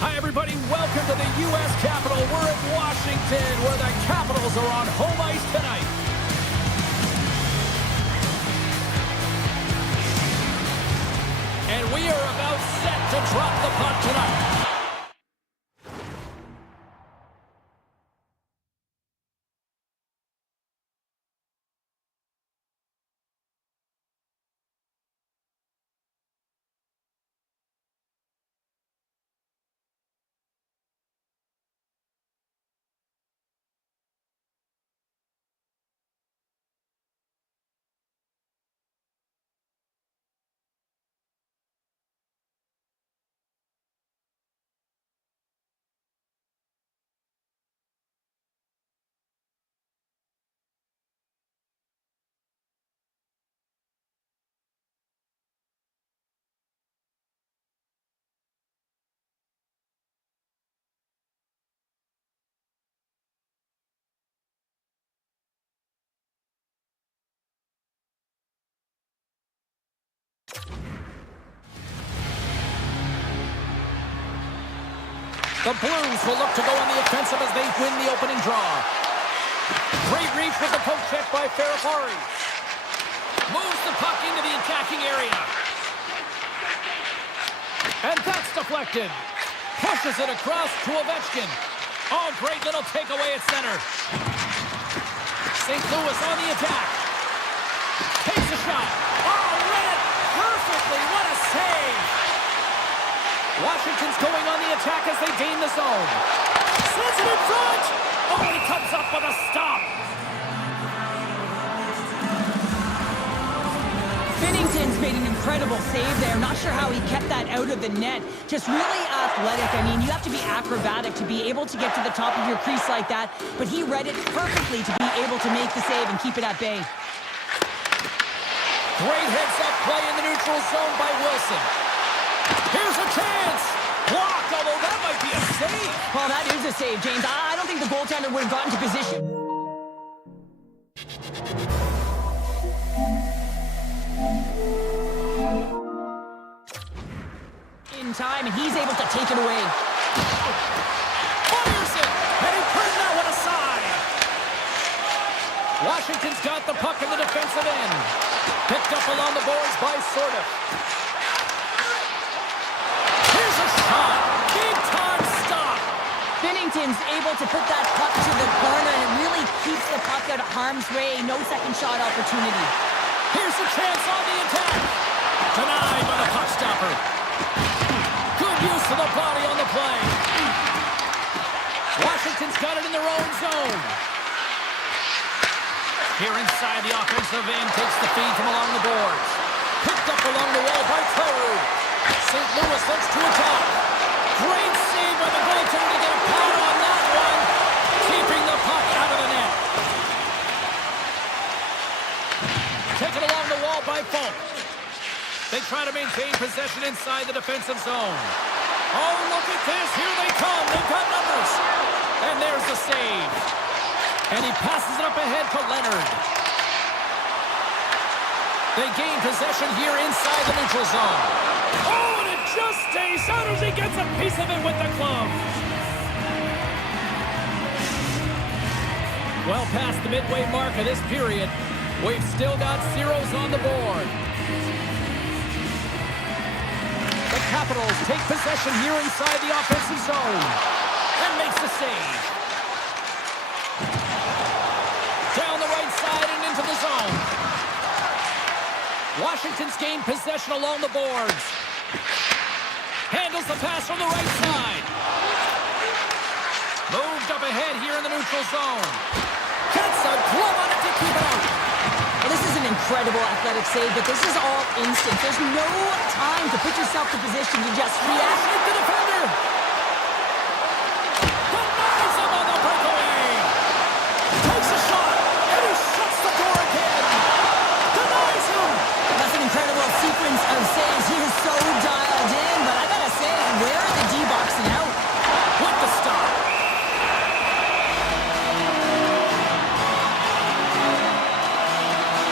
Hi, everybody. Welcome to the U.S. Capitol. We're in Washington, where the Capitals are on home ice tonight. And we are about set to drop the puck tonight. The Blues will look to go on the offensive as they win the opening draw. Great reach with the poke check by Ferrapari. Moves the puck into the attacking area. And that's deflected. Pushes it across to Ovechkin. Oh, great little takeaway at center. St. Louis on the attack. Takes a shot. Oh, read it perfectly. What a save. Washington's going on the attack as they gain the zone. Slits it in front. Oh, he comes up with a stop. Binnington's made an incredible save there. Not sure how he kept that out of the net. Just really athletic. I mean, you have to be acrobatic to be able to get to the top of your crease like that. But he read it perfectly to be able to make the save and keep it at bay. Great heads-up play in the neutral zone by Wilson. Here's a chance. Blocked, although that might be a save. Well, that is a save, James. I don't think the goaltender would have gotten to position. In time, and he's able to take it away. Fires it, and he turned that one aside. Washington's got the puck in the defensive end. Picked up along the boards by Sorda. Here's a shot. Washington's able to put that puck to the corner, and it really keeps the puck out of harm's way. No second shot opportunity. Here's a chance on the attack. Denied by the puck stopper. Good use of the body on the play. Washington's got it in their own zone. Here inside the offensive end, takes the feed from along the boards. Picked up along the wall by Toru. St. Louis looks to attack. Great save by the goaltender to get a pad on that one. Keeping the puck out of the net. Taken along the wall by Folk. They try to maintain possession inside the defensive zone. Oh, look at this. Here they come. They've got numbers. And there's the save. And he passes it up ahead to Leonard. They gain possession here inside the neutral zone. Oh, and it just stays out as he gets a piece of it with the glove. Well past the midway mark of this period, we've still got zeros on the board. The Capitals take possession here inside the offensive zone and makes the save. Down the right side and into the zone. Washington's gained possession along the boards. Handles the pass from the right side. Moved up ahead here in the neutral zone. Gets a glove on it to keep it out. Well, this is an incredible athletic save, but this is all instant. There's no time to put yourself in position to just react. Hit the defender. Denies him on the breakaway. Takes a shot, and he shuts the door again. Denies him. That's an incredible sequence of saves. He is so dialed in, but I gotta say, where are the D-boxing out? With the stop.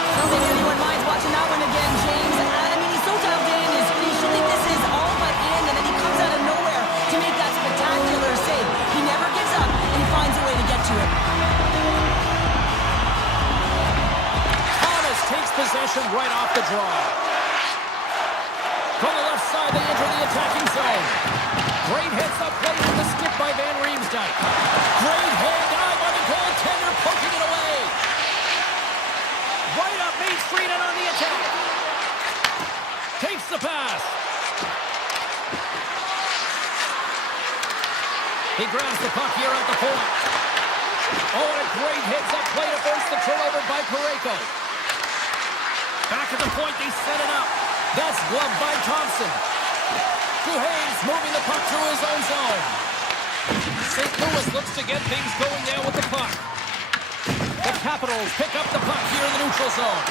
I don't think anyone minds watching that one again, James. I mean, he's so dialed in. You think this is all but in, and then he comes out of nowhere to make that spectacular save. He never gives up, and he finds a way to get to it. Thomas takes possession right off the draw. From the left side, they enter the attacking zone. Great heads-up play with the stick by Van Riemsdyk. Great head dive by the goaltender, poking it away. Right up Main Street and on the attack. Takes the pass. He grabs the puck here at the point. Oh, and a great heads-up play to force the turnover by Parayko. Back at the point, they set it up. That's gloved by Thompson. Duhay's moving the puck through his own zone. St. Louis looks to get things going now with the puck. The Capitals pick up the puck here in the neutral zone.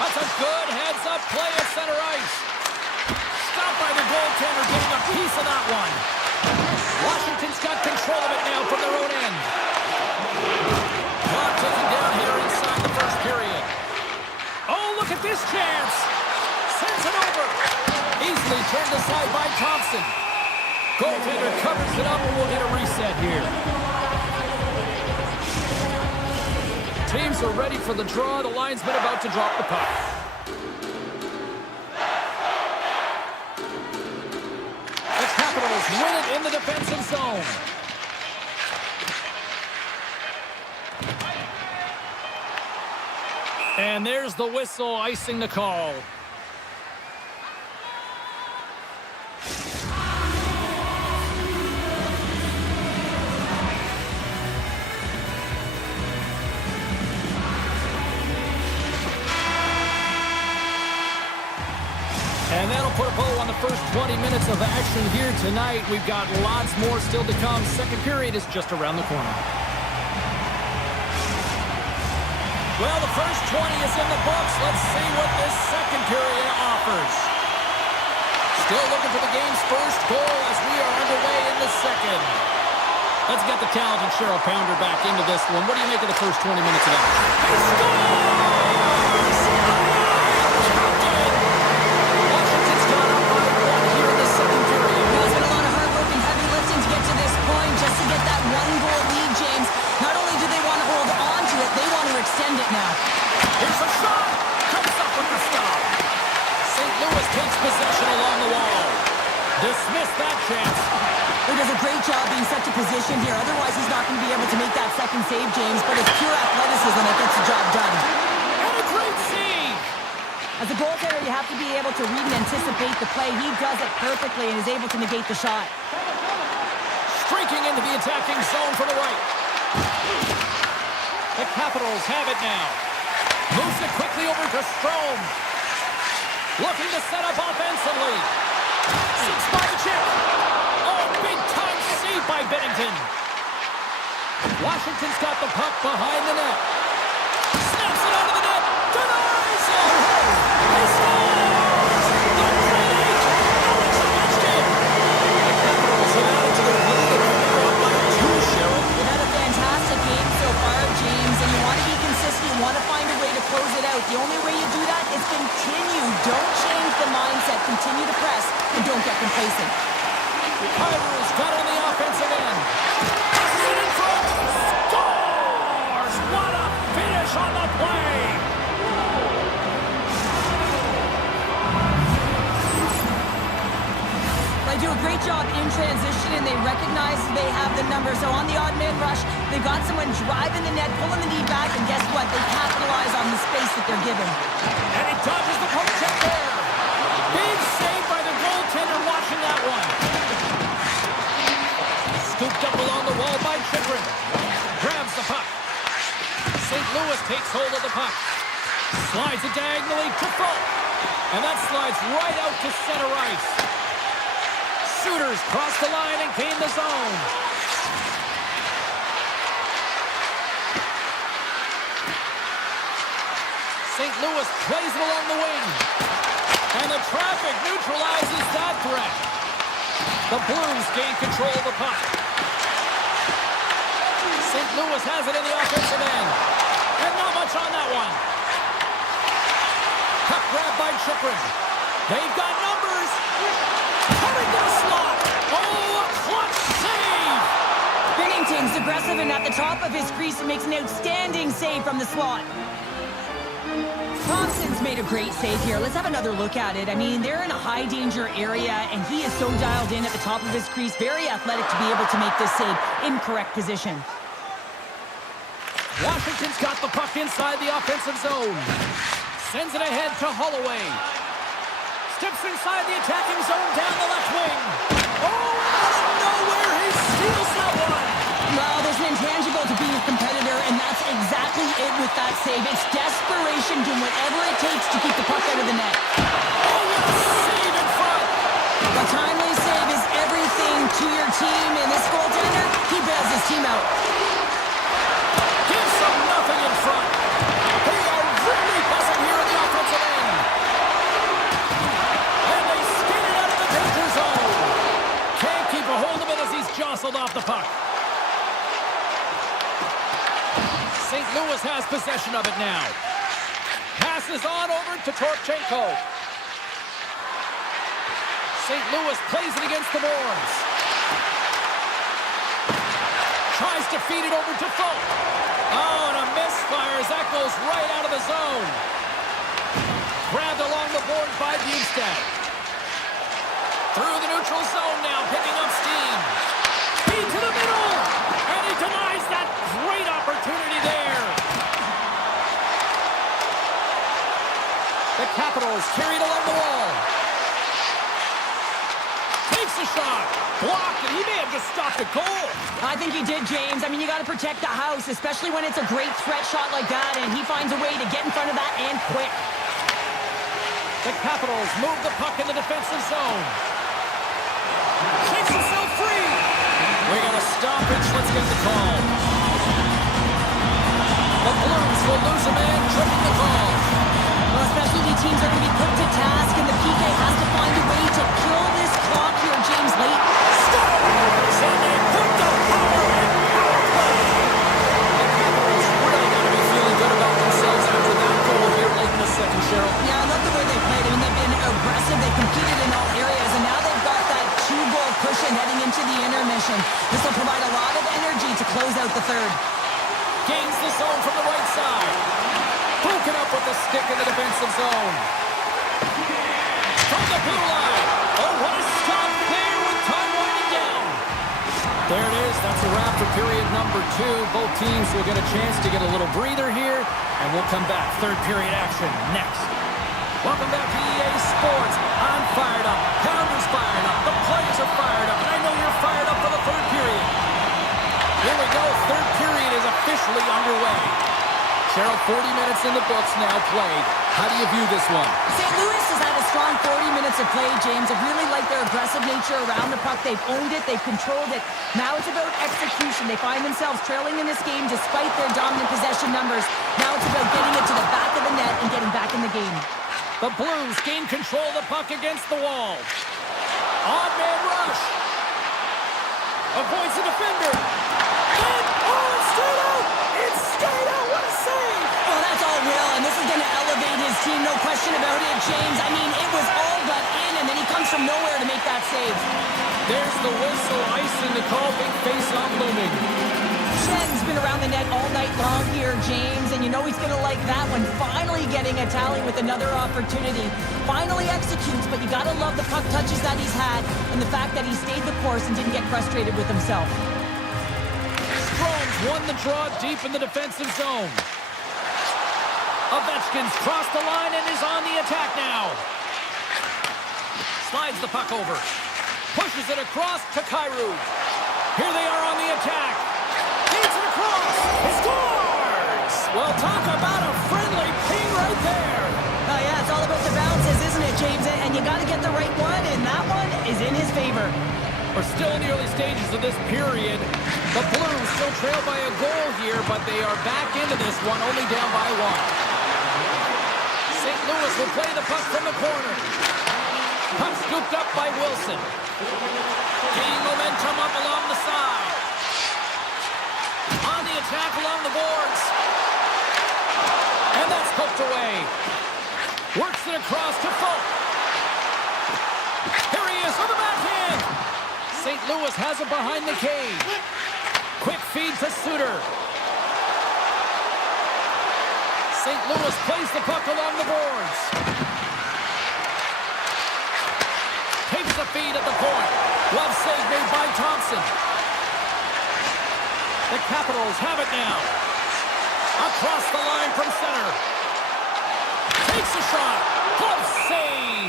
That's a good heads-up play at center ice. Stopped by the goaltender, getting a piece of that one. Washington's got control of it now from their own end. Clock taken down here inside the first period. Oh, look at this chance. Sends it over. Easily turned aside by Thompson. Goaltender covers it up and we'll get a reset here. Teams are ready for the draw. The linesman about to drop the puck. The Capitals win it in the defensive zone. And there's the whistle icing the call. And that'll put a bow on the first 20 minutes of action here tonight. We've got lots more still to come. Second period is just around the corner. Well, the first 20 is in the books. Let's see what this second period offers. Still looking for the game's first goal as we are underway in the second. Let's get the talented Cheryl Pounder back into this one. What do you make of the first 20 minutes of action? He scores! Washington's got up by one here in the second period. Well, it's been a lot of hard work and heavy lifting to get to this point just to get that one-goal lead, James. Not only do they want to hold on to it, they want to extend it now. Here's a shot. Comes up with the stop. St. Louis takes possession along the wall. Dismiss that chance. He does a great job being such a position here. Otherwise, he's not going to be able to make that second save, James. But it's pure athleticism that gets the job done. And a great save! As a goaltender, you have to be able to read and anticipate the play. He does it perfectly and is able to negate the shot. Streaking into the attacking zone from the right. The Capitals have it now. Moves it quickly over to Strome. Looking to set up offensively. Six by the chip. Oh, big-time save by Binnington. Washington's got the puck behind the net. Snaps it out of the net. Denies it. He scores! The great Alex Ovechkin. The Capitals have added to their lead and they're up by 2, Cheryl. They've had a fantastic game so far, James, and you want to be consistent. You want to find a way to close it out. The only way you do that is continue. Don't change the mindset. Continue to press and don't get complacent. Kyrie's got on the offensive end. Passes it in front. Scores! What a finish on the play! They do a great job in transition, and they recognize they have the number. So on the odd man rush, they've got someone driving the net, pulling the knee back, and guess what? They capitalize on the space that they're given. And he dodges the poke check there. Big save by the goaltender watching that one. Scooped up along the wall by Chychrun. Grabs the puck. St. Louis takes hold of the puck. Slides it diagonally to Fultz. And that slides right out to center ice. Shooters cross the line and gain the zone. St. Louis plays it along the wing. And the traffic neutralizes that threat. The Blues gain control of the puck. St. Louis has it in the offensive end. And not much on that one. Puck grab by Chychrun. They've got numbers. Coming to the slot. Oh, a clutch save. Binnington's aggressive and at the top of his crease and makes an outstanding save from the slot. Thompson's made a great save here. Let's have another look at it. I mean, they're in a high-danger area, and he is so dialed in at the top of his crease. Very athletic to be able to make this save in correct position. Washington's got the puck inside the offensive zone. Sends it ahead to Holloway. Steps inside the attacking zone down the left wing. Oh, out of nowhere, he steals that one. Well, there's an intangible to being a competitor, and that's exactly it with that save. It's desperation, doing whatever it takes to keep the puck out of the net. Oh, what a save in front. A timely save is everything to your team, and this goaltender, he bails his team out. Gives them nothing in front. They are really buzzing here in the offensive end. And they skate it out of the danger zone. Can't keep a hold of it as he's jostled off the puck. St. Louis has possession of it now. Passes on over to Torchenko. St. Louis plays it against the boards. Tries to feed it over to Fultz. Oh, and a misfire as that goes right out of the zone. Grabbed along the board by Bustad. Through the neutral zone now, picking up steam. Feed to the middle. And he denies that great opportunity there. The Capitals carried along the wall. Takes a shot. Blocked, and he may have just stopped a goal. I think he did, James. I mean, you got to protect the house, especially when it's a great threat shot like that, and he finds a way to get in front of that and quick. The Capitals move the puck in the defensive zone. Shakes himself free. We got a stoppage. Let's get the call. The Blues will lose a man, tripping the call. Well, specialty teams are going to be put to task, and the PK has to find a way to kill this clock here, James, late. Scores! And they put the power in power play. The Capitals really got to be feeling good about themselves after that goal here late in the second, Cheryl. Yeah, I love the way they played. I mean, they've been aggressive. They competed in all areas, and now they've got that two-goal cushion heading into the intermission. This will provide a lot of energy to close out the third. Gains the zone from the right side. Broken up with the stick in the defensive zone. From the blue line. Oh, what a stop there with time winding down. for period number 2. Both teams will get a chance to get a little breather here, and we'll come back. Third period action next. Welcome back to EA Sports. I'm fired up. Pounders fired up. The players are fired up. And I know you're fired up for the third period. Here we go. Third period is officially underway. Cheryl, 40 minutes in the books now played. How do you view this one? St. Louis has had a strong 40 minutes of play, James. I really like their aggressive nature around the puck. They've owned it. They've controlled it. Now it's about execution. They find themselves trailing in this game despite their dominant possession numbers. Now it's about getting it to the back of the net and getting back in the game. The Blues gain control of the puck against the wall. Odd man rush. Avoids the defender. And, it's straight out! It's straight out! What a save! Oh, that's all Will, and this is going to elevate his team, no question about it, James. I mean, it was all but in, and then he comes from nowhere to make that save. There's the whistle, icing the call, big face-off looming. Shen's been around the net all night long here, James, and you know he's going to like that one. Finally getting a tally with another opportunity. Finally executes, but you got to love the puck touches that he's had and the fact that he stayed the course and didn't get frustrated with himself. Strome's won the draw deep in the defensive zone. Ovechkin's crossed the line and is on the attack now. Slides the puck over. Pushes it across to Kyrou. Here they are on the attack. Feeds it across. He scores! Well, talk about a friendly ping right there. Oh, yeah, it's all about the bounces, isn't it, James? And you got to get the right one, and that one is in his favor. We're still in the early stages of this period. The Blues still trail by a goal here, but they are back into this one, only down by 1. St. Louis will play the puck from the corner. Puck scooped up by Wilson. Gaining momentum up along the side. On the attack along the boards. And that's poked away. Works it across to Folk. Here he is on the backhand. St. Louis has it behind the cage. Quick feed to Suter. St. Louis plays the puck along the boards. Takes the feed at the point. Glove save made by Thompson. The Capitals have it now. Across the line from center. Takes a shot. Glove save.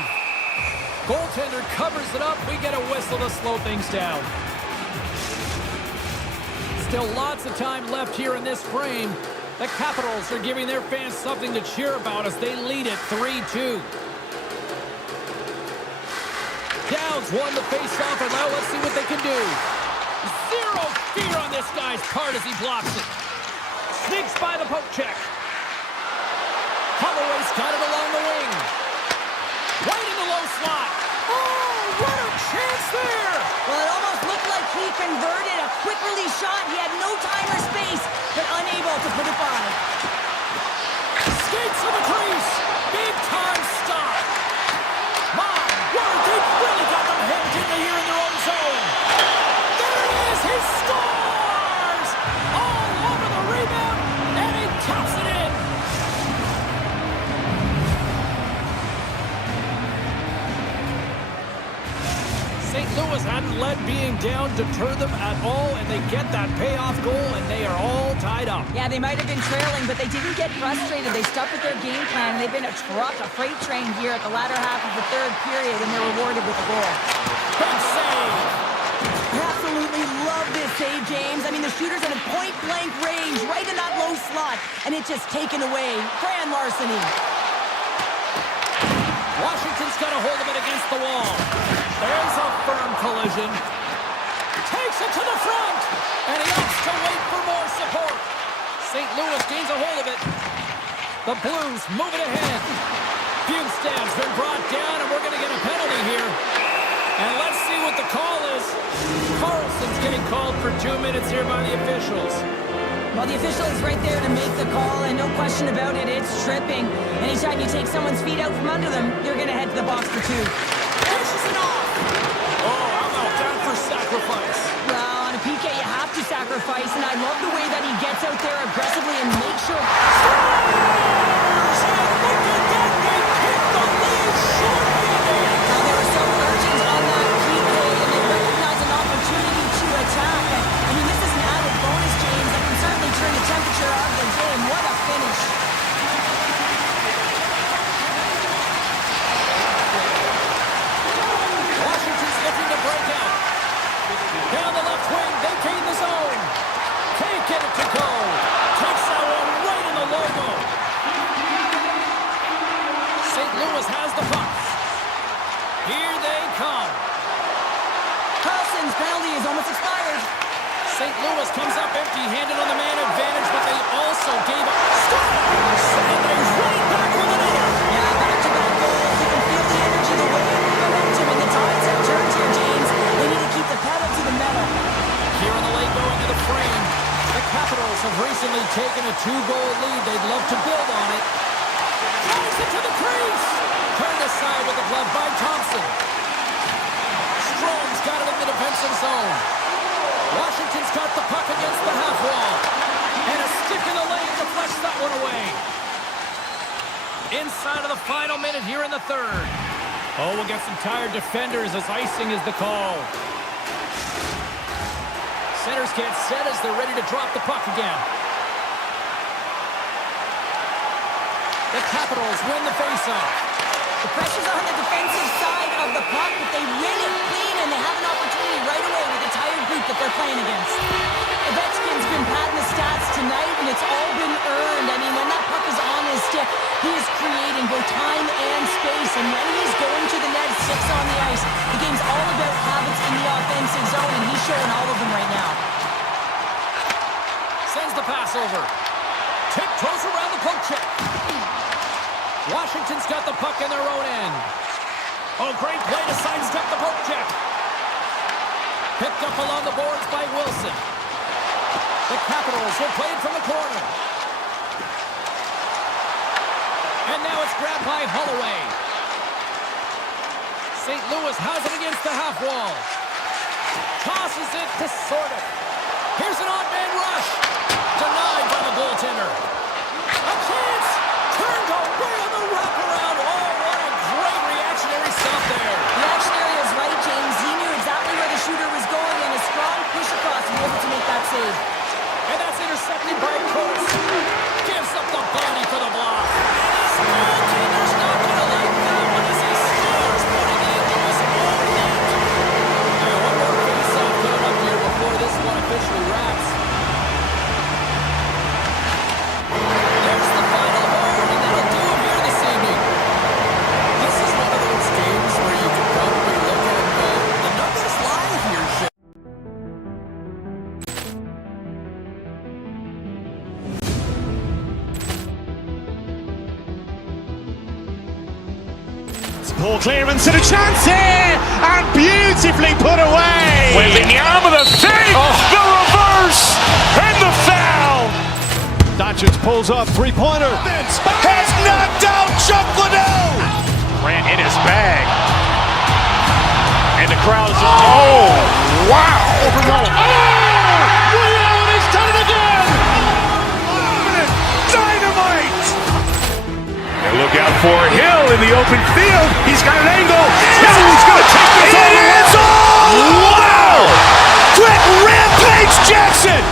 Goaltender covers it up. We get a whistle to slow things down. Still lots of time left here in this frame. The Capitals are giving their fans something to cheer about as they lead it 3-2. Downs won the face-off, and now let's see what they can do. Zero fear on this guy's part as he blocks it. Sneaks by the poke check. Holloway's got it along the wing. Right in the low slot. Oh, what a chance there! Well, it almost looked like he converted a quick release shot. He had no time or space, but unable to put it by. Skates to the crease. Big time stop. My word, they really got them hemmed in here in their own zone. There it is. He scores! All over the rebound, and he taps it in. St. Louis hadn't let being down deter them at all, and they get that payoff goal, and they are all tied up. Yeah, they might have been trailing, but they didn't get frustrated. They stuck with their game plan, and they've been a truck, a freight train here at the latter half of the third period, and they're rewarded with a goal. Big save! I absolutely love this save, James. I mean, the shooter's at a point-blank range, right in that low slot, and it's just taken away. Grand larceny. Washington's got a hold of it against the wall. There's a firm collision. Takes it to the front, and he opts to wait for more support. St. Louis gains a hold of it. The Blues move it ahead. Bjugstad's been brought down, and we're going to get a penalty here. And let's see what the call is. Carlson's getting called for 2 minutes here by the officials. Well, the official is right there to make the call, and no question about it, it's tripping. Anytime you take someone's feet out from under them, you're going to head to the box for 2. Pushes it off. Oh, how about that for sacrifice? Well, on a PK, you have to sacrifice, and I love the way that he gets out there aggressively and makes sure... Scores! And look at that, they kick the lead short-handed. Now, there were some urgent on that PK, and they recognize an opportunity to attack. I mean, this is an added St. Louis comes up empty-handed on the man advantage, but they also gave up. Scores! And they're right back with another. Yeah, back-to-back goals. You can feel the energy, the wave, the momentum, and the tides have turned here, James. They need to keep the pedal to the metal. Here in the late going to the frame. The Capitals have recently taken a 2-goal lead. They'd love to build on it. Drives it to the crease. Turned aside with the glove by Thompson. Strom's got it in the defensive zone. Washington's got the puck against the half wall. And a stick in the lane deflects that one away. Inside of the final minute here in the third. Oh, we'll get some tired defenders as icing is the call. Centers get set as they're ready to drop the puck again. The Capitals win the faceoff. The pressure's on the defensive side of the puck, but they win it clean, and they have an opportunity right away with the tired group that they're playing against. Ovechkin's been padding the stats tonight, and it's all been earned. I mean, when that puck is on his stick, he is creating both time and space, and when he's going to the net, six on the ice, the game's all about habits in the offensive zone, and he's showing all of them right now. Sends the pass over. Tiptoes around the poke check. Washington's got the puck in their own end. Oh, great play to sidestep the poke check. Picked up along the boards by Wilson. The Capitals will play it from the corner. And now it's grabbed by Holloway. St. Louis has it against the half wall. Tosses it to Sordic. Here's an odd man rush. Denied by the goaltender. A chance. Turned away on the wraparound. Oh, what a great reactionary stop there. The reactionary is right, James. He knew exactly where the shooter was going, and a strong push across to be able to make that save. And that's intercepted by Curtis. Gives up the body for the block. And his goaltender's not going to like that one as he scores, putting it into his own net. Now, one more face-off coming up here before this one officially wraps. There's the final horn, and that'll do it here this evening. This is one of those games where you can probably look at the numbers live here, Shane. Poor clearance and a chance here, and beautifully put away. With the arm of the save, the reverse, and the foul. Dodgers pulls up, three-pointer. Has knocked out Chuck Liddell. Ran in his bag. And the crowd is, oh, wow. Liddell has done it again. Dynamite. And look out for Hill in the open field. He's got an angle. Hill's going to take this all the way. Wow! Quick Rampage Jackson.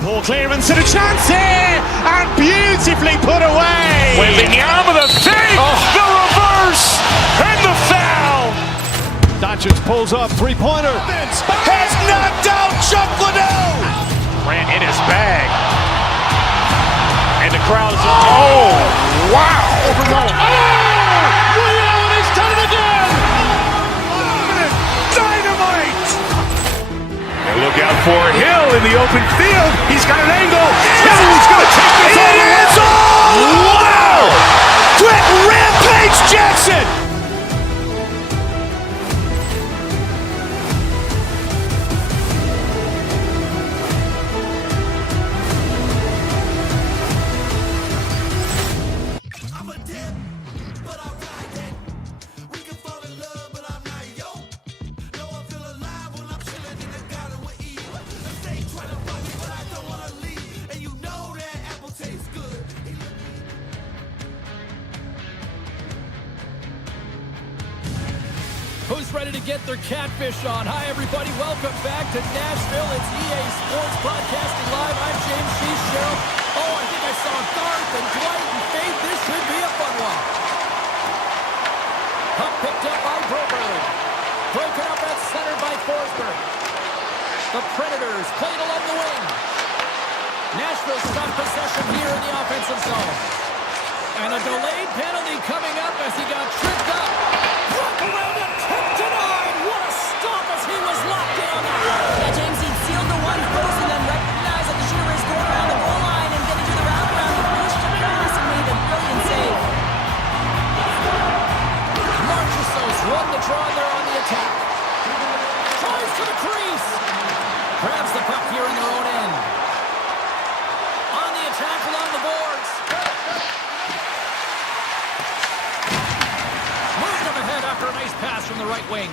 Poor clearance and a chance here, and beautifully put away. With the arm of the save, the reverse, and the foul. Dodgers pulls up, three-pointer. Has knocked out Chuck Liddell. Ran in his bag. And the crowd is, oh, wow. Liddell has done it again. Dynamite. And look out for Hill in the open field. He's got an angle. Hill's going to take this all the way. Wow! Quick Rampage Jackson. Who's ready to get their catfish on? Hi, everybody. Welcome back to Nashville. It's EA Sports Broadcasting Live. I'm James Cheryl. Oh, I think I saw Garth and Dwight and Faith. This should be a fun one. Puck picked up by Broberg. Broken up at center by Forsberg. The Predators played along the wing. Nashville's got possession here in the offensive zone. And a delayed penalty coming up as he got tripped up. Walk around and tip denied. What a stop as he was locked in on that one. Yeah, James, he sealed the one post and then recognized that the shooter is going around the goal line and getting to the wraparound. He pushed him pass and made a brilliant save. Marchessault's won the draw there on the attack. Tries to the crease. Grabs the puck here in their own end. On the attack along the boards. Moved up ahead after a nice pass from the right wing.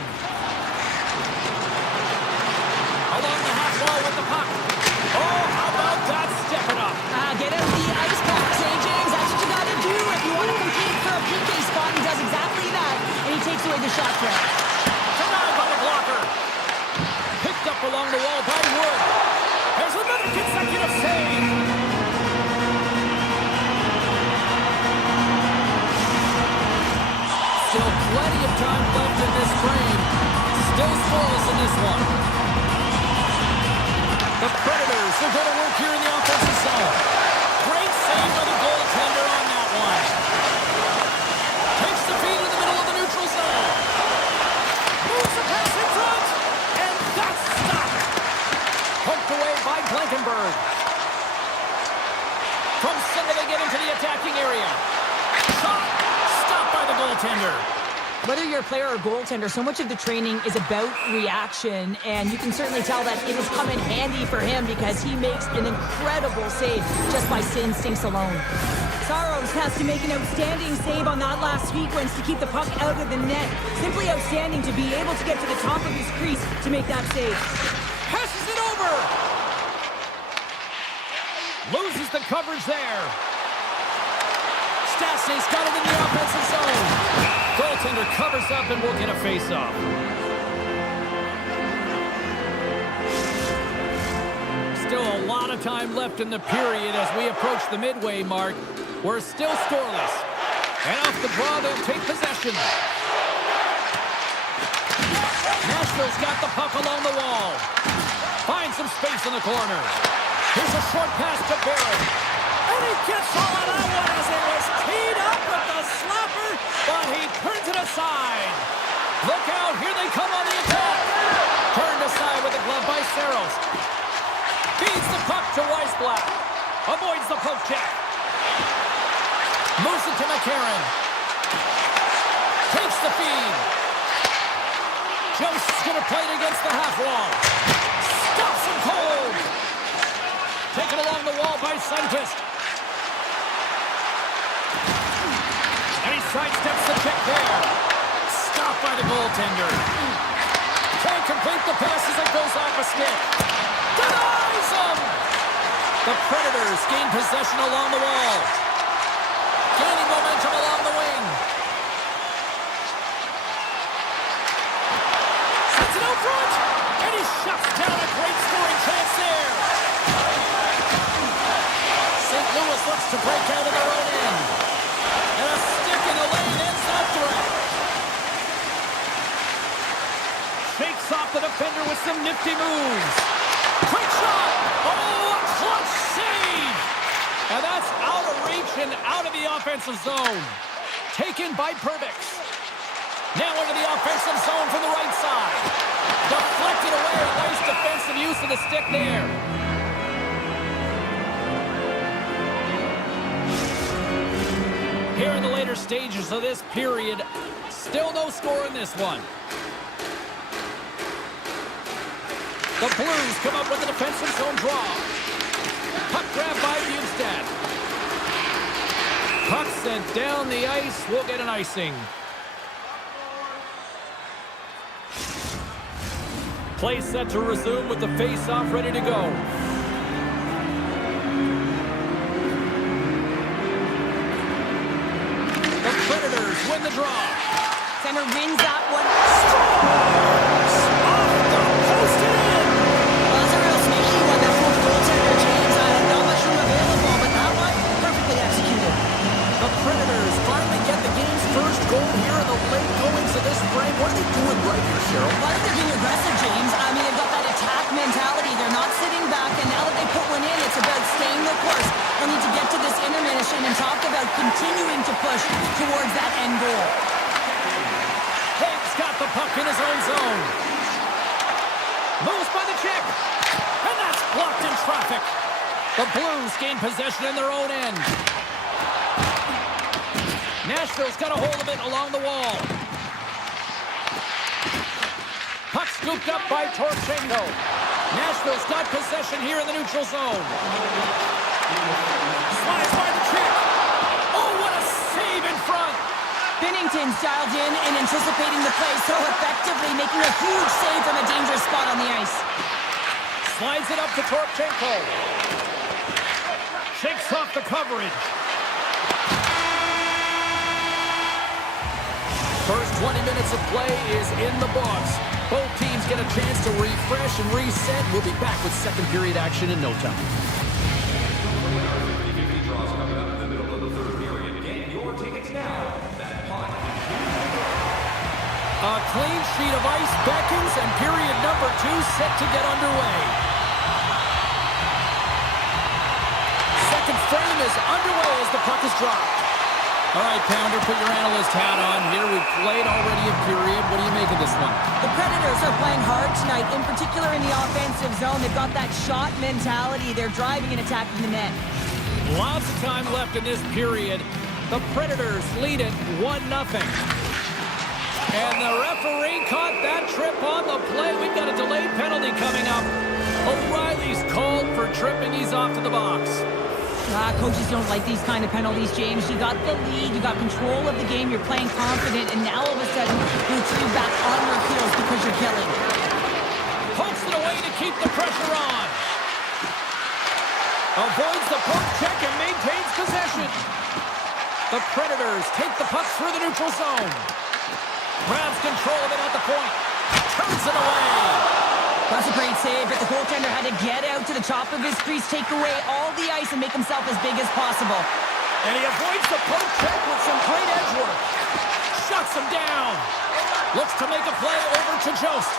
Along the half wall with the puck. Oh, how about that? Step it up. Get him the ice pack, St. James. That's what you got to do if you want to compete for a PK spot. He does exactly that, and he takes away the shot threat. Denied by the blocker. Picked up along the wall by Wood. There's another consecutive save. Still plenty of time left in this frame. Still scoreless in this one. The Predators are going to work here in the offensive zone. Great save by the goaltender on that one. Takes the feed in the middle of the neutral zone. Moves the pass in front. And that's stopped. Poked away by Blankenberg. From center they get into the attacking area. Shot. Stopped by the goaltender. Whether you're a player or goaltender, so much of the training is about reaction, and you can certainly tell that it has come in handy for him because he makes an incredible save just by instincts alone. Saros has to make an outstanding save on that last sequence to keep the puck out of the net. Simply outstanding to be able to get to the top of his crease to make that save. Passes it over. Loses the coverage there. Stastny's got it in the offensive zone. Goaltender covers up and will get a face-off. Still a lot of time left in the period as we approach the midway mark. We're still scoreless. And off the draw, they'll take possession. Nashville's got the puck along the wall. Finds some space in the corner. Here's a short pass to Barrett. And he gets all of that one as it was teed up with the slapper, but he turns it aside. Look out, here they come on the attack. Turned aside with the glove by Saros. Feeds the puck to Weissblatt. Avoids the poke check. Moves it to McCarron. Takes the feed. Joseph's going to play it against the half wall. Stops him cold. Taken along the wall by Sundqvist. And he sidesteps the check there. Stopped by the goaltender. Can't complete the pass as it goes off a stick. Denies him! The Predators gain possession along the wall. Gaining momentum along the wing. Sets it out front. And he shuts down a great scoring chance there. St. Louis looks to break out of their own end. And a stick in the lane ends that threat. Shakes off the defender with some nifty moves. Quick shot! Oh, a clutch save! And that's out of reach and out of the offensive zone. Taken by Perbix. Now into the offensive zone from the right side. Deflected away. Nice defensive use of the stick there. Here in the later stages of this period, still no score in this one. The Blues come up with a defensive zone draw. Puck grab by Bjugstad. Puck sent down the ice. We'll get an icing. Play set to resume with the face-off ready to go. The Predators win the draw. Center wins that one. goal here in the late goings of this frame. What are they doing right here, Cheryl? Well, I think they're being aggressive, James. I mean, they've got that attack mentality. They're not sitting back, and now that they put one in, it's about staying the course. They'll need to get to this intermission and talk about continuing to push towards that end goal. Haig's got the puck in his own zone. Moves by the check. And that's blocked in traffic. The Blues gain possession in their own end. Nashville's got a hold of it along the wall. Puck scooped up by Torchenko. Nashville's got possession here in the neutral zone. Slides by the check. Oh, what a save in front. Binnington's dialed in and anticipating the play so effectively, making a huge save from a dangerous spot on the ice. Slides it up to Torchenko. Shakes off the coverage. First 20 minutes of play is in the books. Both teams get a chance to refresh and reset. We'll be back with second period action in no time. A clean sheet of ice beckons, and period number 2 set to get underway. Second frame is underway as the puck is dropped. All right, Pounder, put your analyst hat on here. We've played already a period. What do you make of this one? The Predators are playing hard tonight, in particular in the offensive zone. They've got that shot mentality. They're driving and attacking the net. Lots of time left in this period. The Predators lead it 1-0. And the referee caught that trip on the play. We've got a delayed penalty coming up. O'Reilly's called for tripping. He's off to the box. Coaches don't like these kind of penalties, James. You got the lead, you got control of the game, you're playing confident, and now all of a sudden, you're three back on your heels because you're killing. Pokes it away to keep the pressure on. Avoids the poke check and maintains possession. The Predators take the puck through the neutral zone. Grabs control of it at the point. Turns it away. That's a great save, but the goaltender had to get out to the top of his crease, take away all the ice, and make himself as big as possible. And he avoids the poke check with some great edge work. Shuts him down. Looks to make a play over to Jost.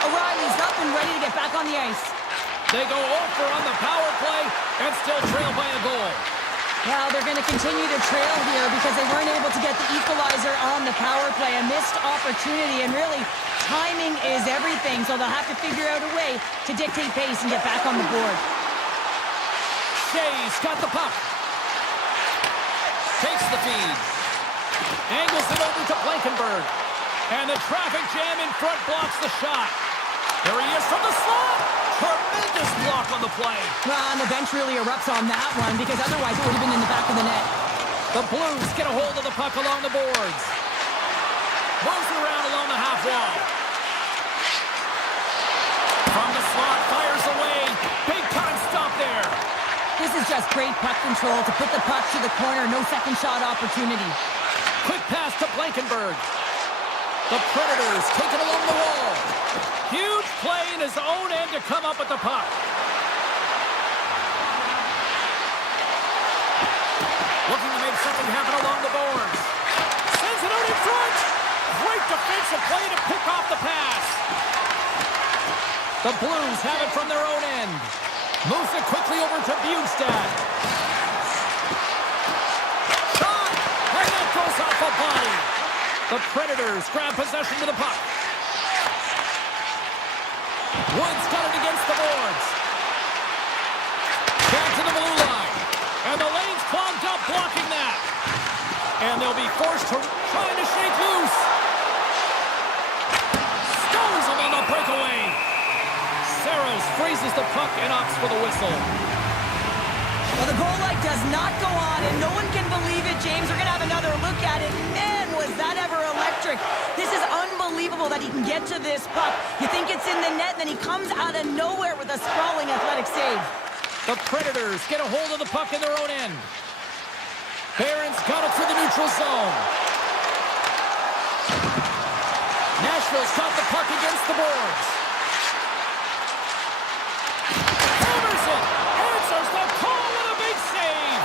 O'Reilly's up and ready to get back on the ice. They go over on the power play and still trail by a goal. Well, they're going to continue to trail here because they weren't able to get the equalizer on the power play. A missed opportunity, and really, timing is everything, so they'll have to figure out a way to dictate pace and get back on the board. Shea's got the puck. Takes the feed. Angles it over to Blankenberg. And the traffic jam in front blocks the shot. There he is from the slot. Tremendous block on the play. Well, and the bench really erupts on that one because otherwise it would have been in the back of the net. The Blues get a hold of the puck along the boards. Moves it around along the half wall. From the slot, fires away. Big time stop there. This is just great puck control to put the puck to the corner. No second shot opportunity. Quick pass to Blankenberg. The Predators take it along the wall. Huge play in his own end to come up with the puck. Looking to make something happen along the boards. Sends it out in front. Great defensive play to pick off the pass. The Blues have it from their own end. Moves it quickly over to Bjugstad. Shot! And that goes off a body. The Predators grab possession to the puck. Woods got it against the boards. Back to the blue line. And the lane's clogged up blocking that. And they'll be forced to try to shake loose. Stones him on the breakaway. Saros freezes the puck and opts for the whistle. Well, the goal light does not go on, and no one can believe it, James. We're going to have another look at it. Man, was that ever electric. This is unbelievable that he can get to this puck. You think it's in the net, then he comes out of nowhere with a sprawling athletic save. The Predators get a hold of the puck in their own end. Barron's got it through the neutral zone. Nashville's got the puck against the boards. Hammers it. Answers the call with a big save.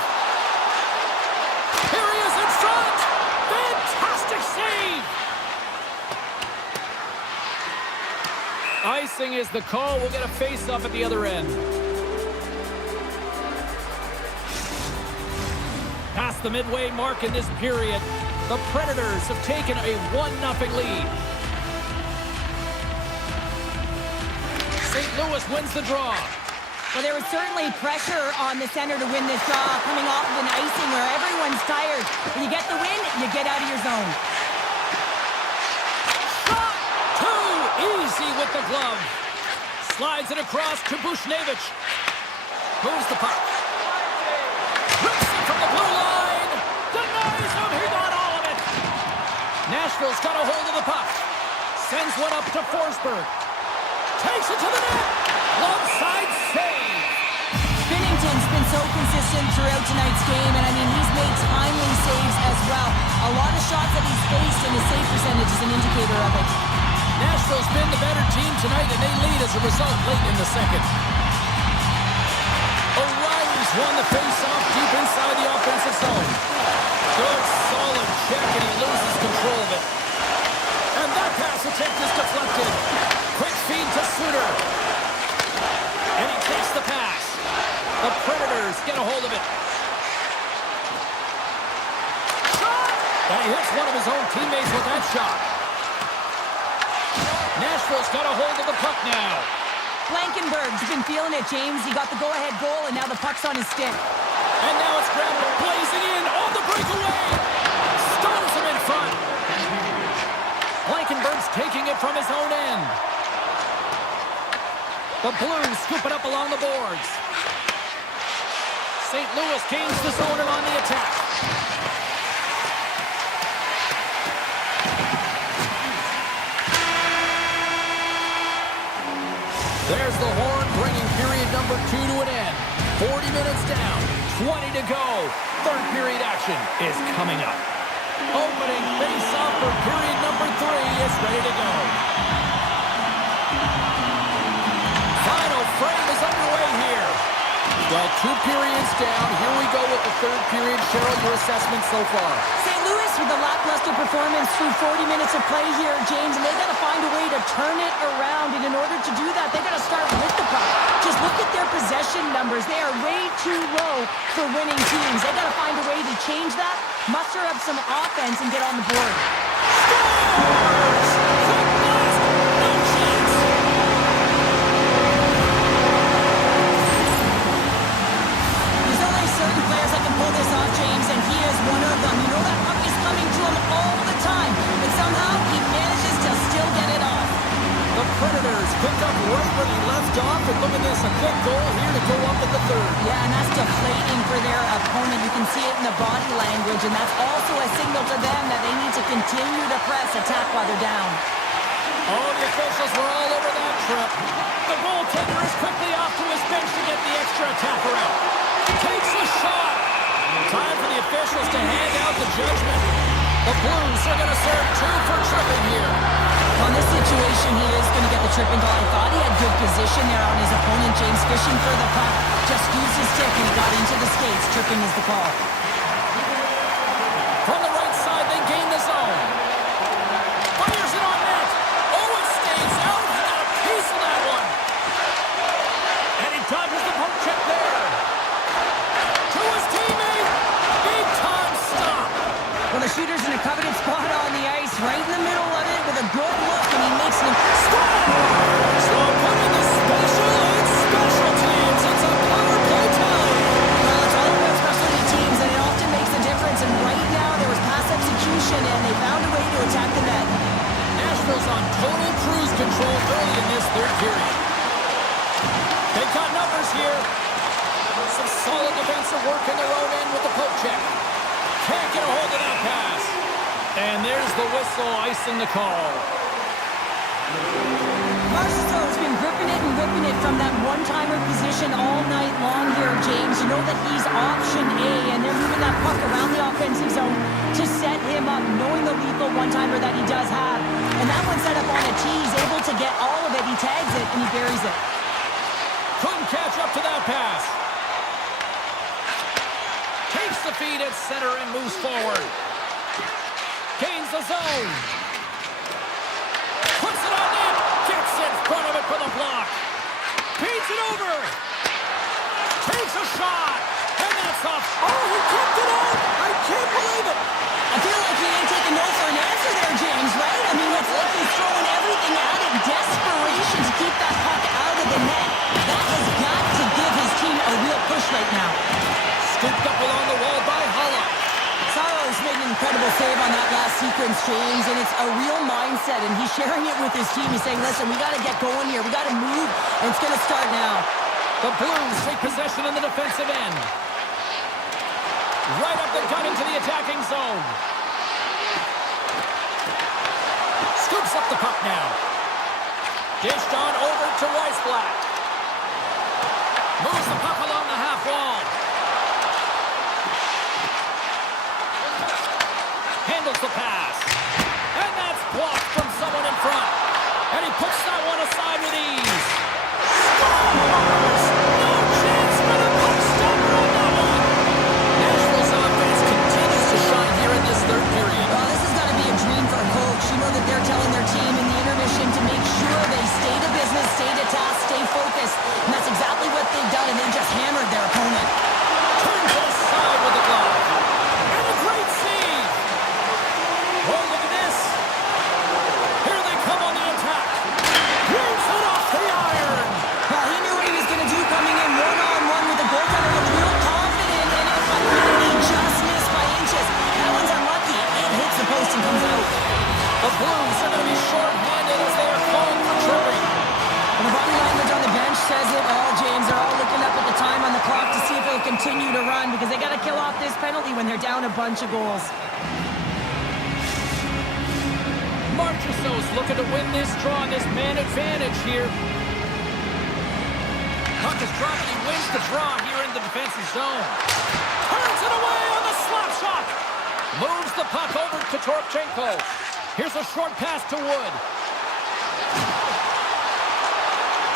Here he is in front. They Icing is the call. We'll get a face-off at the other end. Past the midway mark in this period, the Predators have taken a 1-0 lead. St. Louis wins the draw. Well, there was certainly pressure on the center to win this draw, coming off of an icing where everyone's tired. When you get the win, you get out of your zone. Shot! Too easy with the glove. Slides it across to Bushnevich. Moves the puck. Rips it from the blue line. Denies him. He got all of it. Nashville's got a hold of the puck. Sends one up to Forsberg. Takes it to the net. Left side save. Binnington's been so consistent throughout tonight's game, and I mean, he's made timely saves as well. A lot of shots that he's faced, and his save percentage is an indicator of it. Nashville's been the better team tonight, and they lead as a result late in the second. O'Reilly's won the face-off deep inside the offensive zone. Good, solid check, and he loses control of it. And that pass attempt is deflected. Quick feed to Suter. And he takes the pass. The Predators get a hold of it. Shot! And he hits one of his own teammates with that shot. Nashville's got a hold of the puck now. Blankenberg's been feeling it, James. He got the go-ahead goal, and now the puck's on his stick. And now it's Graham blazing in on the breakaway. Stones him in front. Blankenberg's taking it from his own end. The Blues scoop it up along the boards. St. Louis gains the zone and on the attack. There's the horn, bringing period number 2 to an end. 40 minutes down, 20 to go. Third period action is coming up. Opening face-off for period number 3 is ready to go. Final frame is underway here. Well, 2 periods down. Here we go with the third period. Cheryl, your assessment so far? St. Louis with a lackluster performance through 40 minutes of play here, James, and they got to find a way to turn it around. And in order to do that, they got to start with the puck. Just look at their possession numbers. They are way too low for winning teams. They got to find a way to change that, muster up some offense, and get on the board. Scores! Quick blast! No chance! There's only certain players that can pull this off, James, and he is one of them. You know that puck is coming to him all the time, but somehow he manages to still get it off. The Predators picked up right where they left off, and look at this, a quick goal here to go up in the third. Yeah, and that's deflating for their opponent. You can see it in the body language, and that's also a signal to them that they need to continue to press, attack while they're down. Oh, the officials were all over that trip. The goaltender is quickly off to his bench to get the extra attacker out. Takes a shot. Time for the officials to hand out the judgment. The Blues are going to serve 2 for tripping here. On this situation, he is going to get the tripping call. I thought he had good position there on his opponent, James, fishing for the puck. Just used his stick and he got into the skates. Tripping is the call. From the right side, they gain the zone. Fires it on net. Oh, it stays out. He got a piece of that one. And he dodges the poke check there. To his teammate. Big time stop. Well, the shooter's in a coveted spot on the ice, right in the middle of it with a good look, and he makes them score! So putting the special in special teams. It's a power play time. Well, it's all about specialty teams, and it often makes a difference. And right now, there was pass execution, and they found a way to attack the net. Nashville's on total cruise control early in this third period. They've got numbers here. Some solid defensive work in their own end with the poke check. Can't get a hold of that pass. And there's the whistle, icing the call. Marchessault's been gripping it and ripping it from that one-timer position all night long here, James. You know that he's option A, and they're moving that puck around the offensive zone to set him up, knowing the lethal one-timer that he does have. And that one set up on a tee. He's able to get all of it. He tags it, and he buries it. Couldn't catch up to that pass. Takes the feed at center and moves forward. Gains the zone. Puts it on net. Gets in front of it for the play. right now. Scooped up along the wall by Holla. Saros made an incredible save on that last sequence, James, and it's a real mindset, and he's sharing it with his team. He's saying, listen, we got to get going here. We got to move, and it's going to start now. The Blues take possession in the defensive end. Right up the gut into the attacking zone. Scoops up the puck now. Dished on over to Weissblatt. Moves the puck along the half wall. Handles the pass. And that's blocked from someone in front. And he puts that one aside with ease. Scores! No chance for the puck stopper on that one. Nashville's offense continues to shine here in this third period. Well, this is going to be a dream for a coach. You know that they're telling their team in the intermission to make sure they stay to business, stay to task, stay focused. And that's exactly what they've done, and they just hammered their opponent. Turns it aside with the glove. And a great save. Oh, look at this. Here they come on the attack. Here's it off the iron. Well, he knew what he was going to do coming in one-on-one with the goaltender, looked real confident, and he just missed by inches. That one's unlucky. It hits the post and comes out. The Blues are going to be short-handed as they are called for tripping. And the body language on the bench says it all, James. They're all looking up at the time on the clock to see if they'll continue to run because they got to kill off this penalty when they're down a bunch of goals. Marchessault's looking to win this draw on this man advantage here. Puck is dropped and he wins the draw here in the defensive zone. Turns it away on the slap shot. Moves the puck over to Toropchenko. Here's a short pass to Wood.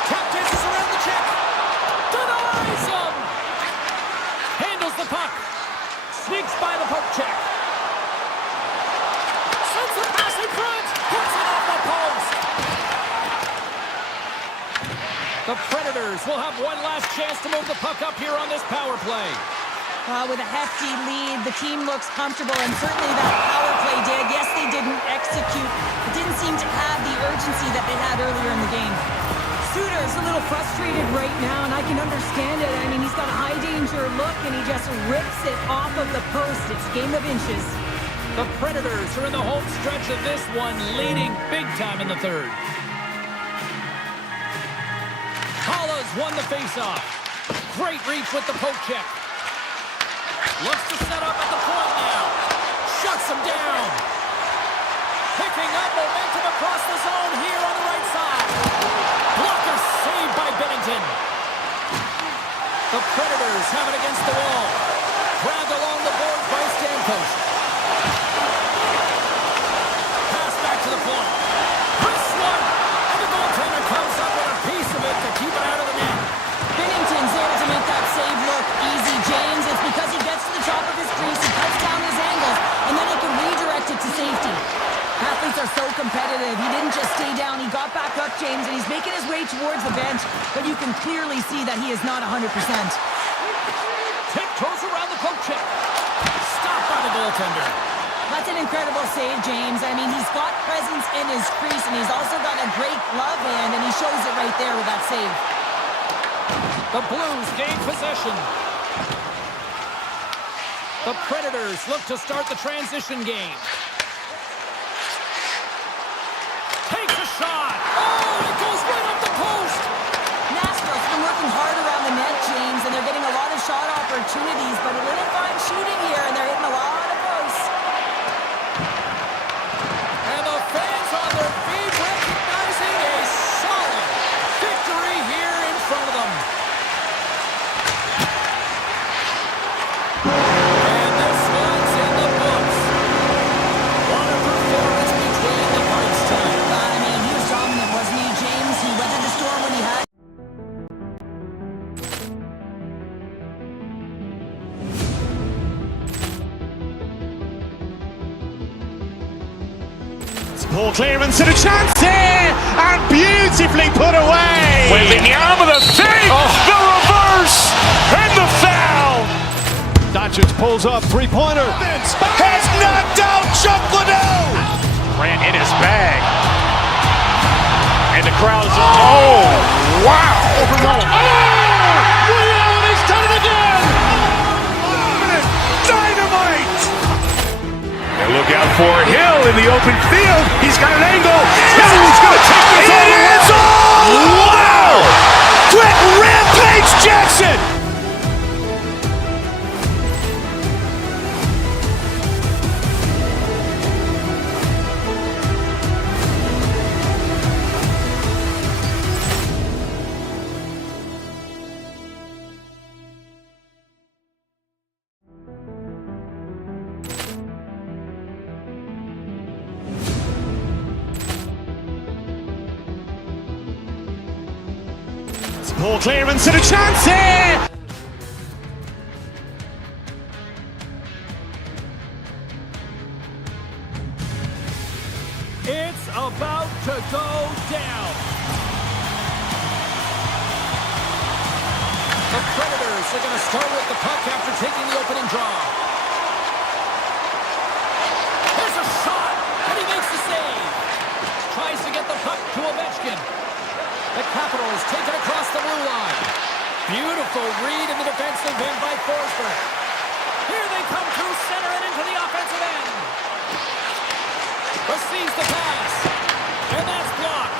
Tap dances around the check. Denies him. Handles the puck. Sneaks by the poke check. Sends the pass in front. Puts it off the post. The Predators will have one last chance to move the puck up here on this power play. With a hefty lead, the team looks comfortable, and certainly that power play did. Yes, they didn't execute. It didn't seem to have the urgency that they had earlier in the game. Suter's a little frustrated right now, and I can understand it. I mean, he's got a high-danger look, and he just rips it off of the post. It's a game of inches. The Predators are in the home stretch of this one, leading big time in the third. Holla's won the faceoff. Great reach with the poke check. Looks to set up at the point now. Shuts him down. Picking up momentum across the zone here on the right side. Blocker saved by Bennington. The Predators have it against the wall. Grabbed along the boards by Stamkos. Pass back to the point. This one. And the goaltender comes up with a piece of it to keep it out of the net. Bennington's able to make that save look easy, James. It's because he gets to the top of his crease, he cuts down his angles, and then he can redirect it to safety. Athletes are so competitive. He didn't just stay down. He got back up, James, and he's making his way towards the bench, but you can clearly see that he is not 100%. Tiptoes around the poke check. Stopped by the goaltender. That's an incredible save, James. I mean, he's got presence in his crease, and he's also got a great glove hand, and he shows it right there with that save. The Blues gain possession. The Predators look to start the transition game. Takes a shot. Oh, it goes right up the post. Nashville's been working hard around the net, James, and they're getting a lot of shot opportunities, but a little fine shooting here, and they're hitting a lot of posts. And the fans on their feet recognizing a solid victory here in front of them. And this one's in the books. What a performance between the parts tonight. I mean, he was dominant, wasn't he, James? He weathered the storm when he had. Poor clearance and a chance here, and beautifully put away. Wembanyama, the fake, the reverse, and the foul. Doncic pulls up, three-pointer. Has knocked out Chuck Liddell. Grant in his bag. And the crowd is, oh, wow. Oh, Ray Allen has done it again. for Hill in the open field. He's got an angle. Hill's going to take this all the way. It's all! Wow! Quick Rampage Jackson! Poor clearance and a chance here! It's about to go down. The Predators are going to start with the puck after taking the opening draw. Here's a shot, and he makes the save. Tries to get the puck to Ovechkin. The Capitals take it across the blue line. Beautiful read in the defensive end by Forsberg. Here they come through center and into the offensive end. Receives the pass, and that's blocked.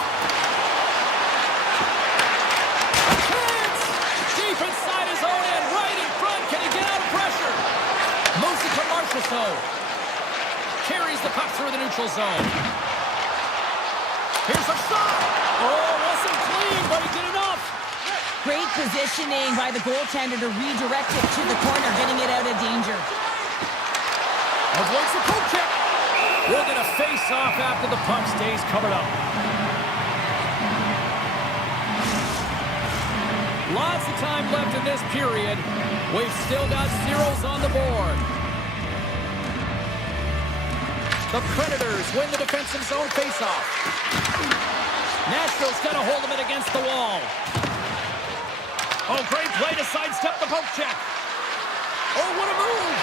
A chance! Deep inside his own end, right in front. Can he get out of pressure? Moves it to Marchessault. Carries the puck through the neutral zone. Here's a shot! Oh, wasn't clean, but he did enough. Great positioning by the goaltender to redirect it to the corner, getting it out of danger. Avoids the poke check. We're going to face off after the puck stays covered up. Lots of time left in this period. We've still got zeros on the board. The Predators win the defensive zone faceoff. Nashville's got to hold him against the wall. Oh, great play to sidestep the poke check. Oh, what a move.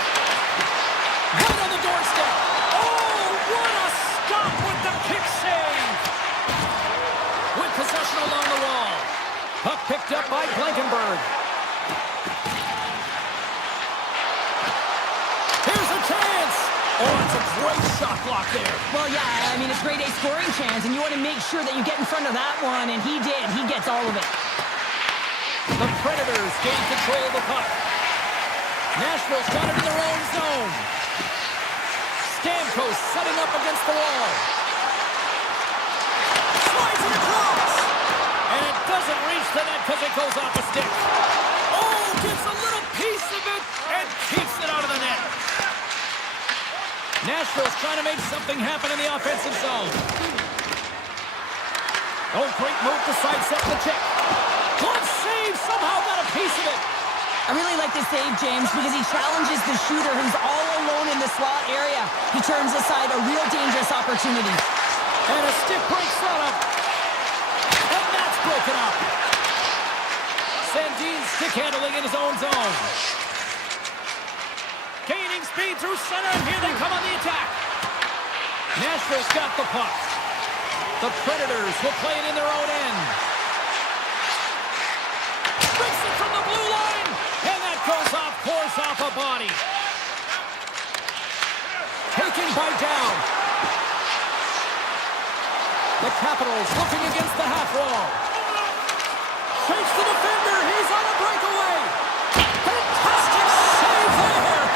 Right on the doorstep. Oh, what a stop with the kick save. With possession along the wall. Puck picked up by Blankenberg. Here's a chance. Oh, it's a great shot block there. Well, yeah, I mean, it's grade A scoring chance, and you want to make sure that you get in front of that one, and he did. He gets all of it. The Predators gain control of the puck. Nashville's got it in their own zone. Stamkos setting up against the wall. Slides it across. And it doesn't reach the net because it goes off a stick. Oh, gets a little piece of it and keeps it out of the net. Nashville's trying to make something happen in the offensive zone. Oh, great move to sidestep the check. Good save, somehow got a piece of it. I really like this save, James, because he challenges the shooter who's all alone in the slot area. He turns aside a real dangerous opportunity. And a stiff break setup. And that's broken up. Sandin stick handling in his own zone. Gaining speed through center, and here they come on the attack. Nashville's got the puck. The Predators will play it in their own end. Rips it from the blue line, and that goes off, pours off a body. Taken by Down. The Capitals looking against the half wall. Shakes the defender, he's on a breakaway. Fantastic save there.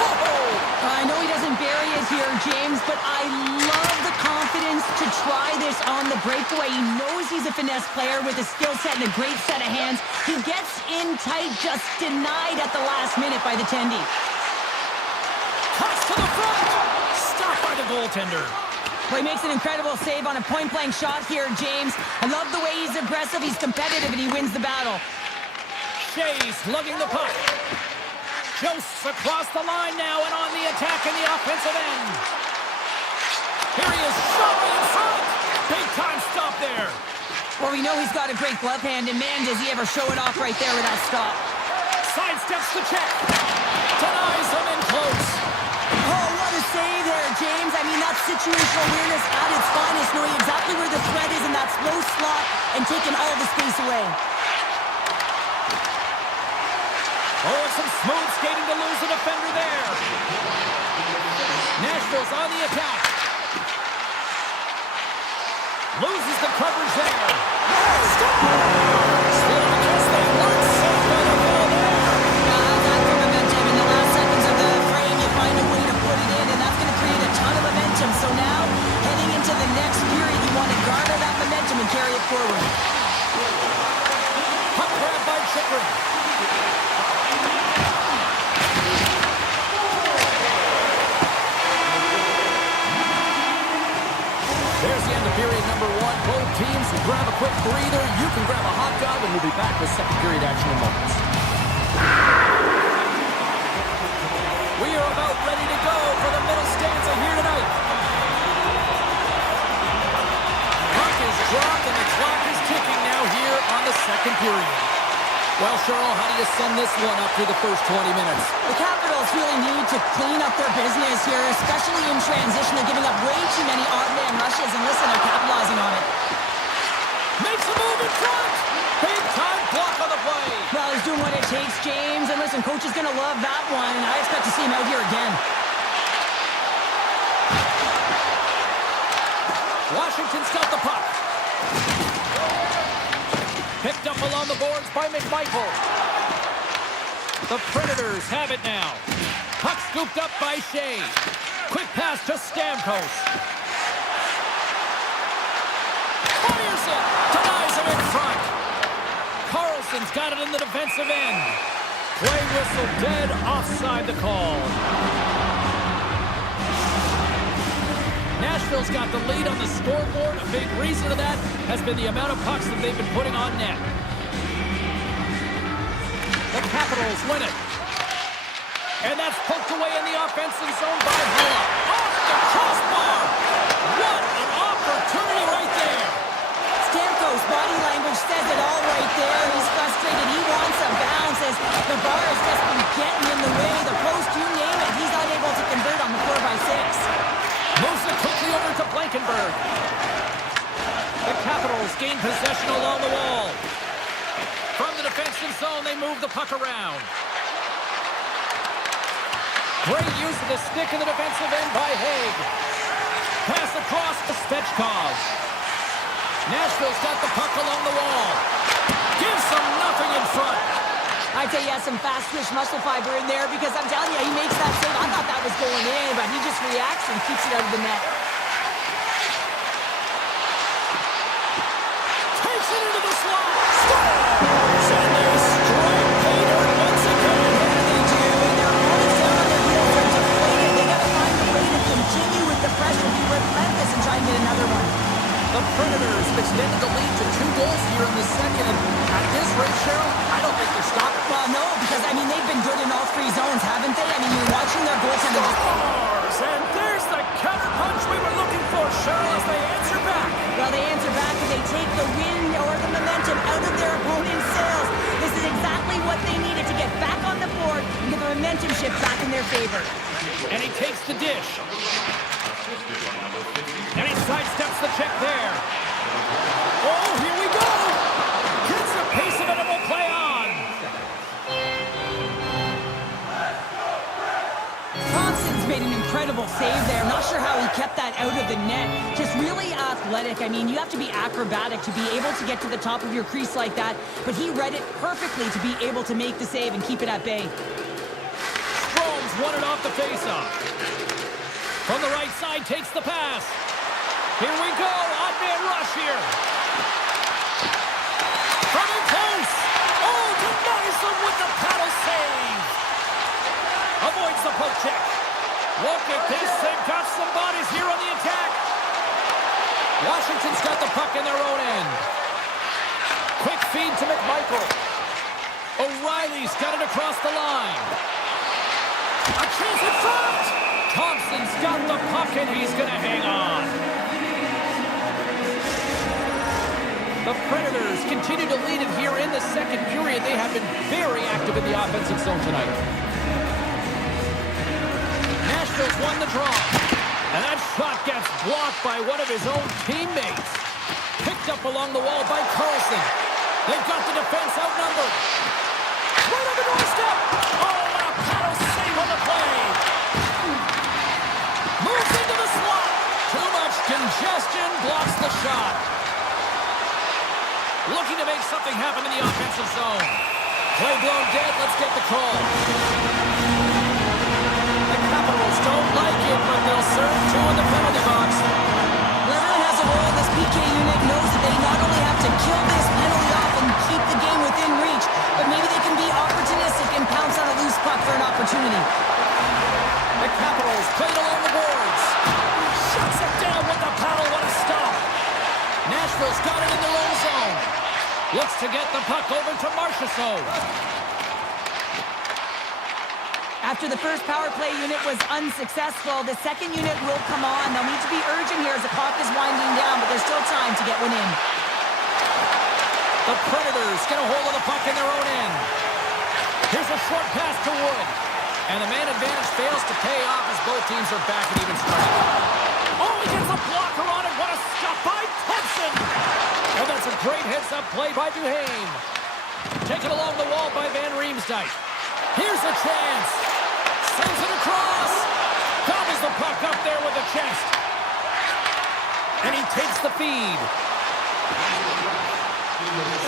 I know he doesn't bury it here, James, but I love the confidence to try this on the breakaway. He knows he's a finesse player with a skill set and a great set of hands. He gets in tight, just denied at the last minute by the Tendy. Cuts to the front. Stopped by the goaltender. Well, he makes an incredible save on a point-blank shot here, James. I love the way he's aggressive, he's competitive, and he wins the battle. Shays lugging the puck. Josts across the line now and on the attack in the offensive end. Here he is, shot right in front. Big time stop there. Well, we know he's got a great glove hand, and man, does he ever show it off right there with that stop. Sidesteps the check. Denies him in close. Oh, what a save there, James. I mean, that's situational awareness at its finest, knowing exactly where the threat is in that slow slot and taking all the space away. Oh, and some smooth skating to lose a defender there. Nashville's on the attack. coverage there. Scores! Well, I guess they weren't safe by the ball there. That's the momentum. In the last seconds of the frame, you find a way to put it in, and that's going to create a ton of momentum. So now, heading into the next period, you want to garner that momentum and carry it forward. Puck grab by Chikrin. There's the end of period number one. Both teams grab a quick breather. You can grab a hot dog, and we'll be back with second period action in moments. We are about ready to go for the middle stanza here tonight. Puck is dropped, and the clock is ticking now here on the second period. Well, Cheryl, how do you send this one up through the first 20 minutes? The Capitals really need to clean up their business here, especially in transition. They're giving up way too many odd-man rushes, and listen, they're capitalizing on it. Makes a move in front! Big-time block on the play! Well, he's doing what it takes, James, and listen, coach is going to love that one, and I expect to see him out here again. Washington's got the puck. Picked up along the boards by McMichael. The Predators have it now. Puck scooped up by Shea. Quick pass to Stamkos. Fires it. Denies him in front. Carlson's got it in the defensive end. Play whistle dead. Offside the call. Nashville's got the lead on the scoreboard. A big reason of that has been the amount of pucks that they've been putting on net. The Capitals win it. And that's poked away in the offensive zone by Halla. Off the crossbar! What an opportunity right there! Stamkos' body language says it all right there. He's frustrated. He wants a bounce as the bar has just been getting in the way. The post, you name it, he's unable to convert on the 4x6. Moves it quickly over to Blankenberg. The Capitals gain possession along the wall. From the defensive zone, they move the puck around. Great use of the stick in the defensive end by Haig. Pass across to Svechkov. Nashville's got the puck along the wall. Gives them nothing in front. I'd say he has some fast twitch muscle fiber in there because I'm telling you, he makes that save. I thought that was going in, but he just reacts and keeps it out of the net. Takes it into the slot. Scores! And they strike pay dirt once again. Yeah, they do, and their opponents down on their heels are deflated. They got to find a way to continue with the pressure, be relentless, and try and get another one. The Predators have extended the lead to 2 goals here in the second. And at this rate, Cheryl, I don't think they're stopping. Well, no, because, I mean, they've been good in all 3 zones, haven't they? I mean, you're watching their goaltender just... Scores! And there's the counterpunch we were looking for, Cheryl, as they answer back. Well, they answer back and they take the wind or the momentum out of their opponent's sails. This is exactly what they needed to get back on the board and get the momentum shift back in their favor. And he takes the dish. And he sidesteps the check there. Oh, here we go! Gets a piece of it and will play on. Thompson's made an incredible save there. Not sure how he kept that out of the net. Just really athletic. I mean, you have to be acrobatic to be able to get to the top of your crease like that. But he read it perfectly to be able to make the save and keep it at bay. Strome's won it off the faceoff. From the right side, takes the pass. Here we go, odd man rush here. From in close. Oh, denies him with the paddle save. Avoids the poke check. Look at this, they've got some bodies here on the attack. Washington's got the puck in their own end. Quick feed to McMichael. O'Reilly's got it across the line. A chance in front. Thompson's got the puck and he's going to hang on. The Predators continue to lead it here in the second period. They have been very active in the offensive zone tonight. Nashville's won the draw. And that shot gets blocked by one of his own teammates. Picked up along the wall by Carlson. They've got the defense outnumbered. Right on the doorstep. Oh, and a paddle save on the play. Moves into the slot. Too much congestion blocks the shot. Looking to make something happen in the offensive zone. Play blown dead. Let's get the call. The Capitals don't like it, but they'll serve two in the penalty box. Whoever has a role in this PK unit knows that they not only have to kill this penalty off and keep the game within reach, but maybe they can be opportunistic and pounce on a loose puck for an opportunity. The Capitals played along the boards. Shuts it down with the paddle. What a stop. Nashville's got it in their own zone. Looks to get the puck over to Marchessault. After the first power play unit was unsuccessful, the second unit will come on. They'll need to be urgent here as the clock is winding down, but there's still time to get one in. The Predators get a hold of the puck in their own end. Here's a short pass to Wood. And the man advantage fails to pay off as both teams are back at even strength. Oh, he gets a blocker on it. What a stop by Thompson. And that's a great heads-up play by Duhaime. Taken along the wall by Van Riemsdyk. Here's a chance. Sends it across. Gobbles the puck up there with the chest. And he takes the feed.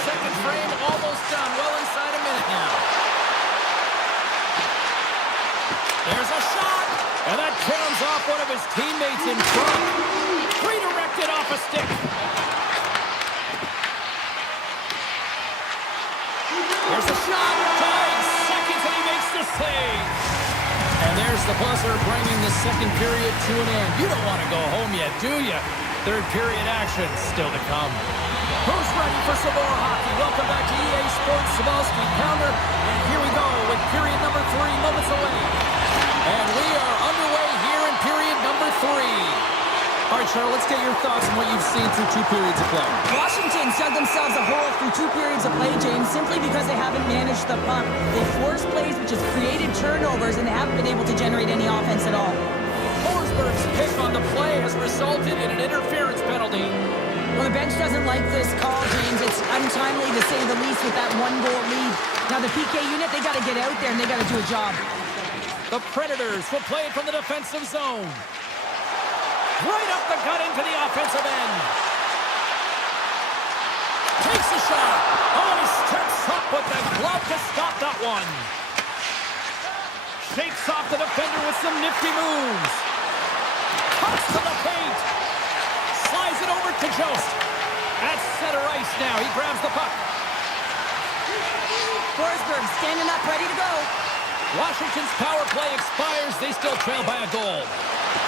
Second frame almost done. Well inside a minute now. There's a shot. And that caroms off one of his teammates in front. Redirected off a stick. There's a shot. 5 seconds and he makes the save. And there's the buzzer bringing the second period to an end. You don't want to go home yet, do you? Third period action still to come. Who's ready for some more hockey? Welcome back to EA Sports Savalski Pounder. And here we go with period number 3 moments away. And we are underway here in period number 3. All right, Cheryl, let's get your thoughts on what you've seen through 2 periods of play. Washington dug themselves a hole through 2 periods of play, James, simply because they haven't managed the puck. They forced plays, which has created turnovers, and they haven't been able to generate any offense at all. Forsberg's pick on the play has resulted in an interference penalty. Well, the bench doesn't like this call, James. It's untimely to say the least with that 1-goal lead. Now, the PK unit, they got to get out there, and they got to do a job. The Predators will play it from the defensive zone. Right up the gut into the offensive end. Takes a shot. Oh, he steps up with the glove to stop that one. Shakes off the defender with some nifty moves. Cuts to the paint. Slides it over to Jost. At center ice now. He grabs the puck. Forsberg standing up, ready to go. Washington's power play expires. They still trail by a goal.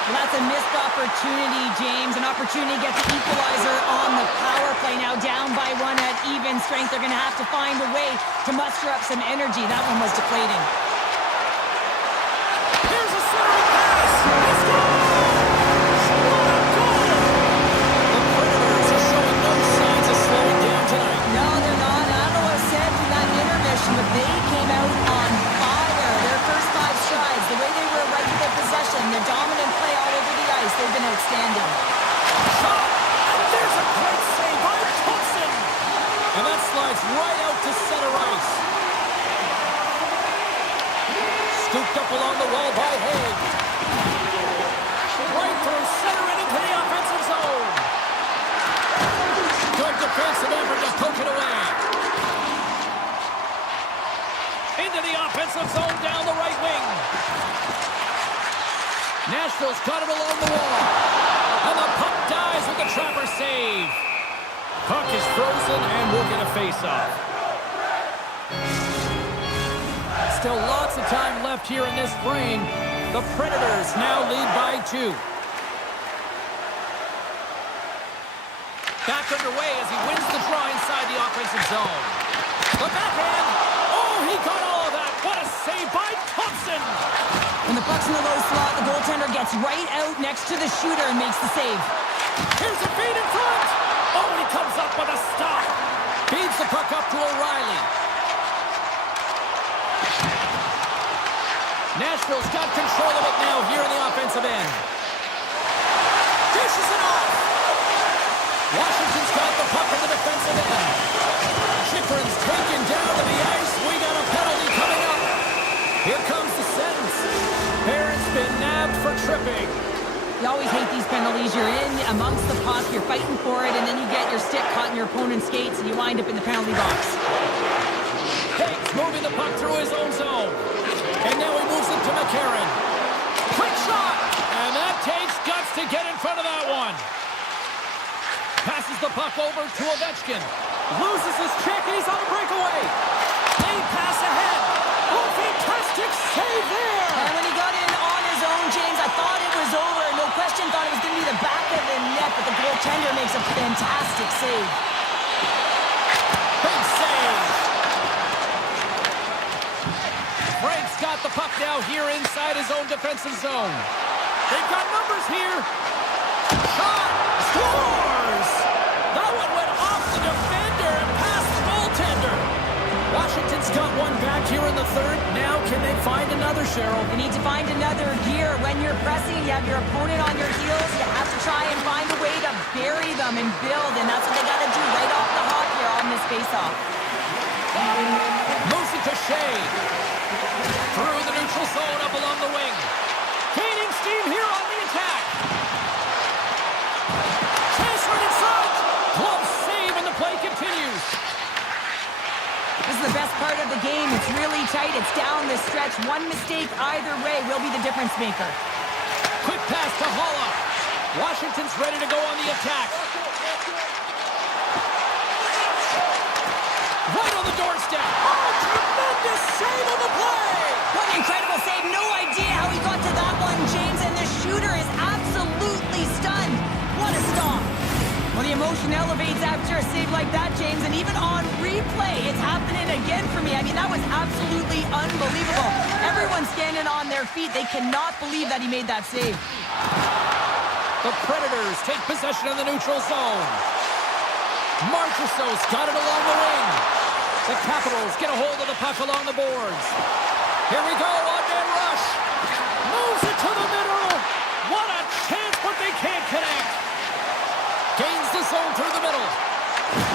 Well, that's a missed opportunity, James. An opportunity to get the equalizer on the power play. Now down by 1 at even strength. They're going to have to find a way to muster up some energy. That one was deflating. Here's a centering pass. Let's go! The Predators are showing no signs of slowing down tonight. No, they're not. I don't know what I said in that intermission, but they came out on fire. Their first 5 strides, the way they were right with their possession, their dominant play all over the ice, they've been outstanding. Shot! And there's a great save by Thompson! And that slides right out to center ice. Scooped up along the wall by Haig. Right through center and into the offensive zone. Good defensive effort to poke it away. Into the offensive zone down the right wing. Nashville's got it along the wall. And the puck dies with the trapper save. Puck is frozen and we'll get a face-off. Still lots of time left here in this frame. The Predators now lead by 2. Back underway as he wins the draw inside the offensive zone. The backhand. Oh, he got all of that. What a save by Thompson. When the puck's in the low slot, the goaltender gets right out next to the shooter and makes the save. Here's a feed in front. Oh, he comes up with a stop. Feeds the puck up to O'Reilly. Nashville's got control of it now here in the offensive end. Dishes it off. Washington's got the puck in the defensive end. Chychrun's taken down to the ice. We got a penalty coming up. Here comes the sentence. Barron's been nabbed for tripping. You always hate these penalties. You're in amongst the puck. You're fighting fighting for it, and then you get your stick caught in your opponent's skates, and you wind up in the penalty box. Higgs moving the puck through his own zone. And now he moves it to McCarron. Quick shot! And that takes guts to get in front of that one. Passes the puck over to Ovechkin. Loses his check, and he's on the breakaway. Lead pass ahead. Oh, fantastic save there! And when he got in on his own, James, I thought it was over. No question, thought it was going to be the back of the net, but the goaltender makes a fantastic save. Big save! Frank's got the puck now here inside his own defensive zone. They've got numbers here. Shot! Scores! That one went off the defender and past the goaltender. Washington's got one back here in the third. Now can they find another, Cheryl? You need to find another gear. When you're pressing, you have your opponent on your heels. You have to try and find a way to bury them and build, and that's what they got to do right off the hop here on this faceoff. Moves it to Shea. Through the neutral zone, up along the wing. Gaining steam here on the attack. Transferred inside. Glove save, and the play continues. This is the best part of the game. It's really tight. It's down the stretch. One mistake either way will be the difference maker. Quick pass to Holla. Washington's ready to go on the attack. Right on the doorstep. Oh, tremendous save on the play. What an incredible save. No idea how he got to that one, James, and the shooter is absolutely stunned. What a stop. Well, the emotion elevates after a save like that, James, and even on replay, it's happening again for me. I mean, that was absolutely unbelievable. Everyone's standing on their feet. They cannot believe that he made that save. The Predators take possession in the neutral zone. Marchessault's got it along the wing. The Capitals get a hold of the puck along the boards. Here we go, on-man rush. Moves it to the middle. What a chance, but they can't connect. Gains the zone through the middle.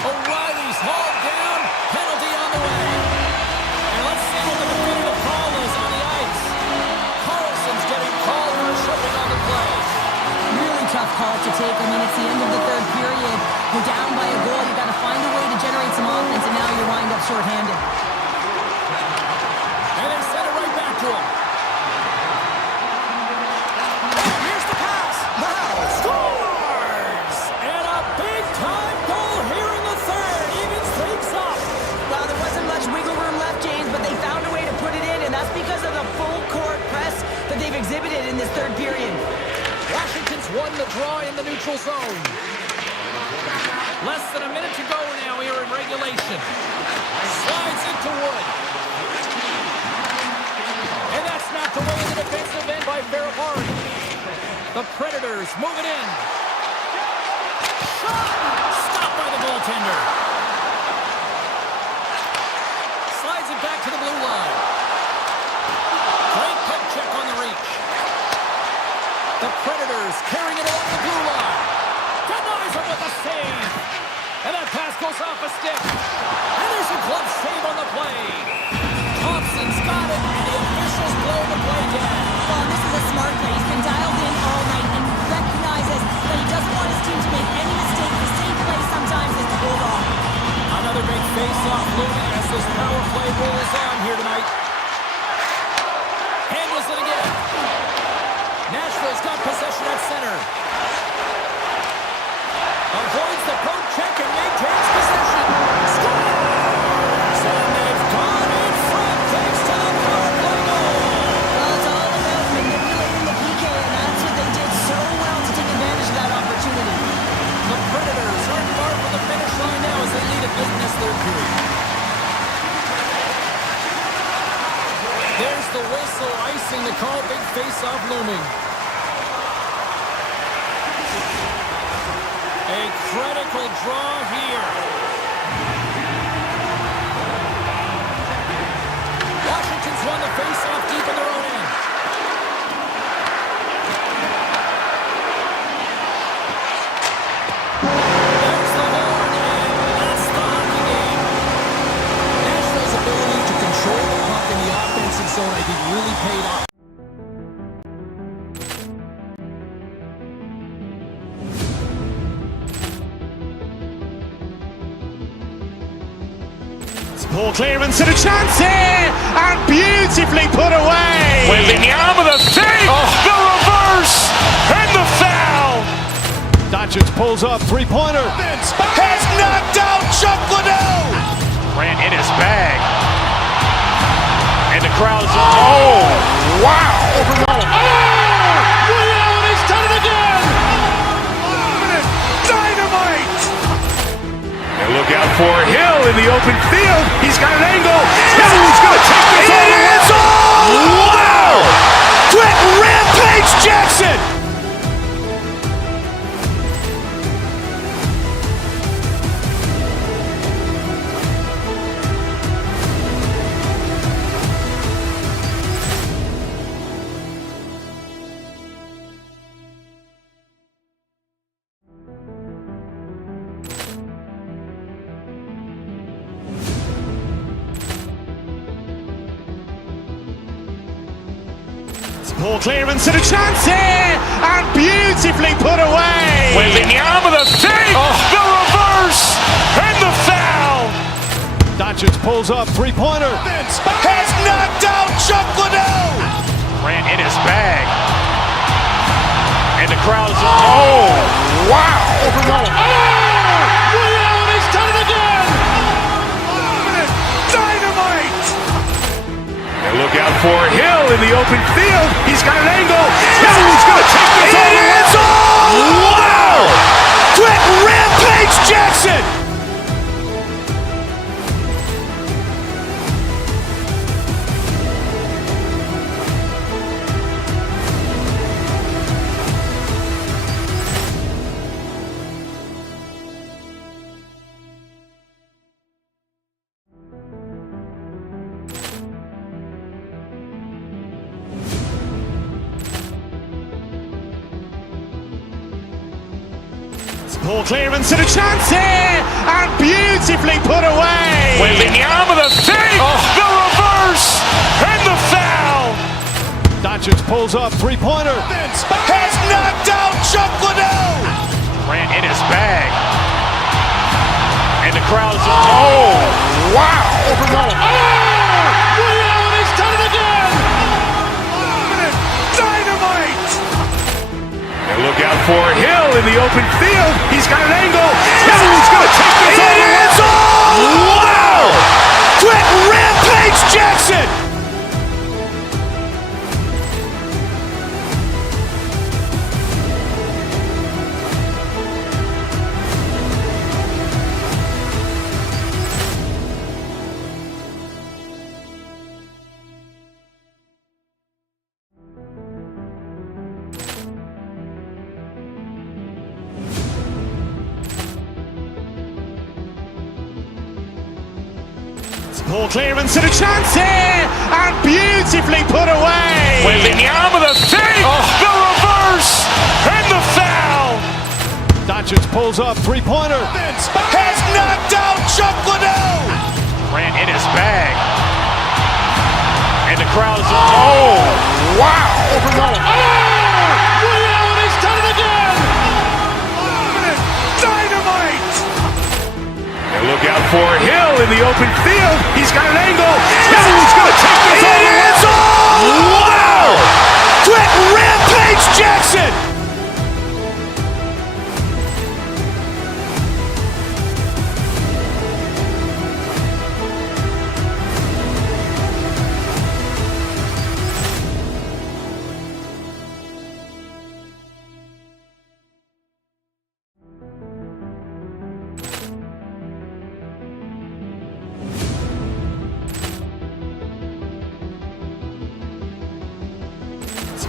O'Reilly's hauled down. Penalty on the way. And let's see what the definitive call is on the ice. Carlson's getting called for shoving on the play. Really tough call to take. I mean, it's the end of the third period. You're down by a goal. You got to find a way to generate some offense, and now you wind up shorthanded. And they send it right back to him. Oh, here's the pass. Wow. Scores! And a big-time goal here in the third. Evens things up. Well, there wasn't much wiggle room left, James, but they found a way to put it in, and that's because of the full-court press that they've exhibited in this third period. Washington's won the draw in the neutral zone. Less than a minute to go now here in regulation. Slides into Wood. And that's knocked away in the defensive end by Ferrari. The Predators move it in. Shot! Stopped by the goaltender. Slides it back to the blue line. Great poke check on the reach. The Predators carrying it along the blue line. Denies him with a save. And that pass goes off a stick. And there's a glove save on the play. Thompson's got it, and the officials blow the play dead. Well, this is a smart play. He's been dialed in all night and recognizes that he doesn't want his team to make any mistake. The safe play sometimes is to hold on. Another big face-off looming as this power play rolls on here tonight. Handles it again. Nashville's got possession at center. Avoids the poke check and maintains possession. Scores! And they've gone in front thanks to the power play goal. Well, it's all about manipulating the PK, and that's what they did so well to take advantage of that opportunity. The Predators aren't far from the finish line now as they lead it in this third period. There's the whistle, icing the call, big face-off looming. A critical draw here. Washington's won the face-off deep in their own end. There's the horn, and that's the hockey game. Nashville's ability to control the puck in the offensive zone, I think, really paid off. Poor clearance and a chance here, and beautifully put away. Wembanyama with a fake, the reverse, and the foul. Doncic pulls up, three-pointer. Vince has knocked out Chuck Liddell. Grant in his bag. And the crowd is, oh, wow. Ray Allen has done it again. Dynamite. And look out for Hill in the open field. He's got an angle. He's going to take this all the way. It's all. Wow. Quick Rampage Jackson. Poor clearance and a chance here, and beautifully put away. Wembanyama with a fake, the reverse, and the foul. Doncic pulls up, three-pointer. Vince has knocked out Chuck Liddell. Grant in his bag. And the crowd is, oh, wow. Ray Allen has done it again. Dynamite. And look out for Hill in the open field. He's got an angle. He's going to take this all the way. It's all. Wow. Quick Rampage Jackson. Poor clearance and a chance here, and beautifully put away. Wembanyama with a fake, the reverse, and the foul. Doncic pulls up, three-pointer. Vince has knocked out Chuck Liddell. Grant in his bag. And the crowd is, oh, wow. Ray Allen has done it again. Dynamite. And look out for Hill in the open field. He's got an angle. He's going to take this all the way. It's all. Wow. Quick Rampage Jackson. Poor clearance and a chance here, and beautifully put away. Wembanyama with a fake, the reverse, and the foul. Doncic pulls up, three-pointer. Vince has knocked out Chuck Liddell. Grant in his bag. And the crowd is, oh, wow. Ray Allen has done it again. Dynamite. And look out for Hill in the open field. He's got an angle. He's going to take this all the way. It's all. Wow. Quick Rampage Jackson.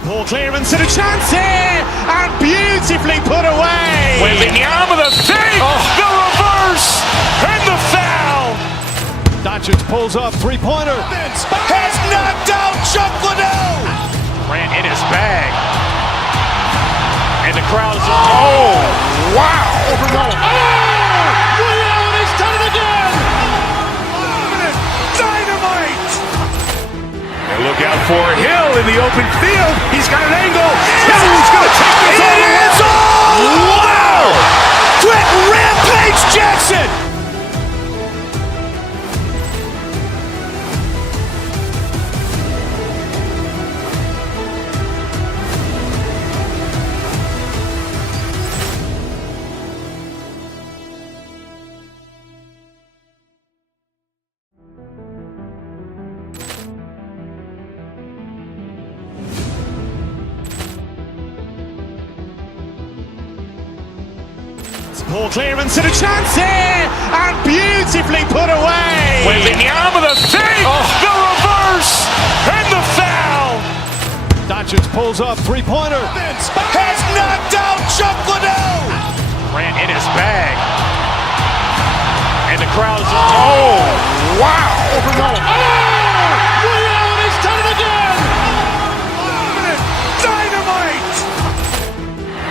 Poor clearance and a chance here, and beautifully put away. Wembanyama with a fake, the reverse, and the foul. Doncic pulls up, three-pointer. Vince has knocked out Chuck Liddell. Grant in his bag. And the crowd is, oh, wow. Ray Allen has done it again. Dynamite. And look out for Hill in the open field. He's got an angle. He's going to take this all the way. It's all. Wow. Quick Rampage Jackson. Ball clearance and a chance here, and beautifully put away. Waving the arm of the thing, the reverse, and the foul. Doncic pulls up, three-pointer. Has knocked out Chocolate. Grant in his bag. And the crowd's, oh, wow. He's done it again. Dynamite.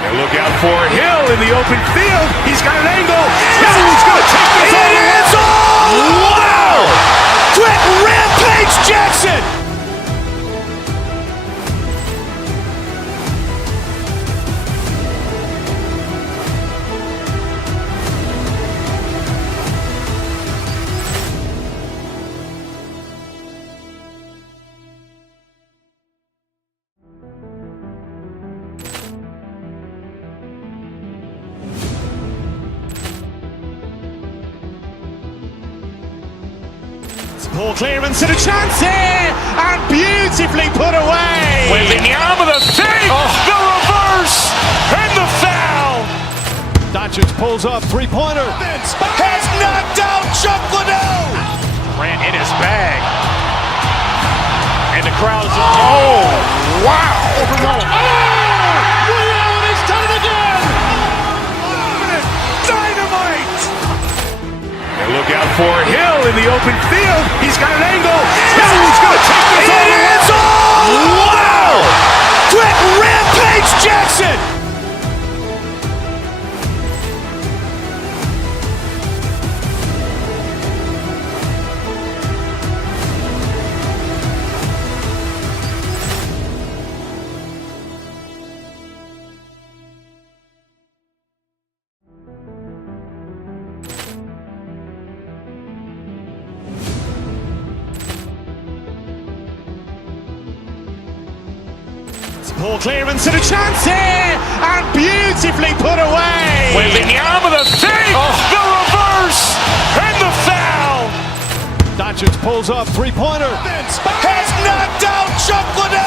And look out for Hill in the open field. He's got an angle. Hill's going to take this all the way. It's all. Wow. Quick Rampage Jackson. Ball clearance and a chance here, and beautifully put away. Waving the arm of the thing, the reverse, and the foul. Doncic pulls up, three-pointer. Has knocked out Chocolate. Grant in his bag. And the crowd's, oh, wow. He's done it again. Dynamite. And look out for Hill in the open field. He's got an angle. Hill's going to take this all the way. It's all. Wow. Quick Rampage Jackson. Ball clearance and a chance here, and beautifully put away. Waving the arm of the thing, the reverse, and the foul. Doncic pulls up, three-pointer. Has knocked out Chocolate.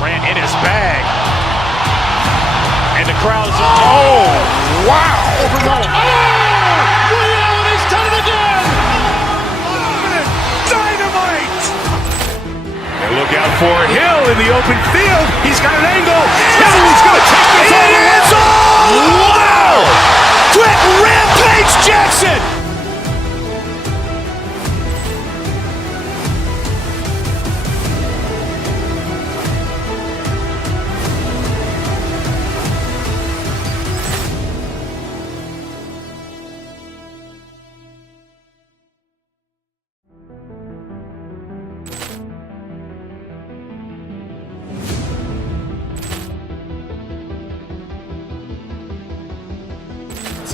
Grant in his bag. And the crowd's, oh, wow. He's done it again. Dynamite. And look out for Hill in the open field. He's got an angle. Hill's going to take this all the way. It's all. Wow. Quick Rampage Jackson.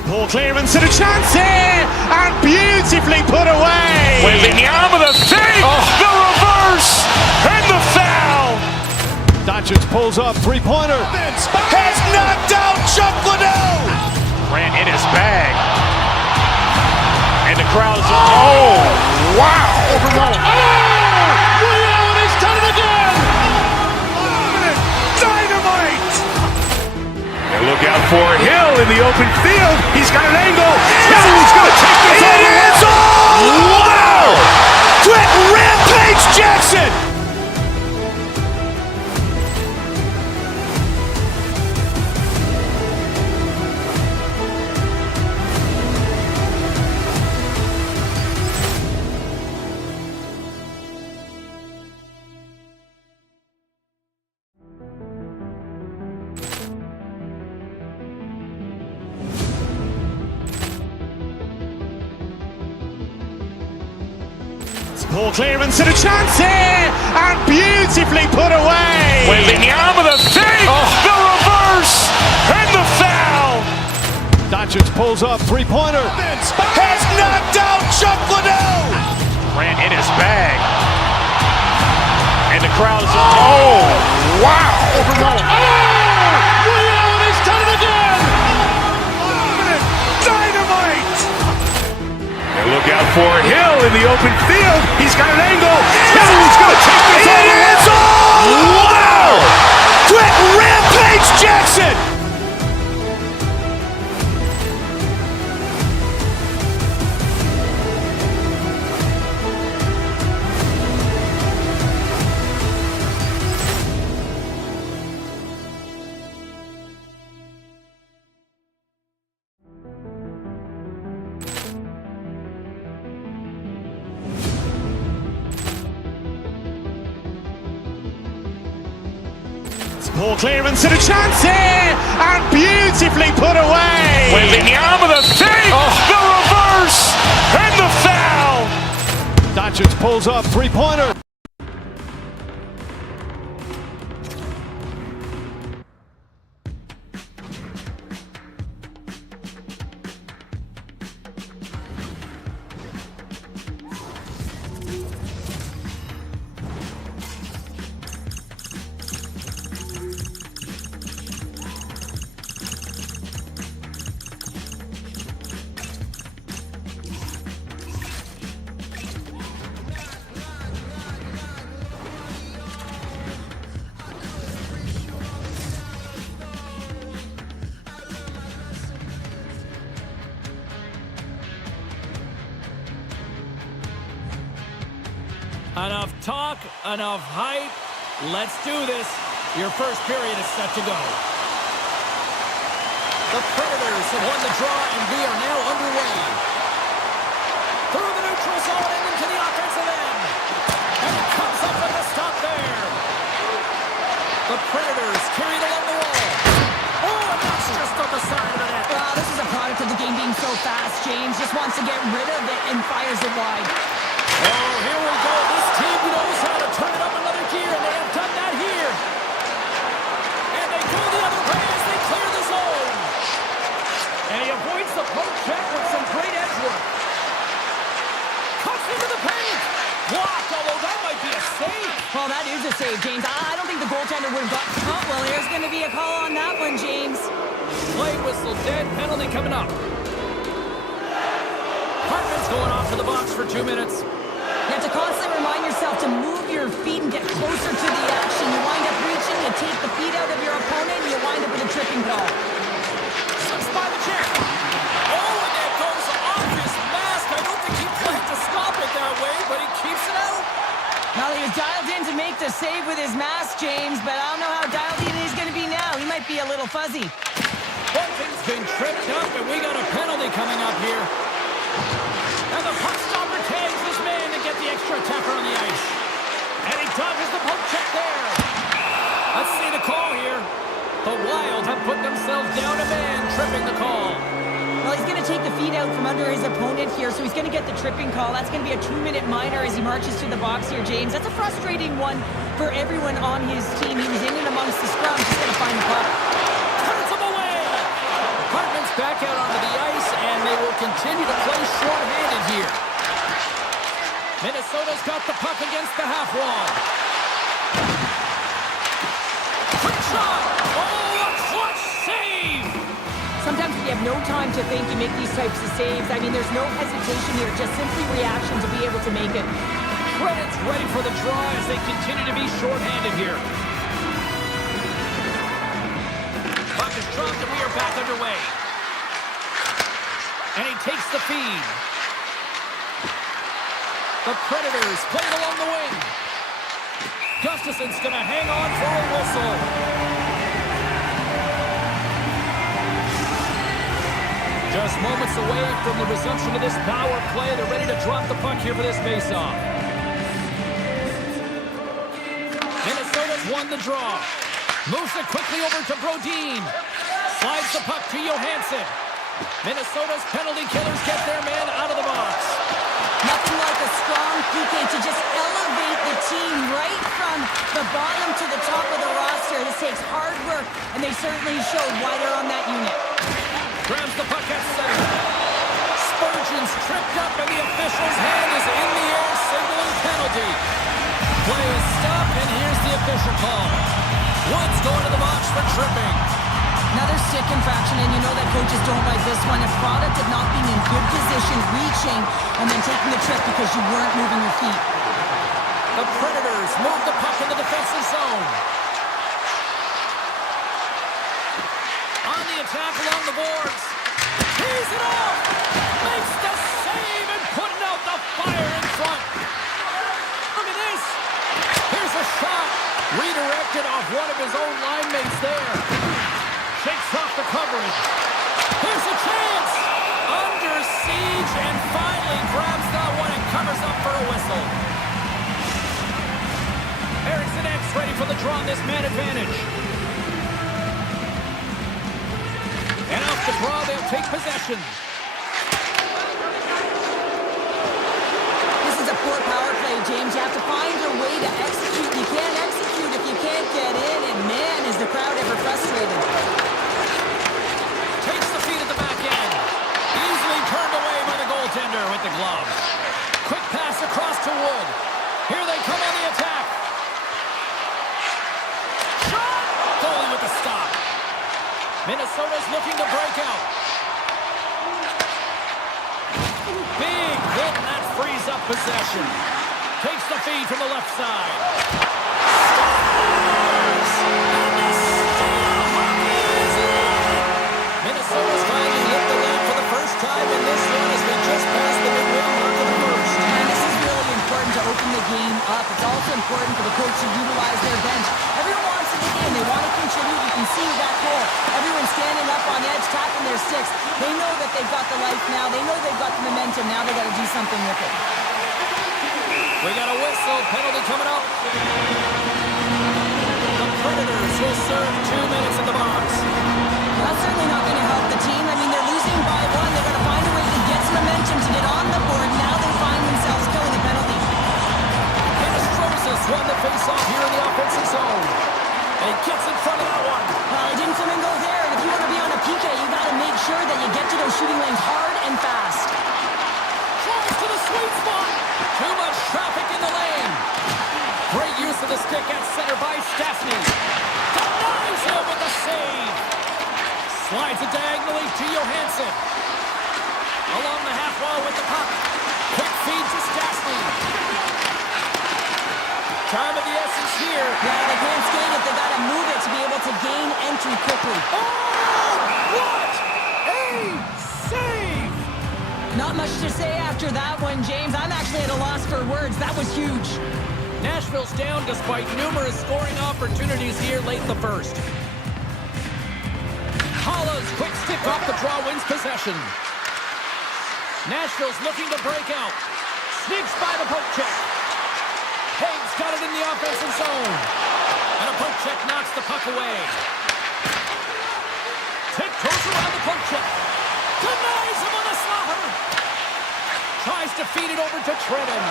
Ball clearance and a chance here, and beautifully put away. Waving the arm of the thing, the reverse, and the foul. Doncic pulls up, three-pointer. Has knocked out Chocolate. Grant in his bag. And the crowd's, oh, wow. He's done it again. Dynamite. And look out for Hill in the open field. He's got an angle. Hill's going to take this all the way. It's all. Wow. Quick Rampage Jackson. Ball clearance and a chance here, and beautifully put away. Waving the arm of the thing, the reverse, and the foul. Doncic pulls up, three-pointer. Has knocked out Chocolate. Grant in his bag. And the crowd's, oh, wow. He's done it again. Dynamite. And look out for Hill in the open field. He's got an angle. Hill's going to take this all the way. It's all. Wow. Quick Rampage Jackson. Poor clearance and a chance here, and beautifully put away. Waving the arm of the thing, the reverse, and the foul. Doncic pulls up, three-pointer. Enough talk, enough hype. Let's do this. Your first period is set to go. The Predators have won the draw, and we are now underway. Through the neutral zone and into the offensive end. And it comes up with a stop there. The Predators carried along the wall. Oh, and that's just on the side of the net. This is a product of the game being so fast. James just wants to get rid of it and fires it wide. Oh, here we go. This team knows how to turn it up another gear, and they have done that here. And they go the other way as they clear the zone. And he avoids the poke check with some great edge work. Cuts into the paint. Blocked, although that might be a save. Well, that is a save, James. I don't think the goaltender would have got... Oh, well, there's going to be a call on that one, James. Play whistle dead. Penalty coming up. Hartman's going off to the box for 2 minutes. You have to constantly remind yourself to move your feet and get closer to the action. You wind up reaching, you take the feet out of your opponent, and you wind up with a tripping call. Slips by the chair. Oh, and that goes off his mask. I don't think he planned to stop it that way, but he keeps it out. Well, he was dialed in to make the save with his mask, James, but I don't know how dialed in he's going to be now. He might be a little fuzzy. Bunting's been tripped up, and we got a penalty coming up here. And the puck stopper tags his man to get the extra attacker on the ice. And he dodges the poke check there. Let's see the call here. The Wild have put themselves down a man, tripping the call. Well, he's going to take the feet out from under his opponent here, so he's going to get the tripping call. That's going to be a 2-minute minor as he marches to the box here, James. That's a frustrating one for everyone on his team. He was in and amongst the scrum, just going to find the puck. Turns him away. Hartman's back out onto the ice, and they will continue to play short-handed here. Minnesota's got the puck against the half wall. Quick shot! Oh, a clutch save! Sometimes when you have no time to think, you make these types of saves. I mean, there's no hesitation here, just simply reaction to be able to make it. Credits ready for the draw as they continue to be short-handed here. Puck is dropped, and we are back underway. And he takes the feed. The Predators playing along the wing. Gustafson's going to hang on for a whistle. Just moments away from the resumption of this power play. They're ready to drop the puck here for this faceoff. Minnesota's won the draw. Moves it quickly over to Brodin. Slides the puck to Johansson. Minnesota's penalty killers get their man out of the box. Nothing like a strong PK to just elevate the team right from the bottom to the top of the roster. This takes hard work, and they certainly showed why they're on that unit. Grabs the puck at center. Spurgeon's tripped up, and the official's hand is in the air, signaling penalty. Play is stopped, and here's the official call. Woods going to the box for tripping. Another stick infraction, and you know that coaches don't like this one. A product of not being in good position, reaching, and then taking the trip because you weren't moving your feet. The Predators move the puck in the defensive zone. On the attack along the boards. Tees it off. Makes the save and putting out the fire in front. Look at this. Here's a shot. Redirected off one of his own line mates there. Shakes off the coverage. Here's a chance. Under siege and finally grabs that one and covers up for a whistle. Erickson X ready for the draw on this man advantage. draw, they'll take possession. This is a poor power play, James. You have to find a way to execute. You can't execute if you can't get in, and man, is the crowd ever frustrated. Takes the feed at the back end. Easily turned away by the goaltender with the glove. Quick pass across to Wood. Here they come on the attack. Shot! Goalie with the stop. Minnesota's looking to break out. Big hit, and that frees up possession. Takes the feed from the left side. Scores! And the steal hockey is in! Minnesota's finally lit the lamp for the first time in this one as they just passed the midway mark of the first. And this is really important to open the game up. It's also important for the coach to utilize their bench. Everyone wants in the game. They want to contribute. You can see that goal. Everyone's standing up on edge, tapping their sticks. They know that they've got the life now. They know they've got the momentum. Now they got to do something with it. We got a whistle. Penalty coming up. The Predators will serve 2 minutes in the box. That's certainly not going to help the team. I mean, they're losing by one. They've got to find a way to get some momentum to get on the board. Now they find themselves killing a penalty. Canestrosis won the face-off here in the offensive zone. And he gets in front of that one. It didn't come and go there. And if you want to be on a PK, you got to make sure that you get to those shooting lanes hard and fast. Tries to the sweet spot. Too much traffic in the lane. Great use of the stick at center by Stastny. Denies him with the save. Slides it diagonally to Johansson. Along the half wall with the puck. Quick feed to Stastny. Time of the essence here. Yeah, they can't skate it. They got to move it to be able to gain entry quickly. Oh, what a save! Not much to say after that one, James. I'm actually at a loss for words. That was huge. Nashville's down despite numerous scoring opportunities here late in the first. Holla's quick stick off the draw wins possession. Nashville's looking to break out. Sneaks by the poke check. Haig's got it in the offensive zone. And a poke check knocks the puck away. Tiptoes around the poke check. Denies him on the slaughter. Tries to feed it over to Trenton.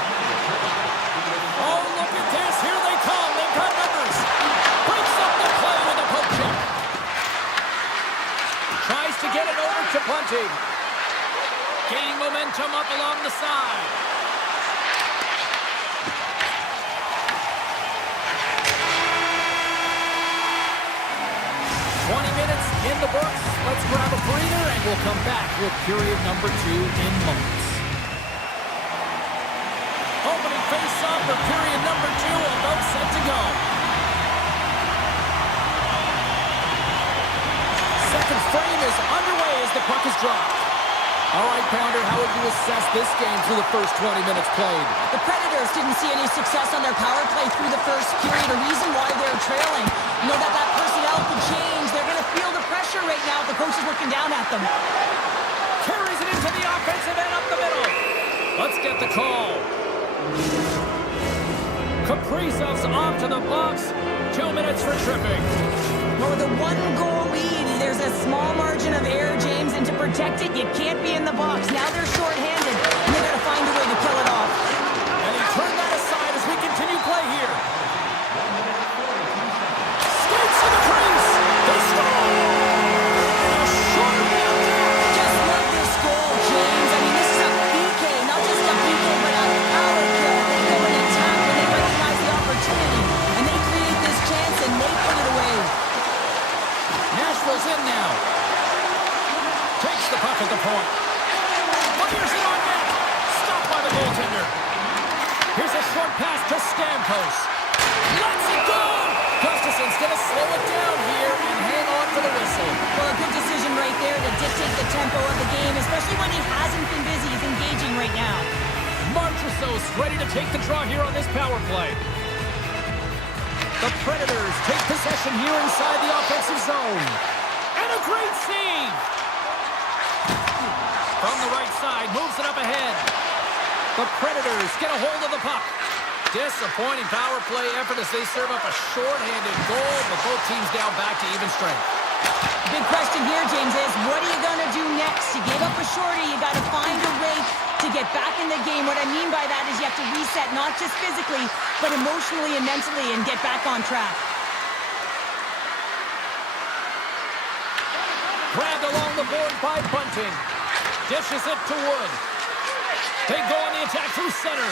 Oh, look at this. Here they come. They've got numbers. Breaks up the play with a poke check. Tries to get it over to Bunting. Gaining momentum up along the side. In the books. Let's grab a breather and we'll come back with period number 2 in moments. Opening face-off for period number 2, about set to go. Second frame is underway as the puck is dropped. All right, Pounder, how would you assess this game through the first 20 minutes played? The Predators didn't see any success on their power play through the first period. A reason why they're trailing. You know that personnel could change. They're going to feel the pressure right now if the coach is looking down at them. Carries it into the offensive end up the middle. Let's get the call. Kaprizov's off to the box. 2 minutes for tripping. Well, with a 1-goal lead, there's a small margin of error, James, and to protect it, you can't be in the box. Now they're shorthanded, and they got to find a way to kill it off. And he turned that aside as we continue play here. Skates to the crease. They score! A short man down. Just love this goal, James. I mean, this is a PK, not just a PK, but a power kill. They go and attack when they recognize the opportunity, and they create this chance, and they put it away. Nashville's in now. Takes the puck at the point. Fires it on net. Stopped by the goaltender. Here's a short pass to Stamkos. Lets it go! Gustafson's going to slow it down here and hang on for the whistle. Well, a good decision right there to dictate the tempo of the game, especially when he hasn't been busy. He's engaging right now. Marchessault's ready to take the draw here on this power play. The Predators take possession here inside the offensive zone. And a great save! From the right side, moves it up ahead. The Predators get a hold of the puck. Disappointing power play effort as they serve up a short-handed goal, but both teams down back to even strength. Big question here, James, is what are you going to do next? You gave up a shorty. You got to find a way to get back in the game. What I mean by that is you have to reset, not just physically, but emotionally and mentally, and get back on track. Grabbed along the board by Bunting. Dishes it to Wood. They go on the attack through center.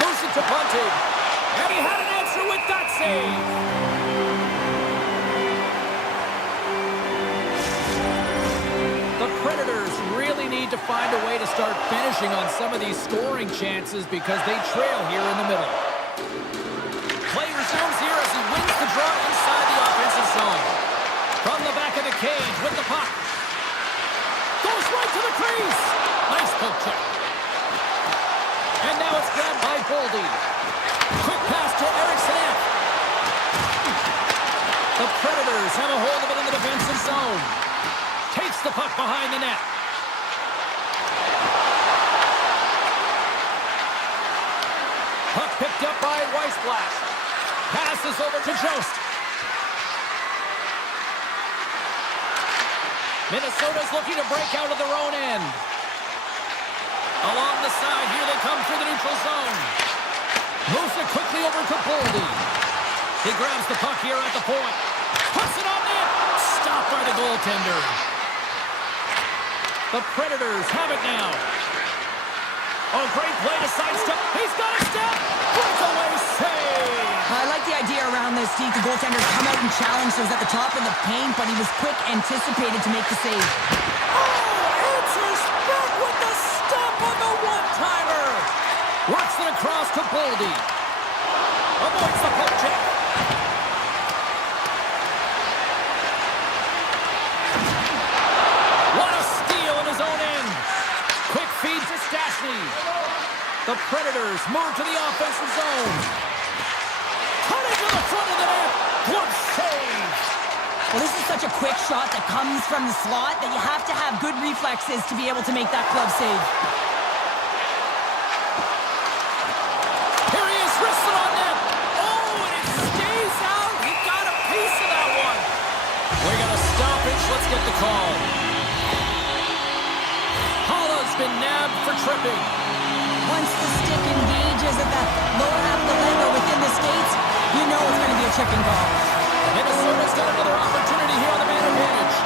Moves it to Bunting. And he had an answer with that save. The Predators really need to find a way to start finishing on some of these scoring chances because they trail here in the middle. Play resumes here as he wins the draw inside the offensive zone. From the back of the cage with the puck. Goes right to the crease. Nice poke check. And now it's grabbed by Boldy. Quick pass to Eriksson. The Predators have a hold of it in the defensive zone. Takes the puck behind the net. Puck picked up by Weissblatt. Passes over to Jost. Minnesota's looking to break out of their own end. Along the side, here they come through the neutral zone. Moves it quickly over to Boldy. He grabs the puck here at the point. Puts it on net. Stopped by the goaltender. The Predators have it now. Oh, great play to sidestep. He's got a step. Breakaway save. I like the idea around this, Steve. The goaltender come out and challenge those at the top of the paint, but he was quick, anticipated to make the save. Oh, answers back with the stop on the one-timer. Works it across to Boldy. Avoids the poke check. What a steal in his own end. Quick feed to Stastny. The Predators move to the offensive zone. Cutting to the front of the net. Glove save. Well, this is such a quick shot that comes from the slot that you have to have good reflexes to be able to make that glove save. Here he is, wristed on net. Oh, and it stays out. He got a piece of that one. We got a stoppage. Let's get the call. Holla's been nabbed for tripping. Once the stick engages at the lower half of the leg or within the skates, you know it's going to be a tripping call. Minnesota's got another opportunity here on the man advantage.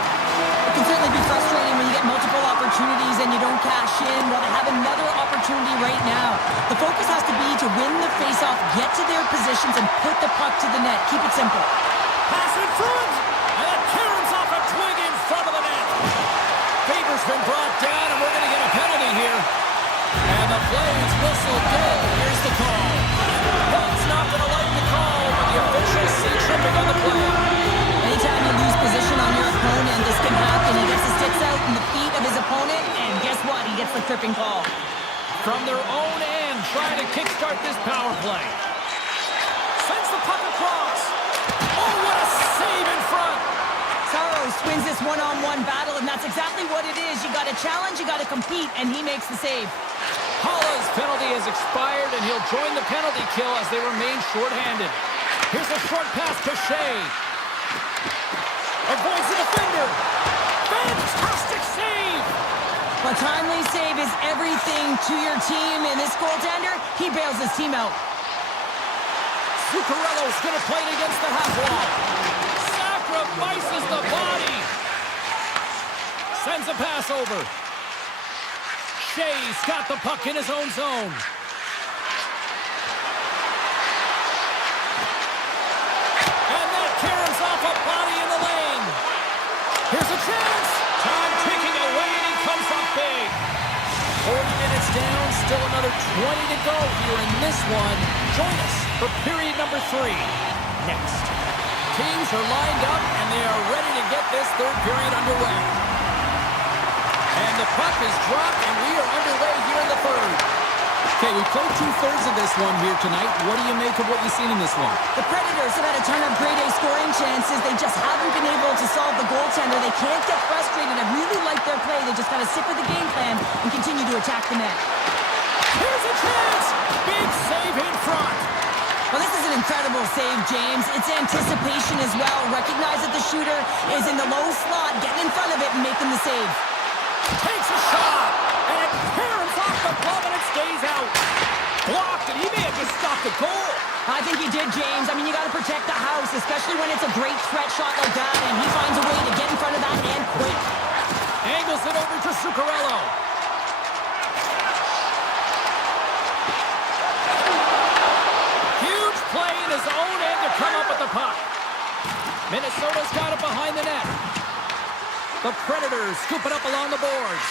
It can certainly be frustrating when you get multiple opportunities and you don't cash in. Well, they have another opportunity right now. The focus has to be to win the faceoff, get to their positions, and put the puck to the net. Keep it simple. Pass in front, and it caroms off a twig in front of the net. Faber's been brought down, and we're going to get a penalty here. And the Flames whistle dead. Here's the call. Buck's not going to like the call, but the officials see tripping on the play. Anytime you lose position on your opponent, this can happen. He gets the sticks out in the feet of his opponent, and guess what? He gets the tripping call. From their own end, trying to kickstart this power play. Sends the puck across. Oh, what a save in front. Saros wins this one-on-one battle, and that's exactly what it is. You got to challenge, you got to compete, and he makes the save. Holla's penalty has expired, and he'll join the penalty kill as they remain shorthanded. Here's a short pass to Shea. Avoids the defender. Fantastic save. A timely save is everything to your team, and this goaltender, he bails his team out. Zuccarello's going to play it against the half wall. Sacrifices the body. Sends a pass over. Shea's got the puck in his own zone. And that caroms off a body in the lane. Here's a chance. Time ticking away, and he comes up big. 40 minutes down, still another 20 to go here in this one. Join us for period number 3. Next. Teams are lined up, and they are ready to get this third period underway. And the puck is dropped, and we are underway here in the third. Okay, we played 2/3 of this one here tonight. What do you make of what you've seen in this one? The Predators have had a ton of grade A scoring chances. They just haven't been able to solve the goaltender. They can't get frustrated. I really like their play. They just got to stick with the game plan and continue to attack the net. Here's a chance! Big save in front. Well, this is an incredible save, James. It's anticipation as well. Recognize that the shooter is in the low slot, getting in front of it and making the save. Takes a shot, and it tears off the glove, and it stays out. Blocked, and he may have just stopped the goal. I think he did, James. I mean, you got to protect the house, especially when it's a great threat shot like that, and he finds a way to get in front of that and quick. Angles it over to Zuccarello. Huge play in his own end to come up with the puck. Minnesota's got it behind the net. The Predators scoop it up along the boards.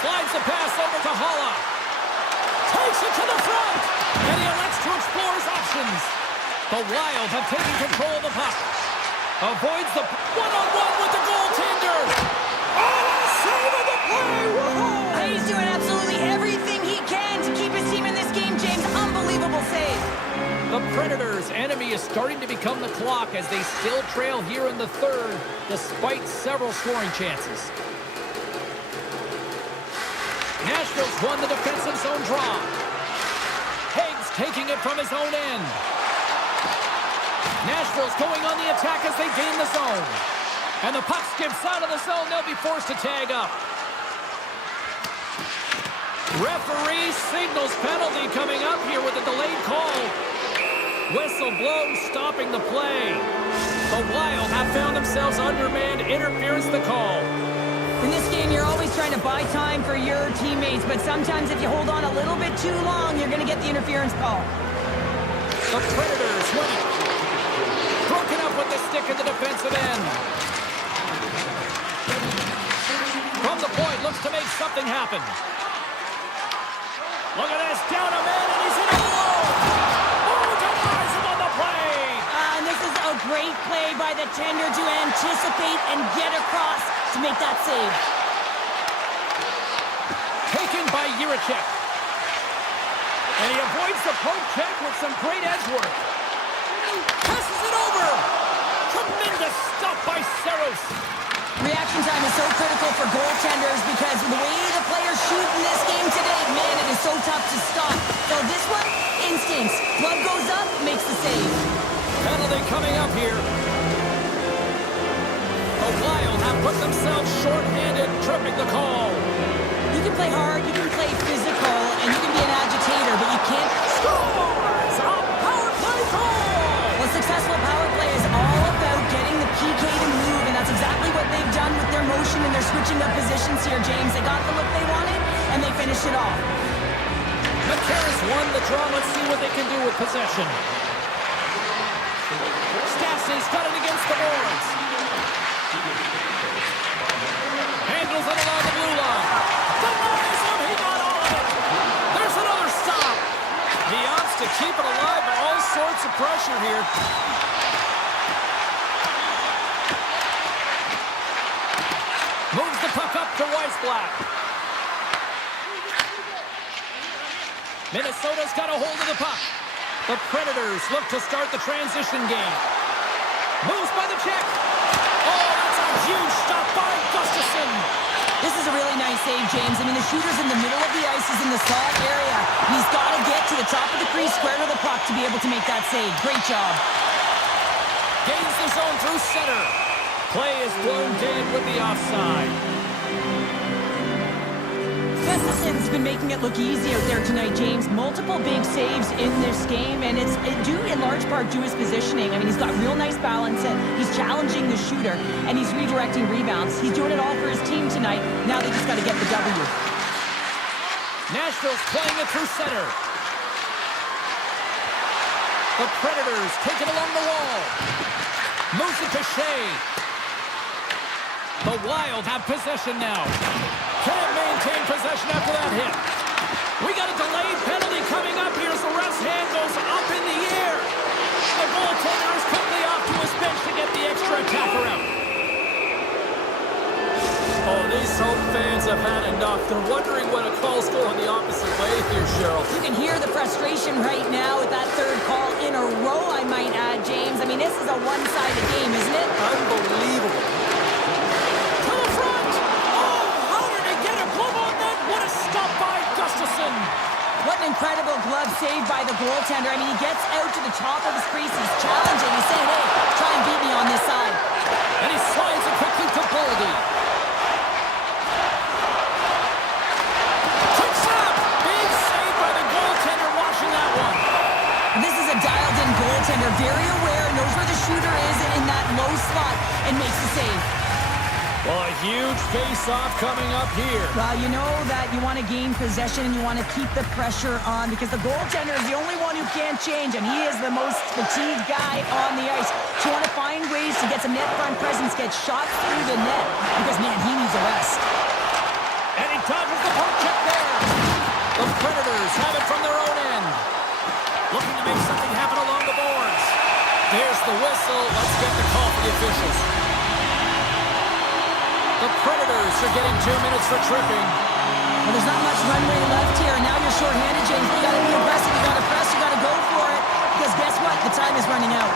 Slides the pass over to Holla. Takes it to the front. And he elects to explore his options. The Wild have taken control of the puck. Avoids the one-on-one with the goaltender. Oh, what a save of the play! Whoa! He's doing absolutely everything he can to keep his team in this game, James. Unbelievable save. The Predators' enemy is starting to become the clock as they still trail here in the third, despite several scoring chances. Nashville's won the defensive zone draw. Higgs taking it from his own end. Nashville's going on the attack as they gain the zone. And the puck skips out of the zone. They'll be forced to tag up. Referee signals penalty coming up here with a delayed call. Whistle blows, stopping the play. The Wild have found themselves undermanned. Interference the call. In this game, you're always trying to buy time for your teammates, but sometimes if you hold on a little bit too long, you're going to get the interference call. The Predators win it. Broken up with the stick in the defensive end. From the point, looks to make something happen. Look at this, down a man, and he's in a goal! Oh, denies him on the play! And this is a great play by the tender to anticipate and get across to make that save. Taken by Jiricek. And he avoids the poke check with some great edge work. Passes it over! Tremendous stuff by Saros. Reaction time is so critical for goaltenders because the way the players shoot in this game today, man, it is so tough to stop. So this one, instincts. Glove goes up, makes the save. Penalty coming up here. The Wild have put themselves short-handed, tripping the call. You can play hard, you can play physical, and you can be an agitator, but you can't... Scores! A power play goal! Well, successful power play is all about getting the PK to move, and that's exactly what they've done with their motion and their switching of positions here, James. They got the look they wanted, and they finished it off. McCarron's won the draw. Let's see what they can do with possession. Stastny's got it against the boards. Handles it along the blue line. Denies him. He got all of it. There's another stop. He opts to keep it alive, but all sorts of pressure here. Moves the puck up to Weissblatt. Minnesota's got a hold of the puck. The Predators look to start the transition game. Moves by the check. Oh, that's a huge stop by Gustafsson. This is a really nice save, James. I mean, the shooter's in the middle of the ice. He's in the slot area. He's got to get to the top of the crease, square to the puck to be able to make that save. Great job. Gains the zone through center. Play is blown dead with the offside. Gustafsson's been making it look easy out there tonight, James. Multiple big saves in this game, and it's due in large part to his positioning. I mean, he's got real nice balance, and he's challenging the shooter, and he's redirecting rebounds. He's doing it all for his team tonight. Now they just got to get the W. Nashville's playing it through center. The Predators take it along the wall. Moves it to Shea. The Wild have possession now. Can't maintain possession after that hit. We got a delayed penalty coming up here as the ref's hand goes up in the air. The goaltender is quickly off to his bench to get the extra attacker out. Oh, these home fans have had enough. They're wondering when a call's going the opposite way here, Cheryl. You can hear the frustration right now with that third call in a row, I might add, James. I mean, this is a one-sided game, isn't it? Unbelievable. To the front! Oh, how did he get a glove on that? What a stop by Gustafsson! What an incredible glove save by the goaltender. goaltender. I mean, he gets out to the top of his crease. He's challenging. He's saying, hey, try and beat me on this side. And he slides it quickly to Goldie. Quick shot! Big save by the goaltender, washing that one. This is a dialed-in goaltender, very aware, knows where the shooter is in that low slot, and makes the save. Well, a huge face-off coming up here. Well, you know that you want to gain possession and you want to keep the pressure on because the goaltender is the only one who can't change, and he is the most fatigued guy on the ice. So you want to find ways to get some net front presence, get shots through the net, because, man, he needs a rest. And he dodges the poke check there. The Predators have it from their own end. Looking to make something happen along the boards. There's the whistle. Let's get the call for the officials. The Predators are getting 2 minutes for tripping. Well, there's not much runway left here. Now you're short-handed, James. You got to be aggressive. You got to press. You got to go for it. Because guess what? The time is running out.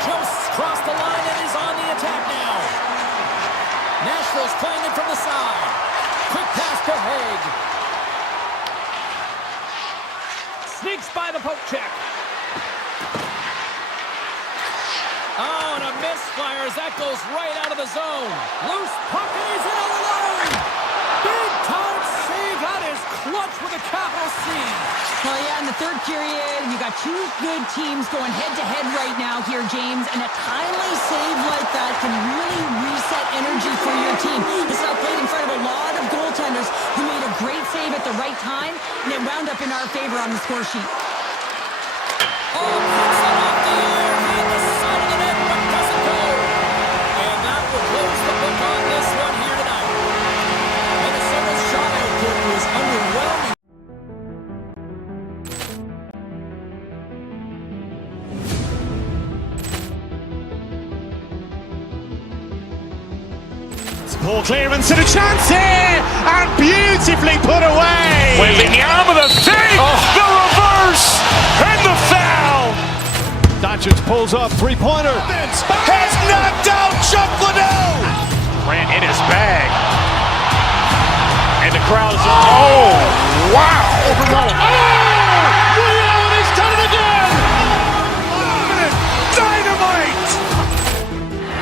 Josts crossed the line and is on the attack now. Nashville's playing it from the side. Quick pass to Haig. Sneaks by the poke check. Oh, and a misfire as that goes right out of the zone. Loose puck and he's in all alone. Big time save. That is clutch with a capital C. Well, yeah, in the third period, you got two good teams going head-to-head right now here, James, and a timely save like that can really reset energy for your team. This is played in front of a lot of goaltenders who made a great save at the right time, and it wound up in our favor on the score sheet. Oh, puts it off the air, hit the side of the net, but doesn't go. And that will close the book on this one here tonight. Minnesota's shot output was underwhelming. Paul clearance and a chance here, and beautifully put away. Wembanyama the save, the reverse, and the foul. Doncic pulls up, three-pointer. Has knocked out Chuck Liddell. Grant in his bag. And the crowd is, oh, wow. He's done it again. Dynamite.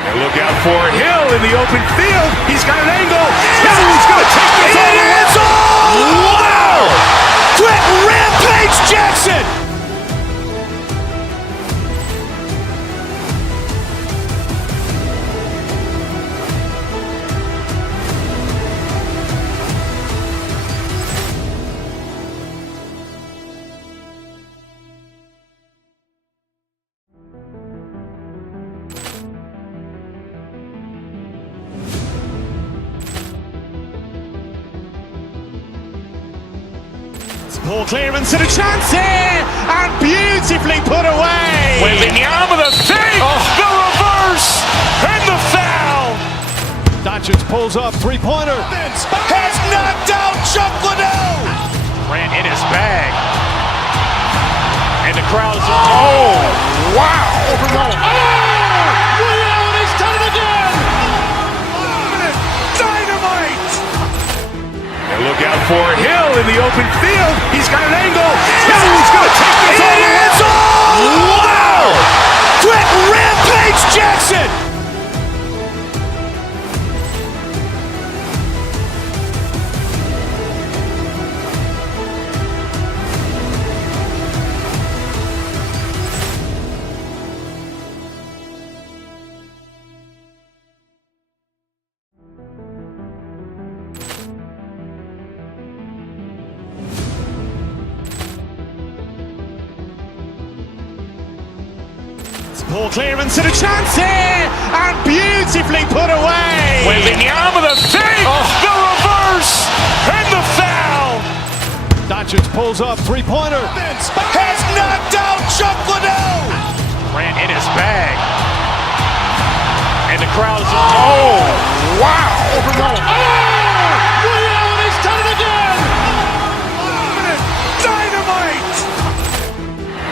And look out for Hill in the open field. He's got an angle. He's going to take this all the way. It's all. Wow. Quick rampage Jackson. Paul clearance and a chance here, and beautifully put away. Wembanyama the save, the reverse, and the foul. Doncic pulls up, three-pointer. Has knocked out Chuck Liddell. Grant in his bag. And the crowd is, oh, wow. He's done it again. Dynamite. And look out for Hill in the open field. He's got an angle. He's going to take this all the way. It's all. Wow. Quick rampage Jackson. Paul clearance and a chance here, and beautifully put away. Wembanyama the save, the reverse, and the foul. Doncic pulls up, three-pointer. Has knocked out Chuck Liddell. Grant in his bag. And the crowd is, oh, wow. He's done it again. Dynamite.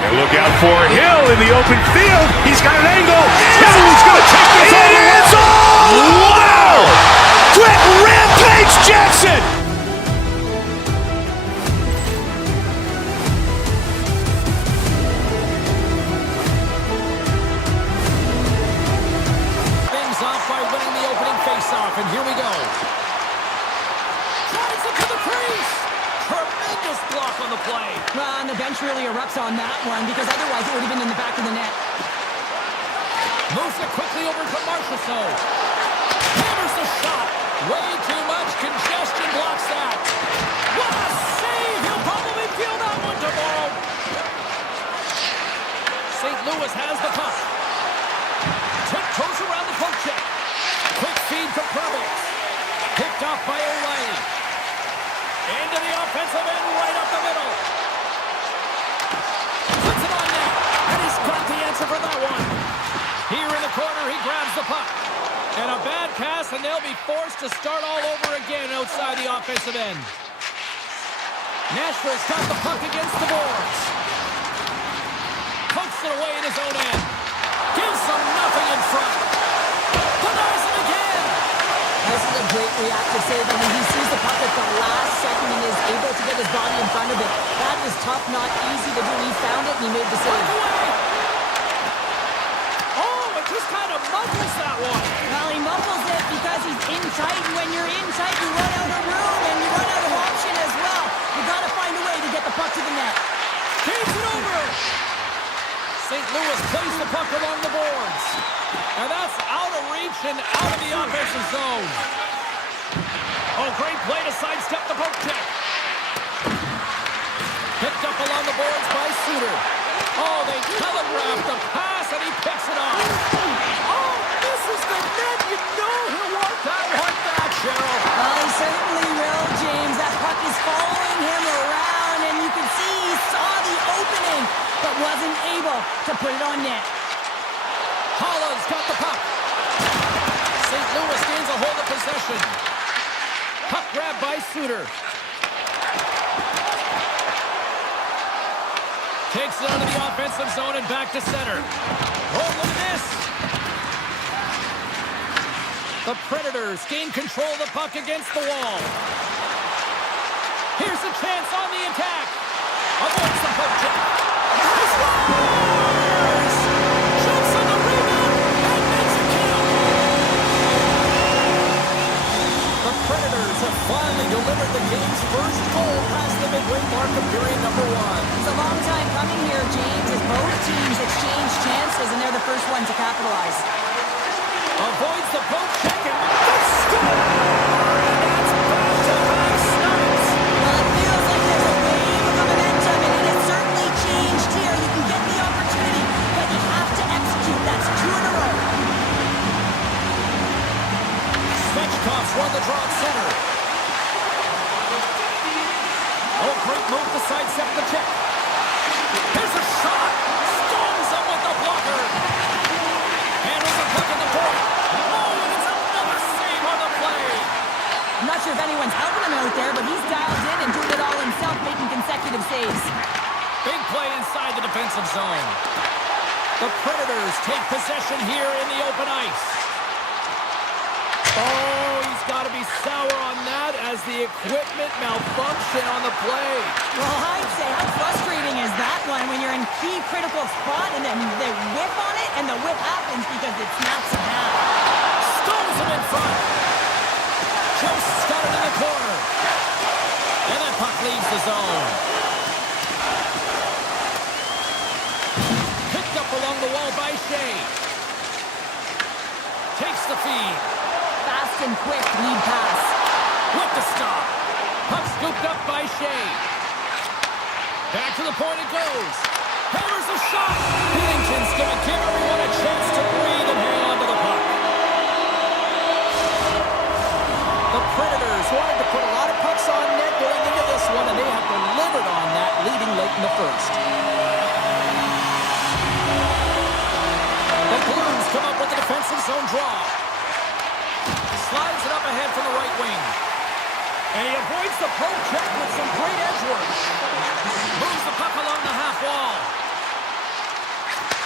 And look out for Hill in the open field. He's got an angle. He's going to take this all the way. It's all. Wow. Quick rampage Jackson. off, and here we go. Drives it to the crease. Tremendous block on the play. Well, and the bench really erupts on that one because otherwise it would have been in the back of the net. Moves it quickly over to Marchessault. Hammers the shot. Way too much congestion blocks that. What a save! He'll probably feel that one tomorrow. St. Louis has the puck. Tiptoes around the poke check. Quick feed to Perbix. Picked off by O'Reilly. Into the offensive end, right up the middle. Puts it on net. And he's got the answer for that one. Here in the corner, he grabs the puck. And a bad pass, and they'll be forced to start all over again outside the offensive end. Nashville's got the puck against the boards. Pokes it away in his own end. Gives them nothing in front. Denies it again. This is a great reactive save. I mean, he sees the puck at the last second and is able to get his body in front of it. That was tough, not easy to do. He found it and he made the save. Oh, it just kind of muffles that one. Well, he muffles it because he's in tight, and when you're in tight, you run out of room and you run out of option as well. You got to find a way to get the puck to the net. Keeps it over. St. Louis plays the puck along the boards. And that's out of reach and out of the offensive zone. Oh, great play to sidestep the poke check. Picked up along the boards by Suter. Oh, they telegraphed the pass and he picks it up. Oh, this is the net. You know he'll want that one back, Cheryl. Well, he certainly will, James. That puck is following him around, and you can see he saw the opening, but wasn't able to put it on net. Holland's got the puck. St. Louis gains a hold of possession. Puck grab by Suter. Takes it out of the offensive zone and back to center. Oh, look at this. The Predators gain control of the puck against the wall. Here's a chance on the attack. Avoids the poke check. He scores! Jumps on the rebound and makes a kill. The Predators have finally delivered the game's first goal past the midway mark of period number 1. It's a long time coming here, James, as both teams exchange chances, and they're the first one to capitalize. Avoids the poke check and the score! And that's back-to-back snipes. Well, it feels like there's a wave of momentum, and it has certainly changed here. You can get the opportunity, but you have to execute. That's 2 in a row. Svechkov's won the draw at center. Oh, great move to sidestep the check. Here's a shot. Storms him with the blocker. Handles the puck in the point. Oh, and it's another save on the play. I'm not sure if anyone's helping him out there, but he's dialed in and doing it all himself, making consecutive saves. Big play inside the defensive zone. The Predators take possession here in the open ice. Oh, he's got to be sour on that as the equipment malfunction on the play. Well, I'd say, how frustrating is that one when you're in key critical spot and then they whip on it and the whip happens because it snaps it down. Stones him in front. Joseph's got it in the corner. And that puck leaves the zone. Picked up along the wall by Shea. Takes the feed. Fast and quick lead pass. With the stop. Puck scooped up by Shea. Back to the point it goes. Hammers a shot. Binnington's going to give everyone a chance to breathe and hang on to the puck. The Predators wanted to put a lot of pucks on net going into this one, and they have delivered on that, leading late in the first. The Blues come up with the defensive zone draw. Slides it up ahead from the right wing. And he avoids the poke check with some great edge work. Moves the puck along the half wall.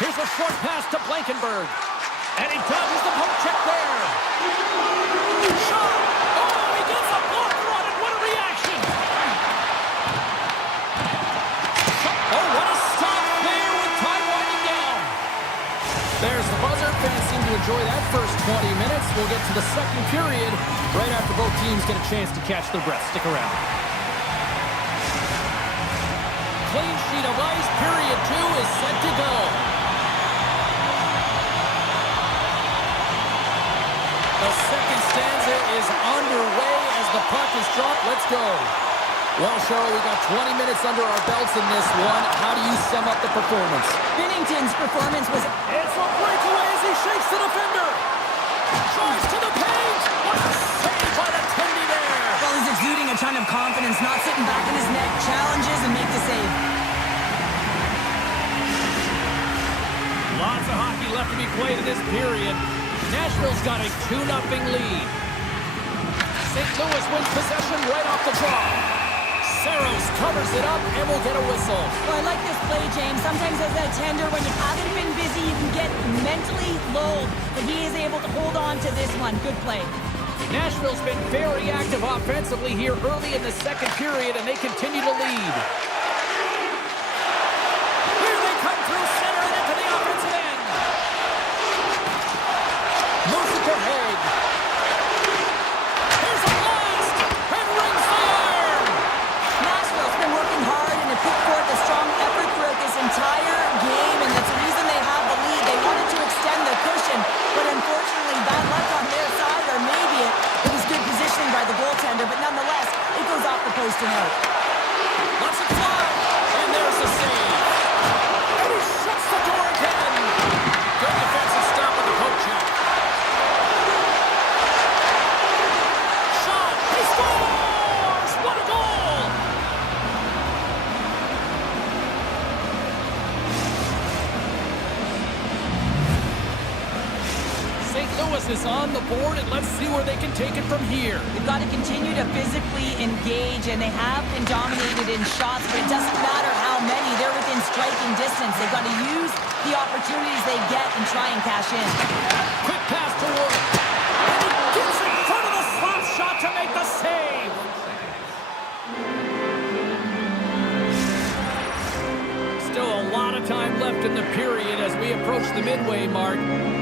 Here's a short pass to Blankenberg. And he dodges the poke check there. Shot! Oh, he gets a blocker on it. What a reaction! Oh, what a stop there with time winding down. There's the buzzer. Fans seem to enjoy that first 20 minutes. We'll we'll get to the second period right after both teams get a chance to catch their breath. Stick around. Clean sheet of ice. Period 2 is set to go. The second stanza is underway as the puck is dropped. Let's go. Well, Cheryl, we got 20 minutes under our belts in this one. How do you sum up the performance? Binnington's performance was... It's a breakaway as he shakes the defender. Drives to the paint. What a save by the Tendy there. Well, he's exuding a ton of confidence, not sitting back in his net, challenges and make the save. Lots of hockey left to be played in this period. Nashville's got a 2-0 lead. St. Louis wins possession right off the draw. Saros covers it up and will get a whistle. Well, I like this play, James. Sometimes as a tender, when you haven't been busy, you can get mentally lulled. But he is able to hold on to this one. Good play. Nashville's been very active offensively here early in the second period, and they continue to lead. Here they come through center and into the offensive end. Moves it to Haig. Here's a blast and rings the iron. Nashville's been working hard and have put forth a strong effort throughout this entire game, and that's the reason they have the lead. They wanted to extend their cushion, but unfortunately, bad luck on their side, or maybe it was good positioning by the goaltender, but nonetheless, it goes off the post and out. Lets it fly, and there's the save. And he shuts the door again. Good defensive stop with the poke check. Shot, he scores! What a goal! St. Louis is on the board, and let's see where they can take it from here. They've got to continue to physically engage, and they have been dominated in shots, but it doesn't matter how many. They're within striking distance. They've got to use the opportunities they get and try and cash in. Quick pass to Wood. And he gets in front of the slap shot to make the save. Still a lot of time left in the period as we approach the midway mark.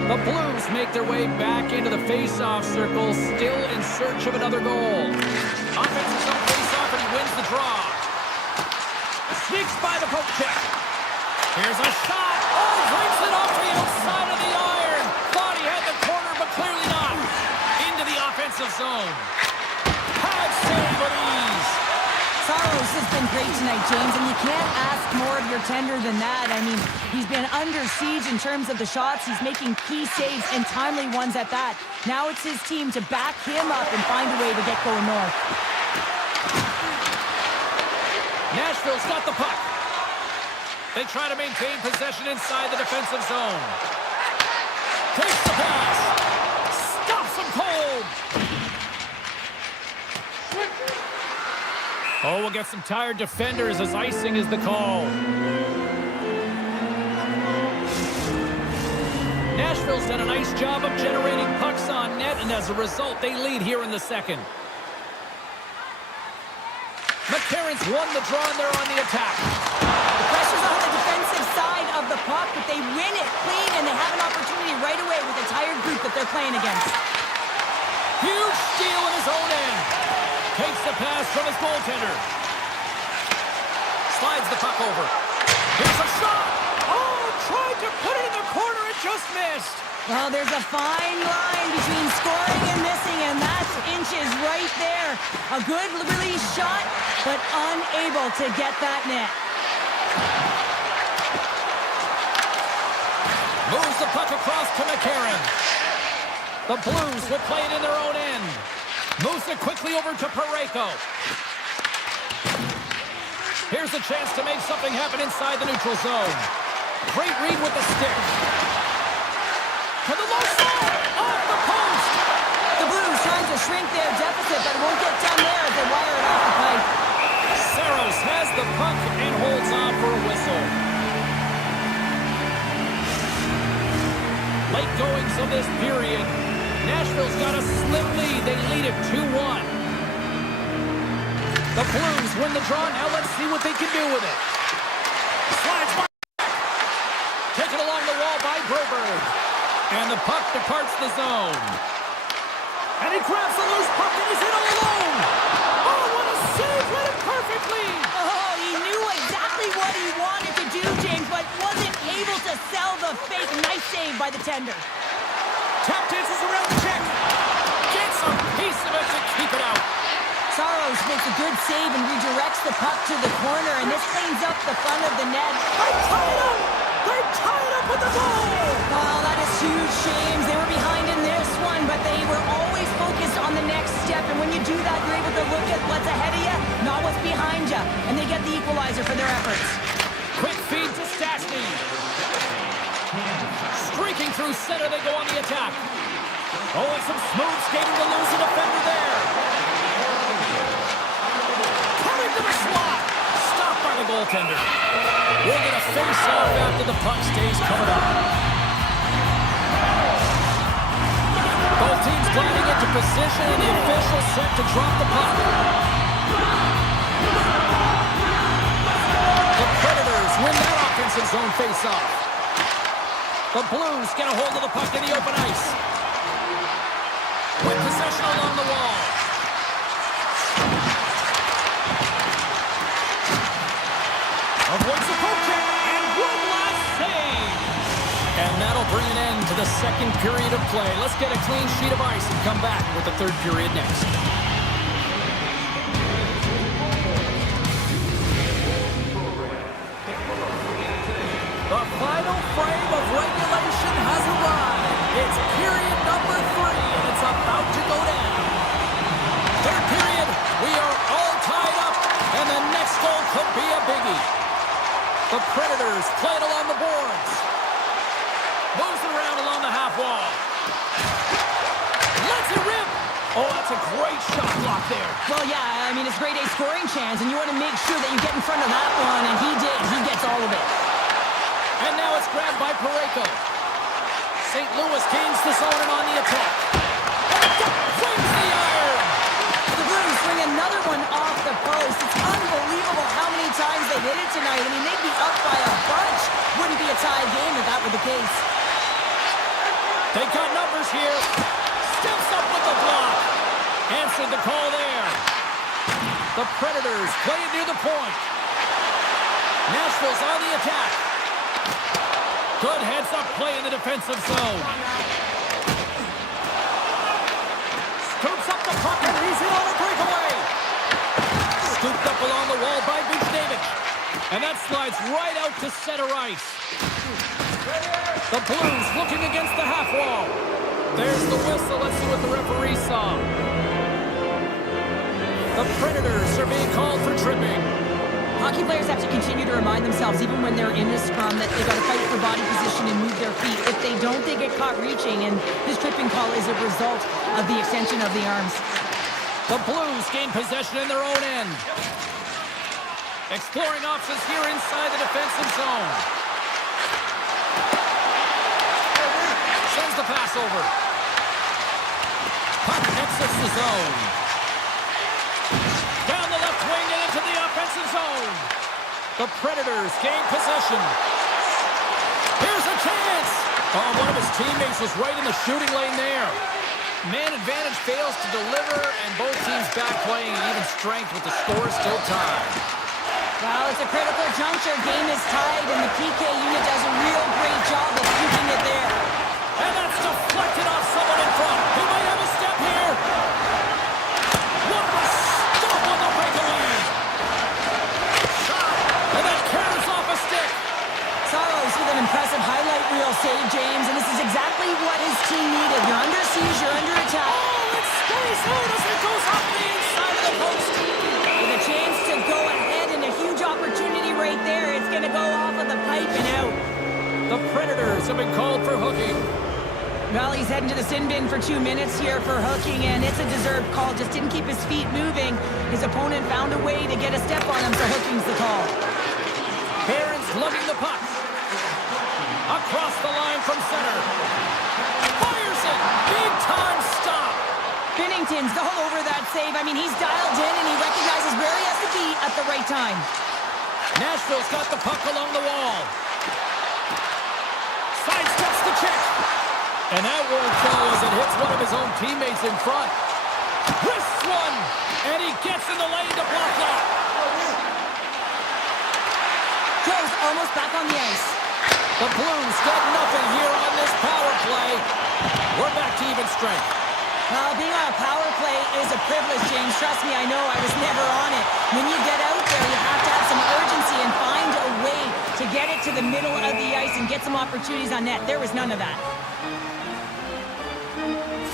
The Blues make their way back into the face-off circle, still in search of another goal. Offensive zone face-off, and he wins the draw. Sneaks by the poke check. Here's a shot. Oh, breaks it off the outside of the iron. Thought he had the corner, but clearly not. Into the offensive zone. High save with ease. Saros has been great tonight, James, and you can't ask more of your tender than that. I mean, he's been under siege in terms of the shots. He's making key saves and timely ones at that. Now it's his team to back him up and find a way to get going north. Nashville's got the puck. They try to maintain possession inside the defensive zone. Takes the pass. Stops him cold. Oh, we'll get some tired defenders as icing is the call. Nashville's done a nice job of generating pucks on net, and as a result, they lead here in the second. McCarron's won the draw, and they're on the attack. The pressure's on the defensive side of the puck, but they win it clean, and they have an opportunity right away with a tired group that they're playing against. Huge steal in his own end. Takes the pass from his goaltender. Slides the puck over. Here's a shot. Oh, tried to put it in the corner and just missed. Well, there's a fine line between scoring and missing, and that's inches right there. A good release shot, but unable to get that net. Moves the puck across to McCarron. The Blues will play it in their own end. Moves it quickly over to Parayko. Here's a chance to make something happen inside the neutral zone. Great read with the stick. To the low side, off the post. The Blues trying to shrink their deficit, but won't get done there as they wire it off the pipe. Saros has the puck and holds on for a whistle. Late goings of this period. Nashville's got a slim lead. They lead it 2-1. The Blues win the draw. Now let's see what they can do with it. Slides by. Taken along the wall by Broberg. And the puck departs the zone. grabs the loose puck and he's in all alone. Oh, what a save! Read it perfectly. Oh, he knew exactly what he wanted to do, James, but wasn't able to sell the fake. Nice save by the tender. Tap dances around the check. Gets a piece of it to keep it out. Saros makes a good save and redirects the puck to the corner, and this cleans up the front of the net. They're tied up! They're tied up with the goal! Oh, that is huge, James. They were behind in this one, but they were always focused on the next step, and when you do that, you're able to look at what's ahead of you, not what's behind you, and they get the equalizer for their efforts. Quick feed to Stastny. Streaking through center, they go on the attack. Oh, and some smooth skating to lose a defender there. Coming to the slot. Stopped by the goaltender. We'll get a face-off after the puck stays covered up. Both teams gliding into position, and the official set to drop the puck. The Predators win that offensive zone face-off. The Blues get a hold of the puck in the open ice. With possession along the wall. Avoids the poke check, and one last save. And that'll bring an end to the second period of play. Let's get a clean sheet of ice and come back with the third period next. The final frame of regulation has arrived. It's period number 3, and it's about to go down. Third period, we are all tied up, and the next goal could be a biggie. The Predators play it along the boards. Moves it around along the half wall. Lets it rip. Oh, that's a great shot block there. Well, yeah, I mean, it's grade A scoring chance, and you want to make sure that you get in front of that one, and he did. He gets all of it. And now it's grabbed by Parayko. St. Louis gains the zone and on the attack. And flings the iron. The Blues bring another one off the post. It's unbelievable how many times they hit it tonight. I mean, they'd be up by a bunch. Wouldn't be a tie game if that were the case. They got numbers here. Steps up with the block. Answered the call there. The Predators play it near the point. Nashville's on the attack. Good heads-up play in the defensive zone. Scoops up the puck, and he's in on a breakaway. Scooped up along the wall by Buchnevich. And that slides right out to center ice. The Blues looking against the half wall. There's the whistle. Let's see what the referee saw. The Predators are being called for tripping. Hockey players have to continue to remind themselves, even when they're in a scrum, that they've got to fight for body position and move their feet. If they don't, they get caught reaching, and this tripping call is a result of the extension of the arms. The Blues gain possession in their own end. Exploring options here inside the defensive zone. Sends the pass over. Puck exits the zone. Down the left wing and into the offensive zone. The Predators gain possession. Here's a chance. Oh, one of his teammates was right in the shooting lane there. Man advantage fails to deliver, and both teams back playing at even strength with the score still tied. Well, it's a critical juncture. Game is tied, and the PK unit does a real great job of keeping it there. And that's deflected off someone in front. He might have a step here. What a stop on the breakaway. Shot. And that carries off a stick. Saros with an impressive highlight reel save, James, and this is exactly what his team needed. You're under siege, you're under attack. Oh, it stays out as it goes off the inside of the post. With a chance to go ahead and a huge opportunity right there. It's going to go off of the pipe and out. The Predators have been called for hooking. Well, he's heading to the sin bin for 2 minutes here for hooking, and it's a deserved call. Just didn't keep his feet moving. His opponent found a way to get a step on him, so hooking's the call. Barron's lugging the puck. Across the line from center. Fires it. Big time stop. Binnington's all over that save. I mean, he's dialed in, and he recognizes where he has to be at the right time. Nashville's got the puck along the wall. Sidesteps the check. And that won't fall as it hits one of his own teammates in front. Wrists one, and he gets in the lane to block that. Joe's almost back on the ice. The Blues got nothing here on this power play. We're back to even strength. Being on a power play is a privilege, James. Trust me, I know. I was never on it. When you get out there, you have to have some urgency and find a way to get it to the middle of the ice and get some opportunities on net. There was none of that.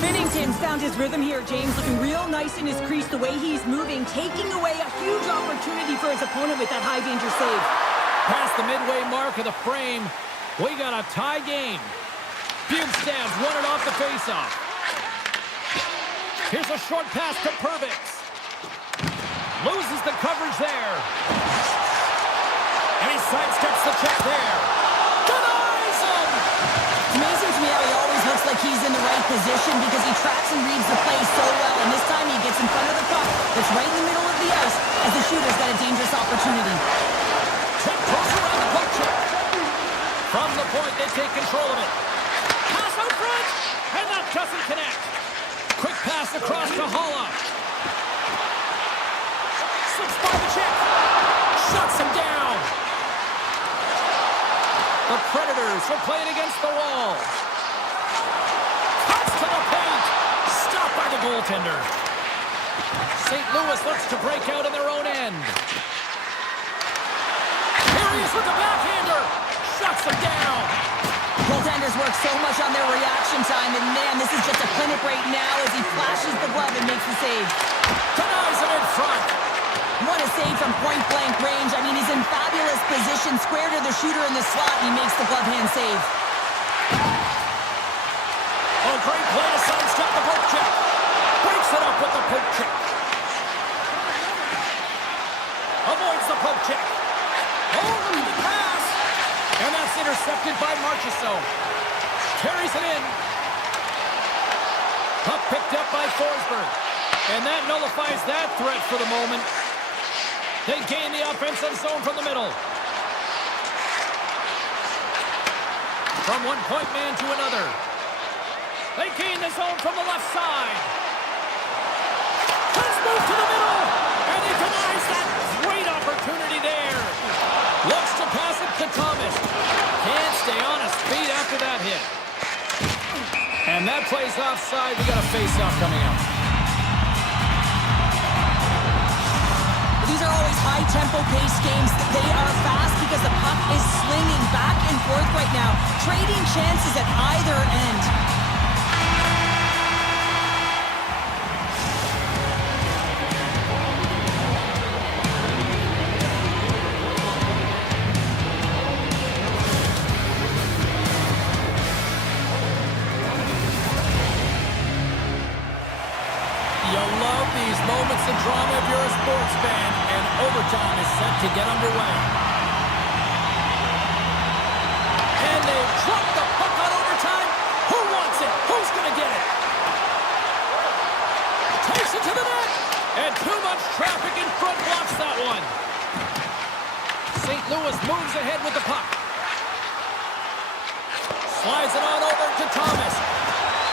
Binnington's found his rhythm here, James. Looking real nice in his crease, the way he's moving, taking away a huge opportunity for his opponent with that high-danger save. Past the midway mark of the frame, we got a tie game. Bjugstad's won it off the faceoff. Here's a short pass to Pervix. Loses the coverage there. And he sidesteps the check there. Denies him! It's amazing to me how he always looks like he's in the right position because he tracks and reads the play so well. And this time he gets in front of the puck that's right in the middle of the ice as the shooter's got a dangerous opportunity. Check close around the puck check. From the point, they take control of it. Pass out front, and that doesn't connect. Quick pass across to Holla. Slips by the check. Shuts him down. The Predators are playing against the wall. Cuts to the paint. Stopped by the goaltender. St. Louis looks to break out in their own end. Here he is with the backhander. Shuts him down. Goaltenders work so much on their reaction time, and man, this is just a clinic right now as he flashes the glove and makes the save. Denies him in front. What a save from point-blank range. I mean, he's in fabulous position, square to the shooter in the slot, and he makes the glove hand save. Oh, great play to sidestep the poke check. Breaks it up with the poke check. Avoids the poke check. Oh, look at the pass. And that's intercepted by Marchessault. Carries it in. Puck picked up by Forsberg. And that nullifies that threat for the moment. They gain the offensive zone from the middle. From one point man to another. They gain the zone from the left side. Let's move to the middle. And he denies that great opportunity there. Looks to pass it to Thomas. Can't stay on his feet after that hit. And that plays offside. We got a face-off coming up. These are always high-tempo pace games. They are fast because the puck is slinging back and forth right now, trading chances at either end. You'll love these moments of drama if you're a sports fan, and overtime is set to get underway. And they've dropped the puck on overtime. Who wants it? Who's going to get it? Takes it to the net, and too much traffic in front blocks that one. St. Louis moves ahead with the puck. Slides it on over to Thomas.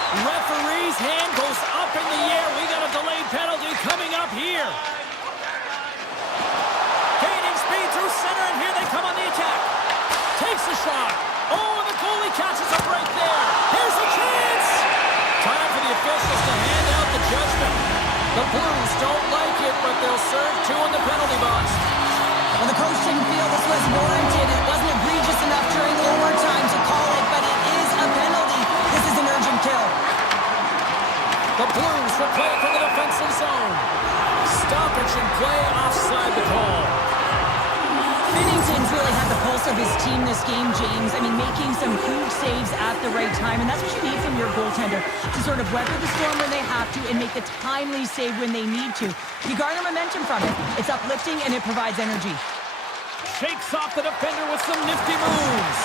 Referee's hand goes up in the air. We got a delayed penalty coming up here. Gaining speed through center, and here they come on the attack. Takes a shot. Oh, and the goalie catches a break there. Here's a chance. Time for the officials to hand out the judgment. The Blues don't like it, but they'll serve two in the penalty box. Well, the coach didn't feel this was warranted. It wasn't egregious enough during overtime to call it, but it is a penalty. This is an urgent kill. The Blues will play from the defensive zone. Stoppage in play offside the call. Binnington's really had the pulse of his team this game, James. I mean, making some huge saves at the right time, and that's what you need from your goaltender, to sort of weather the storm when they have to and make the timely save when they need to. You garner momentum from it. It's uplifting, and it provides energy. Shakes off the defender with some nifty moves.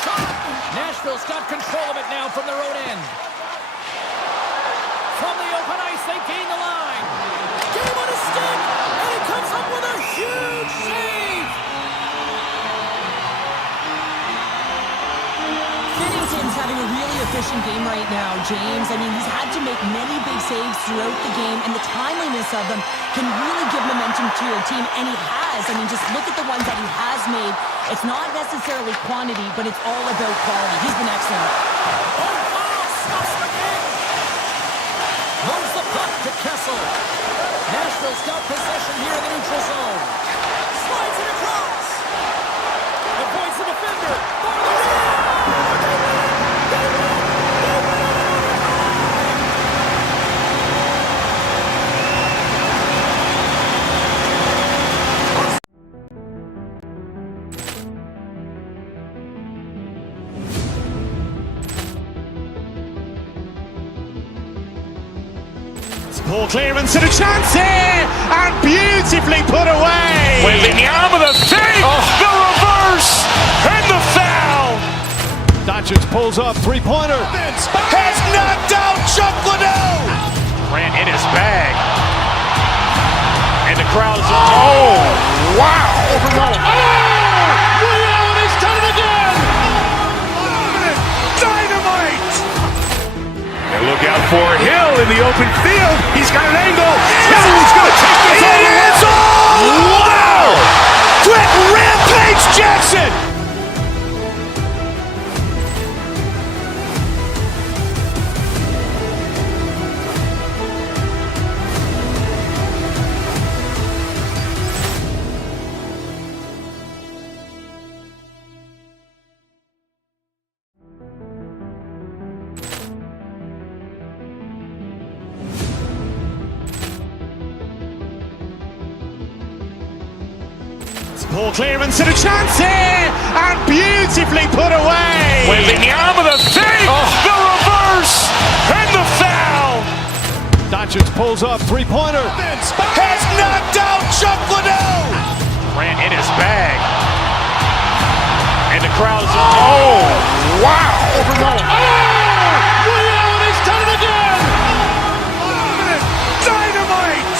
Shot! Nashville's got control of it now from their own end. From the open ice, they gain the line. Game on a stick, and he comes up with a huge save. Binnington's having a really efficient game right now, James. I mean, he's had to make many big saves throughout the game, and the timeliness of them can really give momentum to your team, and he has. I mean, just look at the ones that he has made. It's not necessarily quantity, but it's all about quality. He's been excellent. Oh, wow! Stops the game! Moves the puck to Kessel. Nashville's got possession here in the neutral zone. Slides it across. Avoids the defender. For the win! Ball clearance and a chance here, and beautifully put away. Wembanyama the fake, the reverse, and the foul. Doncic pulls up, three-pointer. Vince has knocked out Chuck Liddell. Grant in his bag, and the crowd is oh wow! Reality's done it again. Dynamite. And look out for Hill in the open field. He's got an angle. No, he's going to take this all the way. It is all. Wow! Quick Rampage Jackson. Ball clearance and a chance here, and beautifully put away. Wembanyama the fake, the reverse, and the foul. Doncic pulls up, three-pointer. Vince has knocked out Chuck Liddell. Grant in his bag, and the crowd is oh wow! Reality's done it again. Dynamite.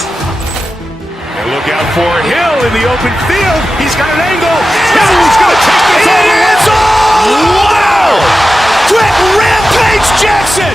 And look out for Hill in the open field. He's got an angle. No, he's going to take this all the way. It is all. Wow! Quick Rampage Jackson.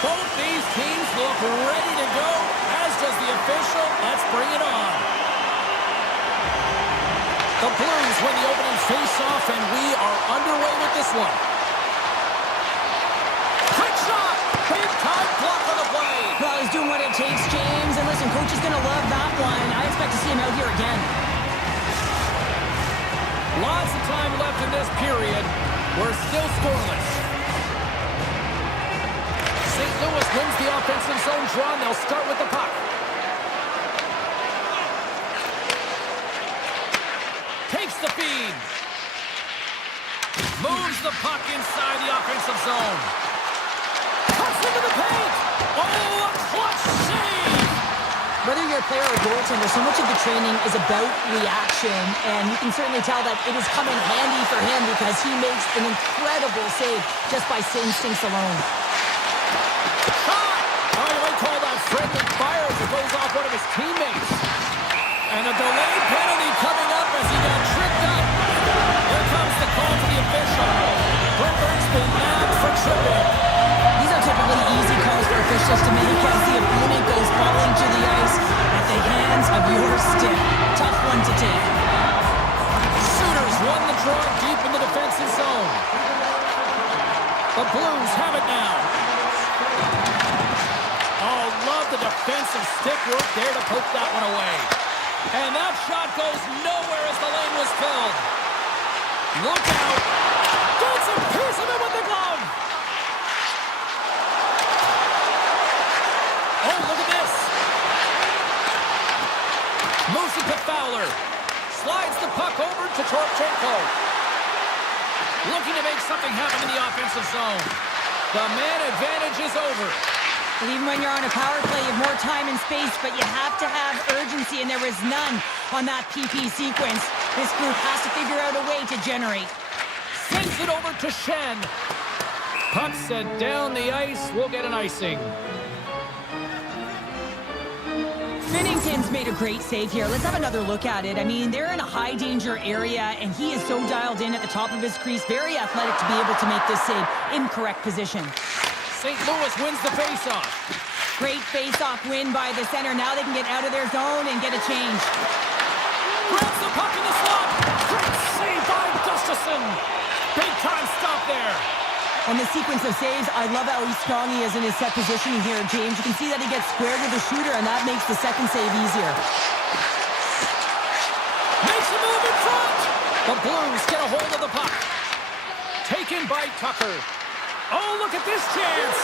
Both these teams look ready to go, as does the official. Let's bring it on. The Blues win the opening face-off, and we are underway with this one. Quick shot! Big-time block on the play. Well, he's doing what it takes, James. And listen, coach is going to love that one. I expect to see him out here again. Lots of time left in this period. We're still scoreless. St. Louis wins the offensive zone draw, and they'll start with the puck. Takes the feed. Moves the puck inside the offensive zone. Cuts into the paint. Oh, a clutch save. Whether you're a player or a goaltender, so much of the training is about reaction, and you can certainly tell that it is coming handy for him because he makes an incredible save just by instincts alone. Shot! Oh, you might call that friendly fire as it goes off one of his teammates. And a delayed penalty coming up as he got tripped up. Here comes the call to the official. Brentford's been nabbed for tripping. These are typically easy calls just a minute as the opponent goes falling to the ice at the hands of your stick. Tough one to take. Shooters won the draw deep in the defensive zone. The Blues have it now. Oh, love the defensive stick work there to poke that one away. And that shot goes nowhere as the lane was filled. Look out. Gets a piece of it with the glove. Oh, look at this. Moosey Fowler slides the puck over to Torchenko. Looking to make something happen in the offensive zone. The man advantage is over. And even when you're on a power play, you have more time and space, but you have to have urgency, and there was none on that PP sequence. This group has to figure out a way to generate. Sends it over to Shen. Puck sent down the ice. We'll get an icing. Binnington's made a great save here. Let's have another look at it. I mean, they're in a high-danger area, and he is so dialed in at the top of his crease. Very athletic to be able to make this save in correct position. St. Louis wins the faceoff. Great face-off win by the center. Now they can get out of their zone and get a change. Grabs the puck in the slot. Great save by Gustafsson. Big-time stop there. On the sequence of saves, I love how strong he is in his set positioning here, James. You can see that he gets squared with the shooter, and that makes the second save easier. Makes a move in front. The Blues get a hold of the puck. Taken by Tucker. Oh, look at this chance.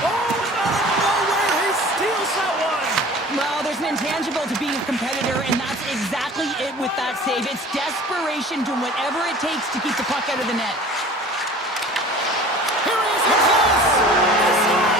Oh, and out of nowhere, he steals that one. Well, there's an intangible to being a competitor, and that's exactly it with that save. It's desperation, doing whatever it takes to keep the puck out of the net. Here he is in close. It's not.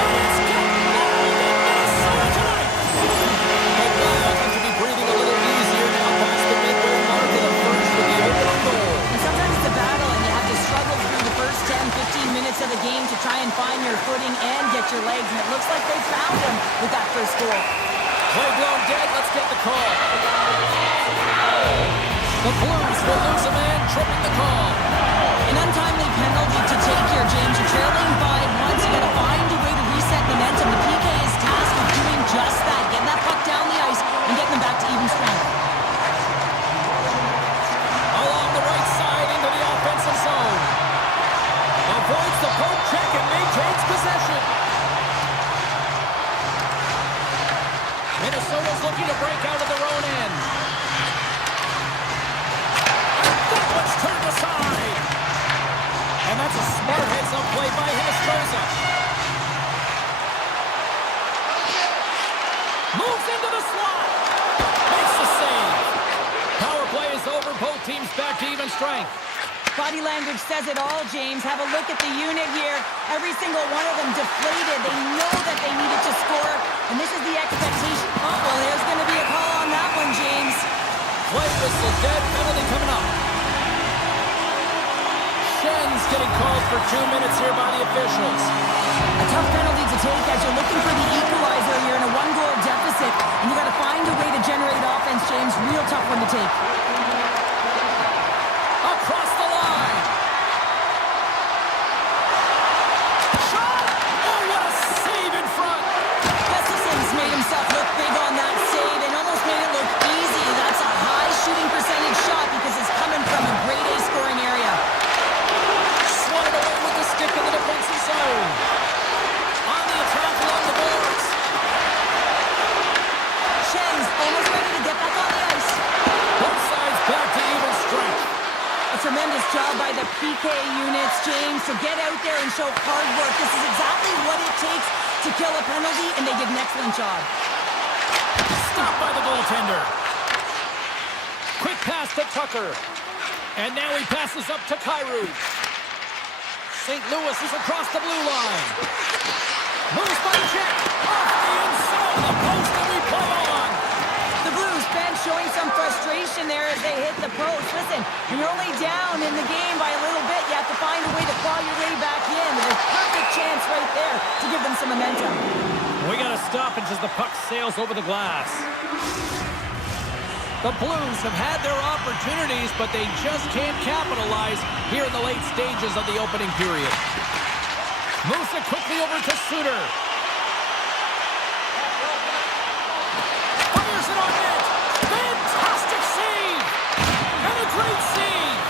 And it's getting married in Minnesota tonight. The Wild have to be breathing a little easier now past the midway mark of the first with the opening goal. And sometimes it's a battle, and you have to struggle through the first 10, 15 minutes of the game to try and find your footing and get your legs, and it looks like they found him with that first goal. Play blown dead. Let's get the call. The Blues will lose a man, tripping the call. An untimely penalty to take here, James. You're trailing by once. You got to find a way to reset momentum. The PK is tasked with doing just that, getting that puck down the ice and getting them back to even strength. Along the right side into the offensive zone. Avoids the poke check and maintains possession. Minnesota's looking to break out of their own end. That one's turned aside. And that's a smart heads-up play by Hinostroza. Moves into the slot. Makes the save. Power play is over. Both teams back to even strength. Body language says it all, James. Have a look at the unit here. Every single one of them deflated. They know that they needed to score, and this is the expectation. Oh, well, there's going to be a call on that one, James. Play whistle dead. Penalty coming up. Shen's getting called for 2 minutes here by the officials. A tough penalty to take as you're looking for the equalizer. You're in a one-goal deficit, and you got to find a way to generate offense, James. Real tough one to take. Across the line. Shot! Oh, what a save in front. Gustafsson's made himself look big on that save and almost made it look easy. That's a high shooting percentage shot because it's coming from a grade A scoring area. Swatted away with the stick in the defensive zone. On the attack along the boards. Shen's almost ready to get back on the ice. Both sides back to even strength. A tremendous job by the PK units, James, to get out there and show hard work. This is exactly what it takes to kill a penalty, and they did an excellent job. Stopped by the goaltender. Quick pass to Tucker. And now he passes up to Kyrou. St. Louis is across the blue line. Moves by check. Off the inside of the post, and we play on. The Blues bench showing some frustration there as they hit the post. Listen, when you're only down in the game by a little bit, you have to find a way to claw your way back in. There's a perfect chance right there to give them some momentum. We got a stoppage as the puck sails over the glass. The Blues have had their opportunities, but they just can't capitalize here in the late stages of the opening period. Moves it quickly over to Suter. Fires it on net. Fantastic save. And a great save.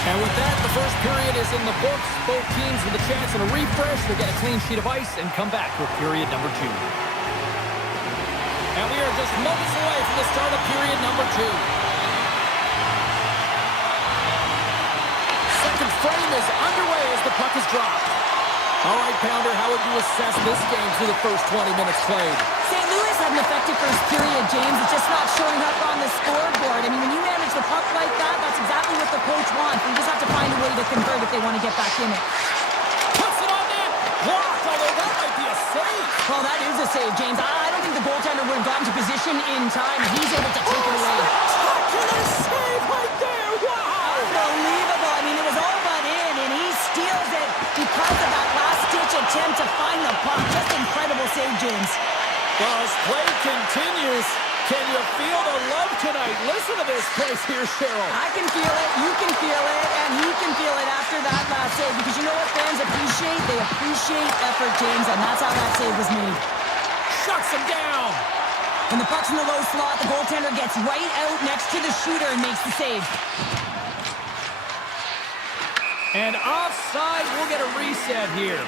And with that, the first period is in the books. Both teams with a chance and a refresh. They get a clean sheet of ice and come back with period number 2. And we are just moments away from the start of period number 2. Second frame is underway as the puck is dropped. All right, Pounder, how would you assess this game through the first 20 minutes played? St. Louis had an effective first period, James. It's just not showing up on the scoreboard. I mean, when you manage the puck like that, that's exactly what the coach wants. You just have to find a way to convert if they want to get back in it. Puts it on net. Blocked, although that might be a save. Well, that is a save, James. I don't think the goaltender would have gotten to position in time. He's able to take it away. Spectacular save right there. Wow. Unbelievable. I mean, it was all but in, and he steals it because of that last-ditch attempt to find the puck. Just incredible save, James. Well, as play continues, can you feel the love tonight? Listen to this place here, Cheryl. I can feel it, you can feel it, and he can feel it after that last save. Because you know what fans appreciate? They appreciate effort, James, and that's how that save was made. Shuts him down. When the puck's in the low slot, the goaltender gets right out next to the shooter and makes the save. And offside, we'll get a reset here.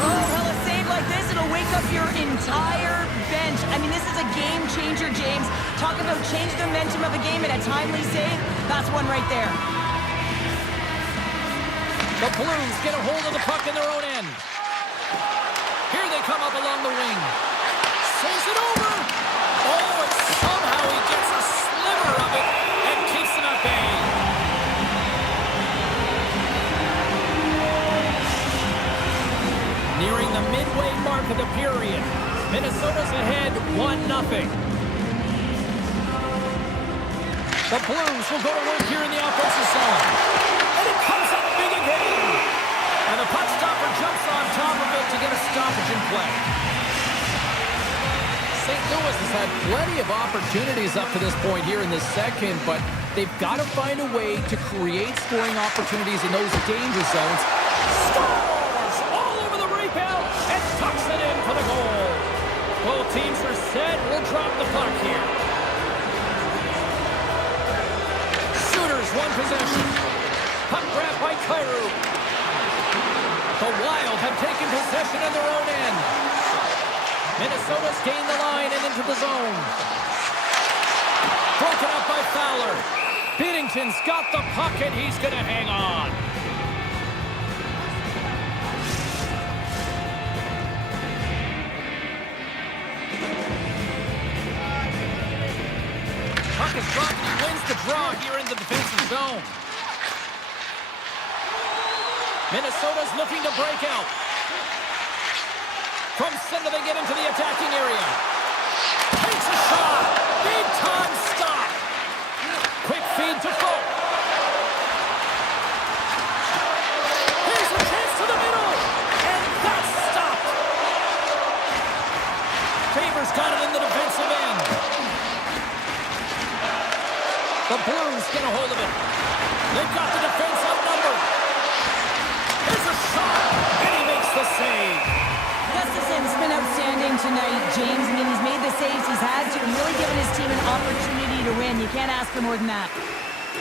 Oh, well, a save like this, it'll wake up your entire bench. I mean, this is a game changer, James. Talk about change the momentum of a game and a timely save. That's one right there. The Blues get a hold of the puck in their own end. Here they come up along the wing. Saves it over. Oh, and somehow he gets a sliver of it and keeps it at bay. Nearing the midway mark of the period. Minnesota's ahead 1-0. The Blues will go to work here in the offensive zone. And it comes up big again. And the puck stopper jumps on top of it to get a stoppage in play. St. Louis has had plenty of opportunities up to this point here in the second, but they've got to find a way to create scoring opportunities in those danger zones. Scores all over the rebound and tucks it in for the goal. Both teams are set. We'll drop the puck here. Shooters, one possession. Puck grab by Kyrou. The Wild have taken possession in their own end. Minnesota's gained the line and into the zone. Broken up by Fowler. Binnington's got the puck and he's going to hang on. Puck is dropped and he wins the draw here in the defensive zone. Minnesota's looking to break out. From center, they get into the attacking area. Takes a shot. Big time stop. Quick feed to Folk. Here's a chance to the middle. And that's stopped. Favors got it in the defensive end. The Blues get a hold of it. They've got the defense outnumbered. Here's a shot. And he makes the save. Gustafson's been outstanding tonight, James. I mean, he's made the saves he's had to and really given his team an opportunity to win. You can't ask for more than that.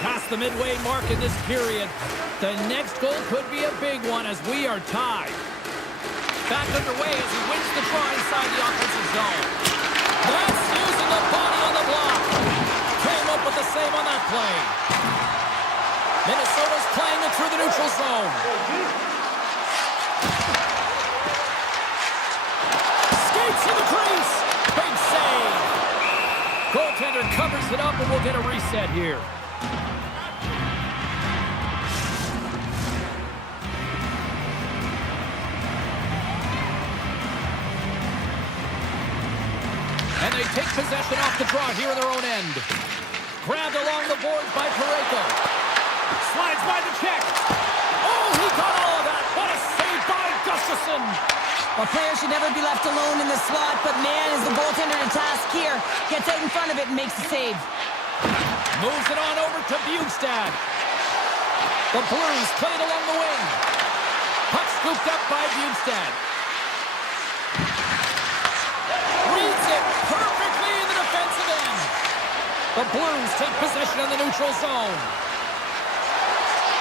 Past the midway mark in this period. The next goal could be a big one as we are tied. Back underway as he wins the draw inside the offensive zone. That's using the body on the block. Came up with the save on that play. Minnesota's playing it through the neutral zone. Skates in the crease. Big save. Goaltender covers it up and we'll get a reset here. And they take possession off the draw here in their own end. Grabbed along the boards by Parayko. Slides by the check. Oh, he got all of that. What a save by Gustafson. A player should never be left alone in the slot, but man, is the goaltender to task here. Gets out in front of it and makes the save. Moves it on over to Bjugstad. The Blues play it along the wing. Puck scooped up by Bjugstad. Reads it perfectly in the defensive end. The Blues take possession in the neutral zone.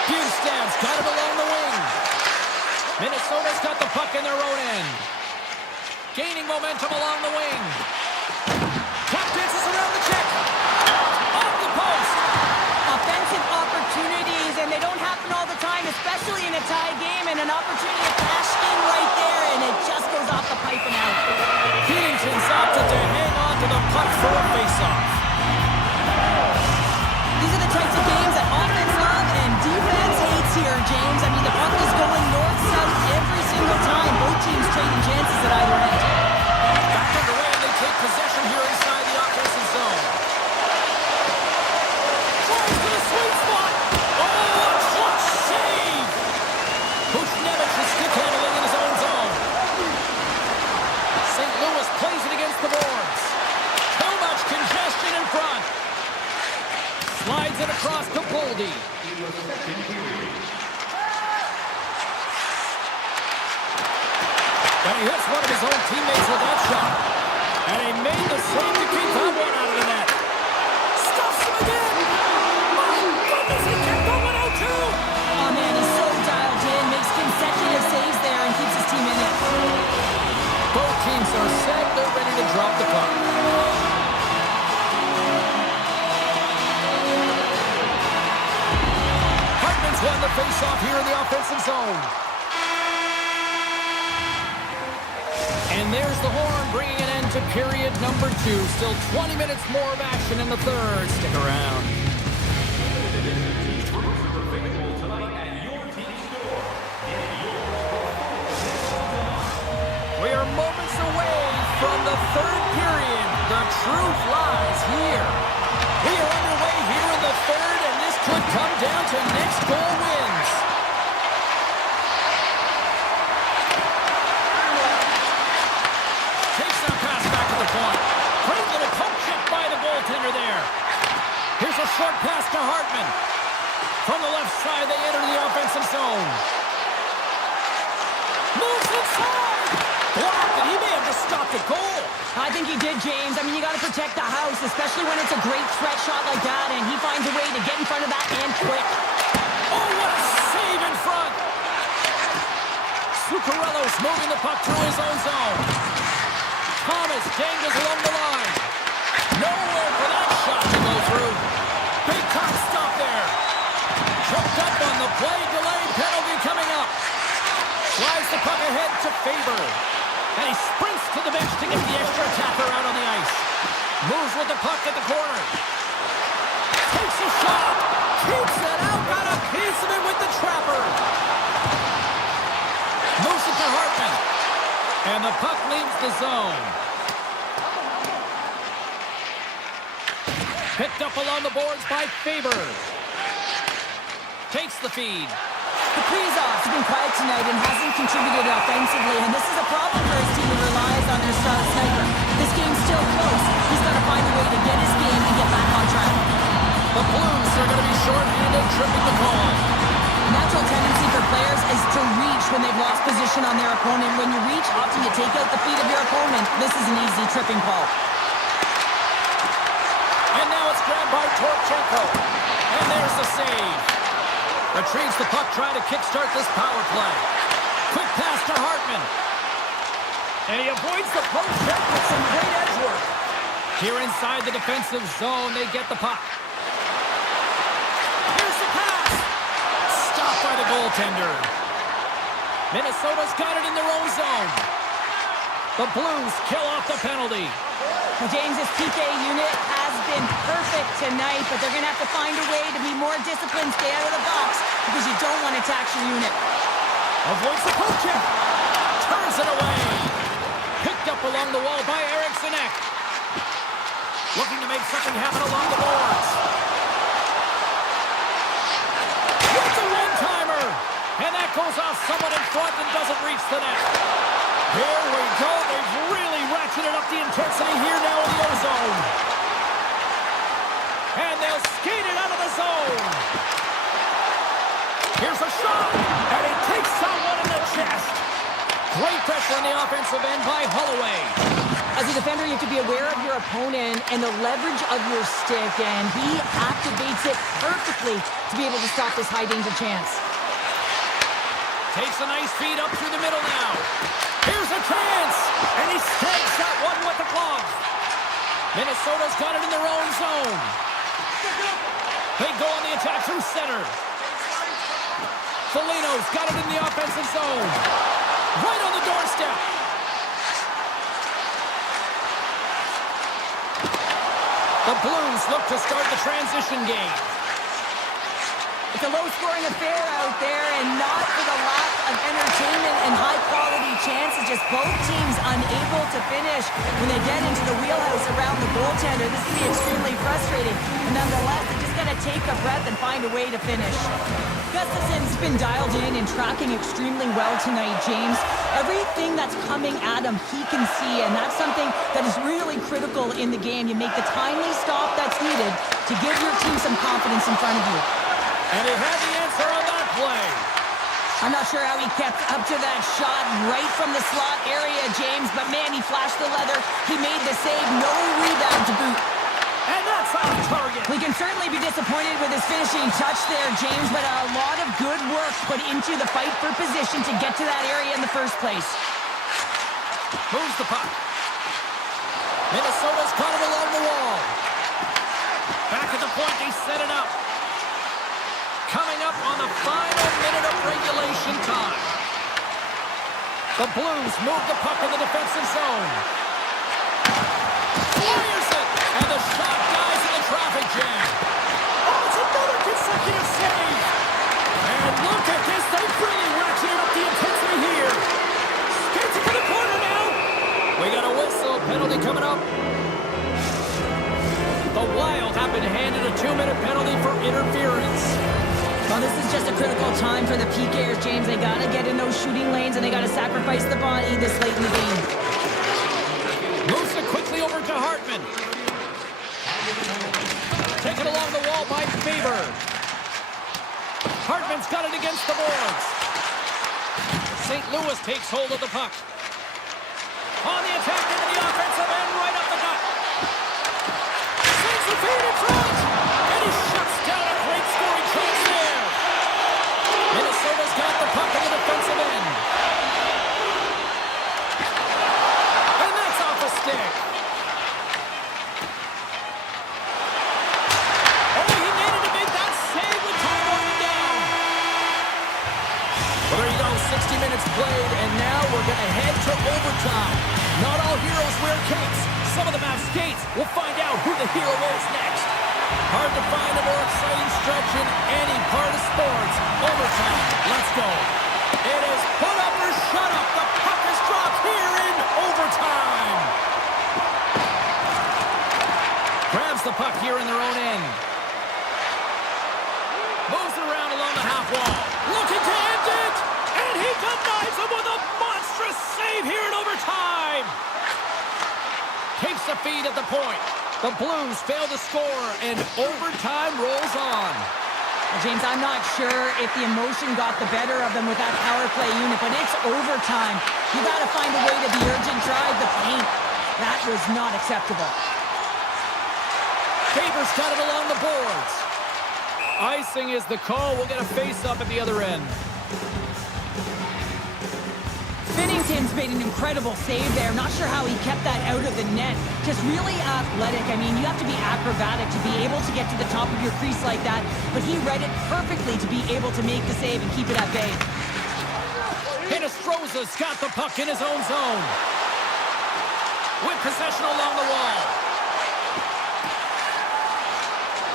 Bjugstad's got it along the wing. Minnesota's got the puck in their own end. Gaining momentum along the wing. Tap dances around the check. Off the post. Offensive opportunities, and they don't happen all the time, especially in a tie game, and an opportunity to cash in right there, and it just goes off the pipe and out. Pennington's opted to hang on to the puck for a faceoff. These are the types of games that offense love and defense hates here, James. I mean, the puck is going north-south every single time. Both teams trading chances at either end. Back underway, and they take possession here inside the offensive zone. Tries to the sweet spot. Oh, a clutch save! Buchnevich is stick handling in his own zone. St. Louis plays it against the boards. Too much congestion in front. Slides it across to Boldy. And he hits one of his own teammates with that shot. And he made the save to keep that one out of the net. Stuffs him again! My goodness, he kept that one out too! Oh, man, he's so dialed in, makes consecutive saves there, and keeps his team in it. Both teams are set. They're ready to drop the puck. Hartman's won the face-off here in the offensive zone. And there's the horn, bringing an end to period number 2. Still 20 minutes more of action in the third. Stick around. We are moments away from the third period. The truth lies here. We are underway here in the third, and this could come down to next goal wins. Takes that pass back to the point. Great little poke check by the goaltender there. Here's a short pass to Hartman. From the left side, they enter the offensive zone. Moves inside. Blocked, and he may have just stopped a goal. I think he did, James. I mean, you got to protect the house, especially when it's a great threat shot like that, and he finds a way to get in front of that and quick. Oh, what a save in front. Zuccarello's moving the puck through his own zone. Thomas dangles along the line. Nowhere for that shot to go through. Big time stop there. Choked up on the play. Delayed penalty coming up. Slides the puck ahead to Faber. And he sprints to the bench to get the extra attacker out on the ice. Moves with the puck at the corner. Takes a shot. Keeps it out. Got a piece of it with the trapper. Moves it to Hartman. And the puck leaves the zone. Picked up along the boards by Faber. Takes the feed. Kaprizov's been quiet tonight and hasn't contributed offensively, and this is a problem for his team who relies on their star sniper. This game's still close. He's got to find a way to get his game and get back on track. The Blues are going to be short-handed, tripping the call. The natural tendency for players is to reach when they've lost position on their opponent. When you reach, often you take out the feet of your opponent. This is an easy tripping call. And now it's grabbed by Torchenko. And there's the save. Retrieves the puck, trying to kickstart this power play. Quick pass to Hartman. And he avoids the post check with some great edge work. Here inside the defensive zone, they get the puck. Here's the pass. Stopped by the goaltender. Minnesota's got it in their own zone. The Blues kill off the penalty. Well, James, this PK unit has been perfect tonight, but they're going to have to find a way to be more disciplined, stay out of the box, because you don't want to tax your unit. Avoids the poke check. Turns it away. Picked up along the wall by Eriksson. Looking to make something happen along the boards. It's a one-timer. And that goes off someone in front and doesn't reach the net. Here we go. They've really ratcheted up the intensity here now in the ozone. And they'll skate it out of the zone. Here's a shot. And he takes someone in the chest. Great pressure on the offensive end by Holloway. As a defender, you have to be aware of your opponent and the leverage of your stick, and he activates it perfectly to be able to stop this high-danger chance. Takes a nice feed up through the middle now. Here's a chance, and he snags that one with the glove. Minnesota's got it in their own zone. They go on the attack through center. Foligno's got it in the offensive zone. Right on the doorstep. The Blues look to start the transition game. It's a low-scoring affair out there, and not for the lack of entertainment and high-quality chances. Just both teams unable to finish when they get into the wheelhouse around the goaltender. This can be extremely frustrating. And nonetheless, they just got to take a breath and find a way to finish. Gustafson's been dialed in and tracking extremely well tonight, James. Everything that's coming at him, he can see, and that's something that is really critical in the game. You make the timely stop that's needed to give your team some confidence in front of you. And he had the answer on that play. I'm not sure how he kept up to that shot right from the slot area, James, but man, he flashed the leather. He made the save, no rebound to boot. And that's on target. We can certainly be disappointed with his finishing touch there, James, but a lot of good work put into the fight for position to get to that area in the first place. Moves the puck. Minnesota's got it along the wall. Back at the point, they set it up. Coming up on the final minute of regulation time. The Blues move the puck in the defensive zone. Fires it, and the shot dies in the traffic jam. Oh, it's another consecutive save. And look at this, they really ratcheted up the intensity here. Skates it to the corner now. We got a whistle, penalty coming up. The Wild have been handed a 2-minute penalty for interference. Well, this is just a critical time for the PKers, James. They got to get in those shooting lanes, and they got to sacrifice the body this late in the game. Moves it quickly over to Hartman. Taken along the wall by Faber. Hartman's got it against the boards. St. Louis takes hold of the puck. On the attack into the offensive end, right up the gut. Sends the feed in front, and he shuts down a great scoring chance there. Minnesota's got the puck in the defensive end. And that's off a stick. Oh, he needed to make that save with time running down. Well, there you go, 60 minutes played, and now we're going to head to overtime. Not all heroes wear capes. Some of them have skates. We'll find out who the hero is next. Hard to find a more exciting stretch in any part of sports. Overtime. Let's go. It is put up or shut up. The puck is dropped here in overtime. Grabs the puck here in their own end. Moves it around along the half wall. Looking to end it. And he denies him with a monstrous save here in overtime. Takes the feed at the point. The Blues fail to score, and overtime rolls on. Well, James, I'm not sure if the emotion got the better of them with that power play unit, but it's overtime. You got to find a way to the urgent drive the paint. That was not acceptable. Faber's got it along the boards. Icing is the call. We'll get a face-up at the other end. Binnington's made an incredible save there. Not sure how he kept that out of the net. Just really athletic. I mean, you have to be acrobatic to be able to get to the top of your crease like that, but he read it perfectly to be able to make the save and keep it at bay. Hinostroza's got the puck in his own zone. With possession along the wall.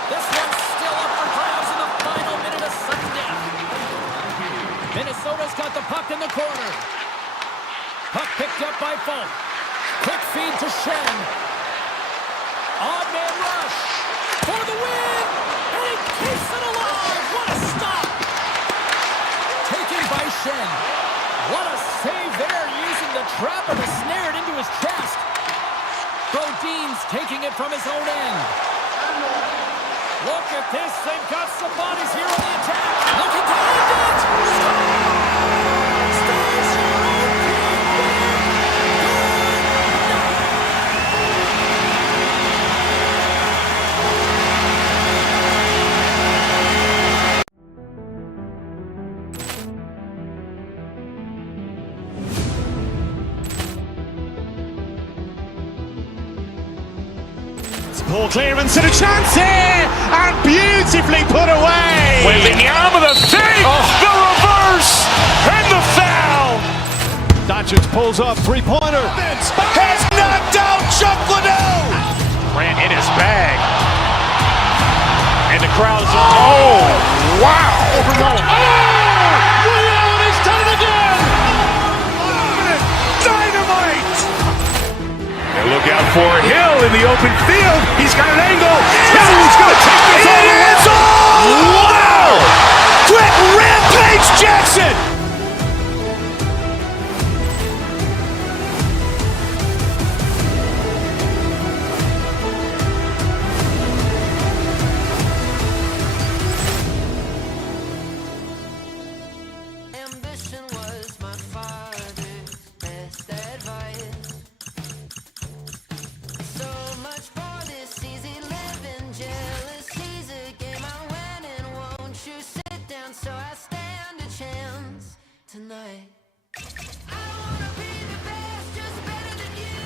This one's still up for grabs in the final minute of sudden death. Minnesota's got the puck in the corner. Puck picked up by Falk. Quick feed to Shen. Odd man rush. For the win! And he keeps it alive! What a stop! Taken by Shen. What a save there, using the trapper to snare it into his chest. Brodin's taking it from his own end. Look at this. They've got some bodies here on the attack. Looking to end it. Scores! Station Ball clearance and a chance here, and beautifully put away. Wembanyama the save, the reverse, and the foul. Doncic pulls up, three-pointer. Vince has knocked out Chuck Liddell. Ran in his bag. And the crowd is, oh, wow. Liddell has done it again. Dynamite. And look out for Hill in the open field. He's got an angle. Hill's going to take this all the way. Wow! Quick Rampage Jackson. Ambition was my father's best advice. So much for this easy living, jealousy's a game I win, and won't you sit down so I stand a chance tonight? I don't wanna be the best, just better than you.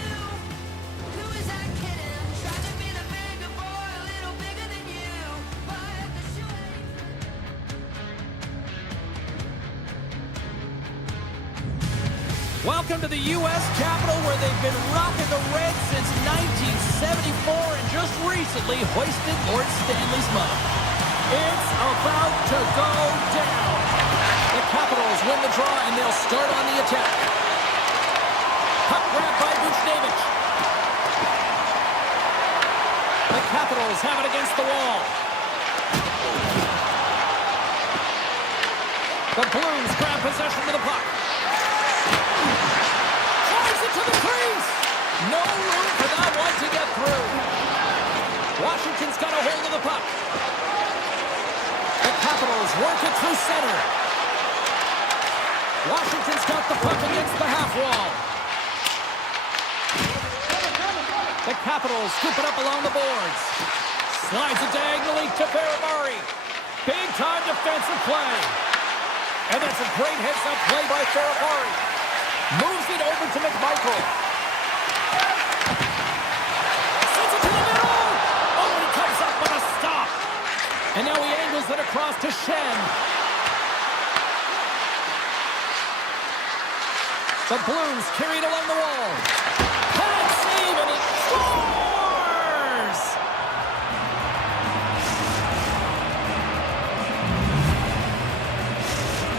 Who is that kidding? Trying to be the bigger boy, a little bigger than you. But the shoe ain't. Welcome to the U.S. Capitol, where they've been rocking the red since 1974 and just recently hoisted Lord Stanley's mug. It's about to go down. The Capitals win the draw, and they'll start on the attack. Puck grabbed by Buchnevich. The Capitals have it against the wall. The Blues grab possession with the puck. Drives it to the crease. No room for that one to get through. Washington's got a hold of the puck. The Capitals work it through center. Washington's got the puck against the half wall. The Capitals scoop it up along the boards. Slides it diagonally to Ferrari. Big time defensive play. And that's a great heads-up play by Ferrari. Moves it over to McMichael. Sends it to the middle. Oh, and he comes up with a stop. And now he angles it across to Shen. The Blues carry it along the wall. Pad save, and he scores!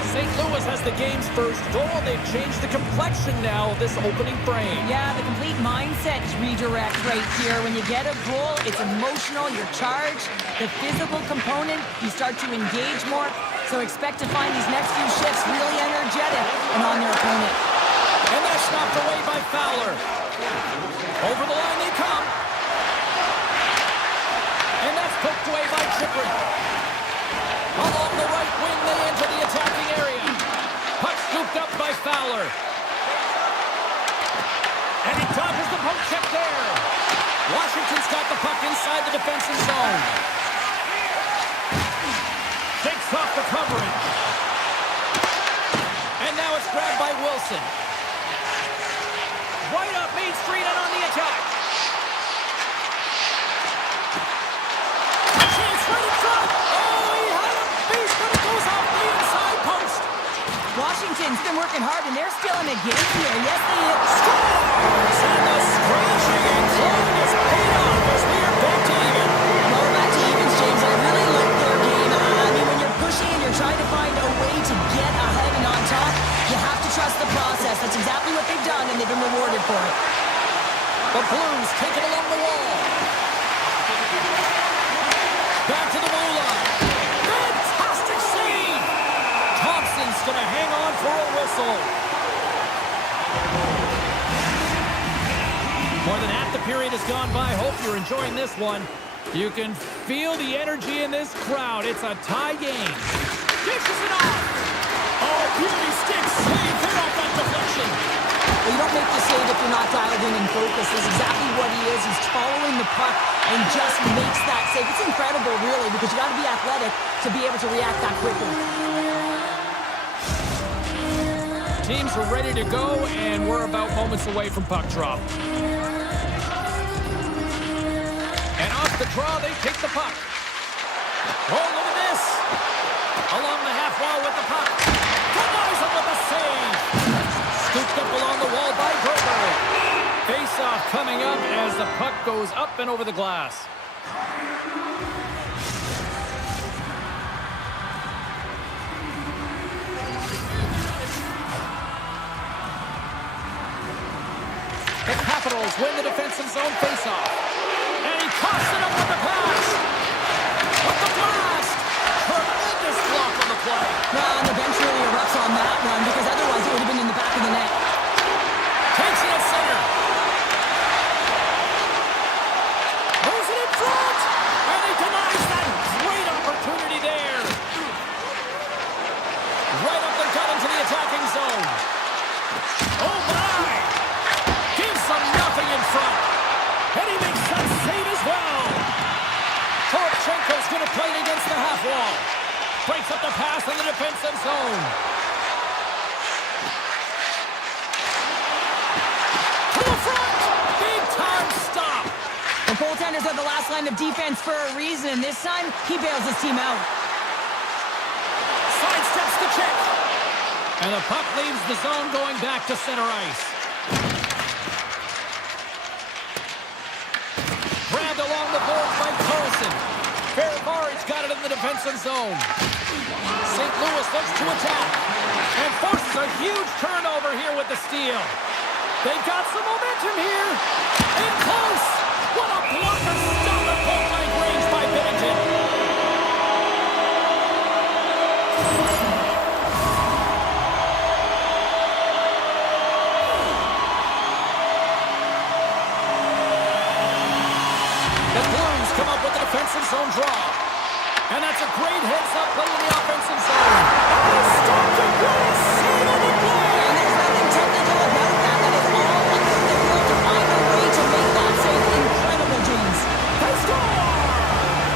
St. Louis has the game's first goal. They've changed the complexion now of this opening frame. Yeah, the complete mindset redirect right here. When you get a goal, it's emotional, you're charged. The physical component, you start to engage more. So expect to find these next few shifts really energetic and on their opponent. And that's knocked away by Fowler. Over the line they come. And that's poked away by Chychrun. Along the right wing, they enter the attacking area. Puck scooped up by Fowler. And he dodges the poke check there. Washington's got the puck inside the defensive zone. Shakes off the coverage. And now it's grabbed by Wilson. Right up Main Street and on the attack. Chance right in front. Oh, he had a beast, but it goes off the inside post. Washington's been working hard, and they're still in the game here. Yes, they hit. Scores! And the scratching and clawing is paid off as we are back to even. Well, we're back to evens, James. I really like their game. I mean, when you're pushing and you're trying to find a way to get ahead and on top, you have to trust the process. That's exactly what they've done, and they've been rewarded for it. The Blues take it along the wall. Back to the blue line. Fantastic save! Thompson's going to hang on for a whistle. More than half the period has gone by. Hope you're enjoying this one. You can feel the energy in this crowd. It's a tie game. Dishes it off. Oh, beauty stick save there off that deflection. Well, you don't make the save if you're not dialed in and focused. That's exactly what he is. He's following the puck and just makes that save. It's incredible, really, because you got to be athletic to be able to react that quickly. Teams are ready to go, and we're about moments away from puck drop. And off the draw, they take the puck. Oh, look at this. Along the half wall with the puck. Denies him with a save. Scooped up along the wall by Grover. Face-off coming up as the puck goes up and over the glass. The Capitals win the defensive zone face-off. And he coughs it up with the pass. With the blast. Tremendous block on the play. Well, and the bench really erupts on that one because otherwise it would have been in the back of the net. Takes it at center. Moves it in front. And he denies that great opportunity there. Right up the gut into the attacking zone. Oh, my. Gives them nothing in front. And he makes that save as well. Torchenko's going to play it against the half wall. Breaks up the pass in the defensive zone. To the front. Big time stop. The goaltenders are the last line of defense for a reason. This time, he bails his team out. Sidesteps the check. And the puck leaves the zone going back to center ice. Grabbed along the boards by Carlson. Fairbar's got it in the defensive zone. St. Louis looks to attack. And forces a huge turnover here with the steal. They've got some momentum here. In close. What a blocker stop at point-blank range by Binnington. The Blues come up with the defensive zone draw. And that's a great heads-up play in the offensive zone. Oh, he stopped it. What a save on the play. And there's nothing technical about that. That is all about the will to find a way to make that save. Incredible, James. They score!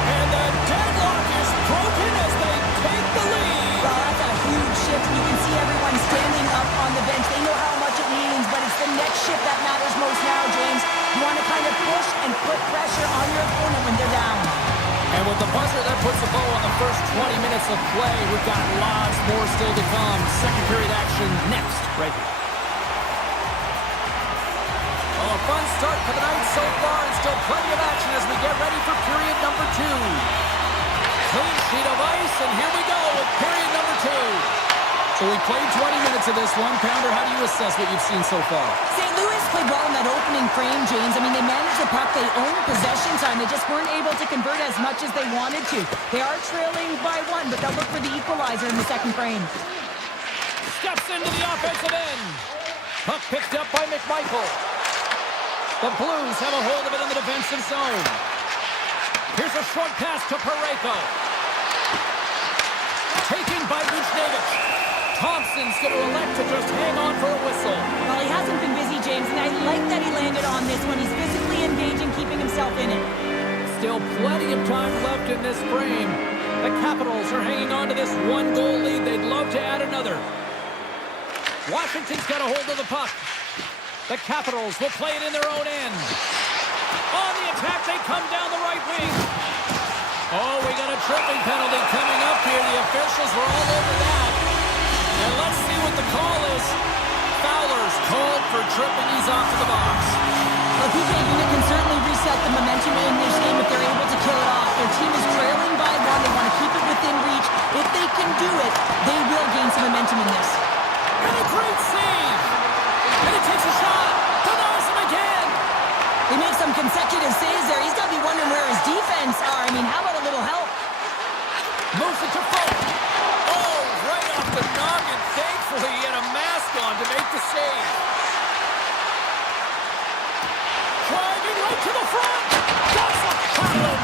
And the deadlock is broken as they take the lead. Well, that's a huge shift. You can see everyone standing up on the bench. They know how much it means, but it's the next shift that matters most now, James. You want to kind of push and put pressure on your opponent when they're down. And with the buzzer, that puts a bow on the first 20 minutes of play. We've got lots more still to come. Second period action next, right here. Well, a fun start for the night so far, and still plenty of action as we get ready for period number 2. Clean sheet of ice, and here we go with period number 2. So we played 20 minutes of this one. Pounder, how do you assess what you've seen so far? St. Louis played well in that opening frame, James. I mean, they managed the puck. They owned possession time. They just weren't able to convert as much as they wanted to. They are trailing by 1, but they'll look for the equalizer in the second frame. Steps into the offensive end. Puck picked up by McMichael. The Blues have a hold of it in the defensive zone. Here's a short pass to Parayko. Taken by Buchnevich. Thompson's going to elect to just hang on for a whistle. Well, he hasn't been busy, James, and I like that he landed on this one. He's physically engaging, keeping himself in it. Still plenty of time left in this frame. The Capitals are hanging on to this 1-goal lead. They'd love to add another. Washington's got a hold of the puck. The Capitals will play it in their own end. On the attack, they come down the right wing. Oh, we got a tripping penalty coming up here. The officials were all over that. And let's see what the call is. Fowler's called for tripping. He's off to the box. Well, PK Unit can certainly reset the momentum in this game if they're able to kill it off. Their team is trailing by 1. They want to keep it within reach. If they can do it, they will gain some momentum in this. And a great save. And he takes a shot. Denies him again. They made some consecutive saves there. He's got to be wondering where his defense are. I mean, how about a little help? Moves it to Folk. Oh, right off the noggin. Thankfully, he had a mask on to make the save. Driving right to the front. That's a problem.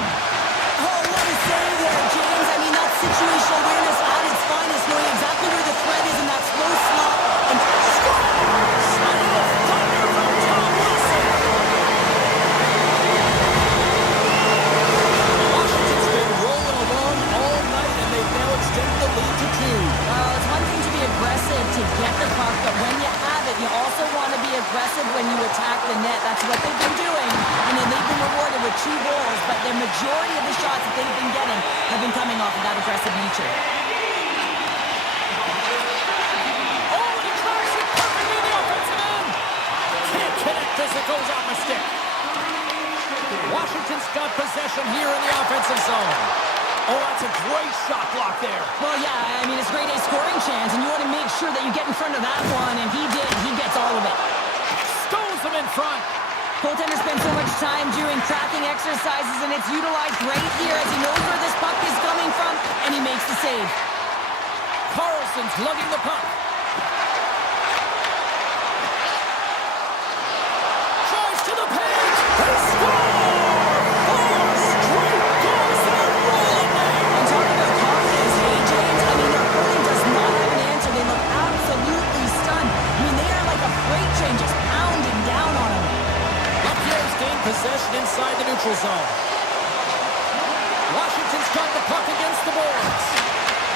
you also want to be aggressive when you attack the net. That's what they've been doing. I mean, they've been rewarded with 2 goals, but the majority of the shots that they've been getting have been coming off of that aggressive nature. Oh, and he drives it perfectly in the offensive end. Can't connect as it goes off a stick. Washington's got possession here in the offensive zone. Oh, that's a great shot block there. Well, yeah, I mean, it's grade A scoring chance, and you want to make sure that you get in front of that one, and he did. He gets all of it. Stones him in front. Goaltender spends so much time doing tracking exercises, and it's utilized right here as he knows where this puck is coming from, and he makes the save. Carlson's lugging the puck. Tries to the paint. They score! 4 straight goals in a row. And talking about confidence, hey, James, I mean, their goalie does not have an answer. They look absolutely stunned. I mean, they are like a freight train just pounding down on them. Lapierre's gained possession inside the neutral zone. Washington's got the puck against the boards.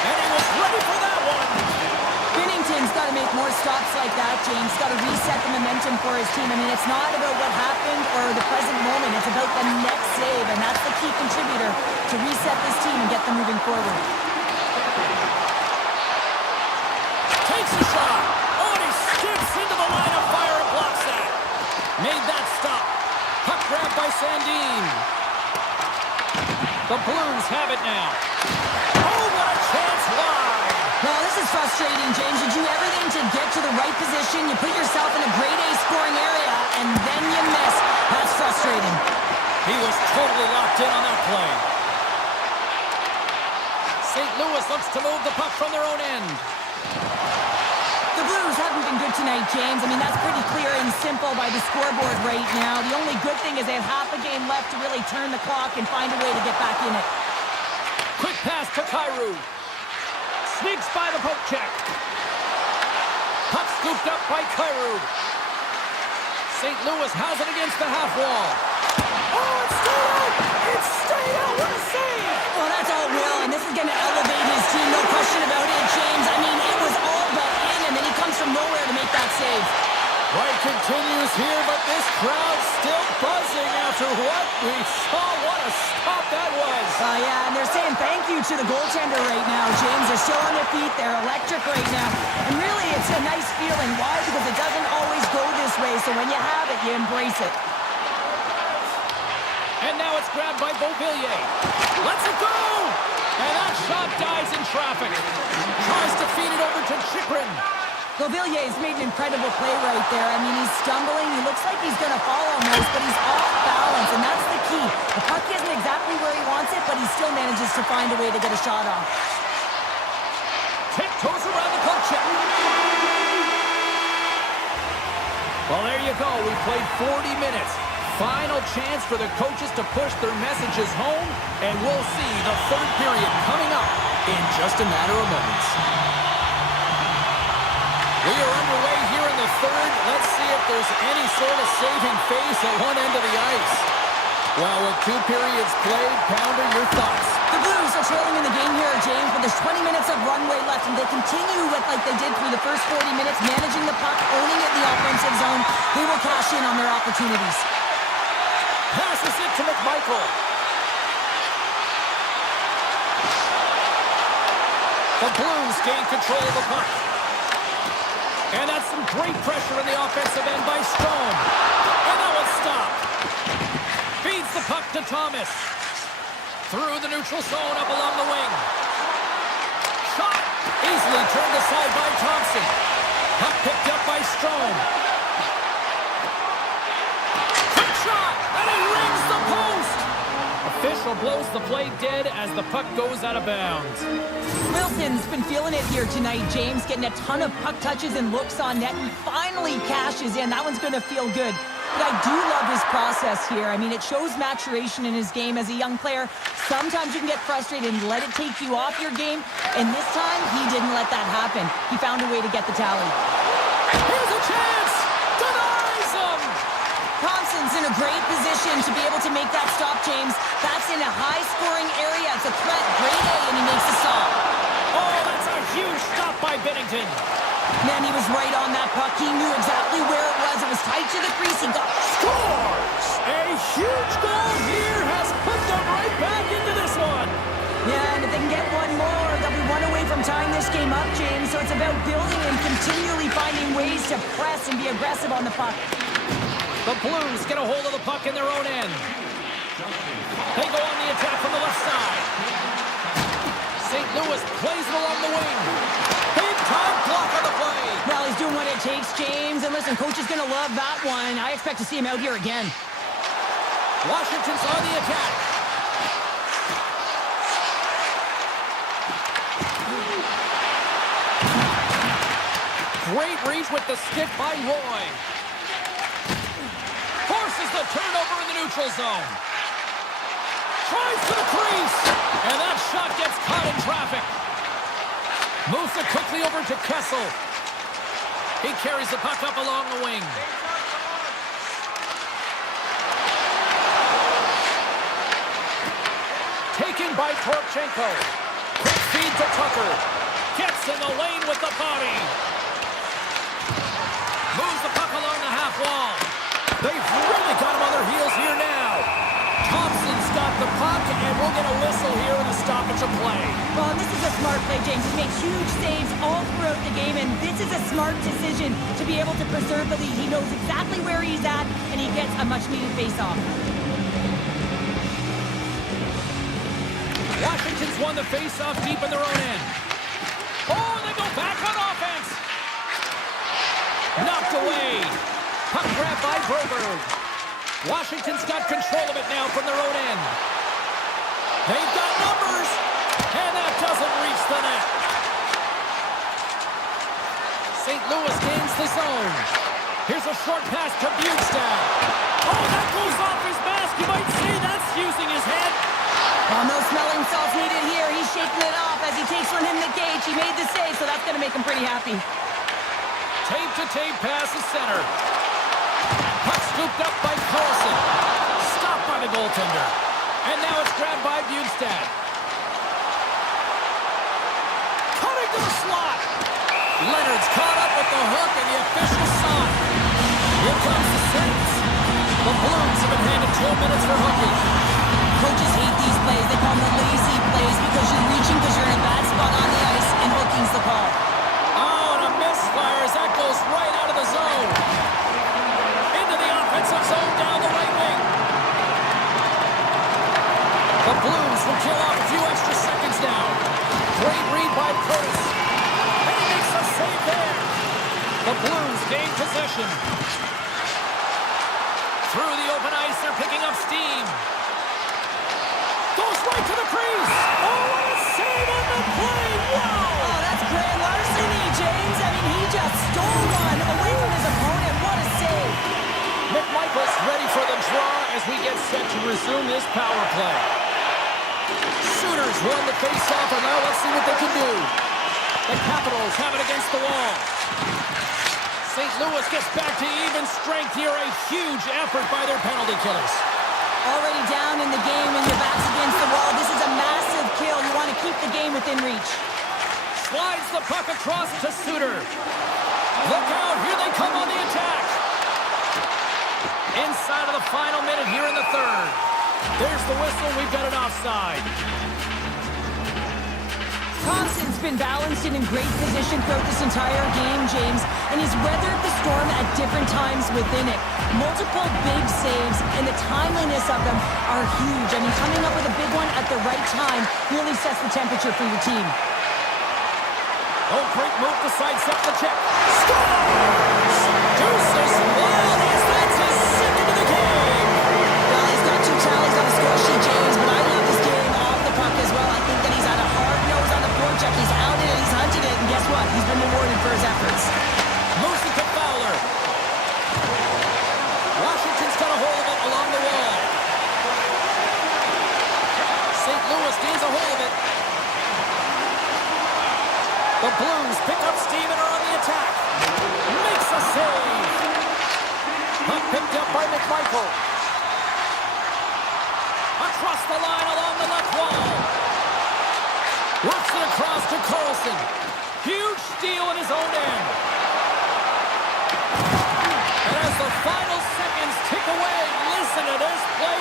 And he was ready for that one. Binnington's got to make more stops like that, James. Got to reset the momentum for his team. I mean, it's not about what happened or the present moment. It's about the next save, and that's the key contributor to reset this team and get them moving forward. Takes a shot. Oh, and he skips into the line of fire and blocks that. Made that stop. Puck grabbed by Sandin. The Blues have it now. Oh, what a chance wide. Well, this is frustrating, James. You do everything to get to the right position. You put yourself in a grade A scoring area, and then you miss. That's frustrating. He was totally locked in on that play. St. Louis looks to move the puck from their own end. The Blues haven't been good tonight, James. I mean, that's pretty clear and simple by the scoreboard right now. The only good thing is they have half a game left to really turn the clock and find a way to get back in it. Quick pass to Kyrou. Sneaks by the poke check. Puck scooped up by Kyrou. St. Louis has it against the half wall. Oh, it's stayed out! It's stayed out! What a save! Well, that's all Will, and this is going to elevate his team, no question about it, James. I mean, it was all but in, and then he comes from nowhere to make that save. Right continues here, but this crowd's still buzzing after what we saw. What a stop that was. Yeah, and they're saying thank you to the goaltender right now, James. They're still on their feet. They're electric right now. And really, it's a nice feeling. Why? Because it doesn't always go this way, so when you have it, you embrace it. And now it's grabbed by Beauvillier. Lets it go! And that shot dies in traffic. Tries to feed it over to Chychrun. Beauvillier's made an incredible play right there. I mean, he's stumbling. He looks like he's going to fall almost, but he's off balance, and that's the key. The puck isn't exactly where he wants it, but he still manages to find a way to get a shot off. Tiptoes around the poke check. Well, there you go. We played 40 minutes. Final chance for the coaches to push their messages home, and we'll see the third period coming up in just a matter of moments. We are underway here in the third. Let's see if there's any sort of saving face at one end of the ice. Well, with 2 periods played, Pounder, your thoughts? The Blues are trailing in the game here, James, but there's 20 minutes of runway left, and they continue with like they did through the first 40 minutes, managing the puck, owning it in the offensive zone. They will cash in on their opportunities. Passes it to McMichael. The Blues gain control of the puck. And that's some great pressure in the offensive end by Stone. And that one's stopped. Feeds the puck to Thomas. Through the neutral zone up along the wing. Shot. Easily turned aside by Thompson. Puck picked up by Stone. Quick shot. And he rings the post. Official blows the play dead as the puck goes out of bounds. Wilson's been feeling it here tonight, James, getting a ton of puck touches and looks on net, and finally cashes in. That one's going to feel good. But I do love his process here. I mean, it shows maturation in his game as a young player. Sometimes you can get frustrated and let it take you off your game, and this time, he didn't let that happen. He found a way to get the tally. Here's a chance! Denies him! Thompson's in a great position to be able to make that stop, James. That's in a high-scoring area. It's a threat. Grade A, and he makes the stop. Oh, that's a huge stop by Binnington. Man, he was right on that puck. He knew exactly huge goal here has put them right back into this one. Yeah, and if they can get one more, they'll be one away from tying this game up, James. So it's about building and continually finding ways to press and be aggressive on the puck. The Blues get a hold of the puck in their own end. They go on the attack from the left side. St. Louis plays it along the wing. Big time block on the play. Well, he's doing what it takes, James. And listen, coach is going to love that one. I expect to see him out here again. Washington's on the attack. Great reach with the stick by Roy. Forces the turnover in the neutral zone. Tries to the crease. And that shot gets caught in traffic. Moves it quickly over to Kessel. He carries the puck up along the wing. Taken by Porchenko. Quick feed to Tucker. Gets in the lane with the body. Moves the puck along the half wall. They've really got him on their heels here now. Thompson's got the puck, and we'll get a whistle here and a stoppage of play. Well, this is a smart play, James. He's made huge saves all throughout the game, and this is a smart decision to be able to preserve the lead. He knows exactly where he's at, and he gets a much-needed face-off. Washington's won the face-off deep in their own end. Oh, they go back on offense. Knocked away. Puck grab by Broberg. Washington's got control of it now from their own end. They've got numbers, and that doesn't reach the net. St. Louis gains the zone. Here's a short pass to Bukestad. Oh, that goes off his mask. You might say that's using his head. Well, no smelling salts needed here. He's shaking it off as he takes one in the cage. He made the save, so that's going to make him pretty happy. Tape-to-tape pass to center. Puck scooped up by Carlson. Stopped by the goaltender. And now it's grabbed by Bukestad. Cutting to the slot. Leonard's caught up with the hook, and the official saw it. Here comes the Saints. The Blues have been handed 12 minutes for hooking. Coaches hate these plays. They call them the lazy plays because you're reaching because you're in a bad spot on the ice, and hooking's the call. Oh, and a misfire as that goes right out of the zone. Into the offensive zone down the right wing. The Blues will kill off a few extra seconds now. Great read by Curtis. And he makes a save there. The Blues gain possession. Through the open ice, they're picking up steam. Goes right to the crease. Oh, what a save on the play. Wow. Oh, that's grand larceny, James. I mean, he just stole one away from his opponent. What a save. McMichael's ready for the draw as we get set to resume this power play. Shooters won the face-off, and now let's see what they can do. The Capitals have it against the wall. St. Louis gets back to even strength here. A huge effort by their penalty killers. Already down in the game and your back's against the wall. This is a massive kill. You want to keep the game within reach. Slides the puck across to Suter. Look out, here they come on the attack. Inside of the final minute here in the third. There's the whistle, we've got an offside. Thompson's been balanced and in great position throughout this entire game, James, and he's weathered the storm at different times within it. Multiple big saves, and the timeliness of them are huge. I mean, coming up with a big one at the right time really sets the temperature for your team. Oh, great move to sidestep the check. Scores! Deuces Wild, that's his second of the game. Well, he's got 2 tallies on the score sheet, James, but I love this game off the puck as well. I think that he's had a hard nose on the forecheck. He's outed it, he's hunted it, and guess what? He's been rewarded for his efforts. Moves it to Fowler. Washington's got a hold of it along the wall. St. Louis gains a hold of it. The Blues pick up steam and are on the attack. Makes a save. Puck picked up by McMichael. Across the line along the left wall. Works it across to Carlson. Huge steal in his own end. And as the final seconds tick away, listen to this play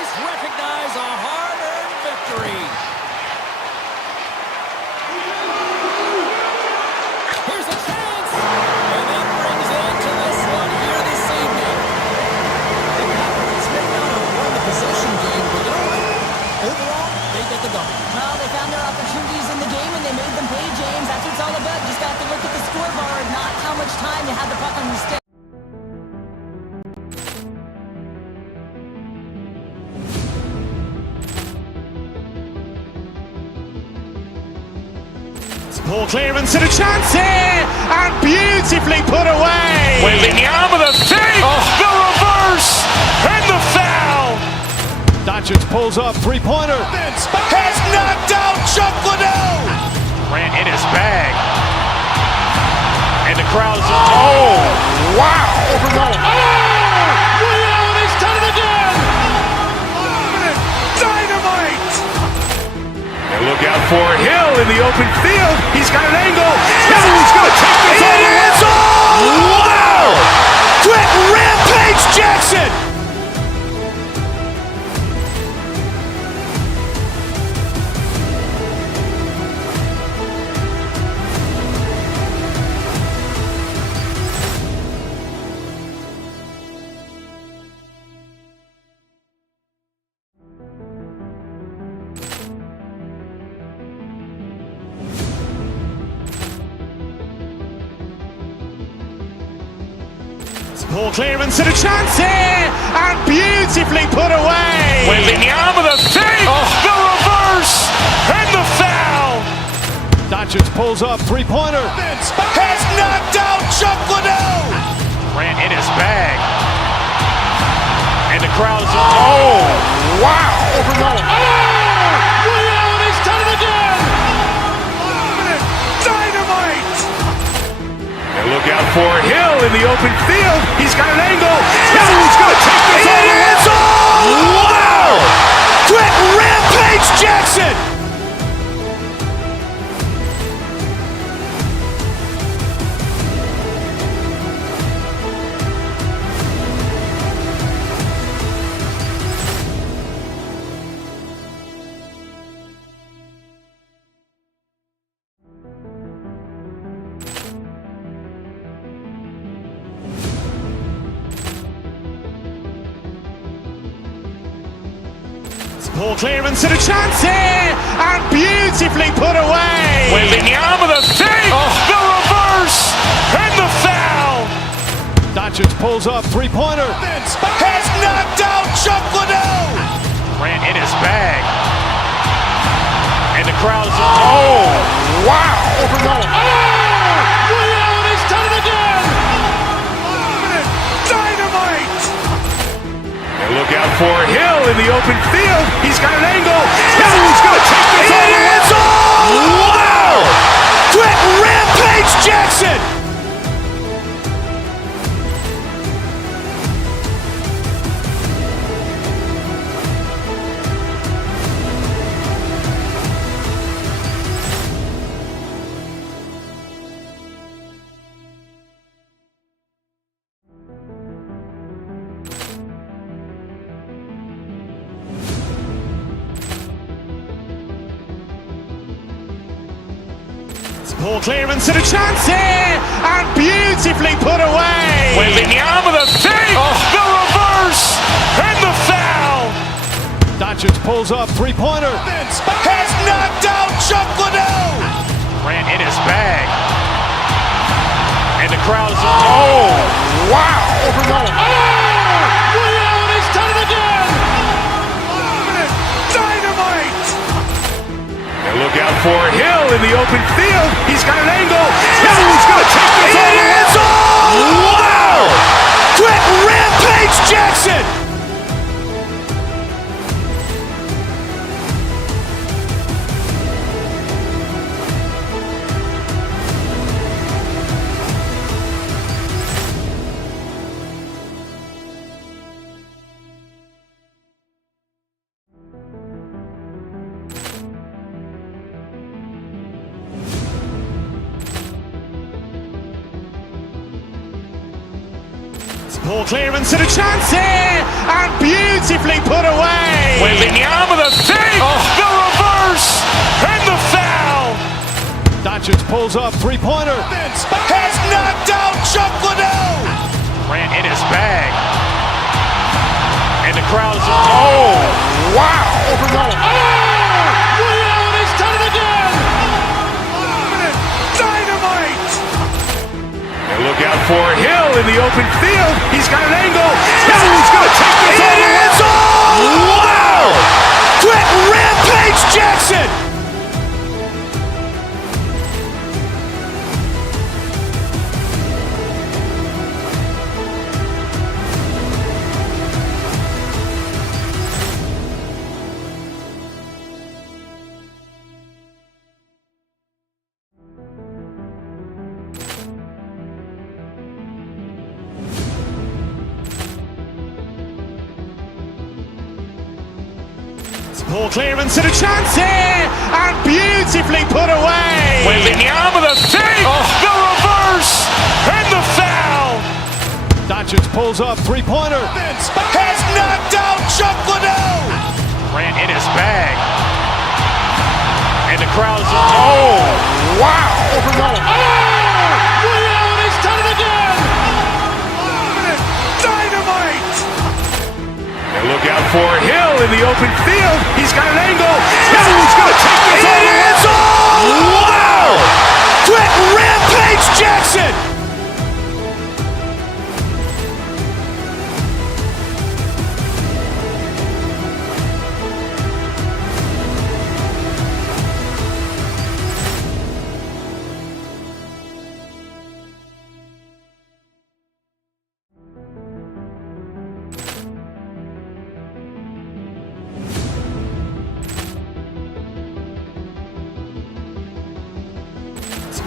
Ball clearance and a chance here, and beautifully put away. Wembanyama with a fake, the reverse, and the foul. Doncic pulls up, three-pointer. Has knocked out Chuck Liddell. Grant in his bag. And the crowd is, oh, wow. He's done it again. Dynamite. And look out for Hill in the open field. He's got an angle. He's going to take this all the way. It's all. Wow. Quick Rampage Jackson. Ball clearance and a chance here, and beautifully put away. Wembanyama with a fake, the reverse, and the foul. Doncic pulls up, three-pointer. Has knocked out Chuck Liddell. Grant in his bag. And the crowd is, oh, wow. He's done it again. Dynamite. And look out for Hill in the open field. He's got an angle. He's going to take this all the way. It's all. Wow. Quick Rampage Jackson. Ball clearance and a chance here, and beautifully put away. Wembanyama with a fake, the reverse, and the foul. Doncic pulls up, three-pointer. Has knocked out Chuck Liddell. Grant in his bag. And the crowd is, oh, wow. He's done it again. Dynamite. And look out for Hill in the open field. He's got an angle. He's going to take this all the way. It's all. Wow. Quick Rampage Jackson. Ball clearance and a chance here, and beautifully put away. Wembanyama with a fake, the reverse, and the foul. Doncic pulls up, three-pointer. Has knocked out Chuck Liddell. Grant in his bag. And the crowd is, oh, wow. He's done it again. Dynamite. And look out for Hill in the open field. He's got an angle. He's going to take this all the way. It's all. Wow. Quick Rampage Jackson. Ball clearance and a chance here, and beautifully put away. Wembanyama with a fake, the reverse, and the foul. Doncic pulls up, three-pointer. Has knocked out Chuck Liddell. Grant in his bag. And the crowd is, oh, wow. He's done it again. Dynamite. And look out for Hill in the open field. He's got an angle. He's going to take this all the way. It's all. Wow. Quick Rampage Jackson. Ball clearance and a chance here, and beautifully put away. Waving the arm of the thing, the reverse, and the foul. Doncic pulls up, three-pointer. Has knocked out Chocolate. Grant in his bag. And the crowd's, oh, wow. He's done it again. Dynamite. And look out for Hill in the open field. He's got an angle. Hill's going to take this all the way. It is all. Wow. Quick Rampage Jackson.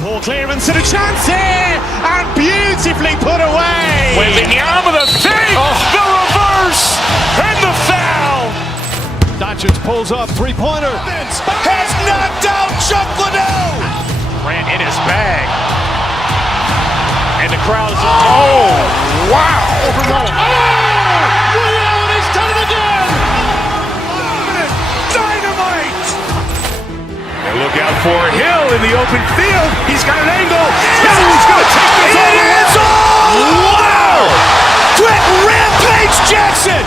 Ball clearance and a chance here, and beautifully put away. Waving the arm of the thing, the reverse, and the foul. Doncic pulls up, three-pointer. Has knocked out Chocolate. Grant in his bag. And the crowd's, oh, wow. He's done it again. Dynamite. And look out for Hill in the open field. He's got an angle. Hill's going to take this all the way. It is all. Wow. Quick Rampage Jackson.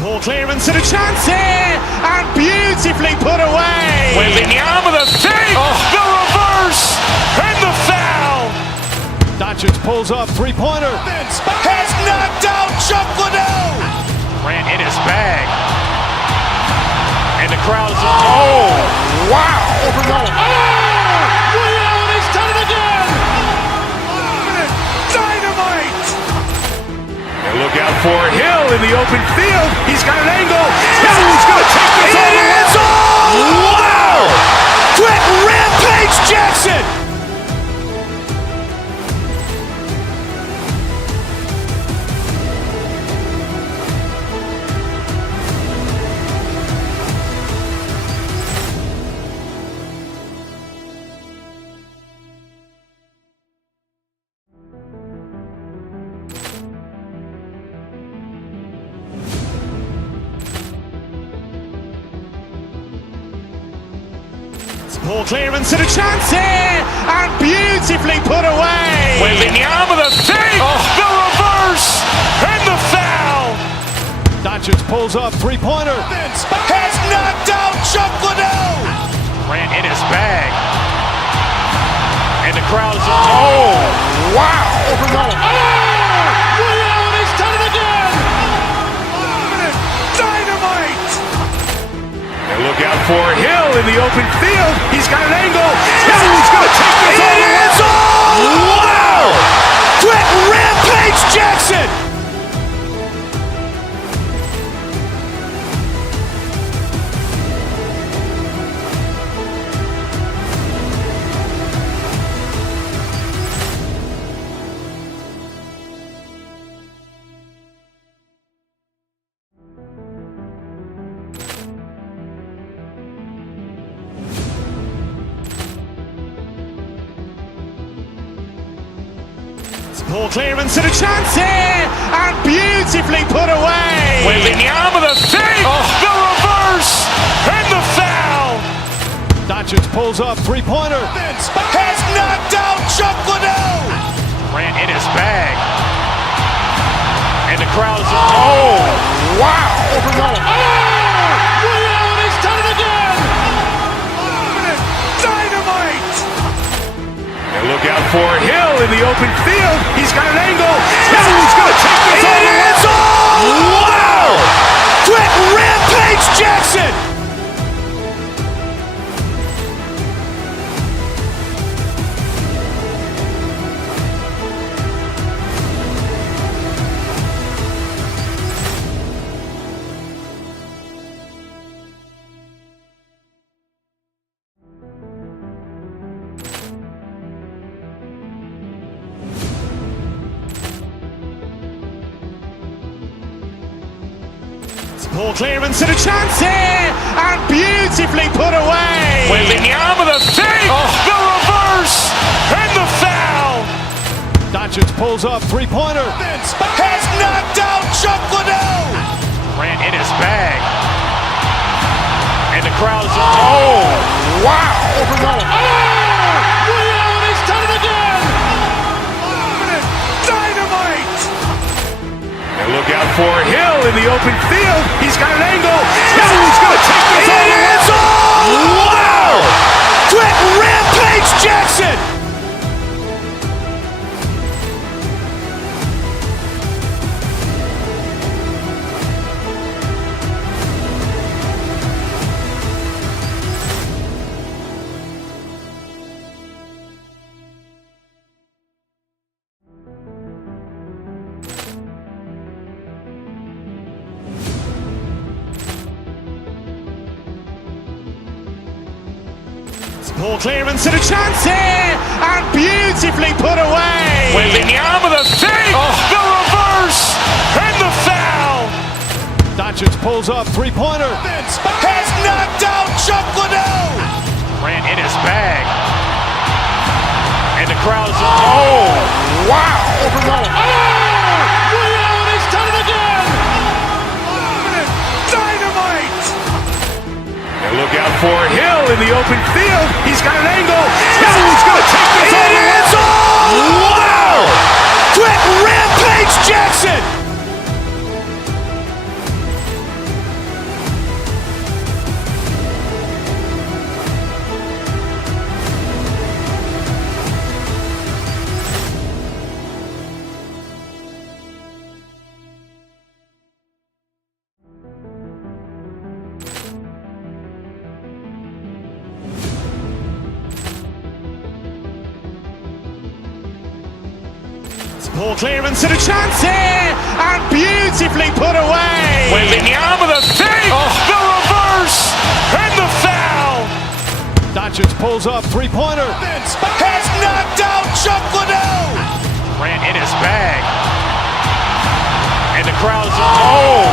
Ball clearance and a chance here, and beautifully put away. Waving the arm of the thing, the reverse, and the foul. Doncic pulls up, three-pointer. Has knocked out Chocolate. Grant in his bag. And the crowd's, oh, wow. He's done it again. Dynamite. And look out for Hill in the open field. He's got an angle. Hill's going to take this all the way. It is all. Wow. Quick Rampage Jackson. Ball clearance and a chance here, and beautifully put away. Waving the arm of the thing, the reverse, and the foul. Doncic pulls up, three-pointer. Has knocked out Chocolate. Grant in his bag. And the crowd's, oh, wow. He's done it again. Dynamite. And look out for Hill in the open field. He's got an angle. Hill's going to take this all the way. It is all. Wow. Quick Rampage Jackson. Ball clearance and a chance here, and beautifully put away. Waving the arm of the thing, the reverse, and the foul. Doncic pulls up, three-pointer. Has knocked out Chocolate. Grant in his bag. And the crowd's, oh, wow. He's done it again. Dynamite. And look out for Hill in the open field. He's got an angle. Hill's going to take this all the way. It is all. Wow. Quick Rampage Jackson. Ball clearance and a chance here, and beautifully put away. Wembanyama the fake, the reverse, and the foul. Doncic pulls up, three-pointer. Has knocked out Chuck Liddell. Grant in his bag. And the crowd is, oh, wow. Ray Allen has done it again. Dynamite. And look out for Hill in the open field. He's got an angle. He's going to take this all the way. It's all. Wow. Quick Rampage Jackson. Ball clearance and a chance here, and beautifully put away. Wembanyama the fake, the reverse, and the foul. Doncic pulls up, three-pointer. Has knocked out Chuck Liddell. Grant in his bag. And the crowd is, oh, wow. Ray Allen has done it again. Dynamite. And look out for Hill in the open field. He's got an angle. He's going to take this all the way. It's all. Wow. Quick Rampage Jackson. Ball clearance and a chance here, and beautifully put away. Wembanyama the fake, the reverse, and the foul. Doncic pulls up, three-pointer. Has knocked out Chuck Liddell. Grant in his bag. And the crowd is, oh,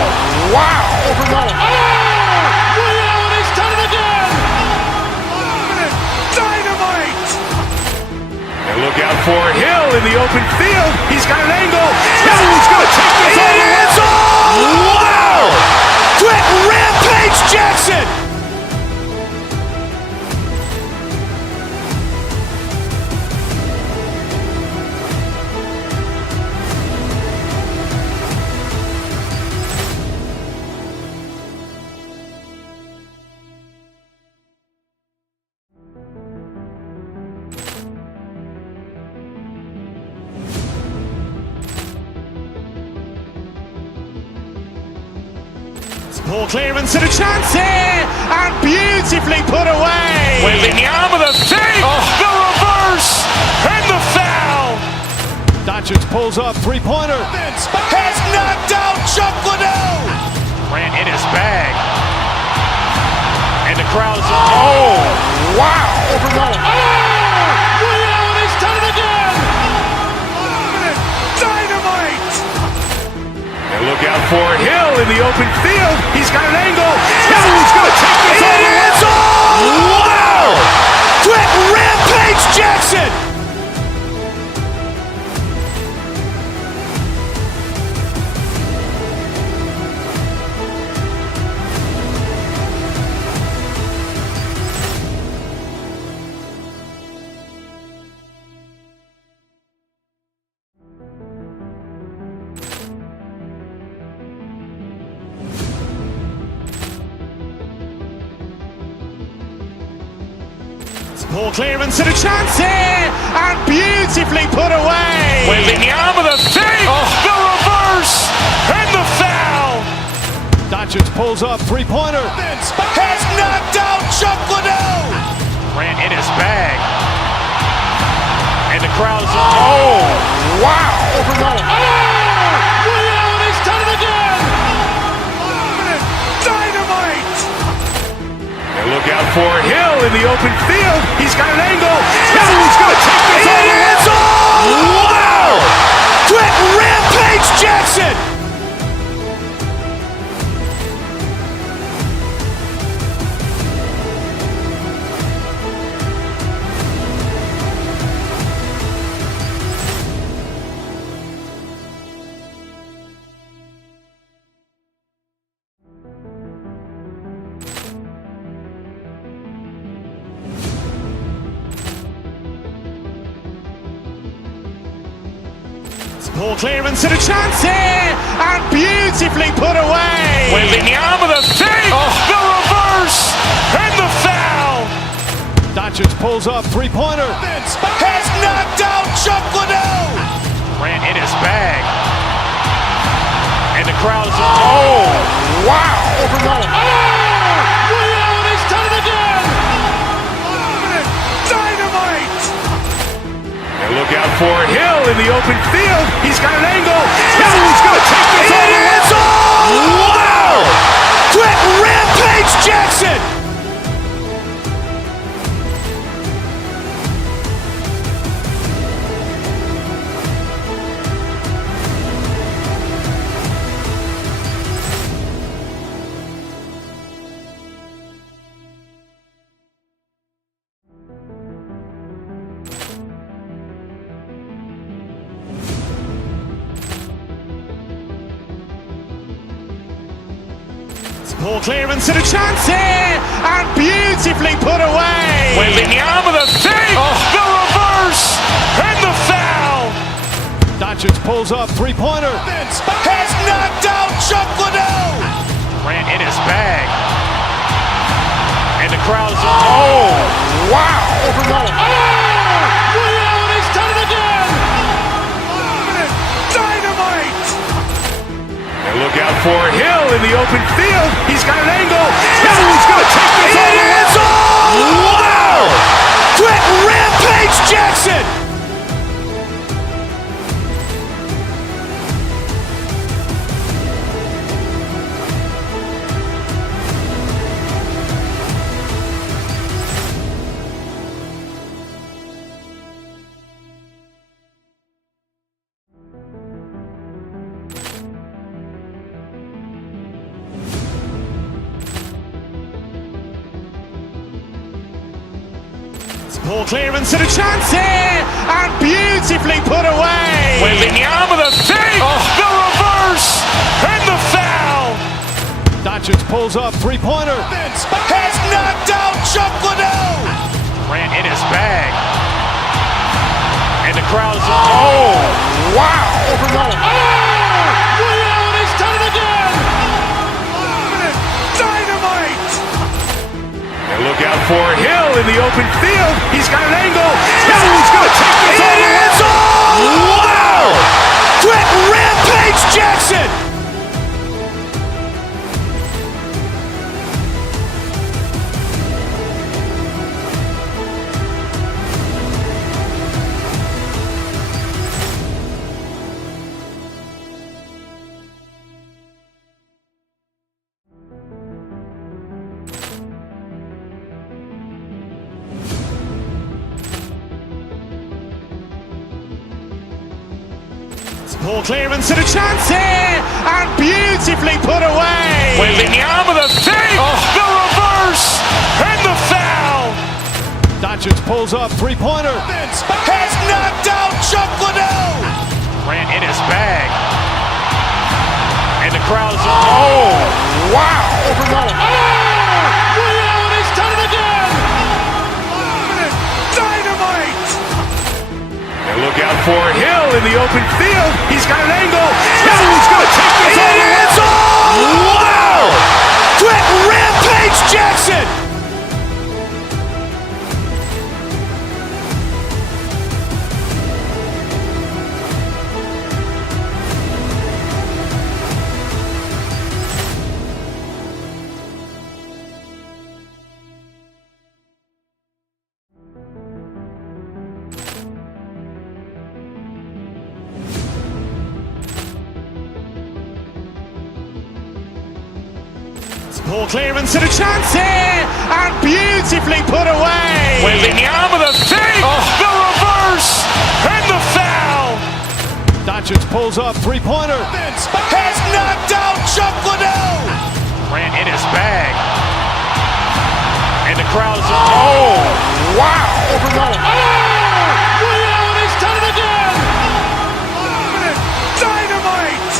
wow. Ray Allen has done it again. Dynamite. And look out for Hill in the open field. He's got an angle. He's going to take this all the way. It's all. Wow. Quick Rampage Jackson. Ball clearance and a chance here, and beautifully put away. Wembanyama the fake, the reverse, and the foul. Doncic pulls up, three-pointer. Has knocked out Chuck Liddell. Grant in his bag. And the crowd is, oh, wow. Ray Allen has done it again. Dynamite. And look out for Hill in the open field. He's got an angle. He's going to take this all the way. It's all. Wow. Quick Rampage Jackson. Ball clearance and a chance here, and beautifully put away. Wembanyama the fake, the reverse, and the foul. Doncic pulls up, three-pointer. Has knocked out Chuck Liddell. Grant in his bag. And the crowd is, oh, wow. Ray Allen has done it again. Dynamite. And look out for Hill in the open field. He's got an angle. He's going to take this all the way. It's all. Wow. Quick Rampage Jackson. Ball clearance and a chance here, and beautifully put away. Waving the arm of the fake, the reverse, and the foul. Doncic pulls up, three-pointer. Has knocked out Chuck Liddell. Ran in his bag. And the crowd is, oh, wow. Liddell has done it again. Dynamite. And look out for Hill in the open field. He's got an angle. He's going to take this all the way. Wow! Quick Rampage Jackson. Ball clearance and a chance here, and beautifully put away. Waving the arm of the fake, the reverse, and the foul. Doncic pulls up, three-pointer. Has knocked out Chuck Liddell. Ran in his bag. And the crowd is, oh, wow. Liddell has done it again. Dynamite. And look out for Hill in the open field. He's got an angle. He's going to take this all the way. Wow! Quick Rampage Jackson. Ball clearance and a chance here, and beautifully put away. Waving the arm of the fake, the reverse, and the foul. Doncic pulls up, three-pointer. Has knocked out Chuck Liddell. Ran in his bag. And the crowd is, oh, wow. Liddell has done it again. Dynamite. And look out for Hill in the open field. He's got an angle. He's going to take this all the way. Wow! Quick Rampage Jackson. Ball clearance and a chance here, and beautifully put away. Waving the arm of the fake, the reverse, and the foul. Doncic pulls up, three-pointer. Has knocked out Chuck Liddell. Ran in his bag. And the crowd is, oh, wow. Liddell has done it again. Dynamite. And look out for Hill in the open field. He's got an angle. He's going to take this all the way. Wow! Quick Rampage Jackson. Ball clearance and a chance here, and beautifully put away. Waving the arm of the fake, the reverse, and the foul. Doncic pulls up, three-pointer. Has knocked out Chuck Liddell. Ran in his bag. And the crowd is, oh, wow. Liddell has done it again. Dynamite.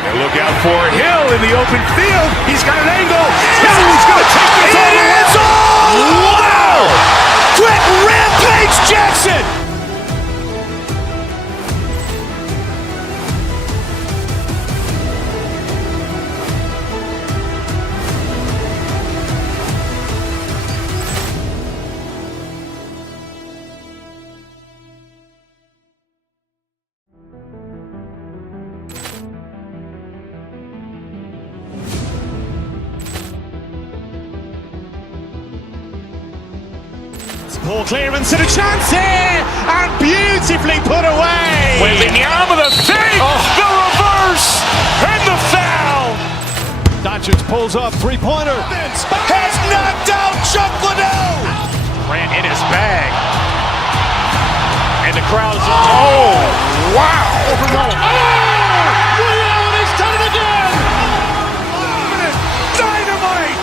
And look out for Hill in the open field. He's got an angle. He's going to take this all the way. Wow! Quick Rampage Jackson. Ball clearance and a chance here, and beautifully put away. Wembanyama with a fake, the reverse, and the foul. Doncic pulls up, three-pointer. Has knocked out Chuck Liddell. Grant in his bag. And the crowd's, oh, wow. Reality's done it again. Dynamite.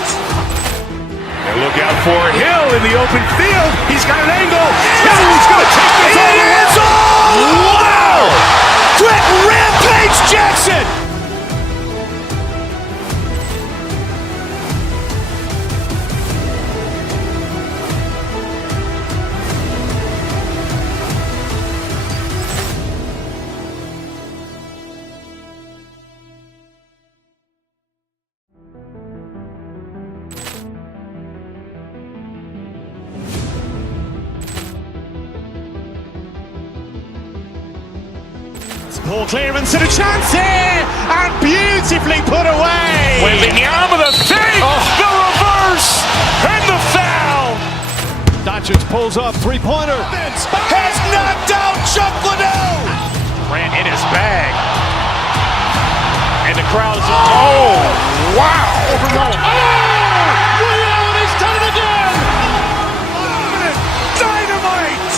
And look out for Hill in the open field. He's got an angle. He's going to take this all the way. Wow. Quick Rampage Jackson. Ball clearance and a chance here, and beautifully put away. Wembanyama with a fake, the reverse, and the foul. Doncic pulls up, three-pointer. Has knocked out Chuck Liddell. Grant in his bag. And the crowd's, oh, wow. Reality's done it again. Dynamite.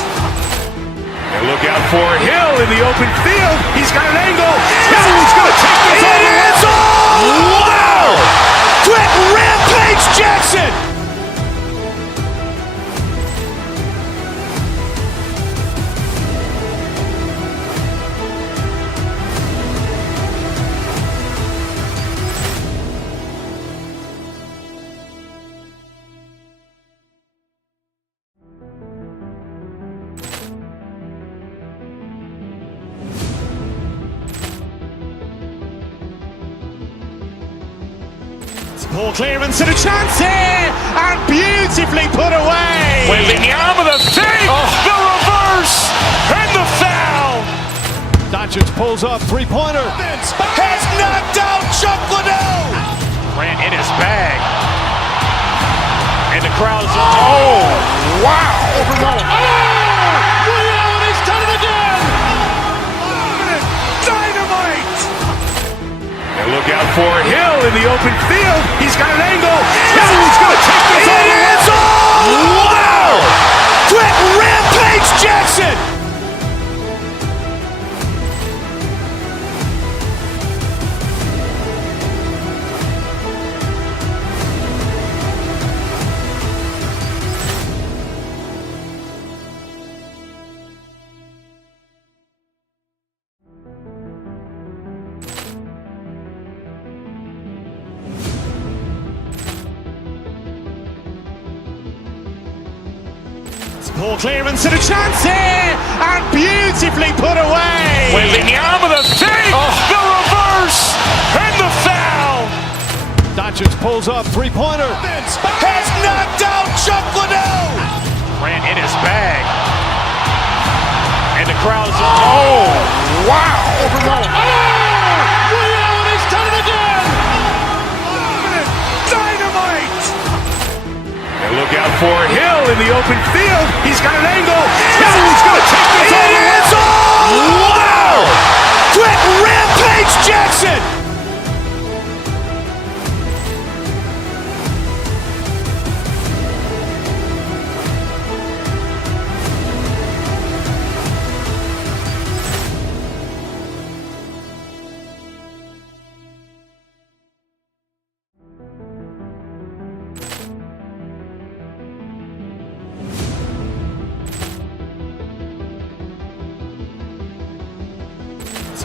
And look out for Hill in the open field. He's got an angle. He's going to take this all the way. Wow. Quick Rampage Jackson. Ball clearance and a chance here, and beautifully put away. Wembanyama with a fake, the reverse, and the foul. Doncic pulls up, three-pointer. Has knocked out Chuck Liddell. Grant in his bag. And the crowd's, oh, wow. Reality's done it again. Dynamite. And look out for Hill in the open field. He's got an angle. He's going to take this all the way. Wow. Quick Rampage Jackson. Ball clearance and a chance here, and beautifully put away. Wembanyama with a fake, the reverse, and the foul. Doncic pulls up, three-pointer. Has knocked out Chuck Liddell. Grant in his bag. And the crowd's, oh, wow. Reality's done it again. Dynamite. And look out for Hill in the open field. He's got an angle. He's going to take this all the way. Wow. Quick Rampage Jackson.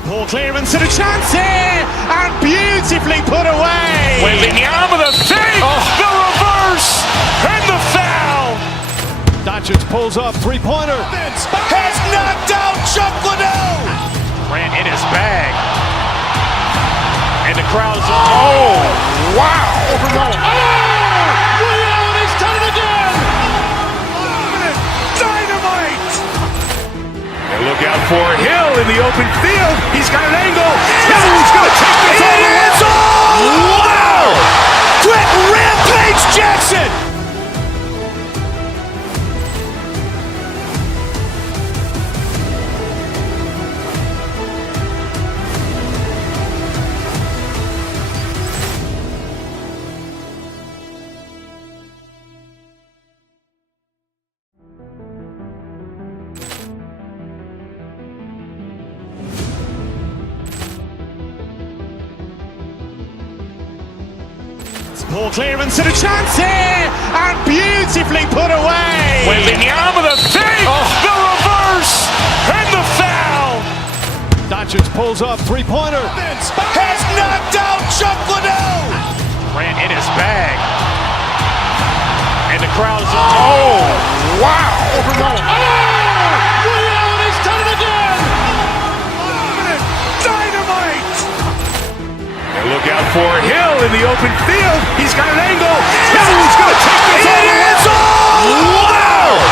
Ball clearance and a chance here, and beautifully put away. Wembanyama with a fake, the reverse, and the foul. Doncic pulls up, three-pointer. Has knocked out Chuck Liddell. Grant in his bag. And the crowd's, oh, wow. Reality's done it again. Dynamite. And look out for Hill in the open field. He's got an angle. He's going to take this all the way. Wow. Quick Rampage Jackson. Ball clearance and a chance here, and beautifully put away. Wembanyama the save, the reverse, and the foul. Doncic pulls up, three-pointer. Has knocked out Chuck Liddell. Grant in his bag. And the crowd is, oh, wow. He's done it again. Dynamite. And look out for Hill in the open field. He's got an angle. Hill is going to take this all the way. Wow.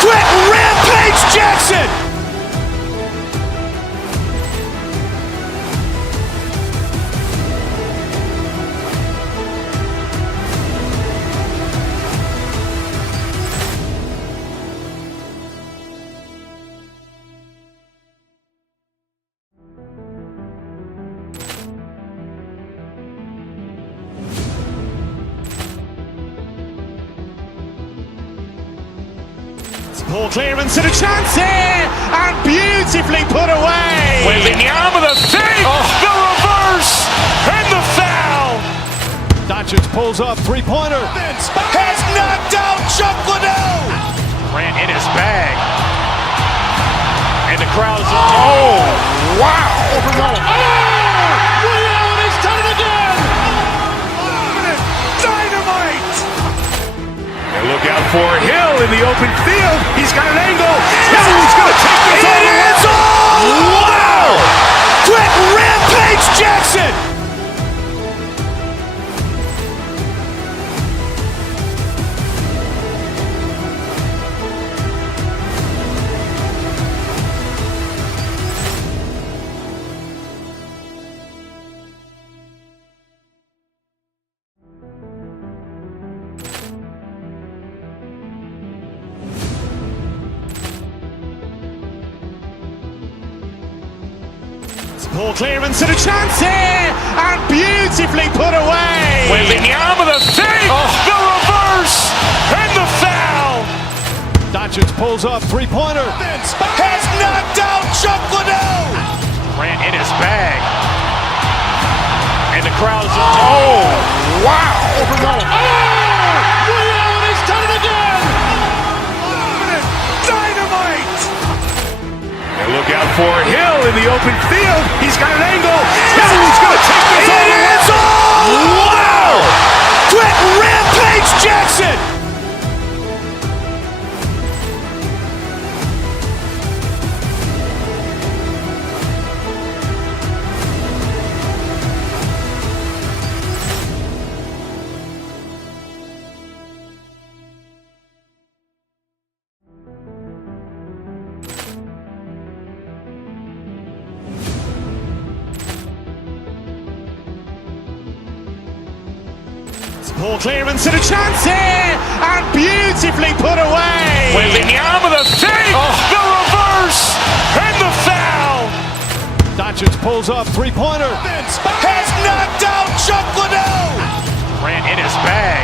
Quick Rampage Jackson. Ball clearance and a chance here, and beautifully put away. Wembanyama the save, the reverse, and the foul. Doncic pulls up, three-pointer. Has knocked out Chuck Liddell. Grant in his bag. And the crowd is, oh, wow. He's done it again. Dynamite. And look out for Hill in the open field. He's got an angle. Hill is going to take this all the way. Wow. Quick Rampage Jackson. Ball clearance and a chance here, and beautifully put away. Wembanyama the save, the reverse, and the foul. Doncic pulls up, three-pointer. Has knocked out Chuck Liddell. Grant in his bag. And the crowd is, oh, wow. He's done it again. Dynamite. And look out for Hill in the open field. He's got an angle. Hill is going to take this all the way. Wow. Quick Rampage Jackson. Ball clearance and a chance here, and beautifully put away. Wembanyama the save, the reverse, and the foul. Doncic pulls up, three-pointer. Has knocked out Chuck Liddell. Grant in his bag.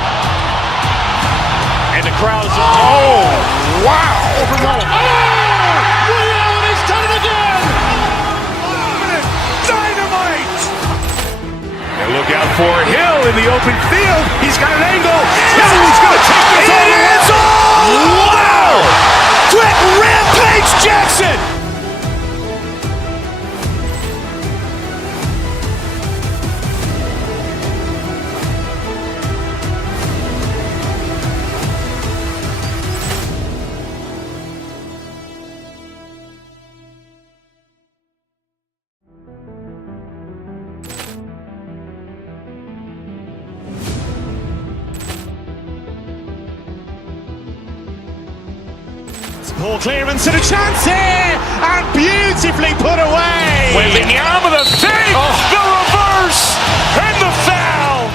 And the crowd is, oh, wow. He's done it again. Dynamite. And look out for Hill in the open field. He's got an angle. Hill is going to take this all the way. Wow. Quick Rampage Jackson. Ball clearance and a chance here, and beautifully put away. Wembanyama the save, the reverse, and the foul.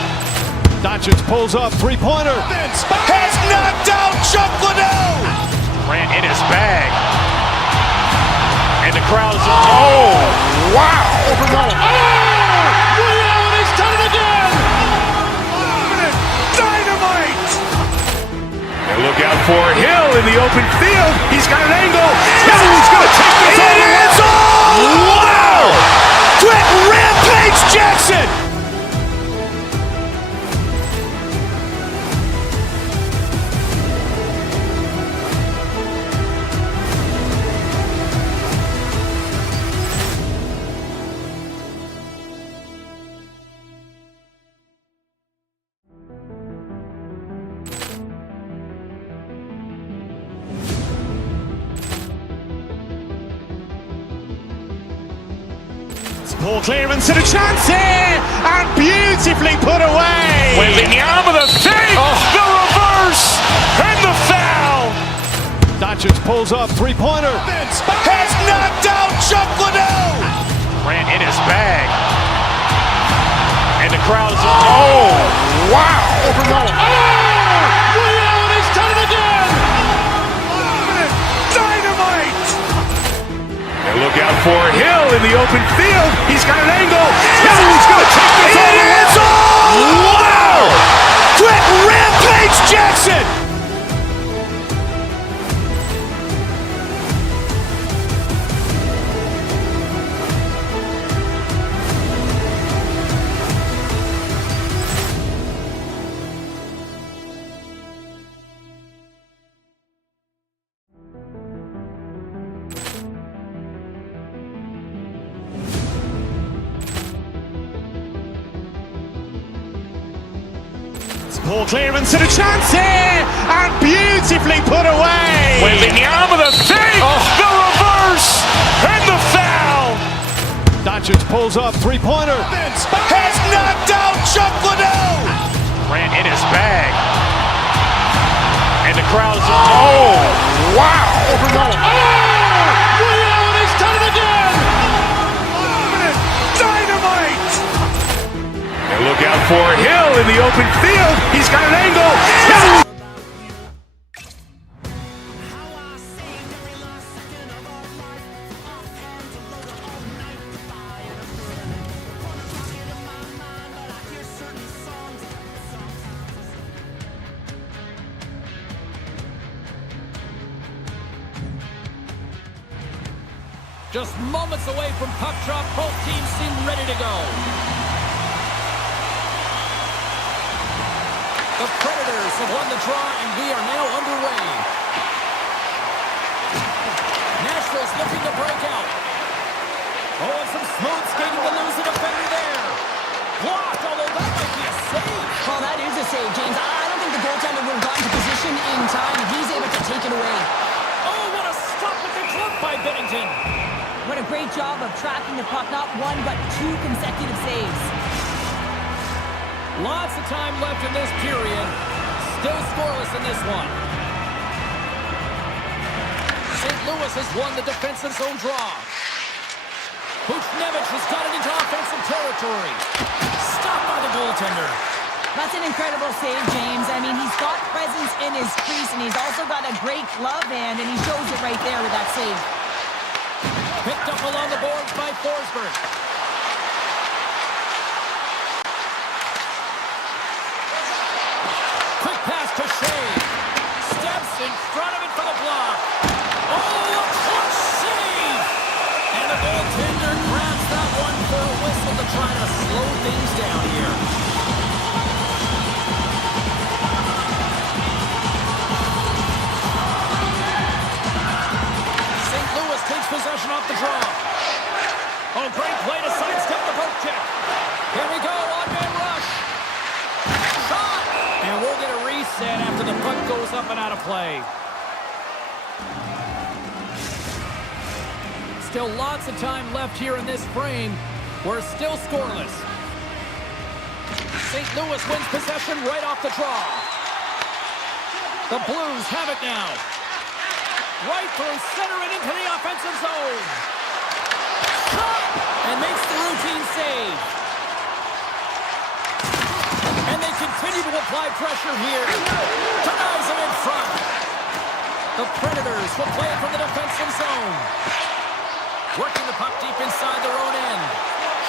Doncic pulls up, three-pointer. Has knocked out Chuck Liddell. Grant in his bag. And the crowd is, oh, wow. He's done it again. Dynamite. And look out for Hill in the open field. He's got an angle. Hill is going to take this all the way. Wow. Quick Rampage Jackson. Ball clearance and a chance here, and beautifully put away. Wembanyama the save, the reverse, and the foul. Doncic pulls up, three-pointer. Vince has knocked out Chuck Liddell. Grant in his bag. And the crowd is, oh, wow. Overwhelmed. Liddell, and he's done it again. Dynamite. And look out for Hill in the open field. He's got an angle. He's going to take this all. It is all. Wow. Quick Rampage Jackson. Ball clearance and a chance here, and beautifully put away. Wembanyama the save, the reverse, and the foul. Doncic pulls up, three-pointer. Vince has knocked out Chuck Liddell. Grant in his bag. And the crowd is, oh, wow. Overwhelmed. Liddell, and he's done it again. Dynamite. And look out for Hill in the open field. He's got an angle. Just moments away from puck drop, both teams seem ready to go. The Predators have won the draw, and we are now underway. Nashville's looking to break out. Oh, and some smooth skating to lose the defender there. Blocked, although that might be a save. Well, that is a save, James. I don't think the goaltender would have gotten to position in time, and he's able to take it away. Oh, what a stop with the glove by Bennington. What a great job of tracking the puck, not one, but two consecutive saves. Lots of time left in this period. Still scoreless in this one. St. Louis has won the defensive zone draw. Buchnevich has got it into offensive territory. Stopped by the goaltender. That's an incredible save, James. I mean, he's got presence in his crease, and he's also got a great glove hand, and he shows it right there with that save. Picked up along the boards by Forsberg. Quick pass to Shea. Steps in front of it for the block. Oh, a clutch save! And the goaltender grabs that one for a whistle to try to slow things down here. St. Louis takes possession off the draw. Oh, great play to sidestep the poke check. Here we go, on-man rush. Shot! And we'll get a reset after the puck goes up and out of play. Still lots of time left here in this frame. We're still scoreless. St. Louis wins possession right off the draw. The Blues have it now. Right through center and into the offensive zone. Shot! And makes the routine save. And they continue to apply pressure here. Denies him in front. The Predators will play it from the defensive zone. Working the puck deep inside their own end.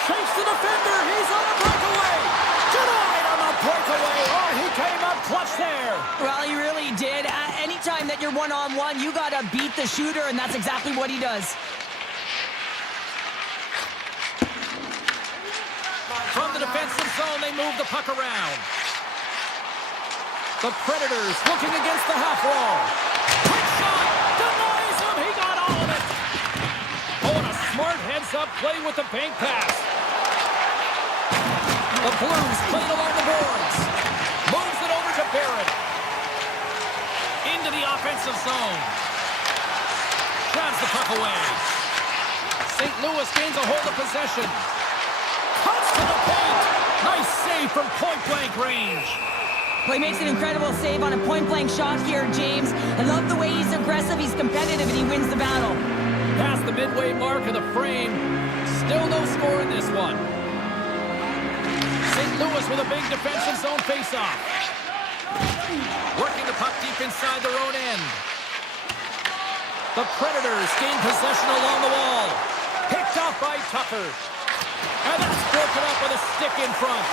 Shakes the defender. He's on a breakaway. Denied on the breakaway. Oh, he came up clutch there. Well, he really did. Anytime that you're one-on-one, you got to beat the shooter, and that's exactly what he does. From the defensive zone, they move the puck around. The Predators looking against the half wall. Quick shot! Denies him! He got all of it! Oh, and a smart heads-up play with the bank pass. The Blues play it along the boards. Moves it over to Barrett. Into the offensive zone. Grabs the puck away. St. Louis gains a hold of possession. to the paint. Nice save from point-blank range. Well, he makes an incredible save on a point-blank shot here, James. I love the way he's aggressive, he's competitive, and he wins the battle. Past the midway mark of the frame. Still no score in this one. St. Louis with a big defensive zone face-off. Working the puck deep inside their own end. The Predators gain possession along the wall. Picked off by Tucker. And that's broken up with a stick in front.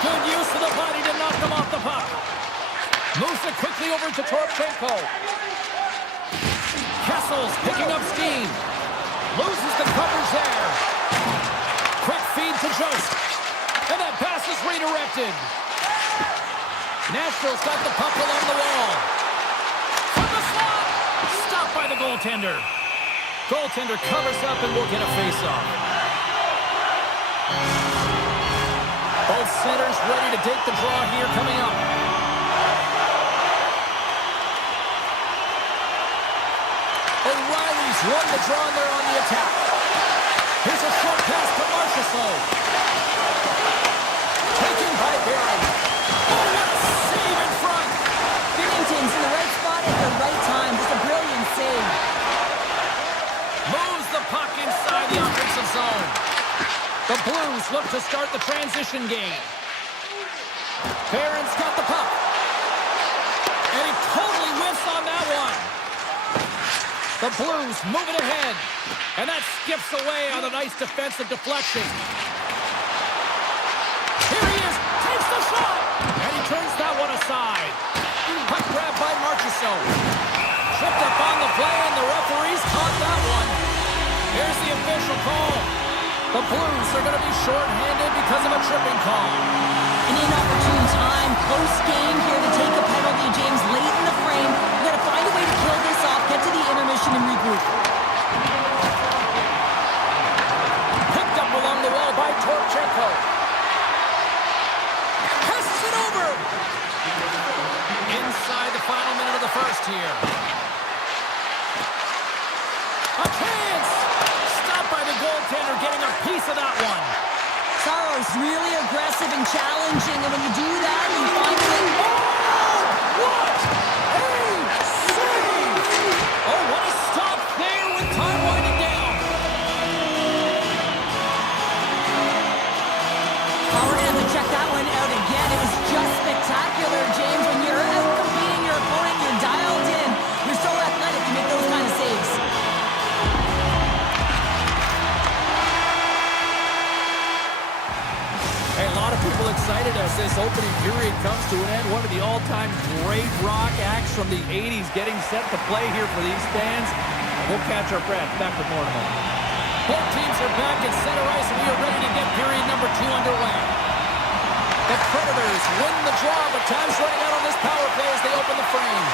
Good use of the body to knock them off the puck. Moves it quickly over to Torchenko. Kessel's picking up steam. Loses the coverage there. Quick feed to Joseph. And that pass is redirected. Nashville's got the puck along the wall. From the slot. Stopped by the goaltender. Goaltender covers up and will get a face-off. Both centers ready to take the draw here coming up. O'Reilly's won the draw and they're on the attack. Here's a short pass to Marchessault. Taken by Barron. Oh, what a save in front. Binnington's in the right spot at the right time. Just a brilliant save. Moves the puck inside the offensive zone. The Blues look to start the transition game. Barron's got the puck. And he totally whiffs on that one. The Blues move it ahead. And that skips away on a nice defensive deflection. Here he is. Takes the shot. And he turns that one aside. Puck grab by Marchessault. Tripped up on the play, and the referees caught that one. Here's the official call. The Blues are going to be shorthanded because of a tripping call. An inopportune time, close game here to take a penalty, James, late in the frame. We've got to find a way to kill this off, get to the intermission, and regroup. Picked up along the wall by Torchenko. Passes it over. Inside the final minute of the first here. A chance! Stopped by the goaltender, getting a piece of that one. Saros really aggressive and challenging, and when you do that, you find it. What a save! Oh, what a stop there with time winding down. Oh, we're going to have to check that one out again. It was just spectacular, James. When you're out competing your opponent, you're dialed in. You're so athletic to make those kind of saves. Hey, a lot of people excited as this opening period comes to an end. One of the all-time great rock acts from the 80s getting set to play here for these fans. We'll catch our breath. Back with more in a moment. Both teams are back at center ice, and we are ready to get period number 2 underway. The Predators win the draw, but time's running out on this power play as they open the frame.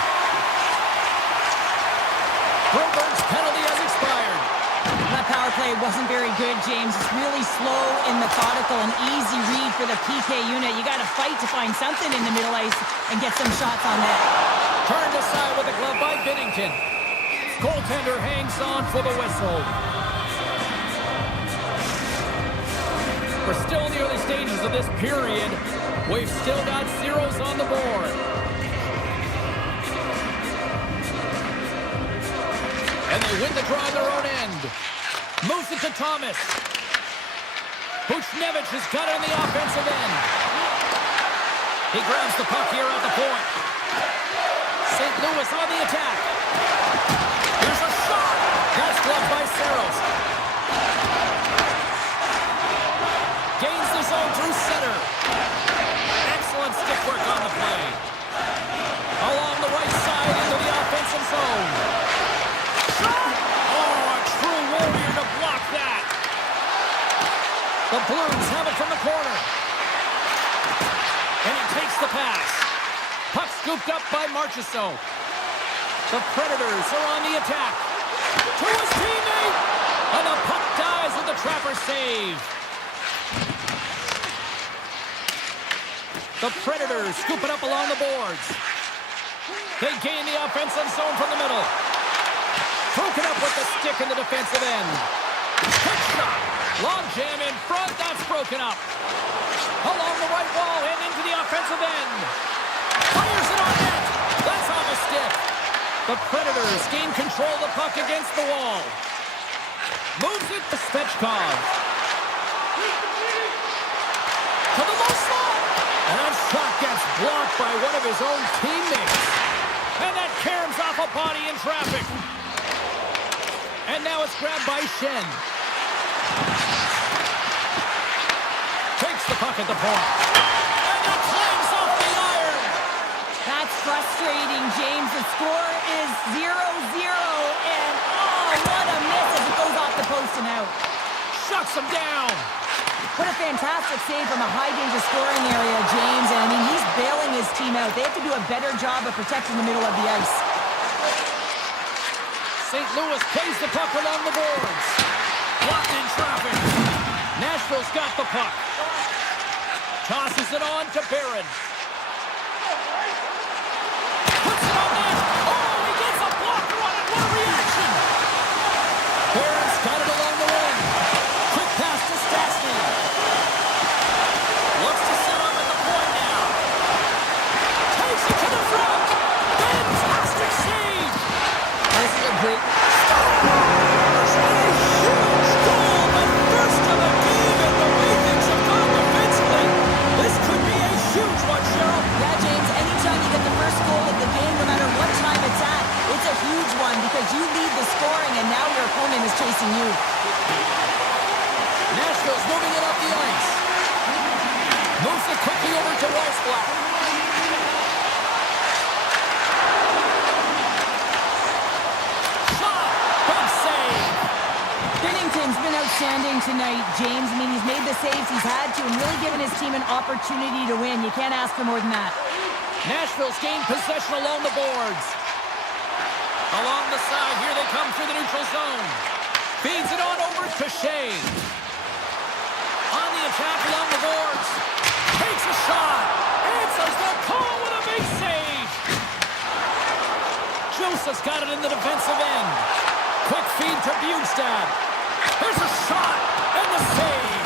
Broberg's penalty has expired. That power play wasn't very good, James. It's really slow and methodical, an easy read for the PK unit. You got to fight to find something in the middle ice and get some shots on that. Turned aside with a glove by Binnington. Goaltender hangs on for the whistle. We're still in the early stages of this period. We've still got zeros on the board. And they win the draw on their own end. Moves it to Thomas. Buchnevich has got it on the offensive end. He grabs the puck here at the point. St. Louis on the attack. Here's a shot. That's blocked by Saros. Gains the zone through center. Excellent stick work on the play. Along the right side into the offensive zone. Shot! Oh, a true warrior to block that. The Blues have it from the corner. And he takes the pass. Puck scooped up by Marchessault. The Predators are on the attack. To his teammate! And the puck dies with the trapper save. The Predators scoop it up along the boards. They gain the offensive zone from the middle. Broken up with the stick in the defensive end. Quick shot. Long jam in front. That's broken up. Along the right wall and into the offensive end. Fires it on net. That's on the stick. The Predators gain control of the puck against the wall. Moves it to Svechkov. To the low slot. And that shot gets blocked by one of his own teammates. And that caroms off a body in traffic. And now it's grabbed by Shen. Takes the puck at the point. And the clangs off the iron. That's frustrating, James. The score is 0-0. And, oh, what a miss as it goes off the post and out. Shuts him down. What a fantastic save from a high-danger scoring area, James. And, I mean, he's bailing his team out. They have to do a better job of protecting the middle of the ice. St. Louis plays the puck along the boards. Blocked in traffic. Nashville's got the puck. Tosses it on to Barron. Puts it on net. Oh, he gets a blocker on it. What a reaction. Barron's got it along the wing. Quick pass to Stastny. Looks to set up at the point now. Takes it to the front. Fantastic save. This is a great... Scores a huge goal, but first of the game, and the way things have gone defensively, this could be a huge one, Cheryl. Yeah, James, anytime you get the first goal of the game, no matter what time it's at, it's a huge one because you lead the scoring and now your opponent is chasing you. Nashville's moving it up the ice. Moves it quickly over to Weissblatt. Shot! Big save! Binnington's been outstanding tonight, James. I mean, he's made the saves he's had to and really given his team an opportunity to win. You can't ask for more than that. Nashville's gained possession along the boards. Along the side, here they come through the neutral zone. Feeds it on over to Shea. On the attack along the boards. Takes a shot. Answers the call with a big save. Joseph's got it in the defensive end. Quick feed to Bjugstad. There's a shot and the save.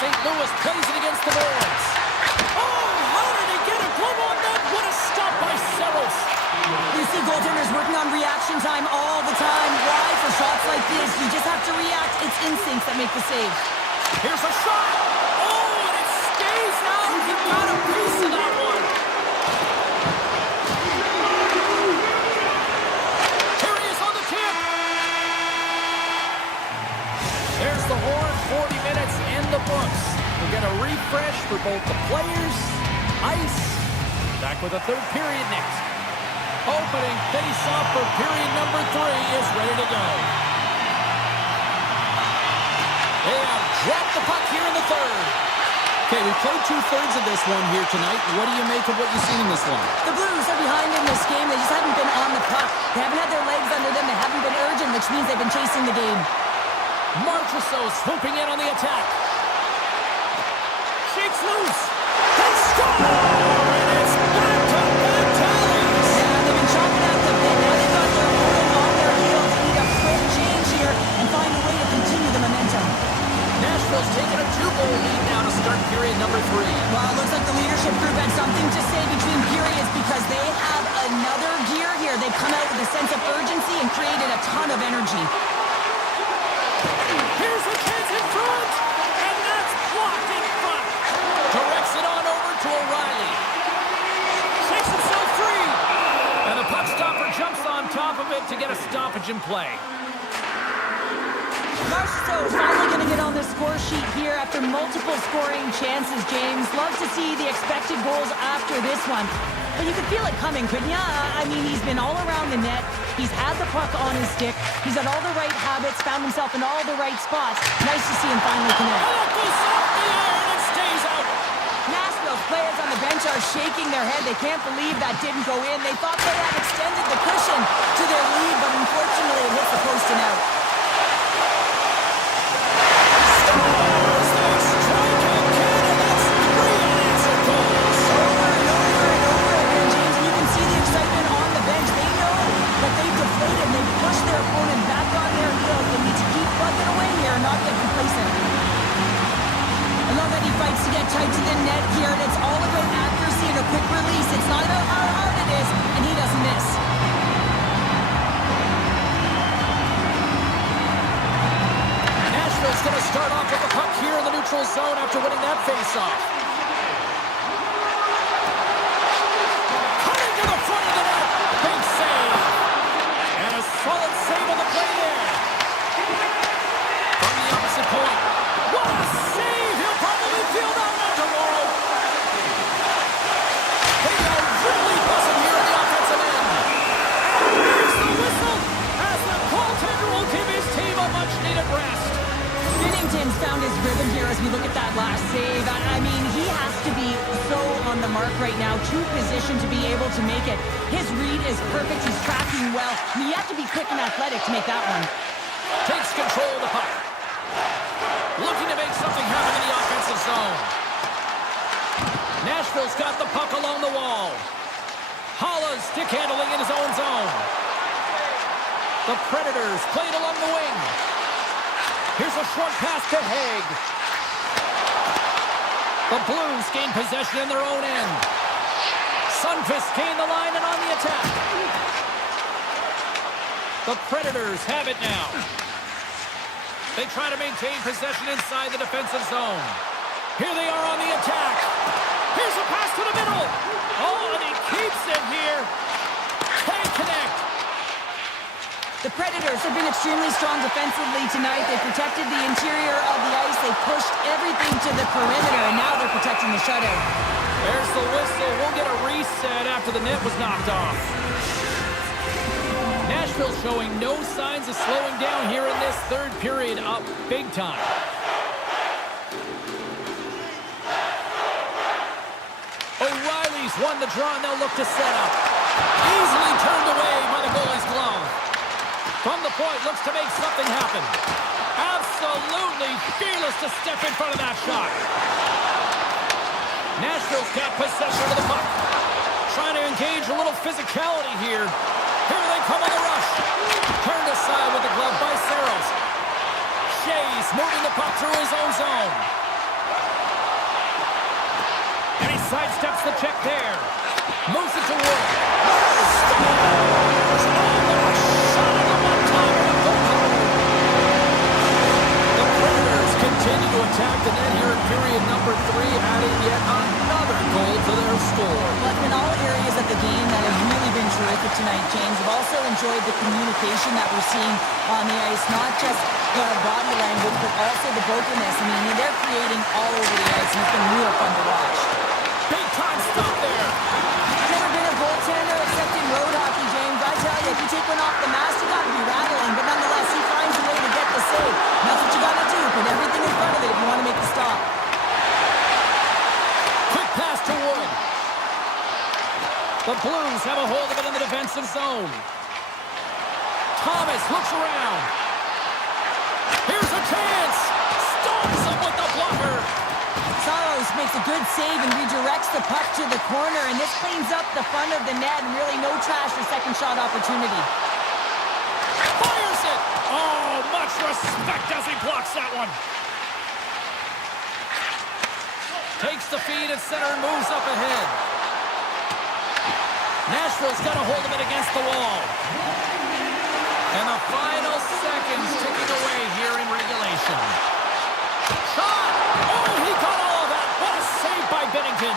St. Louis plays it against the boards. Oh, how did he get a glove on that? What a stop by Saros. You see goaltenders working on reaction time all the time. Why? For shots like this, you just have to react. It's instincts that make the save. Here's a shot. Oh, and it stays out. He got a piece of that one. Here he is on the tip. There's the horn. 40 minutes in the books. We'll get a refresh for both the players, ice. Back with a third period next. Opening face-off for period number 3 is ready to go. They have dropped the puck here in the third. Okay, we played 2/3 of this one here tonight. What do you make of what you've seen in this one? The Blues are behind in this game. They just haven't been on the puck. They haven't had their legs under them. They haven't been urgent, which means they've been chasing the game. Marchessault swooping in on the attack. Shakes loose. They score! And it's back-to-back tallies. Yeah, they've been chopping out the bit. Now they've got their opponent on their heels. They need a quick change here and find a way to continue the momentum. Nashville's taken a 2-goal lead now to start period number 3. Well, it looks like the leadership group had something to say between periods because they have another gear here. They've come out with a sense of urgency and created a ton of energy. Here's a chance in front, and that's blocked in front. Directs it on over to O'Reilly. Shakes himself free, and the puck stopper jumps on top of it to get a stoppage in play. Marchessault is finally going to get on the score sheet here after multiple scoring chances, James. Love to see the expected goals after this one. But you could feel it coming, couldn't you? I mean, he's been all around the net. He's had the puck on his stick. He's had all the right habits, found himself in all the right spots. Nice to see him finally connect. And it goes off the iron and stays out. Nashville's players on the bench are shaking their head. They can't believe that didn't go in. They thought they had extended the cushion to their lead, but unfortunately it hits the post and out. They've deflated. They've pushed their opponent back on their heels. They need to keep plugging away fights to get tight to the net here, and it's all about accuracy and a quick release. It's not about how hard it is, and he doesn't miss. Nashville's going to start off with the puck here in the neutral zone after winning that faceoff. Cutting to the front of the net. Big save. And a solid save on the play there. From the opposite point. What a save! He'll probably feel that one tomorrow. They are really buzzing here in the offensive end. And here's the whistle as the goaltender will give his team a much-needed rest. Binnington's found his rhythm here as we look at that last save. I mean, he has to be so on the mark right now, to position to be able to make it. His read is perfect. He's tracking well. I mean, you have to be quick and athletic to make that one. Takes control of the puck. Looking to make something happen in the offensive zone. Nashville's got the puck along the wall. Holla stick handling in his own zone. The Predators played along the wing. Here's a short pass to Haig. The Blues gain possession in their own end. Sundqvist gain the line and on the attack. The Predators have it now. They try to maintain possession inside the defensive zone. Here they are on the attack. Here's a pass to the middle. Oh, and he keeps it here. Can't connect. The Predators have been extremely strong defensively tonight. They protected the interior of the ice. They pushed everything to the perimeter, and now they're protecting the shutout. There's the whistle. We'll get a reset after the net was knocked off. Nashville showing no signs of slowing down here in this third period, up big time. O'Reilly's won the draw, and they'll look to set up. Easily turned away by the goalie's glove. From the point, looks to make something happen. Absolutely fearless to step in front of that shot. Nashville's got possession of the puck. Trying to engage a little physicality here. Here they come on the rush. Turned aside with the glove by Saros. Shea's moving the puck through his own zone. And he sidesteps the check there. Moves it to Wood. Scores! The Predators continue to attack the net here in period number 3, adding yet another goal to their score. But in all areas of the game that have really been terrific tonight, James, we've also enjoyed the communication that we're seeing on the ice, not just the body language, but also the brokenness. I mean, they're creating all over the ice, and it's been real fun to watch. Big time stop there. I've never been a goaltender except in road hockey, James. I tell you, if you take one off the mask, you got to be rattling. But nonetheless, he finds a way to get the save. And that's what you got to do. Put everything in front of it if you want to make the stop. Quick pass to Wood. The Blues have a hold of it in the defensive zone. Thomas looks around. Here's a chance. Stomps him with the blocker. Saros makes a good save and redirects the puck to the corner, and this cleans up the front of the net, and really no trash for second shot opportunity. Fires it! Oh, much respect as he blocks that one. Takes the feed at center and moves up ahead. Nashville's got a hold of it against the wall. And the final seconds ticking away here in regulation. Shot! Oh, he got all of that. What a save by Binnington.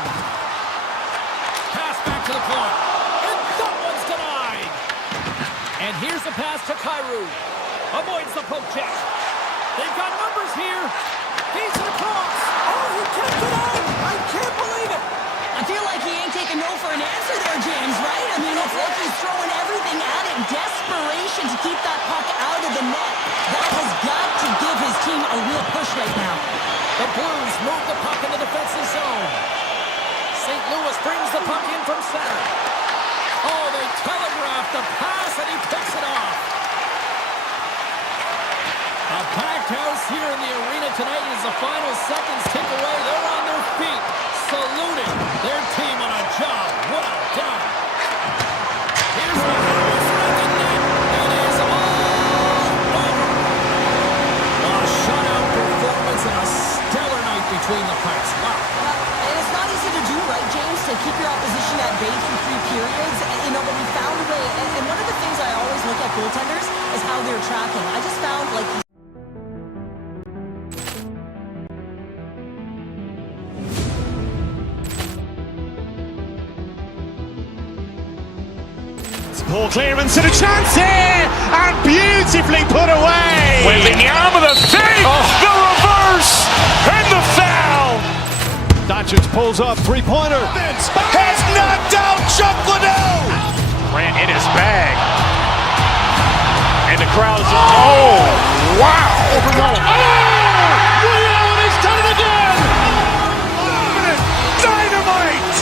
Pass back to the point. And that one's denied. And here's the pass to Kyrou. Avoids the poke check. They've got numbers here. Feeds it across. Oh, he kept it out. I can't believe it. I feel like he ain't taking no for an answer there, James, right? I mean, it's like he's throwing everything at it. Desperation to keep that puck out of the net. That has got to give his team a real push right now. The Blues move the puck in the defensive zone. St. Louis brings the puck in from center. Oh, they telegraph the pass, and he picks it off. A packed house here in the arena tonight as the final seconds tick away. They're on their feet, saluting their team on a job well done. Here's the Blues at the net. It is all over. A shutout performance and a stellar night between the Pikes. how they're tracking. I just found like Poor clearance and a chance here, and beautifully put away. Wielding the arm of the save, the reverse, and the foul. Doncic pulls up, three-pointer. Vince has knocked out Chuck Liddell. Grant in his bag. And the crowd is, oh, wow. Liddell has done it again. Dynamite.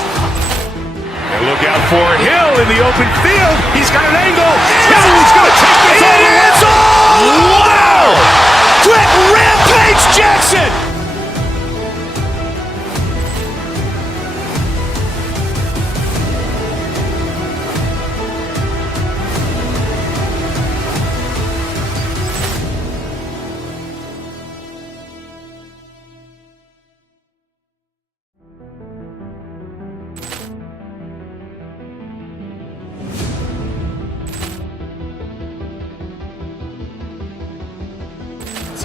And look out for Hill in the open field. He's got an angle. Hill's going to take this all the way. Wow! Quick Rampage Jackson.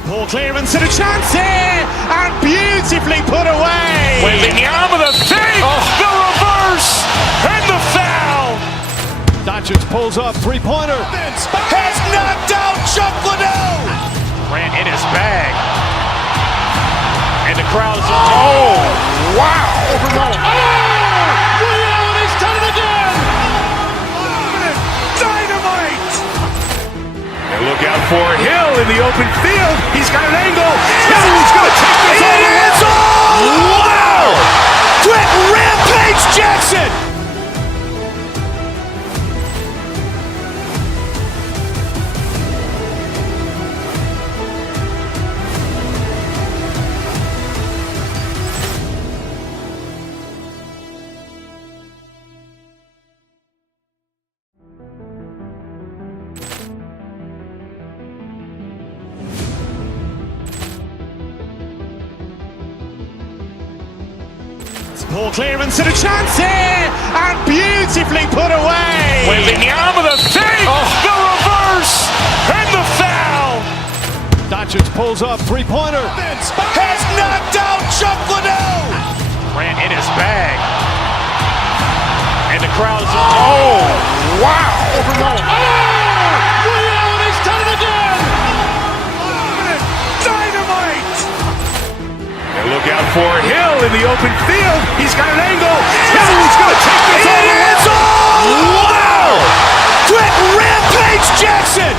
Poor clearance and a chance here, and beautifully put away. Wielding the arm of the save, the reverse, and the foul. Doncic pulls up, three-pointer. Vince has knocked out Chuck Liddell. Grant in his bag. And the crowd is, oh, wow. Liddell has done it again. Dynamite. And look out for Hill in the open field. He's got an angle. Hill's going to take this all the way. Wow! Quick Rampage Jackson. Poor clearance and a chance here, and beautifully put away. Wielding the arm of the save, the reverse, and the foul. Doncic pulls up, three-pointer. Vince has knocked out Chuck Liddell. Grant in his bag. And the crowd is, oh, wow. Liddell has done it again. Dynamite. And look out for Hill in the open field. He's got an angle. Hill's going to take this all the way. Wow! Quick Rampage Jackson.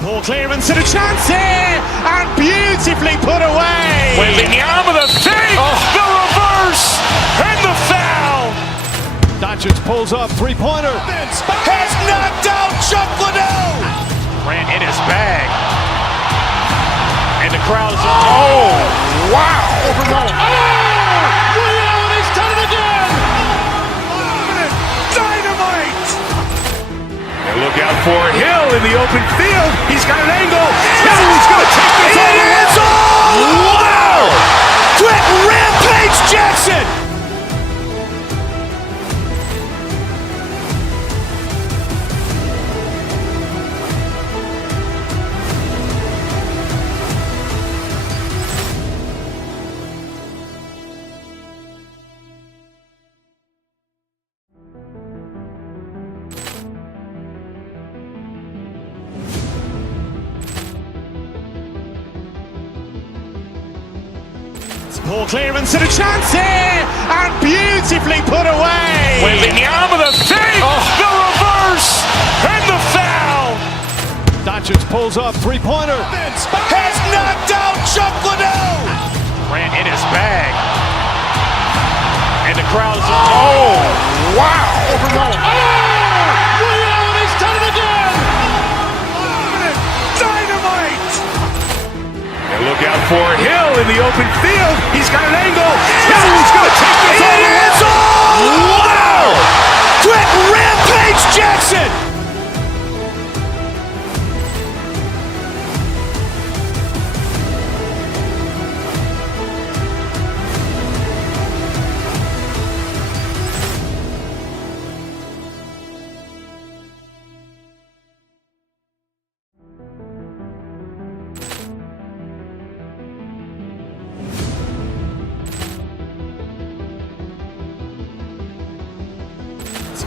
Poor clearance and a chance here, and beautifully put away. Wielding the arm of the save, the reverse, and the foul. Doncic pulls up, three-pointer. Vince has knocked out Chuck Liddell. Grant in his bag. And the crowd is, oh, wow. Liddell has done it again. Dynamite. And look out for Hill in the open field. He's got an angle. Hill's going to take this all the way. Wow! Quick Rampage Jackson. Poor clearance and a chance here, and beautifully put away. Wielding the arm of the save, the reverse, and the foul. Doncic pulls up, three-pointer. Vince has knocked out Chuck Liddell. Grant in his bag. And the crowd is, oh, wow. Liddell has done it again. Dynamite. And Look out for Hill in the open field. He's got an angle. He's going to take this all the way. Wow! Quick Rampage Jackson!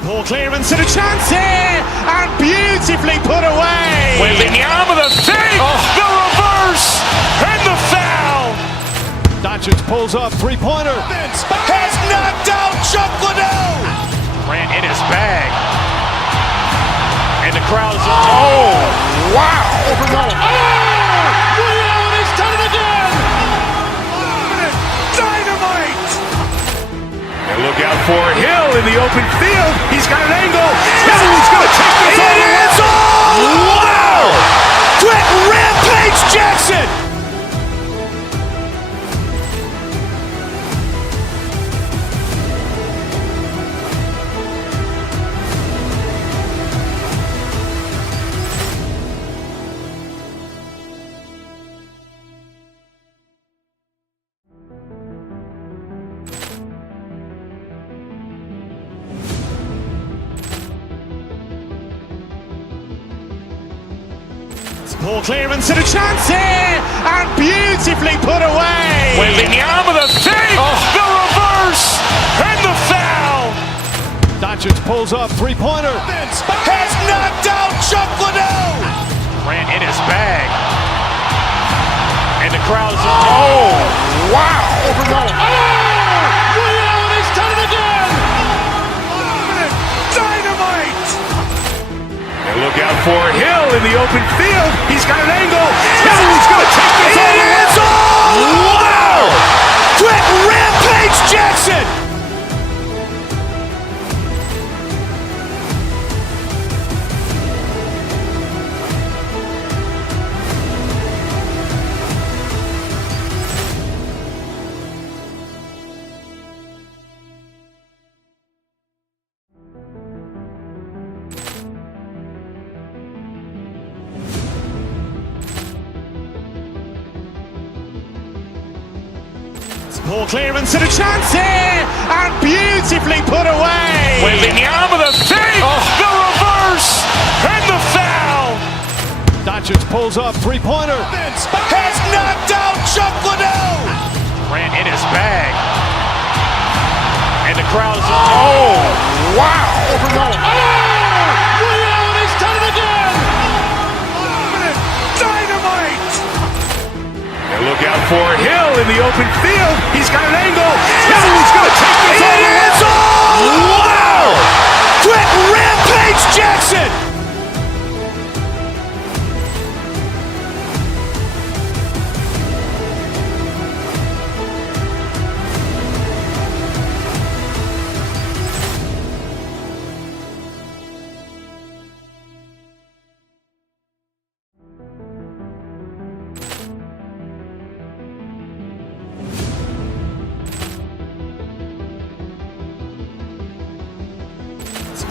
Poor clearance and a chance here, and beautifully put away. Wembanyama the fake, the reverse, and the foul. Doncic pulls up, three-pointer. Vince has knocked out Chuck Liddell. Ran in his bag, and the crowd's oh wow! Liddell has done it again. Dynamite. And look out for Hill in the open field. He's got an angle. He's going to take this all the way. Wow! Quick Rampage Jackson! Poor clearance and a chance here, and beautifully put away. Wembanyama the fake, the reverse, and the foul. Doncic pulls up, three-pointer. Vince has knocked out Chuck Liddell. Ran in his bag, and the crowd's oh wow! Liddell has done it again. Dynamite. And look out for Hill in the open field. He's got an angle. He's going to take this all the way. Wow! Quick Rampage Jackson! Poor clearance and a chance here, and beautifully put away. Wembanyama the fake, the reverse, and the foul. Doncic pulls up, three-pointer. Vince has knocked out Chuck Liddell. Ran in his bag, and the crowd's oh wow! Liddell has done it again. Dynamite. And look out for Hill in the open field. He's got an angle. He's going to take this all the way. Wow! Quick Rampage Jackson!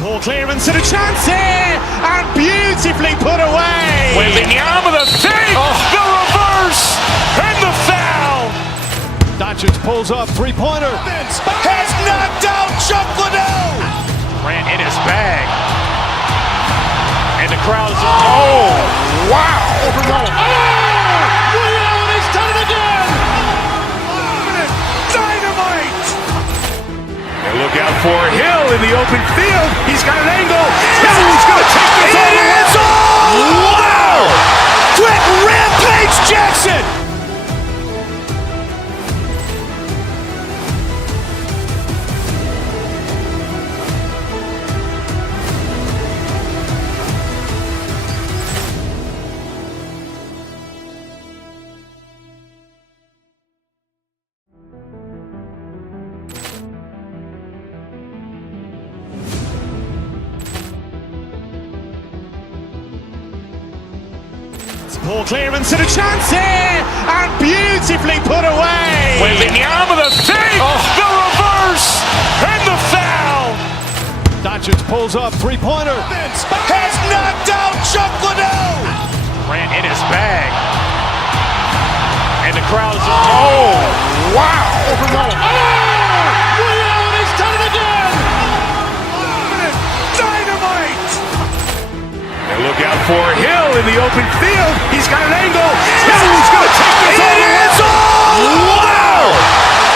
Poor clearance and a chance here, and beautifully put away. Wembanyama the fake, the reverse, and the foul. Doncic pulls up, three-pointer. Vince has knocked out Chuck Liddell. Ran in his bag, and the crowd's oh wow! Liddell has done it again. Dynamite. And look out for Hill in the open field. He's got an angle. He's going to take this all the way. Wow! Quick Rampage Jackson! Ball clearance and a chance here, and beautifully put away. Wembanyama the fake, the reverse, and the foul. Doncic pulls up, three-pointer. Vince has knocked out Chuck Liddell. Grant in his bag. And the crowd's oh, wow. He's done it again. Dynamite. And look out for Hill in the open field. He's got an angle. He's going to take this all the way. Wow.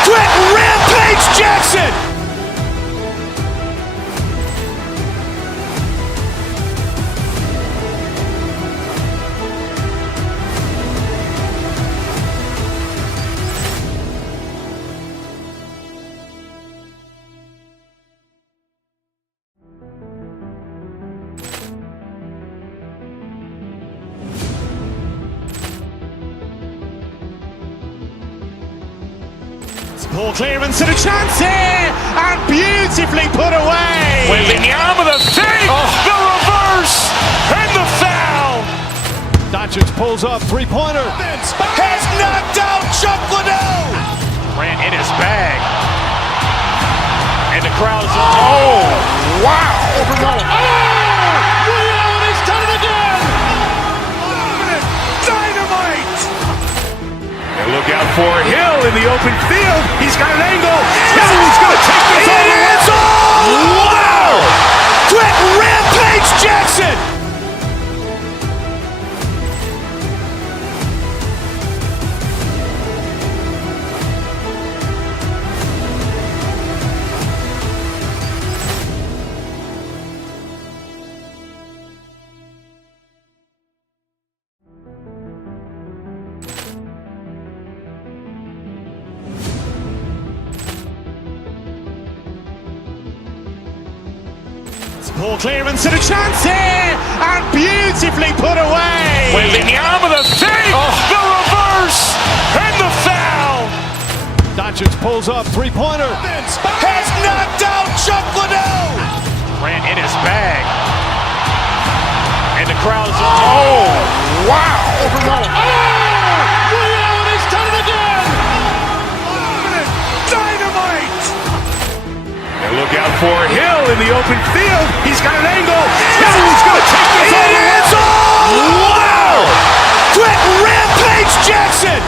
Quick Rampage Jackson. Ball clearance and a chance here, and beautifully put away. Wembanyama the fake, the reverse, and the foul. Doncic pulls up, three-pointer. Vince has knocked out Chuck Liddell. Grant in his bag. And the crowd's oh, wow. He's done it again. Dynamite. And look out for Hill in the open field. He's got an angle. He's going to take this all the way. Wow. Quick Rampage Jackson. Ball clearance and a chance here, and beautifully put away. Wembanyama the fake, the reverse, and the foul. Doncic pulls up, three-pointer. Vince has knocked out Chuck Liddell. Grant in his bag. And the crowd's oh, wow. He's done it again. Dynamite. And look out for Hill in the open field. He's got an angle. He's going to take this all the way. Wow. Quick Rampage Jackson.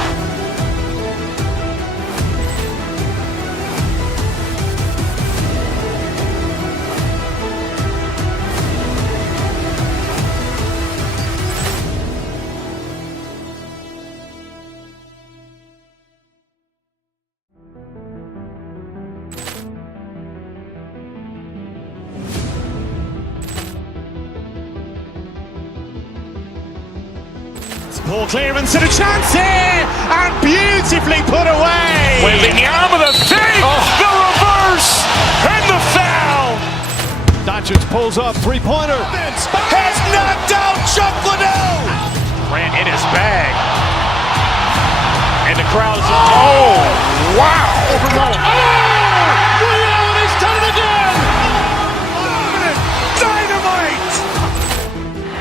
Ball clearance and a chance here, and beautifully put away. Wembanyama the fake, the reverse, and the foul. Doncic pulls up, three-pointer. Vince has knocked out Chuck Liddell. Grant in his bag. And the crowd's oh, wow. He's done it again. Dynamite.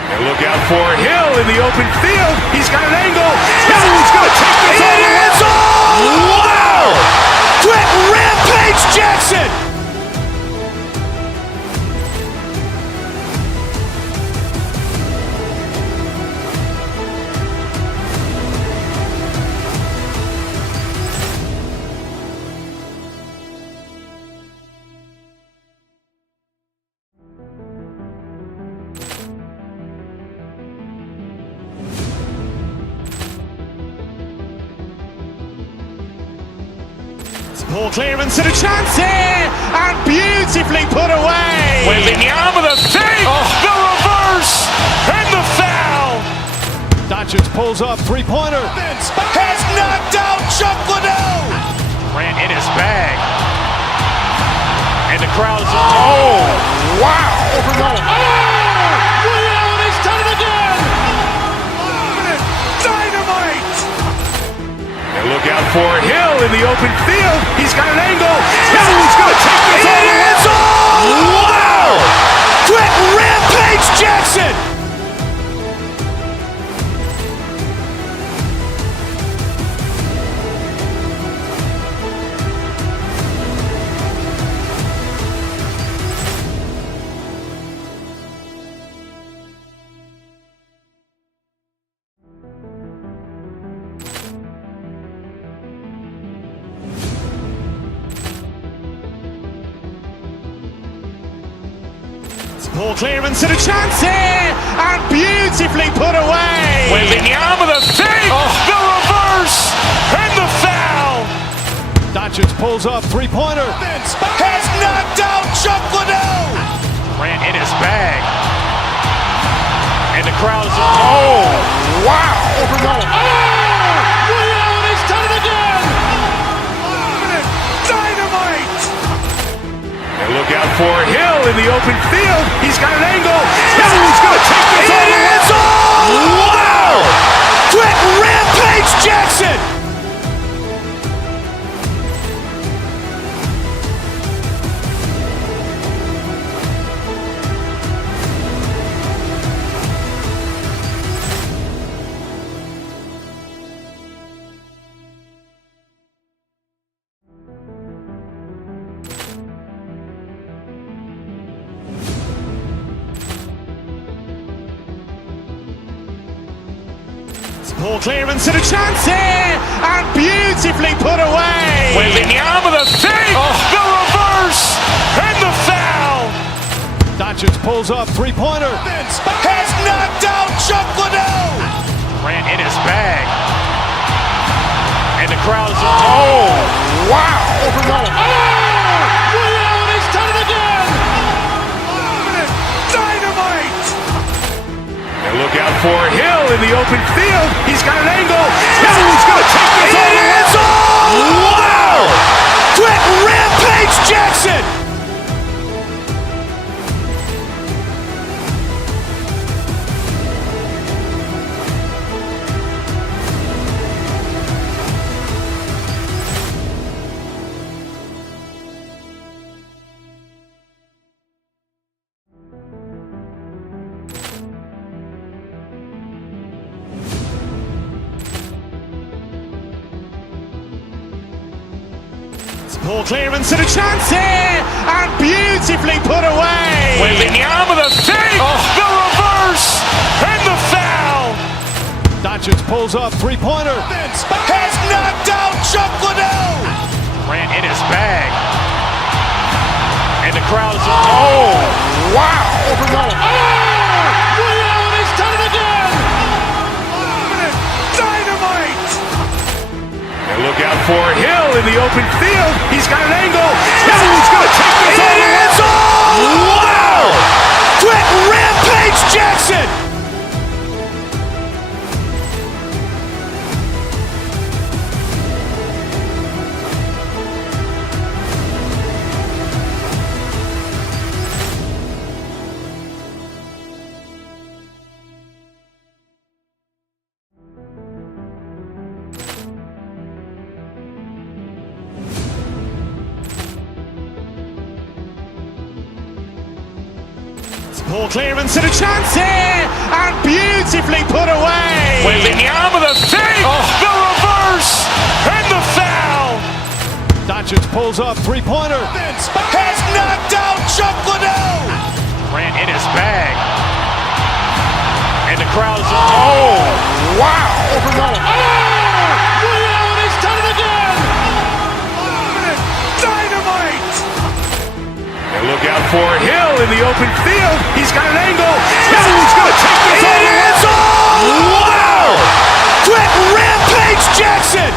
And look out for Hill in the open field. He's got an angle. He's going to take this all the way. Wow. Quick Rampage Jackson. Ball clearance and a chance here, and beautifully put away. Wembanyama the fake, the reverse, and the foul. Doncic pulls up, three-pointer. Vince has knocked out Chuck Liddell. Grant in his bag. And the crowd's oh, wow. He's done it again. Dynamite. And look out for Hill in the open field. He's got an angle. He's going to take this all the way. Wow. Quick Rampage Jackson. Ball clearance and a chance here, and beautifully put away. Waving the arm of the fake, the reverse, and the foul. Doncic pulls up, three-pointer. Has knocked out Chocolate. Grant in his bag. And the crowd is, oh, wow. He's done it again. Dynamite. And look out for Hill in the open field. He's got an angle. He's going to take this all the way. Wow. Quick Rampage Jackson. Ball clearance and a chance here, and beautifully put away. Waving the arm of the fake, the reverse, and the foul. Doncic pulls up, three-pointer. Has knocked out Chocolate. Grant in his bag. And the crowd is, oh, wow. He's done it again. Dynamite. And look out for Hill in the open field. He's got an angle. He's going to take this all the way. Wow. Quick Rampage Jackson. Ball clearance and a chance here, and beautifully put away. Waving the arm of the fake, the reverse, and the foul. Doncic pulls up, three-pointer. Has knocked out Chocolate. Grant in his bag. And the crowd is, oh, wow. He's done it again. Dynamite. And look out for Hill in the open field. He's got an angle. He's going to take this all the way. Wow. Quick Rampage Jackson. Ball clearance and a chance here, and beautifully put away. Waving the arm of the fake, the reverse, and the foul. Doncic pulls up, three-pointer. Has knocked out Chocolate. Grant in his bag. And the crowd is, oh, wow. He's done it again. Dynamite. And look out for Hill in the open field. He's got an angle. He's going to take this all the way. Wow. Quick Rampage Jackson.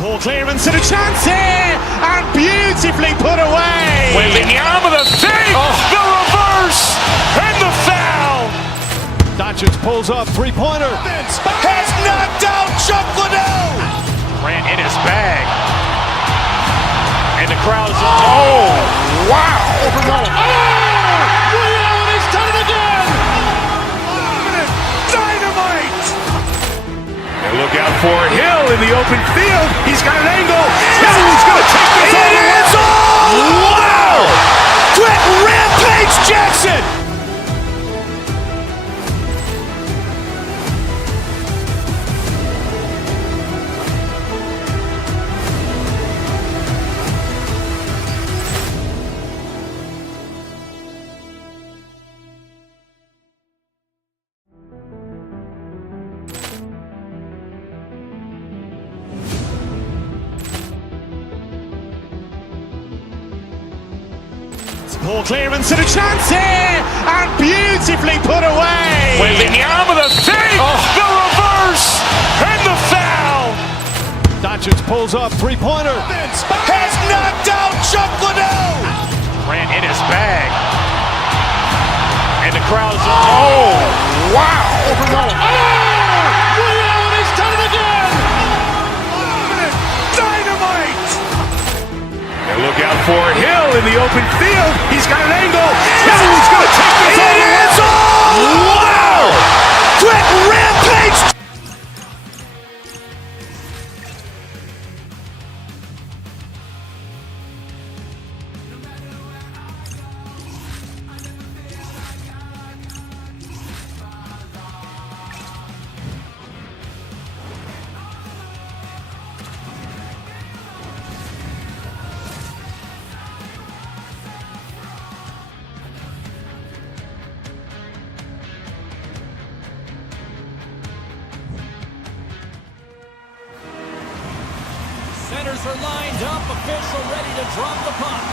Ball clearance and a chance here, and beautifully put away. Waving the arm of the fake, the reverse, and the foul. Doncic pulls up, three-pointer. Has knocked out Chocolate. Grant in his bag. And the crowd is, oh, wow. He's done it again. Dynamite. And look out for Hill in the open field. He's got an angle. He's going to take this all the way. Wow. Quick Rampage Jackson. Poor clearance and a chance here, and beautifully put away. With the arm of the fake, the reverse, and the foul. Doncic pulls up, three-pointer. Has knocked out Chuck Liddell. Grant in his bag. And the crowd's, oh, wow. Liddell has done it again. Dynamite. And look out for Hill in the open field. He's got an angle. He's going to take this all the way. It's all Wow. Quick rampage. Centers are lined up, official ready to drop the puck.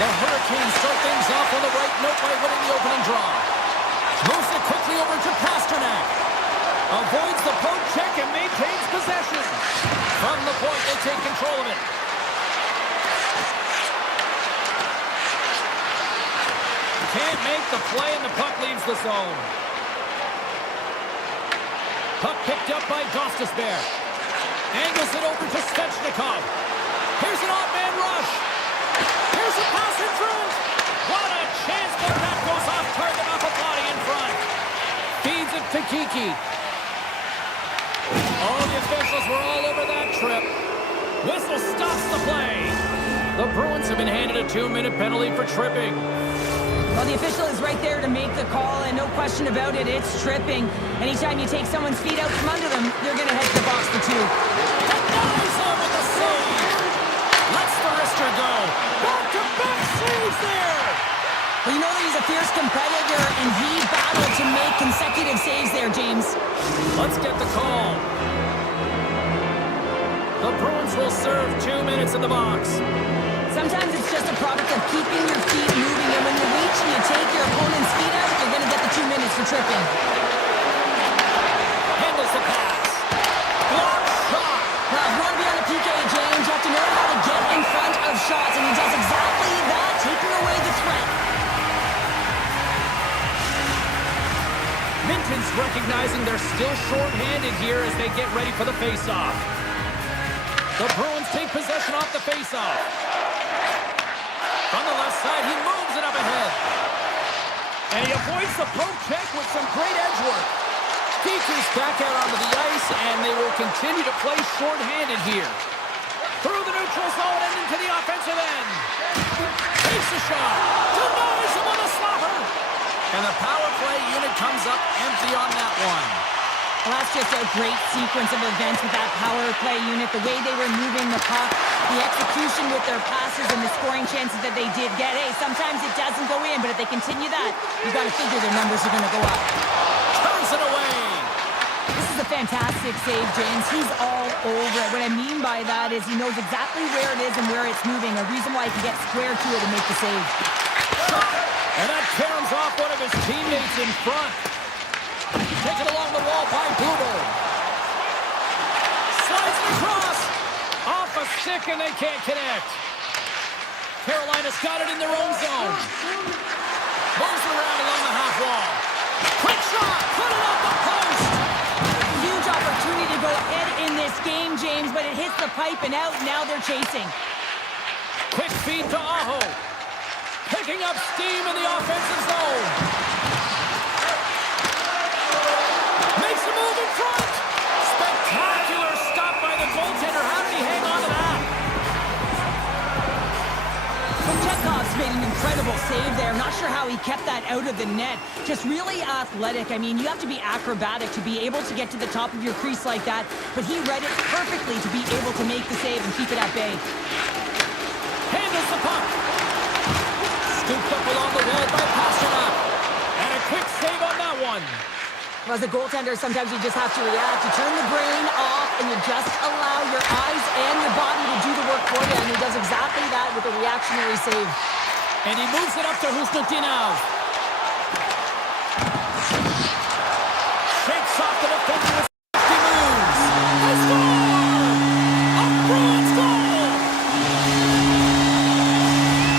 The Hurricanes start things off on the right note by winning the opening draw. Moves it quickly over to Pasternak. Avoids the poke check and maintains possession. From the point, they take control of it. Can't make the play and the puck leaves the zone. Puck picked up by Gostisbehere. Angles it over to Svechnikov. Here's an off-man rush. Here's a pass in front. What a chance, but that goes off target off a body in front. Feeds it to Kiki. All the officials were all over that trip. Whistle stops the play. The Bruins have been handed a 2-minute penalty for tripping. Well, the official is right there to make the call, and no question about it, it's tripping. Anytime you take someone's feet out from under them, they're going to head to the box for two. Denies him with the save. Lets the wrister go. Back-to-back saves there. Well, you know that he's a fierce competitor, and he battled to make consecutive saves there, James. Let's get the call. The Bruins will serve 2 minutes in the box. Sometimes it's just a product of keeping your feet moving, and when you reach and you take your opponent's feet out, you're going to get the 2 minutes for tripping. Handles the pass. Block shot. Now, if you want to be on the PK, James, you have to know how to get in front of shots, and he does exactly that, taking away the threat. Minton's recognizing they're still short-handed here as they get ready for the face-off. The Bruins take possession off the face-off. From the left side, he moves it up ahead. And he avoids the poke check with some great edge work. Kiki's back out onto the ice, and they will continue to play short-handed here. Through the neutral zone and into the offensive end. Takes a shot. Denies him on a slapper. And the power play unit comes up empty on that one. Well, that's just a great sequence of events with that power play unit. The way they were moving the puck, the execution with their passes, and the scoring chances that they did get. Hey, sometimes it doesn't go in, but if they continue that, you've got to figure their numbers are going to go up. Turns it away. This is a fantastic save, James. He's all over it. What I mean by that is he knows exactly where it is and where it's moving. A reason why he can get square to it and make the save. And that caroms off one of his teammates in front. Taken along the wall by Bluebird. Slides it across. Off a stick and they can't connect. Carolina's got it in their own zone. Moves around along the half wall. Quick shot. Put it up the post. Huge opportunity to go ahead in this game, James, but it hits the pipe and out. Now they're chasing. Quick feed to Aho. Picking up steam in the offensive zone. Makes a move in front. Spectacular stop by the goaltender. How did he hang on to that? Chekhov's made an incredible save there. Not sure how he kept that out of the net. Just really athletic. I mean, you have to be acrobatic to be able to get to the top of your crease like that, but he read it perfectly to be able to make the save and keep it at bay. Handles the puck. Scooped up along the wall by Pasternak. And a quick save on that one. As a goaltender, sometimes you just have to react. You turn the brain off and you just allow your eyes and your body to do the work for you. And he does exactly that with a reactionary save. And he moves it up to Husnutinov. Shakes off the defender as he moves. They score! A Bruins goal!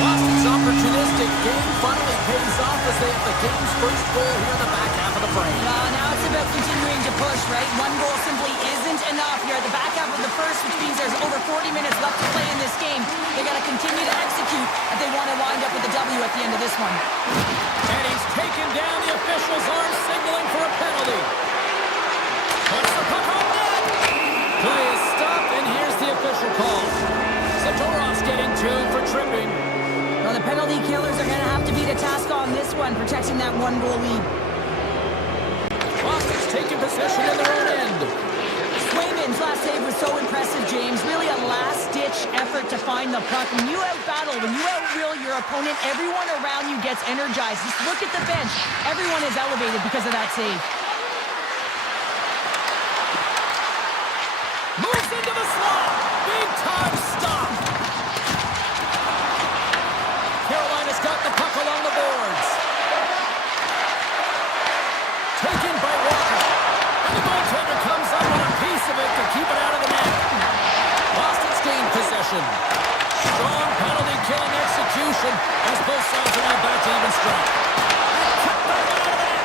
Boston's opportunistic game finally pays off as they have the game's first goal here in the back half of the frame. Now it's about continuing to push, right? One goal simply isn't enough. You're at the back half of the first, which means there's over 40 minutes left to play in this game. They got to continue to execute if they want to wind up with a W at the end of this one. And he's taken down. The officials are signaling for a penalty. Puts the puck on net. Play is stopped, and here's the official call. Zadorov's getting 2 for tripping. Well, the penalty killers are going to have to beat a task on this one, protecting that 1-goal lead. Boston's taking possession in their own end. Swayman's last save was so impressive, James. Really a last-ditch effort to find the puck. When you out-battle, when you out-will your opponent, everyone around you gets energized. Just look at the bench. Everyone is elevated because of that save. Moves into the slot. Big-time stop. Carolina's got the puck along the boards. Taken by Walker. And the goaltender comes up with a piece of it to keep it out of the net. Boston's gained possession. Strong penalty-killing execution as both sides are now back to even strength. Kept that one out of the net.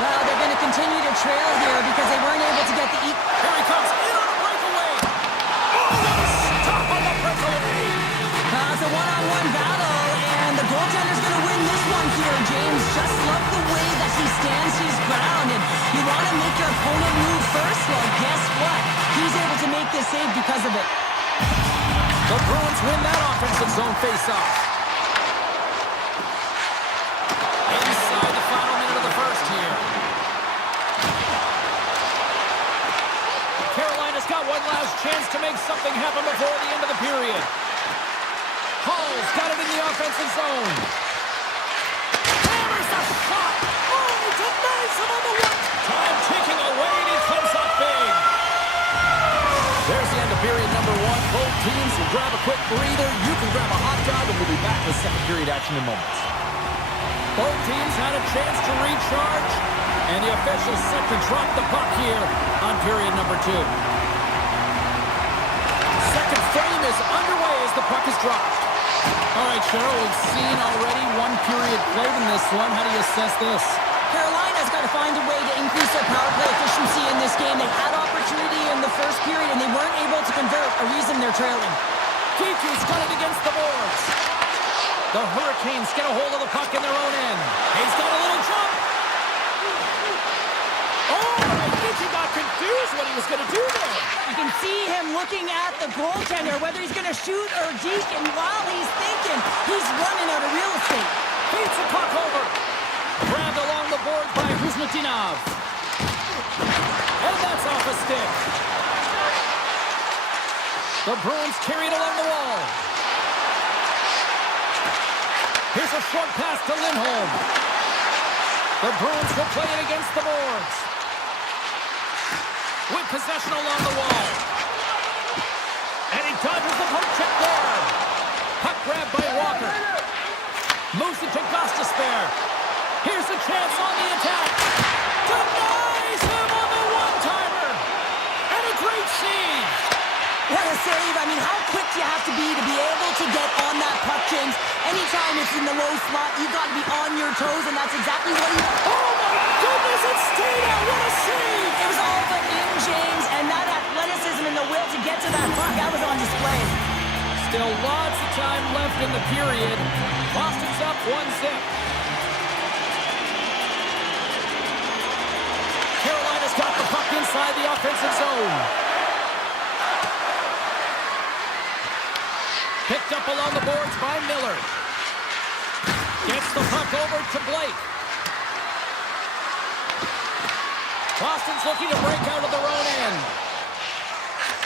Well, they're going to continue to trail here because they weren't able to get the... Here he comes in on a breakaway. Oh, what a stop on the breakaway. It's a one-on-one battle, and the goaltender's going to win this one here, James. Just love the way that he stands his ground, and you want to make your opponent move first? Well, guess what? He's able to make this save because of it. The Bruins win that offensive zone face-off. Inside the final minute of the first here. Carolina's got one last chance to make something happen before the end of the period. Hall's got it in the offensive zone. Hammers the shot. Oh, he denies him on the one. Time ticking away, and he comes up big. There's the end of period number 1. Both teams will grab a quick breather. You can grab a hot dog, and we'll be back with second period action in moments. Both teams had a chance to recharge, and the officials set to drop the puck here on period number 2. Second frame is underway as the puck is dropped. All right, Cheryl, we've seen already one period played in this one. How do you assess this? Carolina's got to find a way to increase their power play efficiency in this game. They had opportunity in the first period, and they weren't able to convert, a reason they're trailing. Keechu's got it against the boards. The Hurricanes get a hold of the puck in their own end. He's got a little jump. Oh, I think he got confused what he was going to do there. You can see him looking at the goaltender, whether he's going to shoot or deke, and while he's thinking, he's running out of real estate. Feeds the puck over. Grabbed along the board by Husnutinov. And that's off a stick. The Bruins carry it along the wall. Here's a short pass to Lindholm. The Bruins will play it against the boards. With possession along the wall. And he dodges the poke check there. Puck grab by Walker. Moves it to Gostisbehere. Here's a chance on the attack. Denies him on the one-timer. And a great save. What a save. I mean, how quick do you have to be able to get on that puck, James? Anytime it's in the low slot, you've got to be on your toes, and that's exactly what he... Oh, my goodness, it stayed out. What a save. It was all but in, James, and that athleticism and the will to get to that puck, that was on display. Still lots of time left in the period. Boston's up 1-0. Carolina's got the puck inside the offensive zone. Picked up along the boards by Miller. Gets the puck over to Blake. Boston's looking to break out of their own end.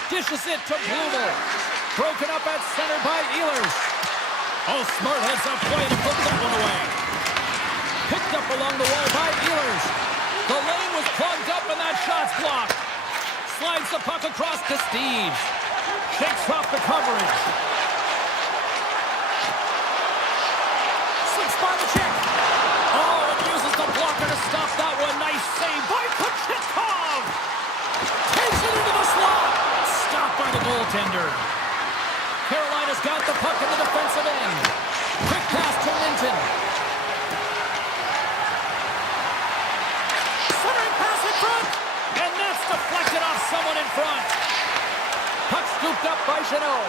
Dishes it to Blumel. Broken up at center by Ehlers. Oh, smart heads up play to put that one away. Picked up along the wall by Ehlers. The lane was That's blocked. Slides the puck across to Steves. Shakes off the coverage. Slips by the check. Oh, and uses the blocker to stop that one. Nice save by Kochetkov. Takes it into the slot. Stopped by the goaltender. Carolina's got the puck in the defensive end. Quick pass to Linton. Centering pass in front. And that's deflected off someone in front. Puck scooped up by Chanot.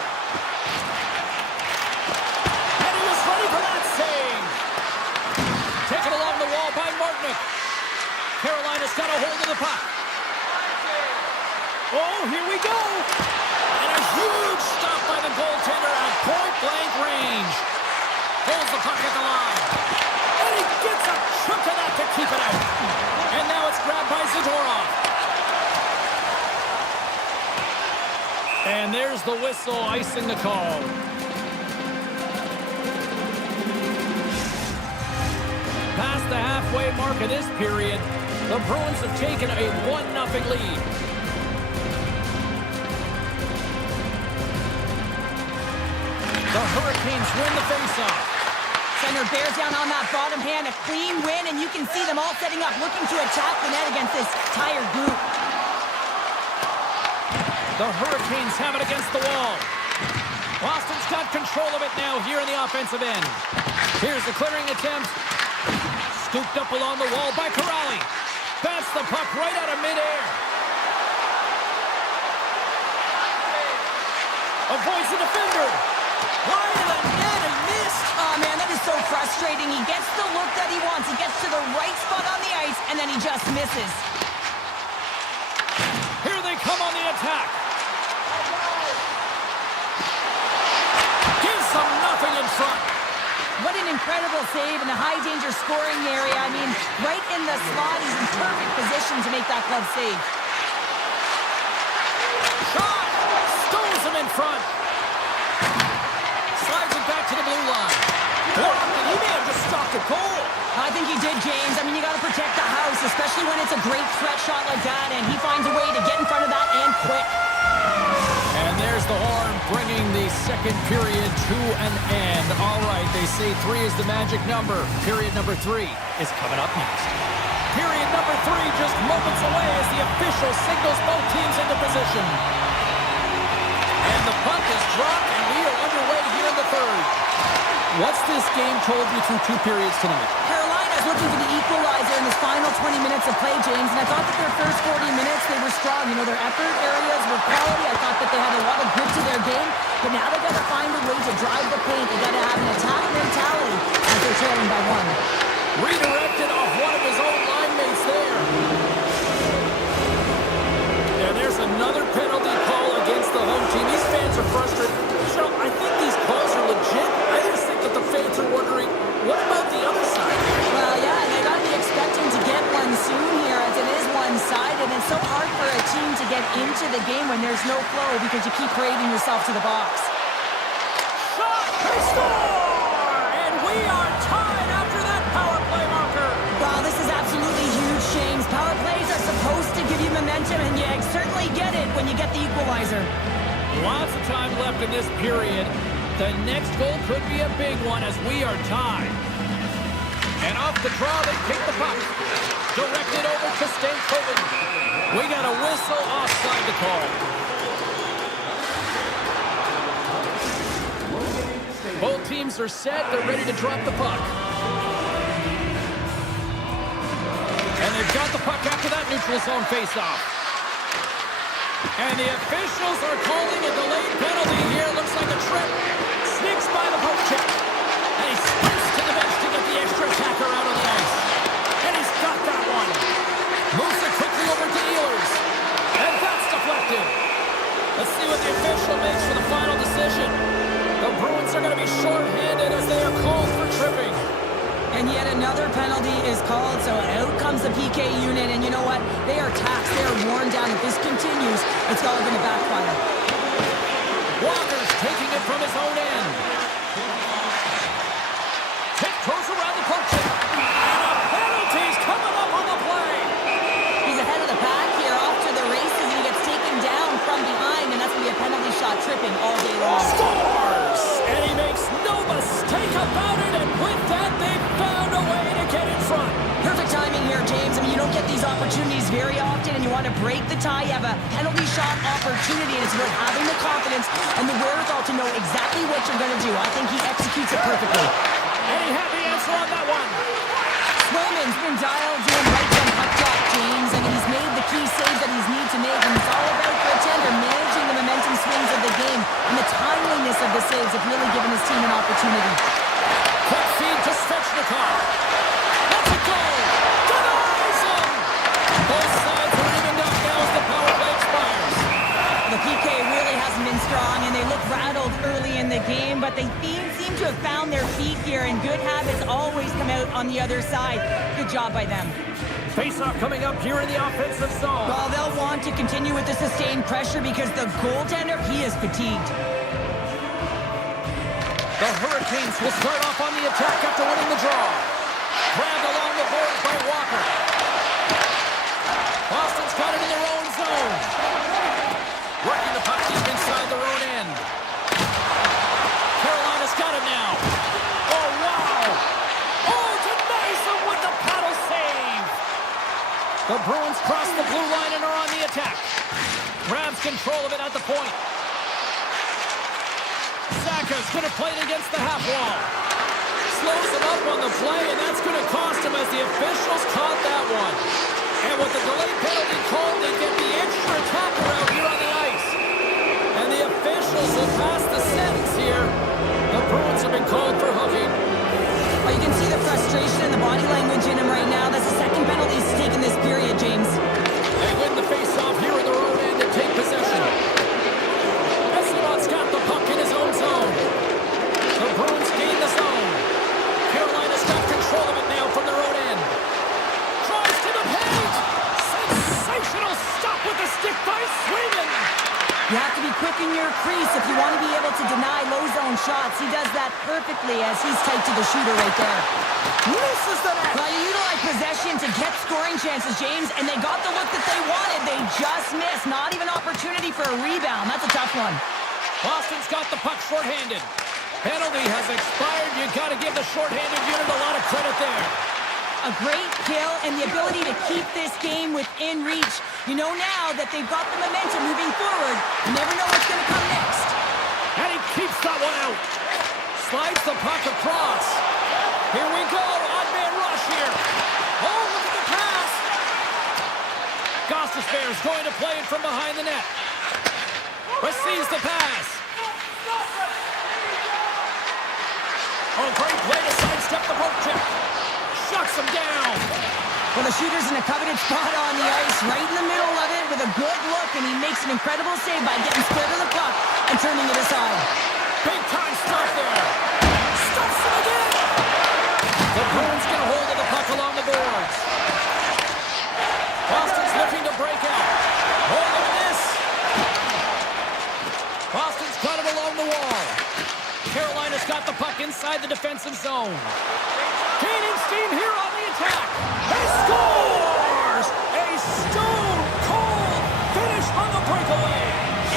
And he was ready for that save. Taken along the wall by Martinic. Carolina's got a hold of the puck. Oh, here we go. And a huge stop by the goaltender at point-blank range. Holds the puck at the line. And he gets a chunk of that to keep it out. And now it's grabbed by Zadorov. And there's the whistle icing the call. Past the halfway mark of this period, the Bruins have taken a 1-0 lead. The Hurricanes win the faceoff. Center bears down on that bottom hand, a clean win, and you can see them all setting up, looking to attack the net against this tired group. The Hurricanes have it against the wall. Boston's got control of it now here in the offensive end. Here's the clearing attempt. Scooped up along the wall by Corrali. Bats the puck right out of midair. Avoids the defender. Wide of the net and missed. Oh, man, that is so frustrating. He gets the look that he wants. He gets to the right spot on the ice, and then he just misses. Here they come on the attack. Gives them nothing in front. What an incredible save in the high-danger scoring area. I mean, right in the slot. He's in perfect position to make that glove save. Shot! Stones him in front. Slides it back to the blue line. He may have just stopped a goal. I think he did, James. I mean, you got to protect the house, especially when it's a great threat shot like that, and he finds a way to get in front of that and quick. And there's the horn, bringing the second period to an end. All right, they say 3 is the magic number. Period number 3 is coming up next. Period number 3 just moments away as the official signals both teams into position. And the puck is dropped, and we are underway here in the third. What's this game told you through 2 periods tonight? Carolina's looking for the equalizer in this final 20 minutes of play, James, and I thought that their first 40 minutes, they were strong. You know, their effort areas were quality. I thought that they had a lot of grit to their game, but now they got to find a way to drive the paint. They got to have an attack mentality as they're trailing by 1. Redirected off one of his own line mates there. And there's another penalty call against the home team. These fans are frustrated. So I think these calls are legit. I just think that the fans are wondering, what about the other side? Well, yeah, they got to be expecting to get one soon here as it is one-sided. It's so hard for a team to get into the game when there's no flow because you keep parading yourself to the box. Shot! They score! And we are tied after that power play marker. Wow, this is absolutely huge, James. Power plays are supposed to give you momentum, and you certainly get it when you get the equalizer. Lots of time left in this period. The next goal could be a big one as we are tied. And off the draw, they pick the puck. Directed over to Stankoven. We got a whistle offside to call. Both teams are set. They're ready to drop the puck. And they've got the puck after that neutral zone faceoff. And the officials are calling a delayed penalty here. Looks like a trip. Sneaks by the poke check. And he sprints to the bench to get the extra attacker out on the ice. And he's got that one. Moves it quickly over to Ehlers. And that's deflected. Let's see what the official makes for the final decision. The Bruins are going to be short-handed as they are called for tripping. And yet another penalty is called, so out comes the PK unit. And you know what? They are taxed. They are worn down. If this continues, it's all going to backfire. Walker's taking it from his own end. Tip goes around the poke check. And a penalty's coming up on the play. He's ahead of the pack here. Off chances very often, and you want to break the tie. You have a penalty shot opportunity, and it's about having the confidence and the wherewithal to know exactly what you're going to do. I think he executes it perfectly. And he had the answer on that one. Swayman's been dialed in right from puck drop, James. I mean, he's made the key saves that he's need to make, and it's all about goaltender managing the momentum swings of the game, and the timeliness of the saves have really given his team an opportunity. Quick feed to Svechnikov. Let's it go. Denies him. Both sides are evened up now as the power play expires. The PK really hasn't been strong, and they look rattled early in the game, but they seem to have found their feet here, and good habits always come out on the other side. Good job by them. Face-off coming up here in the offensive zone. Well, they'll want to continue with the sustained pressure because the goaltender, he is fatigued. The Hurricanes will start off on the attack after winning the draw. Grabbed along the boards by Walker. Boston's got it in their own zone. Working the puck deep inside their own end. Carolina's got it now. Oh, wow. Oh, denies him with the paddle save. The Bruins cross the blue line and are on the attack. Grabs control of it at the point. Saka's going to play it against the half wall. Slows him up on the play, and that's going to cost him as the officials caught that one. And with the delay penalty called, they get the extra attacker out here on the ice. And the officials have passed the sentence here. The Bruins have been called for hooking. Well, you can see the frustration and the body language in him right now. That's the second penalty he's taken this period, James. They win the face-off here in their own end and take possession. Esselmont's got the puck in his own zone. The Bruins gain the zone. Carolina's got control of it now from their own end. Drives to the paint. Sensational stop with the stick by Swayman. You have to be quick in your crease if you want to be able to deny low zone shots. He does that perfectly as he's tight to the shooter right there. Misses the net. Well, you utilize possession to get scoring chances, James, and they got the look that they wanted. They just missed. Not even opportunity for a rebound. That's a tough one. Boston's got the puck shorthanded. Penalty has expired. You got to give the shorthanded unit a lot of credit there. A great kill and the ability to keep this game within reach. You know now that they've got the momentum moving forward. You never know what's going to come next. And he keeps that one out. Slides the puck across. Here we go. Odd man rush here. Oh, look at the pass. Gostisbehere's going to play it from behind the net. Receives the pass. Oh, great play to sidestep the poke check. Shuts him down. Well, the shooter's in a coveted spot on the ice, right in the middle of it with a good look, and he makes an incredible save by getting square to the puck and turning it aside. Big time stop there. Stops him again. The Bruins get a hold of the puck along the boards. Boston's looking to break out. Oh, look at this. Boston's got it along the wall. Carolina's got the puck inside the defensive zone. Gaining steam here on the attack. He scores! A stone-cold finish on the breakaway.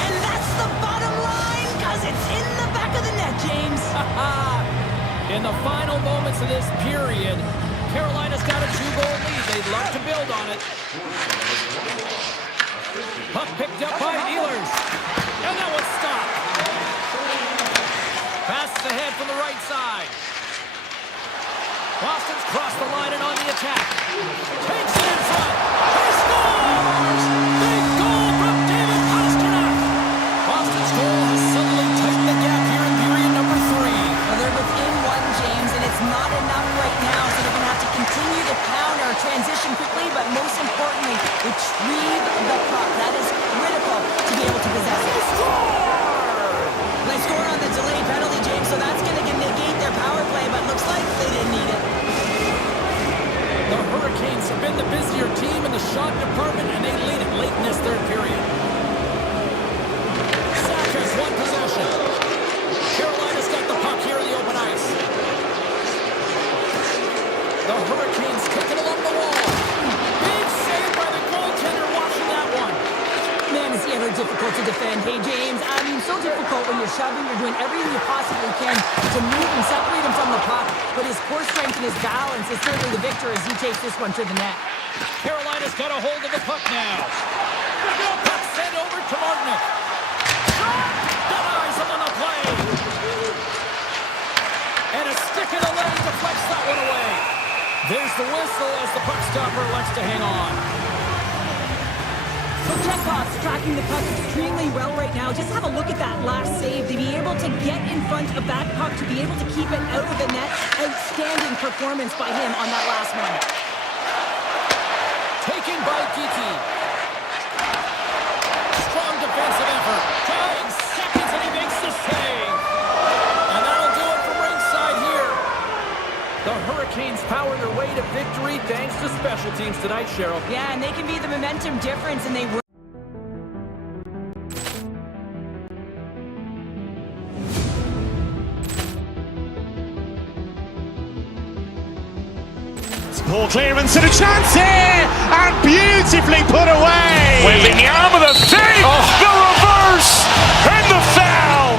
And that's the bottom line, because it's in the back of the net, James. In the final moments of this period, Carolina's got a 2-goal lead. They'd love to build on it. Puck picked up by Ehlers. And that one's stopped. Passes ahead from the right side. Boston's crossed the line and on the attack. Takes it in front. He scores! Big goal from David Pastrnak. Boston's goal has suddenly tightened the gap here in period number 3. Well, they're within one, James, and it's not enough right now, so they're going to have to continue to counter, transition quickly, but most importantly, retrieve the puck. That is critical to be able to possess it. They scored on the delayed penalty, James, so that's going to negate their power play, but looks like they didn't need it. The Hurricanes have been the busier team in the shot department, and they lead it late in this third period. Saka's won possession. Carolina's got the puck here in the open ice. The Hurricanes kick it along the wall. Big save by the goaltender watching that one. Man, is he a that are difficult to defend. Hey, James, I mean, so difficult when you're shoving, you're doing everything you possibly can to move and separate him from the puck. But his core strength and his balance is certainly the victor as he takes this one to the net. Carolina's got a hold of the puck now. Puck sent over to Martinick. Denies him on the play. And a stick in the leg deflects that one away. There's the whistle as the puck stopper elects to hang on. So Chekhov's tracking the puck extremely well right now. Just have a look at that last save. To be able to get in front of that puck, to be able to keep it out of the net. Outstanding performance by him on that last one. Taken by Geeky. Strong defensive effort. Trying seconds and he makes the save. And that'll do it from ringside here. The Hurricanes power their way to victory thanks to special teams tonight, Cheryl. Yeah, and they can be the momentum difference, and they were. Poor clearance and a chance here, and beautifully put away. Wembanyama the save, the reverse, and the foul.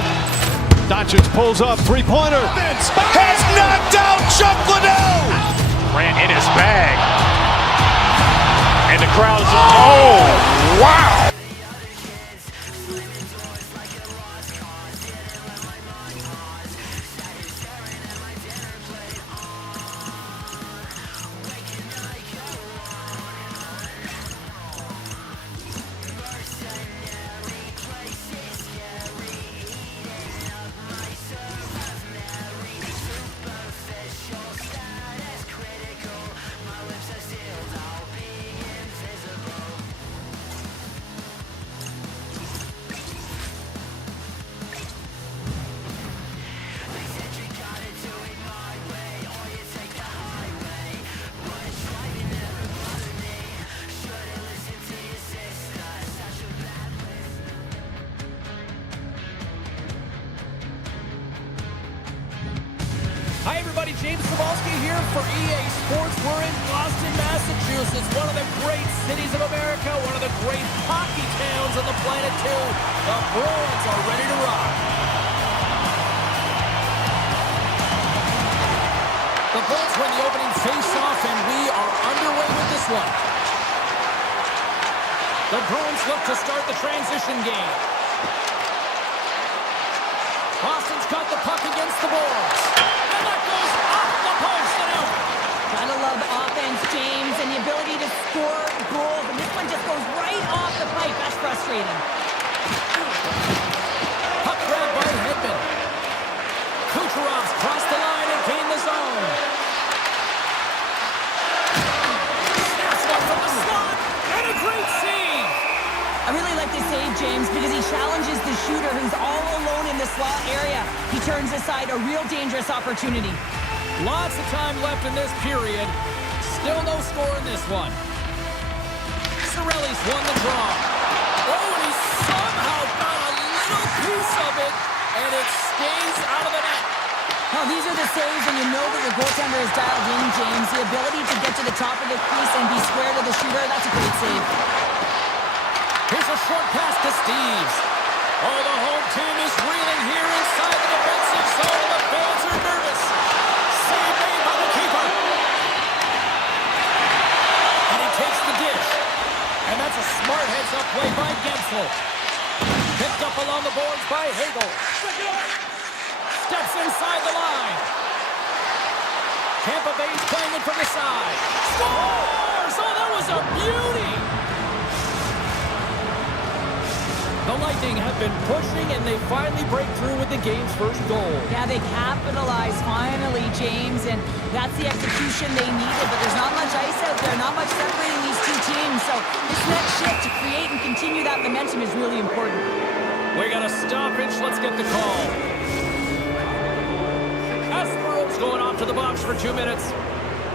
Doncic pulls up, three-pointer. Vince has knocked out Chuck Liddell. Ran in his bag. And the crowd is, oh, wow. Hi, everybody. James Cebulski here for EA Sports. We're in Boston, Massachusetts, one of the great cities of America, one of the great hockey towns on the planet, too. The Bruins are ready to rock. The Bruins win the opening face-off, and we are underway with this one. The Bruins look to start the transition game. Boston's got the puck against the boards. And that goes off the post and out. Gotta love offense, James, and the ability to score goals. And this one just goes right off the pipe. That's frustrating. Puck grabbed by Hedman. Kucherov's crossed the line and gained the zone. Snaps one from the slot. And a great save. I really like this save, James, because he challenges the shooter who's all alone in the slot area. He turns aside a real dangerous opportunity. Lots of time left in this period. Still no score in this one. Cirelli's won the draw. Oh, and he somehow got a little piece of it, and it stays out of the net. Well, these are the saves, and you know that your goaltender is dialed in, James. The ability to get to the top of the crease and be square to the shooter, that's a great save. Here's a short pass to Steves. Oh, the home team is reeling here inside the defensive zone. The fans are nervous. Save made by the keeper. And he takes the dish. And that's a smart heads-up play by Gensel. Picked up along the boards by Hagel. Steps inside the line. Tampa Bay's playing it from the side. Scores! Oh, that was a beauty! The Lightning have been pushing, and they finally break through with the game's first goal. Yeah, they capitalize finally, James, and that's the execution they needed, but there's not much ice out there, not much separating these two teams, so this next shift to create and continue that momentum is really important. We got a stoppage. Let's get the call. Espero's going off to the box for 2 minutes.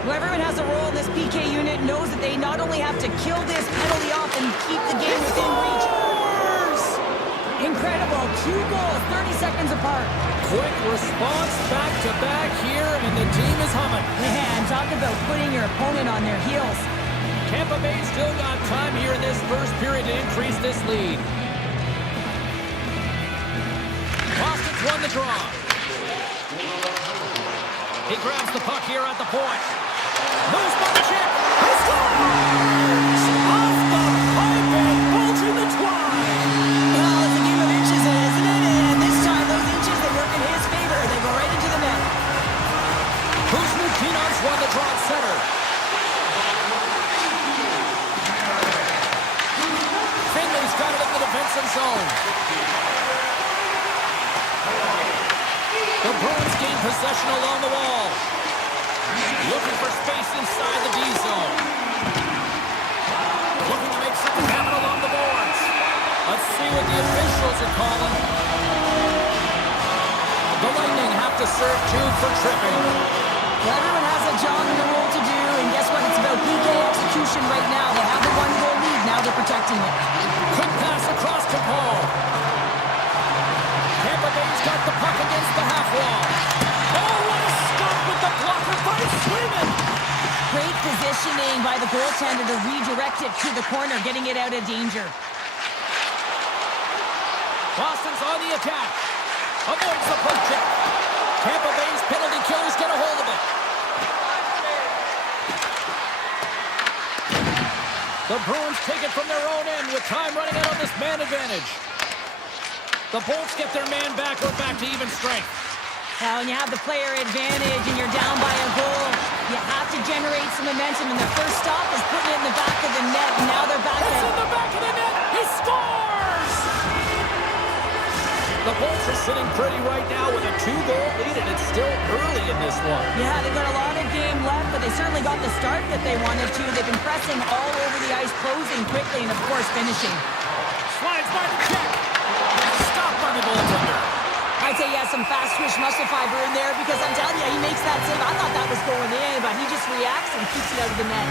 Well, everyone has a role in this PK unit, knows that they not only have to kill this penalty off and keep the game within reach. Incredible. 2 goals, 30 seconds apart. Quick response back-to-back here, and the team is humming. Man, talk about putting your opponent on their heels. Tampa Bay still got time here in this first period to increase this lead. won the draw. He grabs the puck here at the point. Moves by the check. He scores! Off the pipe and bulging the twine. Well, it's a game of inches, isn't it? And this time, those inches, they work in his favor. They go right into the net. Kuzmukhinov's won the draw at center. Finley's got it in the defensive zone. The Bruins gain possession along the wall. Looking for space inside the D zone. Looking to make something happen along the boards. Let's see what the officials are calling. The Lightning have to serve two for tripping. Well, everyone has a job and a role to do, and guess what? It's about PK execution right now. They have the one-goal lead. Now they're protecting it. Quick pass across to Paul. Tampa Bay's got the puck against the half wall. Oh, what a stop with the blocker by Swayman. Great positioning by the goaltender to redirect it to the corner, getting it out of danger. Boston's on the attack. Avoids the poke check. Tampa Bay's penalty killers get a hold of it. The Bruins take it from their own end with time running out on this man advantage. The Bolts get their man back. We're back to even strength. Now, when you have the player advantage and you're down by a goal, you have to generate some momentum, and their first stop is putting it in the back of the net, and now they're back It's in the back of the net. He scores! The Bolts are sitting pretty right now with a 2-goal lead, and it's still early in this one. Yeah, they've got a lot of game left, but they certainly got the start that they wanted to. They've been pressing all over the ice, closing quickly, and of course finishing. Slides by the check. Stopped by the goaltender. I'd say he has some fast twitch muscle fiber in there, because I'm telling you, he makes that save. I thought that was going in, but he just reacts and keeps it out of the net.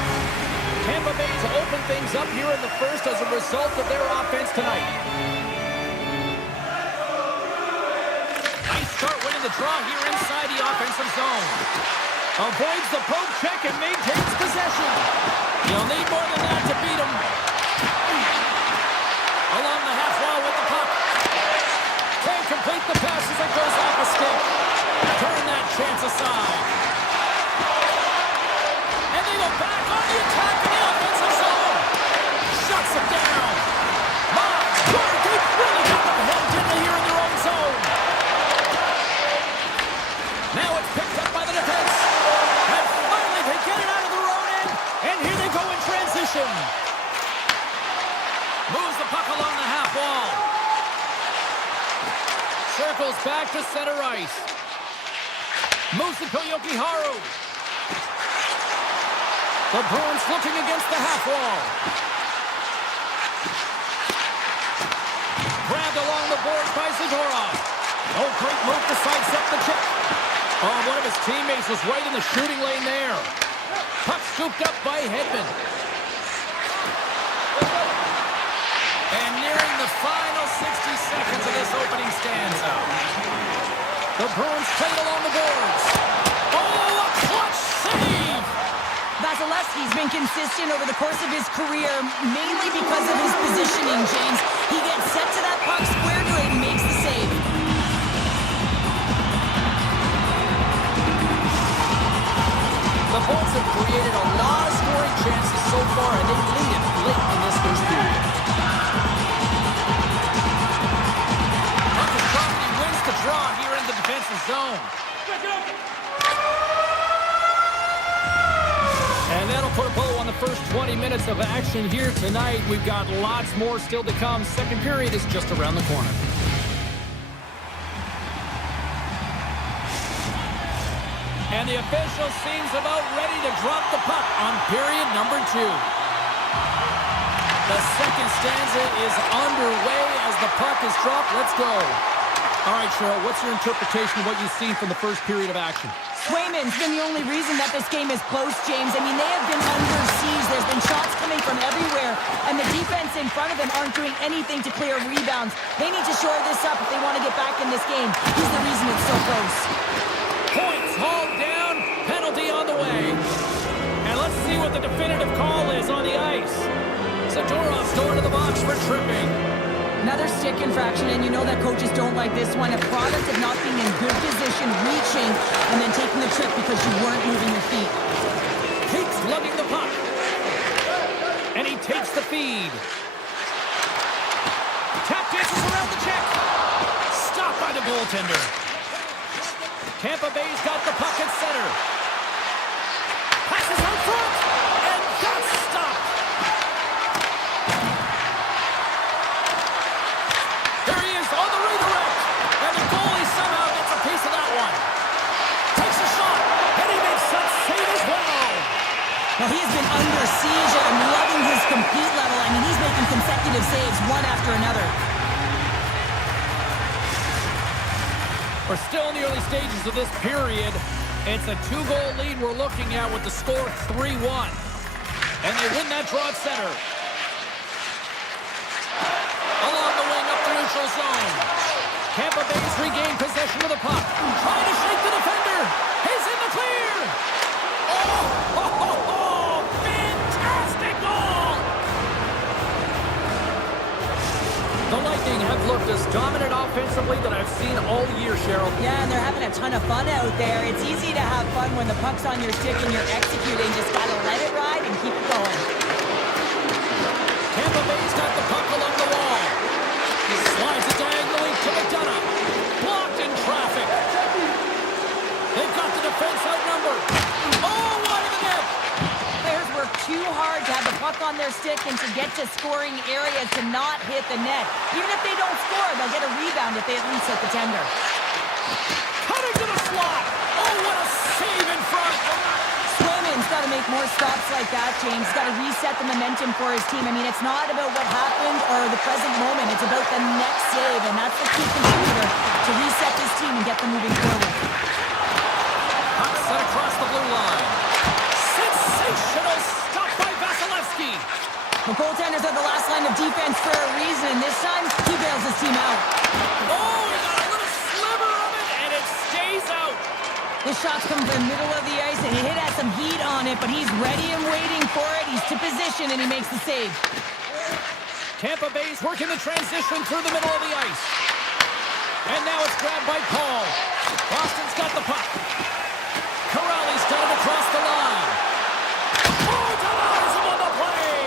Tampa Bay's opened things up here in the first as a result of their offense tonight. Nice start winning the draw here inside the offensive zone. Avoids the poke check and maintains possession. You'll need more than that to beat him. Along the half wall with the puck. Can't complete the pass as it goes off a stick. Turn that chance aside. And they go back on the attack in the offensive zone. Shuts it down. My God, they really got them hemmed in here in their own zone. Now it's picked up by the defense. And finally they get it out of their own end. And here they go in transition. Moves the puck along the half wall. Circles back to center ice. Moves to Koyokiharu. The Bruins looking against the half wall. Grabbed along the boards by Zadorov. Oh, great move to sidestep the check. Oh, one of his teammates was right in the shooting lane there. Puck scooped up by Hedman. And nearing the final 60 seconds of this opening stanza. The Bruins play it along the boards. Oh, a clutch save! Vasilevsky's been consistent over the course of his career, mainly because of his positioning, James. He gets set to that puck, square to it, and makes the save. The Bolts have created a lot of scoring chances so far, and they lead it late in this first period. Puck is dropped, and he wins the draw here in the defensive zone. And that'll put a bow on the first 20 minutes of action here tonight. We've got lots more still to come. Second period is just around the corner. And the official seems about ready to drop the puck on period number 2. The second stanza is underway as the puck is dropped. Let's go. All right, Cheryl, what's your interpretation of what you've seen from the first period of action? Swayman's been the only reason that this game is close, James. I mean, they have been under siege. There's been shots coming from everywhere, and the defense in front of them aren't doing anything to clear rebounds. They need to shore this up if they want to get back in this game. He's the reason it's so close. Points hauled down, penalty on the way. And let's see what the definitive call is on the ice. Zadorov's going to the box for tripping. Another stick infraction, and you know that coaches don't like this one. A product of not being in good position, reaching, and then taking the trip because you weren't moving your feet. Keeps lugging the puck. And he takes the feed. Tap dances around the check. Stopped by the goaltender. Tampa Bay's got the puck at center. Passes out front. And got stopped. There he is on the redirect. And the goalie somehow gets a piece of that one. Takes a shot. And he makes that save as well. Well, he has been under siege. I'm loving his compete level. I mean, he's making consecutive saves one after another. We're still in the early stages of this period. It's a 2-goal lead we're looking at with the score 3-1. And they win that draw at center. Along the wing up the neutral zone. Tampa Bay's regained possession of the puck. Trying to shake the defender. He's in the clear. Oh, fantastic goal! The Lightning have looked as dominant offensively that I've seen all year, Cheryl. Yeah, and they're having a ton of fun out there. It's easy to have fun when the puck's on your stick and you're executing. Just gotta let it ride and keep it going. Tampa Bay's got the puck along the wall. He slides it diagonally to McDonough. Blocked in traffic. They've got the defense outnumbered. Oh, wide of the net. Players work too hard to have the puck on their stick and to get to scoring areas to not hit the net. Even if they don't score, they'll get a rebound if they at least hit the tender. Cutting to the slot. Oh, what a save in front. Swayman's got to make more stops like that, James. He's got to reset the momentum for his team. I mean, it's not about what happened or the present moment. It's about the next save, and that's the key contributor to reset this team and get them moving forward. Puck set across the blue line. Sensational stop by Vasilevsky. The goaltenders are the last line of defense for a reason. This time, he bails his team out. Oh, he got a little sliver of it, and it stays out. This shot's coming from the middle of the ice, and it has some heat on it, but he's ready and waiting for it. He's to position, and he makes the save. Tampa Bay's working the transition through the middle of the ice. And now it's grabbed by Paul. Boston's got the puck. Corrali's got it across the line. Oh, denies him on the play.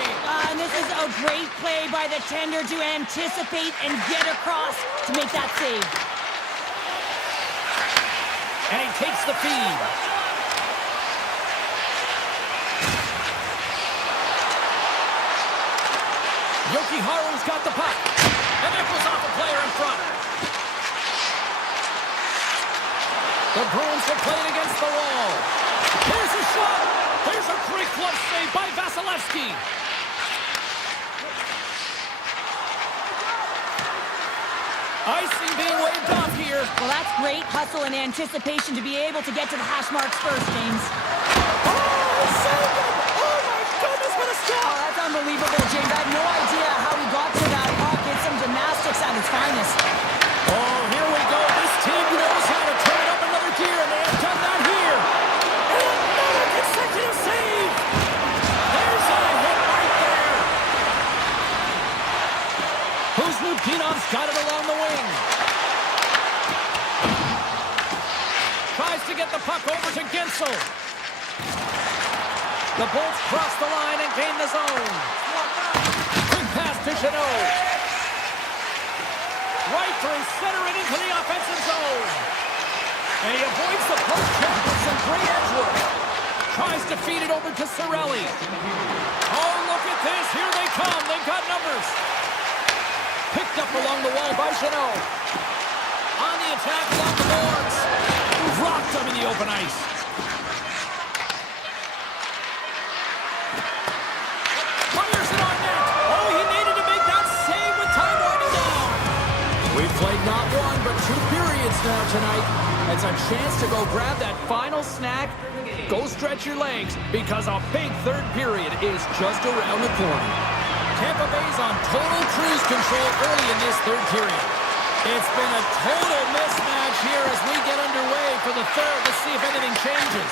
And this is a great play by the tender to anticipate and get across to make that save. And he takes the feed. Yoki-Haru's got the puck. And that goes off a player in front. The Bruins are playing against the wall. Here's a shot. There's a great glove save by Vasilevsky. Icing being waved off here. Well, that's great hustle and anticipation to be able to get to the hash marks first, James. Oh, saved him! Oh, my goodness, what a Oh, stop! that's unbelievable, James. I have no idea how he got to that puck. It's some gymnastics at its finest. Oh, here we go. This team knows how to turn it up another gear, and they have done that here. And another consecutive save. There's a hit right there. Kuzlukinov's got it along the wing. Tries to get the puck over to Gensel. The Bolts cross the line and gain the zone. Quick pass to Jeannot. Right through center and into the offensive zone. And he avoids the post check with some great edge work. Tries to feed it over to Cirelli. Oh, look at this. Here they come. They've got numbers. Picked up along the wall by Jeannot. On the attack along the boards. Rocked him in the open ice. Fires it on net. Oh, he needed to make that save with time winding down. We've played not one, but 2 periods now tonight. It's a chance to go grab that final snack. Go stretch your legs, because a big third period is just around the corner. Tampa Bay's on total cruise control early in this third period. It's been a total mismatch here as we get underway for the third. Let's see if anything changes.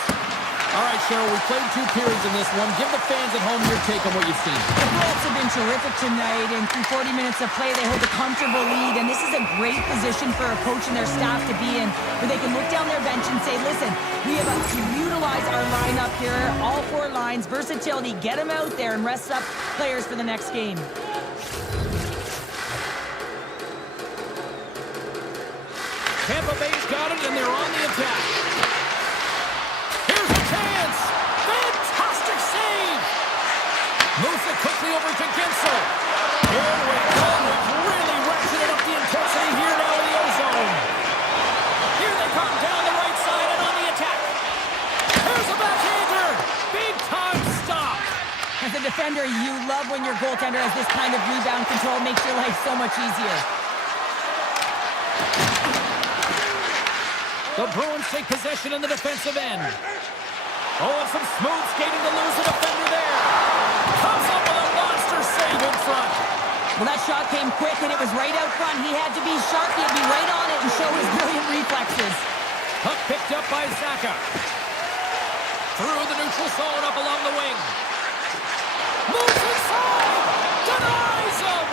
All right, Cheryl, we played 2 periods in this one. Give the fans at home your take on what you've seen. The Bullets have been terrific tonight, and through 40 minutes of play, they hold a comfortable lead, and this is a great position for a coach and their staff to be in, where they can look down their bench and say, listen, we have to utilize our lineup here, all 4 lines, versatility, get them out there and rest up players for the next game. Tampa Bay's got it, and they're on the attack. Here's a chance. Fantastic save. Moves it quickly over to Gensel. Here we go. We've really ratcheted up the intensity here now in the ozone. Here they come down the right side and on the attack. Here's a backhander. Big time stop. As a defender, you love when your goaltender has this kind of rebound control. Makes your life so much easier. The Bruins take possession in the defensive end. Oh, and some smooth skating to lose the defender there. Comes up with a monster save in front. Well, that shot came quick, and it was right out front. He had to be sharp. He had to be right on it and show his brilliant reflexes. Puck picked up by Zaka. Through the neutral zone up along the wing. Moves inside. Denies him.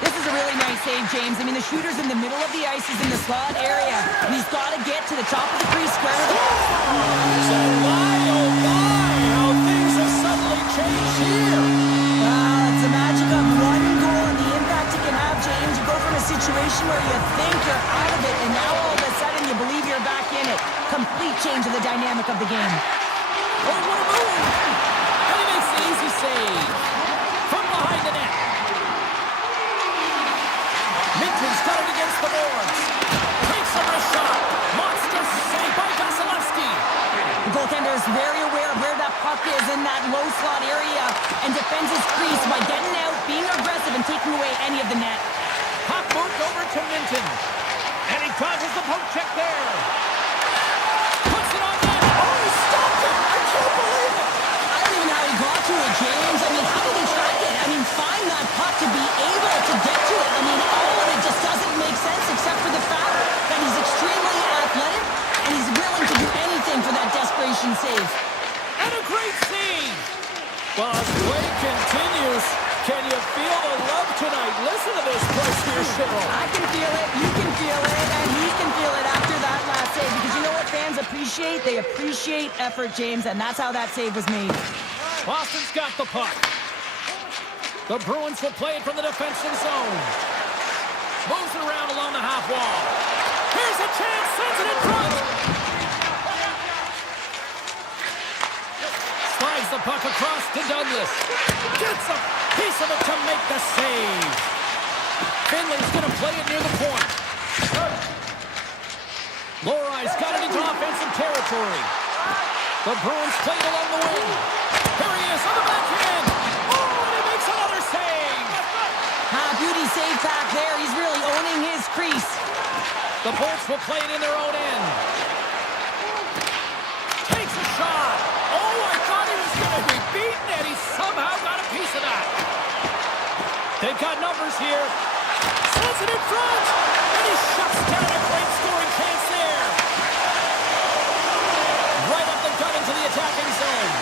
This is a really nice save, James. I mean, the shooter's in the middle of the ice. He's in the slot area. And he's got to get to the top of the crease square. My, oh my, how things have suddenly changed here. It's the magic of one goal and the impact it can have, James. You go from a situation where you think you're out of it, and now all of a sudden you believe you're back in it. Complete change of the dynamic of the game. Oh, what a move. And he makes the easy save. From behind the net. Minton's got it against the boards. Takes a wrist shot. Monster save by Vasilevsky. The goaltender is very aware of where that puck is in that low slot area and defends his crease by getting out, being aggressive, and taking away any of the net. Puck moved over to Minton. And he causes the poke check there. Puts it on net. Oh, he stopped it. I can't believe it. I don't even know how he got to it, James. I mean, how did he track it? I mean, find that puck to be able to get to it. I mean, all of it just doesn't make sense except for the fact that he's extremely athletic and he's willing to do anything for that desperation save. And a great save. Well, as play continues, can you feel the love tonight? Listen to this place here, Cheryl. I can feel it, you can feel it, and he can feel it after that last save. Because you know what fans appreciate? They appreciate effort, James, and that's how that save was made. Boston's got the puck. The Bruins will play it from the defensive zone. Moves it around along the half wall. Here's a chance, sends it in front. Slides the puck across to Douglas. Gets a piece of it to make the save. Finley's going to play it near the point. Lorai's got it into offensive territory. The Bruins play it along the wing. Here he is on the backhand. Oh, and he makes another save. Beauty save back there. He's really owning his crease. The Bolts will play it in their own end. Takes a shot. Oh, I thought he was going to be beaten, and he somehow got a piece of that. They've got numbers here. Sends it in front, and he shuts down a great scoring chance there. Right up the gut into the attacking zone.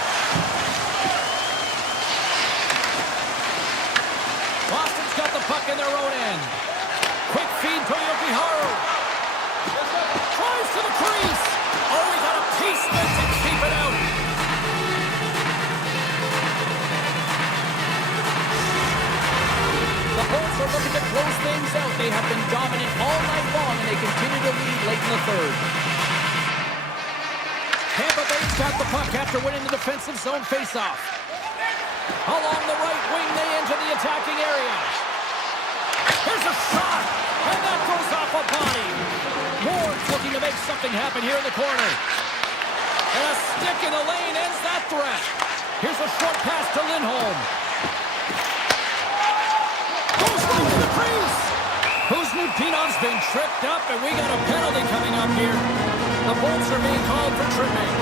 Boston's got the puck in their own end. Quick feed to Yokiharu. Tries to the crease. Oh, he got a piece of it to keep it out. The Bolts are looking to close things out. They have been dominant all night long, and they continue to lead late in the third. Tampa Bay's got the puck after winning the defensive zone faceoff. Along the right wing, they enter the attacking area. Here's a shot, and that goes off a body. Ward's looking to make something happen here in the corner. And a stick in the lane ends that threat. Here's a short pass to Lindholm. Goes right to the crease. Kuzmutinov's been tripped up, and we got a penalty coming up here. The Bolts are being called for tripping.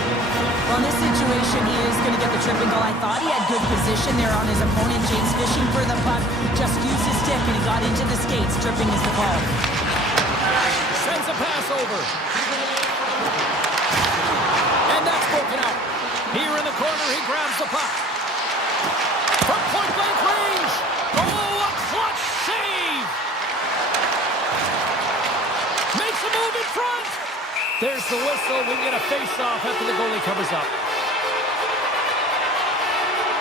Well, in this situation, he is going to get the tripping goal. I thought he had good position there on his opponent. James fishing for the puck. Just used his stick, and he got into the skates. Tripping is the call. Sends a pass over. And that's broken out. Here in the corner, he grabs the puck. From point-blank range. Oh, a clutch save. Makes a move in front. There's the whistle. We get a face-off after the goalie covers up.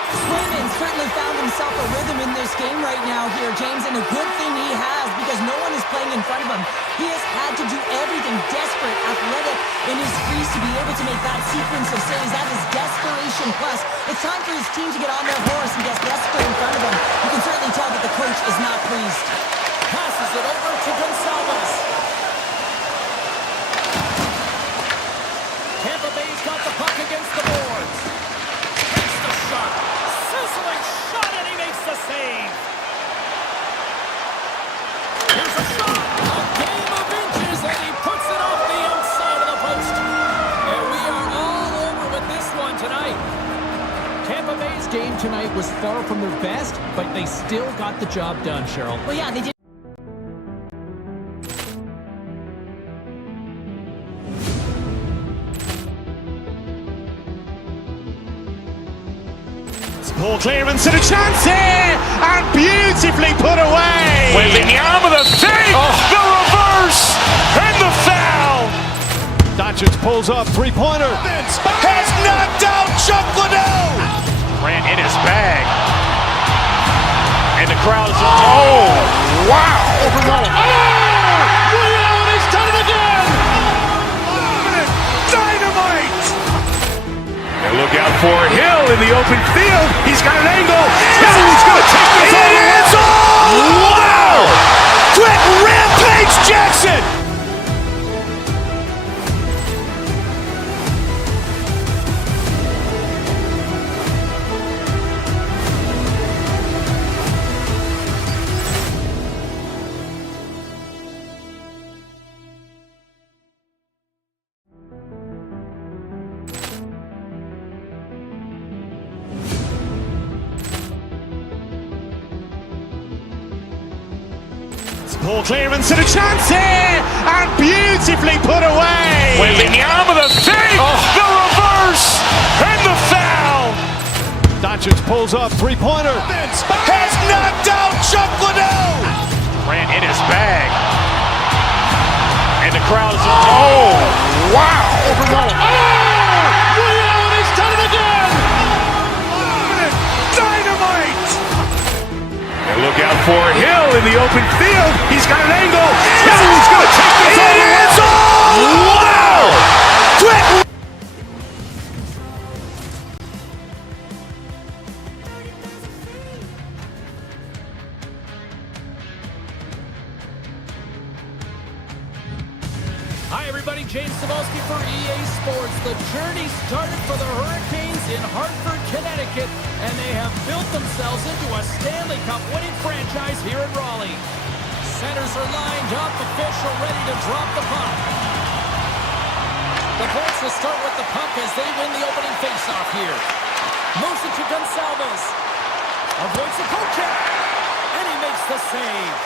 Swayman certainly found himself a rhythm in this game right now here, James, and a good thing he has because no one is playing in front of him. He has had to do everything desperate, athletic in his crease to be able to make that sequence of saves. That is desperation plus. It's time for his team to get on their horse and get desperate in front of him. You can certainly tell that the coach is not pleased. Passes it over to Gonzalez. Tampa Bay's got the puck against the boards. Takes the shot. Sizzling shot, and he makes the save. Here's a shot. A game of inches, and he puts it off the outside of the post. And we are all over with this one tonight. Tampa Bay's game tonight was far from their best, but they still got the job done, Cheryl. Well, yeah, they did. Ball clearance and a chance here, and beautifully put away. Waving the arm of the fake, the reverse, and the foul. Doncic pulls up, three-pointer. Has knocked out Chuck Liddell. Ran in his bag. And the crowd is, oh, wow. Overruled. He's done it again. Dynamite. And look out for Hill in the open field. He's got an angle. No, he's going to take this all the way. It's all. Wow. Quick rampage Jackson. Ball clearance and a chance here, and beautifully put away. Waving the arm of the fake, the reverse, and the foul. Doncic pulls up, three-pointer. Has knocked out Chuck Liddell. Ran in his bag. And the crowd is, oh, wow. Overruled. He's done it again. Dynamite. And look out for Hill in the open field. He's got an angle. No, he's going to take this all the way. It's all. Wow. Quick. Hi, everybody. James Cebulski for EA Sports. The journey started for the Hurricanes in Hartford, Connecticut, and they have built themselves into a Stanley Cup winning franchise here in Raleigh. Centers are lined up, official ready to drop the puck. The Bolts will start with the puck as they win the opening faceoff here. Moves it to Gonzalez. Avoids the poke check, and he makes the save.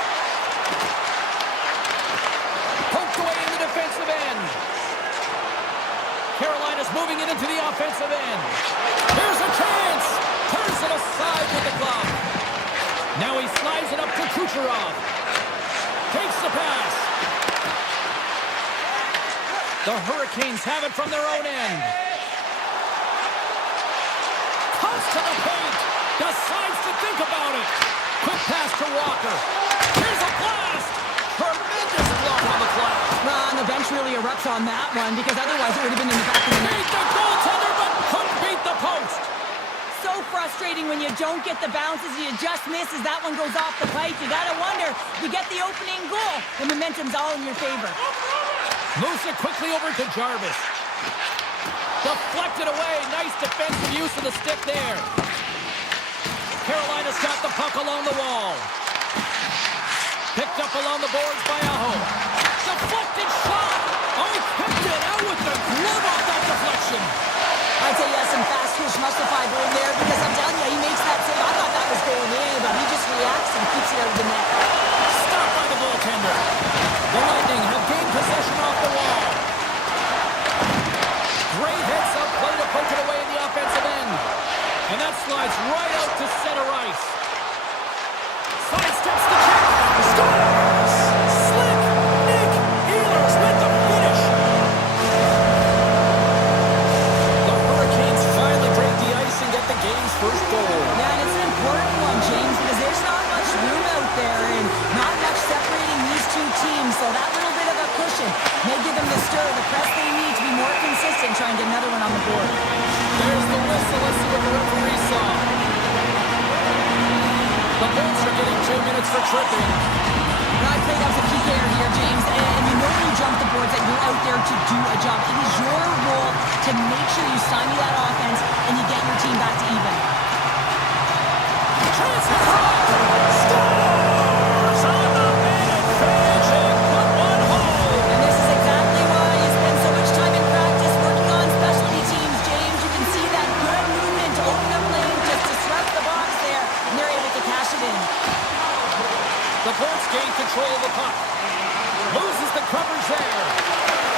Poked away in the defensive end. Carolina's moving it into the offensive end. Here's a chance. Turns it aside with the glove. Now he slides it up to Kucherov. Takes the pass. The Hurricanes have it from their own end. Comes to the paint. Decides to think about it. Quick pass to Walker. Here's a blast. Tremendous block on the flash. Well, and the bench really erupts on that one because otherwise it would have been in the back of the net. Beat the goaltender, but couldn't beat the post. So frustrating when you don't get the bounces, you just miss as that one goes off the pipe. You gotta wonder, you get the opening goal, the momentum's all in your favor. Moves it quickly over to Jarvis. Deflected away. Nice defensive use of the stick there. Carolina's got the puck along the wall. Picked up along the boards by Aho. Deflected shot. Oh, he kept it out with the glove on that deflection. I'd say yes, some fast twitch muscle fiber in there because I'm telling you, he makes that save. I thought that was going in, but he just reacts and keeps it out of the net. Stopped by the goaltender. The Lightning have gained possession off the wall. Great hits up play to poke it away in the offensive That slides right out to center ice. Sidesteps the check. Scores! Slick Nick Ehlers with the finish. The Hurricanes finally break the ice and get the game's first goal. Yeah, and it's an important one, James, because there's not much room out there and not much separating these two teams. So that little bit of a cushion may give them the stir, the press they need to be more consistent, try and get another one on the board. There's the whistle. Let's see what the referee saw. The Bolts are getting 2 minutes for tripping. I'd say that's a key player here, James, and you know when you jump the boards that you're out there to do a job. It is your role to make sure you stymie that offense and you get your team back to even. Chance is hot. Scores on the advantage and put one home. And this is exactly why you spend so much time in practice working on specialty teams, James. You can see that good movement to open up lanes, just disrupt the box there, and they're able to cash it in. The Bolts gain control of the puck. Loses the coverage there.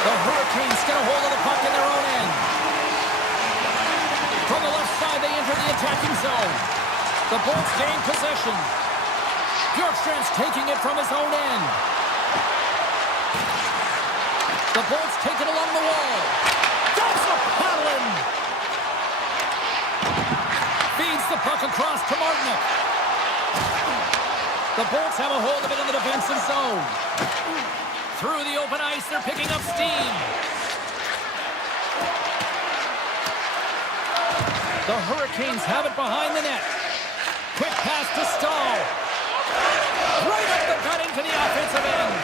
The Hurricanes get a hold of the puck in their own end. From the left side, they enter the attacking zone. The Bolts gain possession. Bjorkstrand's taking it from his own end. The Bolts take it along the wall. That's a paddling. Feeds the puck across to Martinook. The Bolts have a hold of it in the defensive zone. Through the open ice, they're picking up steam. The Hurricanes have it behind the net. Quick pass to Stahl. Right up the gut into the offensive end.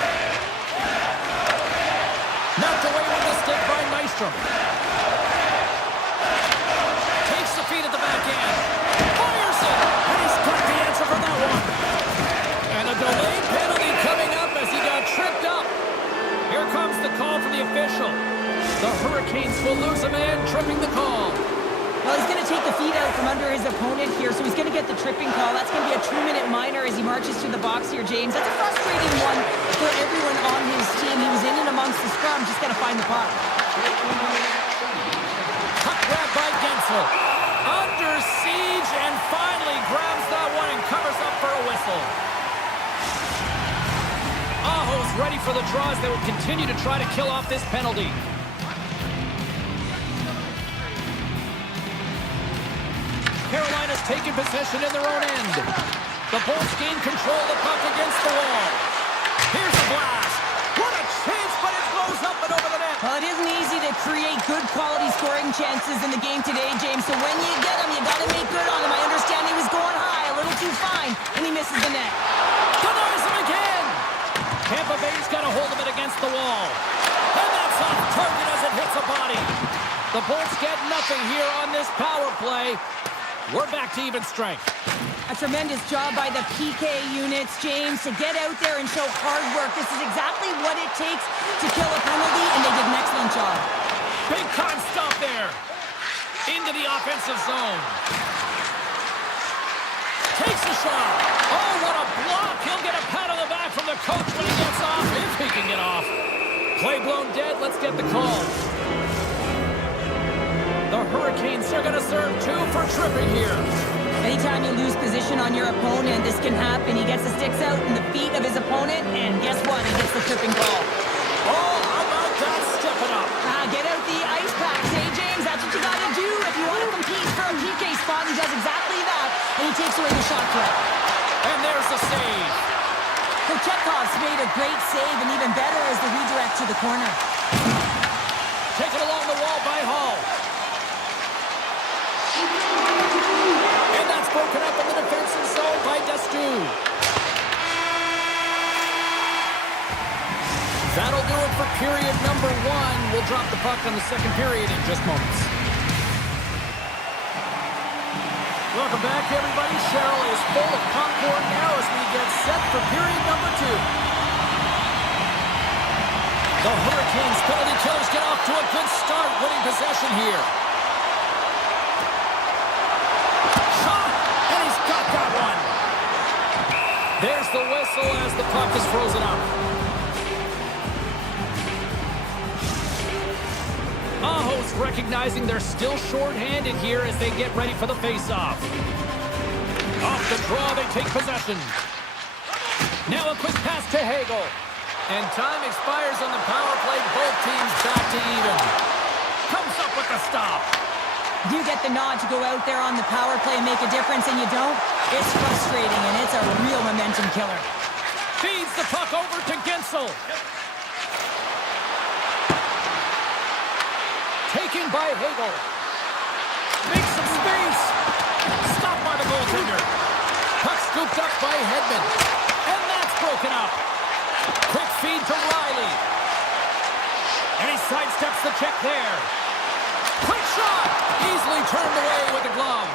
Knocked away with the stick by Nystrom. Takes the feed at the back end. Fires it. And he's got the answer for that one. And a delayed penalty coming up as he got tripped up. Here comes the call from the official. The Hurricanes will lose a man, tripping the call. Well, he's going to take the feet out from under his opponent here, so he's going to get the tripping call. That's going to be a 2-minute minor as he marches to the box here, James. That's a frustrating one for everyone on his team. He was in and amongst the scrum, just got to find the puck. Puck grab by Gensel. Under siege and finally grabs that one and covers up for a whistle. Aho's ready for the draws. They will continue to try to kill off this penalty. Carolina's taking possession in their own end. The Bolts gain control of the puck against the wall. Here's a blast. What a chance, but it blows up and over the net. Well, it isn't easy to create good quality scoring chances in the game today, James. So when you get them, you got to make good on them. I understand he was going high, a little too fine, and he misses the net. Denies him again. Tampa Bay's got a hold of it against the wall. And that's off target as it hits a body. The Bolts get nothing here on this power play. We're back to even strength. A tremendous job by the PK units, James, to get out there and show hard work. This is exactly what it takes to kill a penalty, and they did an excellent job. Big time stop there. Into the offensive zone. Takes a shot. Oh, what a block. He'll get a pat on the back from the coach when he gets off, if he can get off. Play blown dead. Let's get the call. The Hurricanes are going to serve 2 for tripping here. Anytime you lose position on your opponent, this can happen. He gets the sticks out in the feet of his opponent, and guess what? He gets the tripping call. Oh, how about that? Step it up. Get out the ice packs, hey, James? That's what you got to do if you want to compete for a PK spot. He does exactly that, and he takes away the shot threat. And there's the save. Kochetkov's made a great save, and even better is the redirect to the corner. Taken along the wall by Hall. And that's broken up in the defensive zone by Destu. That'll do it for period number 1. We'll drop the puck on the second period in just moments. Welcome back, everybody. Cheryl is full of popcorn now as we get set for period number 2. The Hurricanes penalty killers get off to a good start, winning possession here. Shot, and he's got that one. There's the whistle as the puck is frozen up. Aho's recognizing they're still short-handed here as they get ready for the face-off. Off the draw, they take possession. Now a quick pass to Hagel. And time expires on the power play. Both teams back to even. Comes up with the stop. You get the nod to go out there on the power play and make a difference, and you don't? It's frustrating, and it's a real momentum killer. Feeds the puck over to Gensel. Taken by Hagel. Makes some space. Stopped by the goaltender. Puck scooped up by Hedman. And that's broken up. Quick feed to Riley. And he sidesteps the check there. Quick shot. Easily turned away with the glove.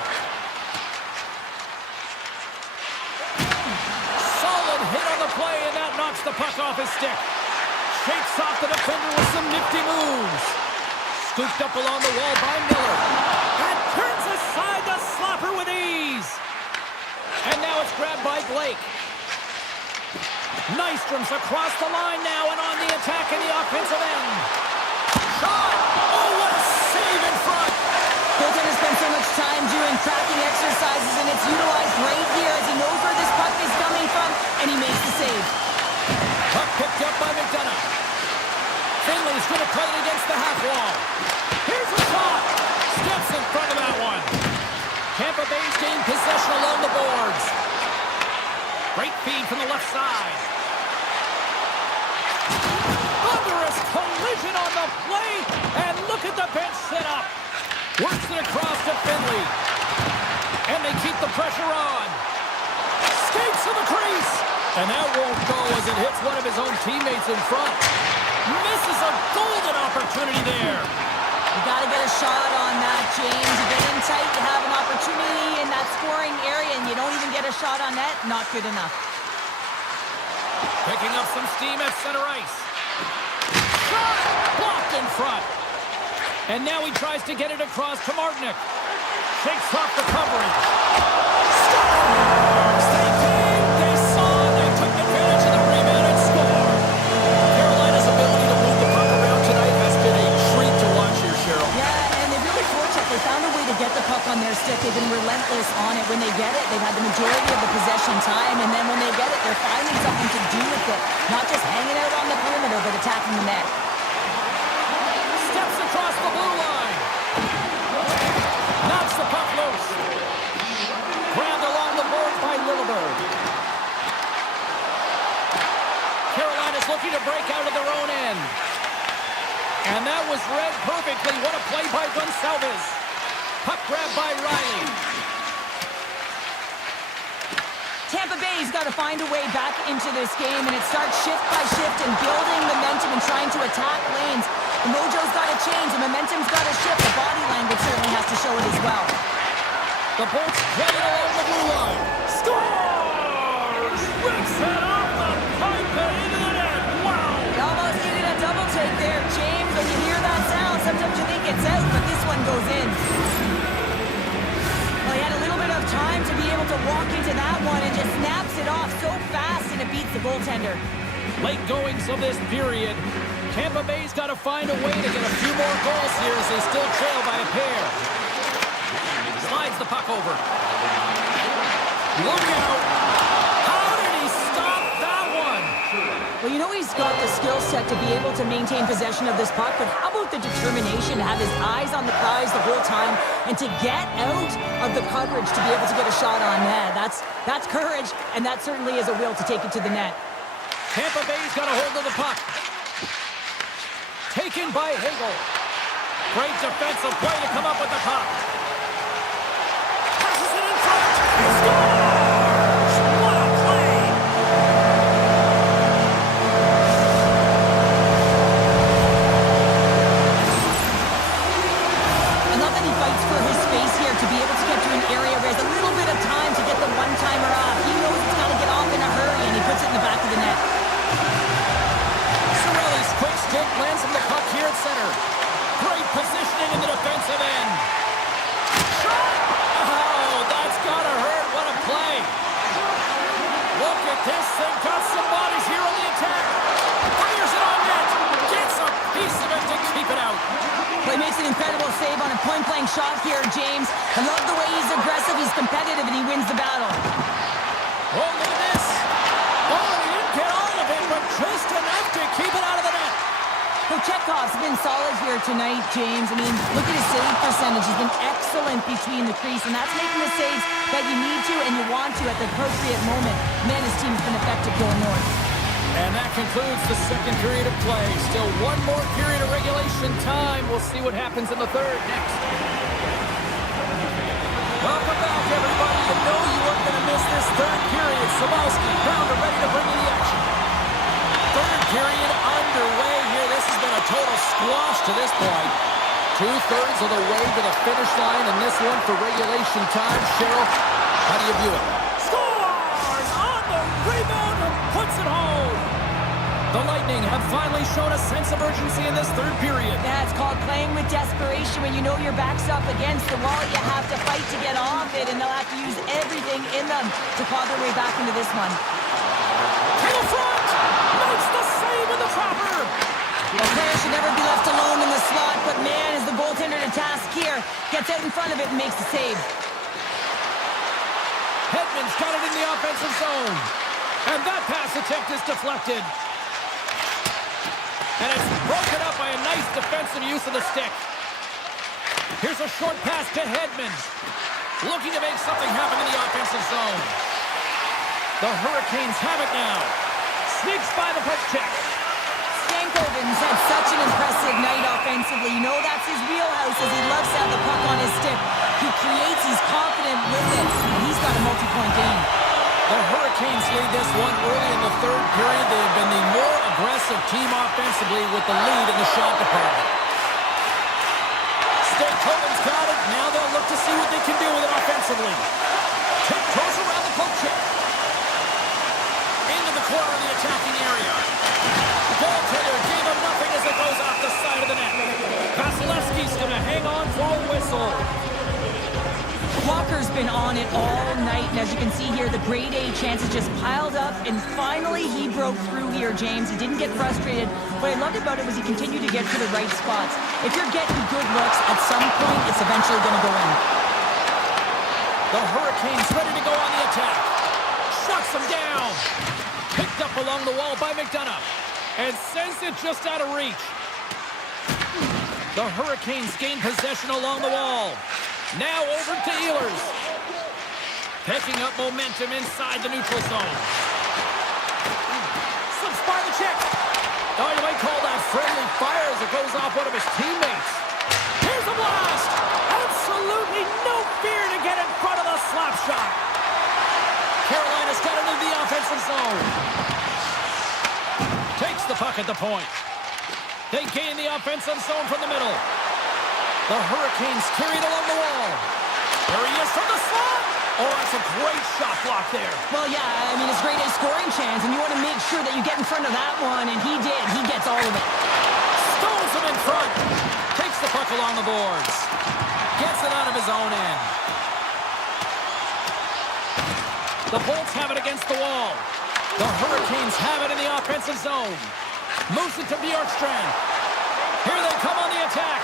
Solid hit on the play, and that knocks the puck off his stick. Shakes off the defender with some nifty moves. Scooped up along the wall by Miller. And turns aside the slapper with ease. And now it's grabbed by Blake. Nystrom's across the line now and on the attack in the offensive end. Shot! Oh, what a save in front! Goaltender spends so much time doing cracking exercises, and it's utilized right here as he knows where this puck is coming from, and he makes the save. Puck picked up by McDonough. Finley's going to play it against the half wall. Here's a shot! Steps in front of that one. Tampa Bay's gained possession along the boards. Great feed from the left side. Thunderous collision on the play, and look at the bench set up. Works it across to Finley. And they keep the pressure on. Skates to the crease. And that won't go as it hits one of his own teammates in front. Misses a golden opportunity there. You got to get a shot on that, James. You get in tight, you have an opportunity in that scoring area, and you don't even get a shot on net. Not good enough. Picking up some steam at center ice. Shot! Blocked in front. And now he tries to get it across to Martinic. Shakes off the coverage. Scores! They came, they saw, they took advantage of the rebound and scored. Carolina's ability to move the puck around tonight has been a treat to watch here, Cheryl. Yeah, and they're really fortunate. They found a way to get the puck on their stick. They've been relentless on it. When they get it, they've had the majority of the possession time, and then when they get it, they're finding something to do with it. Not just hanging out on the perimeter, but attacking the net. Steps across the blue line. Knocks the puck loose. Grabbed along the boards by Lilleberg. Carolina's looking to break out of their own end. And that was read perfectly. What a play by Gonçalves. Puck grabbed by Riley. Tampa Bay's got to find a way back into this game, and it starts shift by shift and building momentum and trying to attack lanes. The mojo's got to change. The momentum's got to shift. The body language certainly has to show it as well. The Bolts play it along the blue line. Scores! Rips it off the pipe and into the net. Wow! He almost needed a double take there, James. When you hear that sound, sometimes you think it's out, but this one goes in. Well, he had a little bit of time to be able to walk into that one and just snaps it off so fast, and it beats the goaltender. Late goings of this period. Tampa Bay's got to find a way to get a few more goals here as they still trail by a pair. Slides the puck over. Look out! How did he stop that one? Well, you know he's got the skill set to be able to maintain possession of this puck, but how about the determination to have his eyes on the prize the whole time and to get out of the coverage to be able to get a shot on net? That's courage, and that certainly is a will to take it to the net. Tampa Bay's got a hold of the puck. Taken by Hagel. Great defensive play to come up with the puck. Passes it in front. He scores! What a play! I love that he fights for his space here to be able to get to an area where he has a little bit of time to get the one-timer off. He knows he's got to get off in a hurry, and he puts it in the back of the net. Quick stick lands him the puck here at center. Great positioning in the defensive end. here tonight, James. I mean, look at his save percentage. He's been excellent between the crease, and that's making the saves that you need to and you want to at the appropriate moment. Man, his team's been effective going north. And that concludes the second period of play. Still one more period of regulation time. We'll see what happens in the third next. Welcome back, everybody. You know you weren't going to miss this third period. Sabalski, Pounder ready to bring you the action. Third period underway here. This has been a total squash to this point. 2/3 of the way to the finish line in this one for regulation time. Cheryl, how do you view it? Scores on the rebound and puts it home. The Lightning have finally shown a sense of urgency in this third period. Yeah, it's called playing with desperation. When you know your back's up against the wall, you have to fight to get off it, and they'll have to use everything in them to claw their way back into this one. To the front! Makes the save with the trapper! A player should never be left alone in the slot, but man, is the goaltender to task here. Gets out in front of it and makes the save. Hedman's got it in the offensive zone. And that pass attempt is deflected. And it's broken up by a nice defensive use of the stick. Here's a short pass to Hedman. Looking to make something happen in the offensive zone. The Hurricanes have it now. Sneaks by the puck check. Stankoven's had such an impressive night offensively. You know that's his wheelhouse as he loves to have the puck on his stick. He creates, he's confident with it, and he's got a multi-point game. The Hurricanes lead this one early in the third period. They have been the more aggressive team offensively with the lead in the shot department. Stankoven's got it. Now they'll look to see what they can do with it offensively. Tiptoes around the poke check. Into the corner of the attacking area. Goaltender gave him nothing as it goes off the side of the net. Vasilevsky's going to hang on for a whistle. Walker's been on it all night, and as you can see here, the grade A chances just piled up, and finally he broke through here, James. He didn't get frustrated. What I loved about it was he continued to get to the right spots. If you're getting good looks, at some point, it's eventually going to go in. The Hurricanes ready to go on the attack. Shuts them down. Picked up along the wall by McDonough. And sends it just out of reach. The Hurricanes gain possession along the wall. Now over to Ehlers. Picking up momentum inside the neutral zone. Slips by the check. Oh, you might call that friendly fire as it goes off one of his teammates. Here's a blast. Absolutely no fear to get in front of the slap shot. Carolina's got it into the offensive zone. Takes the puck at the point. They gain the offensive zone from the middle. The Hurricanes carry it along the wall. There he is from the slot. Oh, that's a great shot block there. Well, yeah, I mean, it's grade A scoring chance, and you want to make sure that you get in front of that one, and he did. He gets all of it. Stones him in front. Takes the puck along the boards. Gets it out of his own end. The Bolts have it against the wall. The Hurricanes have it in the offensive zone. Moves it to Bjorkstrand. Here they come on the attack.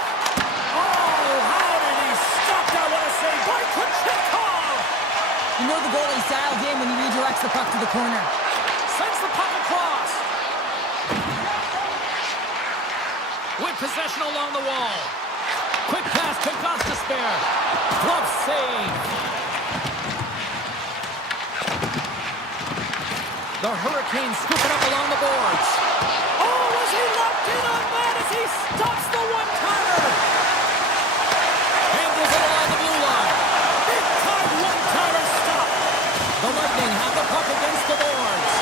Oh, how did he stop that? What a save by Kucherov! You know the goalie's dialed in when he redirects the puck to the corner. Sends the puck across. With possession along the wall. Quick pass to Gostisbehere. Glove save. The Hurricanes scooping up along the boards. Oh, was he locked in on that as he stops the one-timer? Handles it along the blue line. Big-time one-timer stop. The Lightning have the puck against the boards.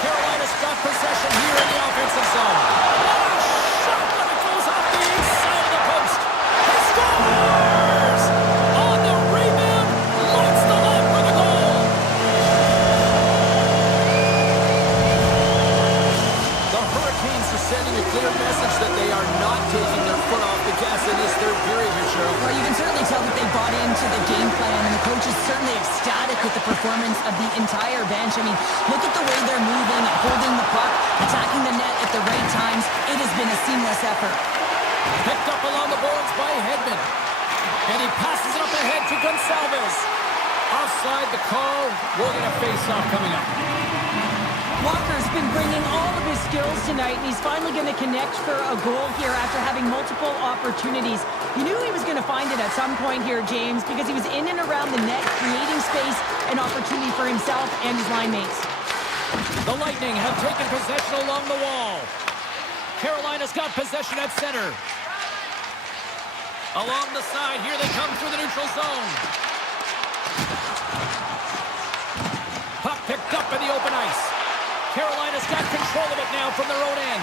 Carolina's got possession here in the offensive zone. What a shot when it goes off the inside of the post. He scores! On the rebound, lights the net for the goal. The Hurricanes are sending a clear message that they are not taking their foot off the gas in this third period here, Cheryl. Well, you can certainly tell that they bought into the game plan, and the coach is certainly ecstatic with the performance of the entire bench. I mean, look at the way they're moving, holding the puck, attacking the net at the right times. It has been a seamless effort. Picked up along the boards by Hedman. And he passes it up ahead to Gonçalves. Offside the call. We'll get a face-off coming up. Walker's been bringing all of his skills tonight, and he's finally going to connect for a goal here after having multiple opportunities. You knew he was going to find it at some point here, James, because he was in and around the net, creating space and opportunity for himself and his line mates. The Lightning have taken possession along the wall. Carolina's got possession at center. Along the side, here they come through the neutral zone. Puck picked up in the open ice. Carolina's got control of it now from their own end.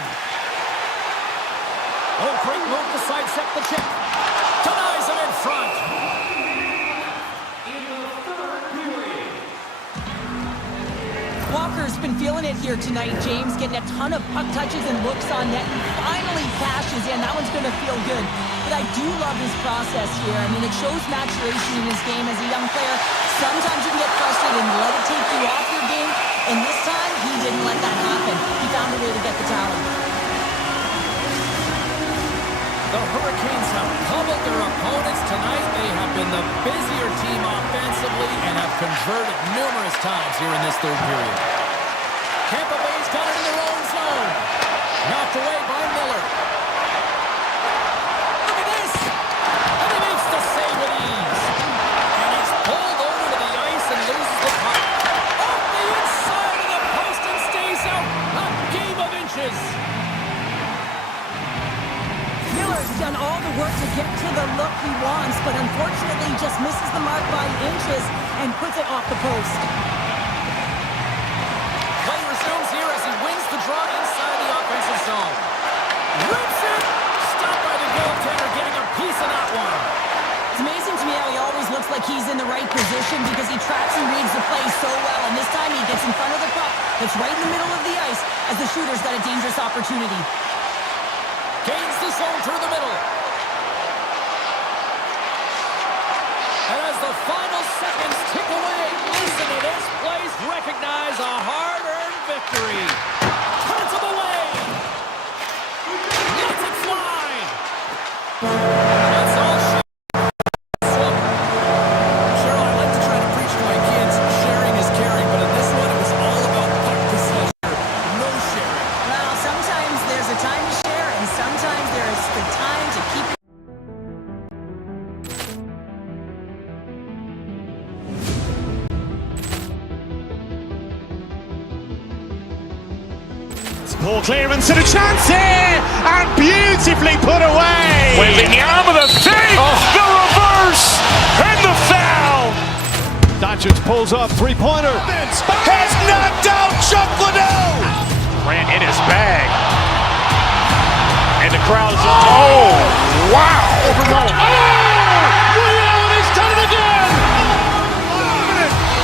Oh, great move to sidestep the check. Denies it in front. Walker's been feeling it here tonight, James, getting a ton of puck touches and looks on net, and finally cashes in. That one's going to feel good. But I do love his process here. I mean, it shows maturation in his game as a young player. Sometimes you can get frustrated and let it take you off your game, and this time, he didn't let that happen. He found a way to get the tally. The Hurricanes have pummeled their opponents tonight. They have been the busier team offensively and have converted numerous times here in this third period. Tampa Bay's got it in their own zone. Knocked away by Miller. Look at this! And he makes the save with ease. And he's pulled over to the ice and loses the puck. Off the inside of the post and stays out a game of inches. Miller's done all the work to get to the look he wants, but unfortunately just misses the mark by inches and puts it off the post. Play resumes here as he wins the draw inside the offensive zone. Rips it! Stopped by the goaltender, getting a piece of that one. It's amazing to me how he always looks like he's in the right position because he tracks and reads the play so well, and this time he gets in front of the puck that's right in the middle of the ice as the shooter's got a dangerous opportunity. Gains the zone through the middle. And as the final seconds tick away, listen to this place recognize a hard-earned victory. Turns him away. Lets it fly. That's all she... Cheryl, I like to try to preach to my kids, sharing is caring, but in this one it was all about puck possession. No sharing. Well, sometimes there's a time to share, and sometimes there's the time to keep it. Ball clearance and a chance here, and beautifully put away. Wembanyama the save, the reverse, and the foul. Doncic pulls up, three-pointer. Has knocked out Chuck Liddell. Grant in his bag. And the crowd is, oh, wow. He's done it again.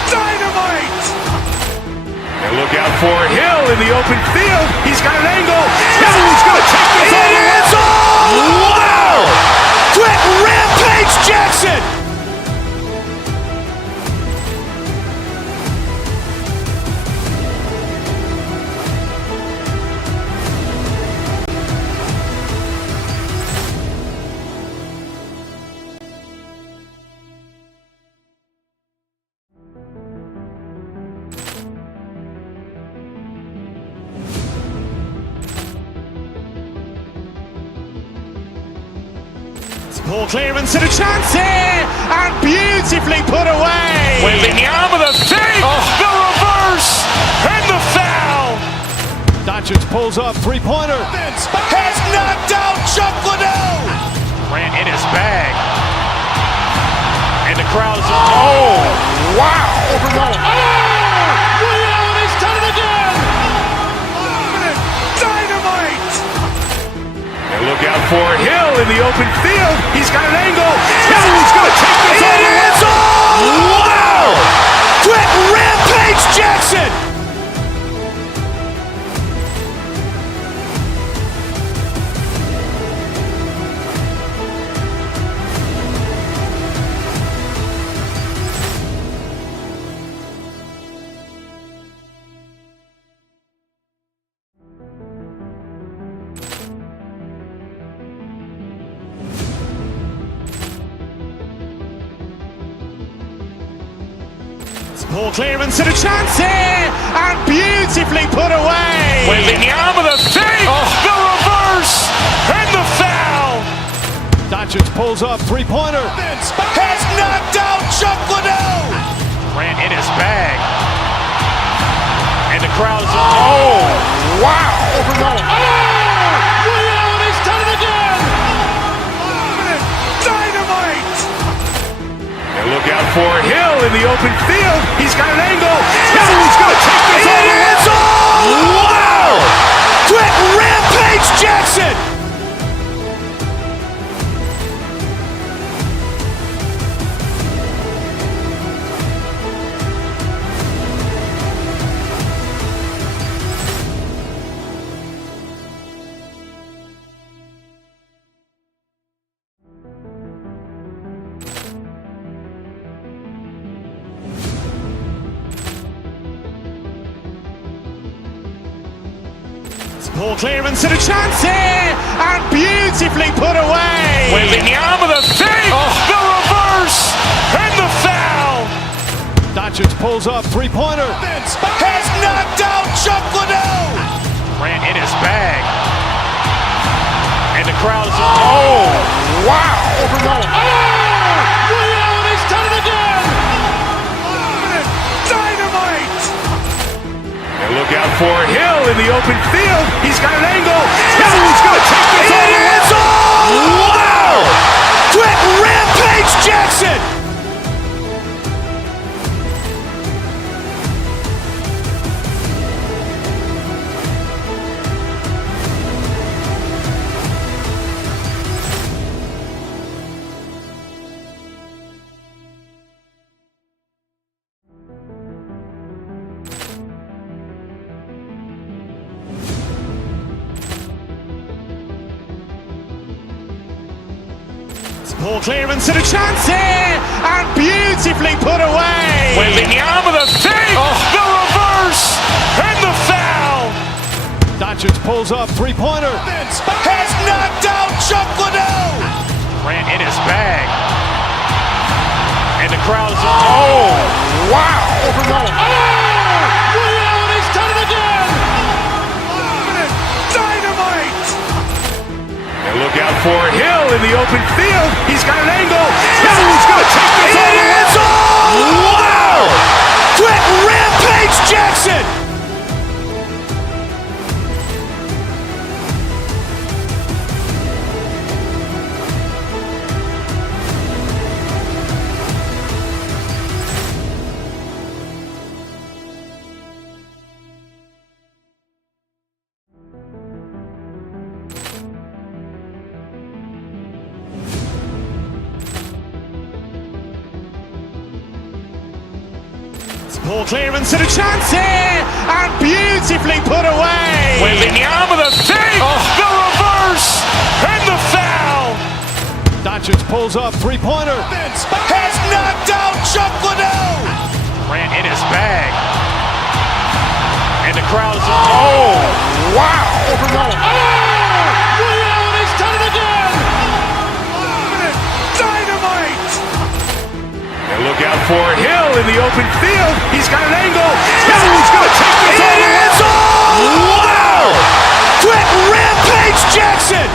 Dynamite. And look out for Hill in the open field. He's got an angle. He's going to take this all the way. It's all! Wow! Quick Rampage Jackson. Ball clearance and a chance here, and beautifully put away. Wembanyama the save, the reverse, and the foul. Doncic pulls up, three-pointer. Has knocked out Chuck Liddell. Grant in his bag. And the crowd is, oh, wow. He's done it again. Dynamite. And look out for Hill in the open field. He's got an angle. He's going to take this all the way. It's all! Wow! Quick Rampage Jackson. Ball clearance and a chance here, and beautifully put away. Waving the arm of the save, the reverse, and the foul. Doncic pulls up, three-pointer. Has knocked out Chuck Liddell. Grant in his bag. And the crowd is, oh, wow. Liddell, he's done it again. Dynamite. And look out for Hill in the open field. He's got an angle. He's going to take this all the way. Wow! Quick Rampage Jackson. Ball clearance and a chance here, and beautifully put away. Waving the arm of the save, the reverse, and the foul. Doncic pulls up, three-pointer. Has knocked out Chuck Liddell. Grant in his bag. And the crowd is, oh, wow. Liddell, he's done it again. Dynamite. And look out for Hill in the open field. He's got an angle. He's going to take this all the way. Wow! Quick Rampage Jackson. Ball clearance and a chance here, and beautifully put away. Waving the arm of the save, the reverse, and the foul. Doncic pulls up, three-pointer. Has knocked out Chuck Liddell. Grant in his bag. And the crowd is, oh, wow. Liddell, he's done it again. Dynamite. And look out for Hill in the open field. He's got an angle. He's going to take this all the way. Wow! Quick Rampage Jackson. Ball clearance and a chance here, and beautifully put away. Waving the arm of the save, the reverse, and the foul. Doncic pulls up, three-pointer. Has knocked out Chuck Liddell. Grant in his bag. And the crowd is, oh, wow. Liddell, he's done it again. Dynamite. And look out for Hill in the open field. He's got an angle. He's going to take this all the way. Wow! Quick Rampage Jackson.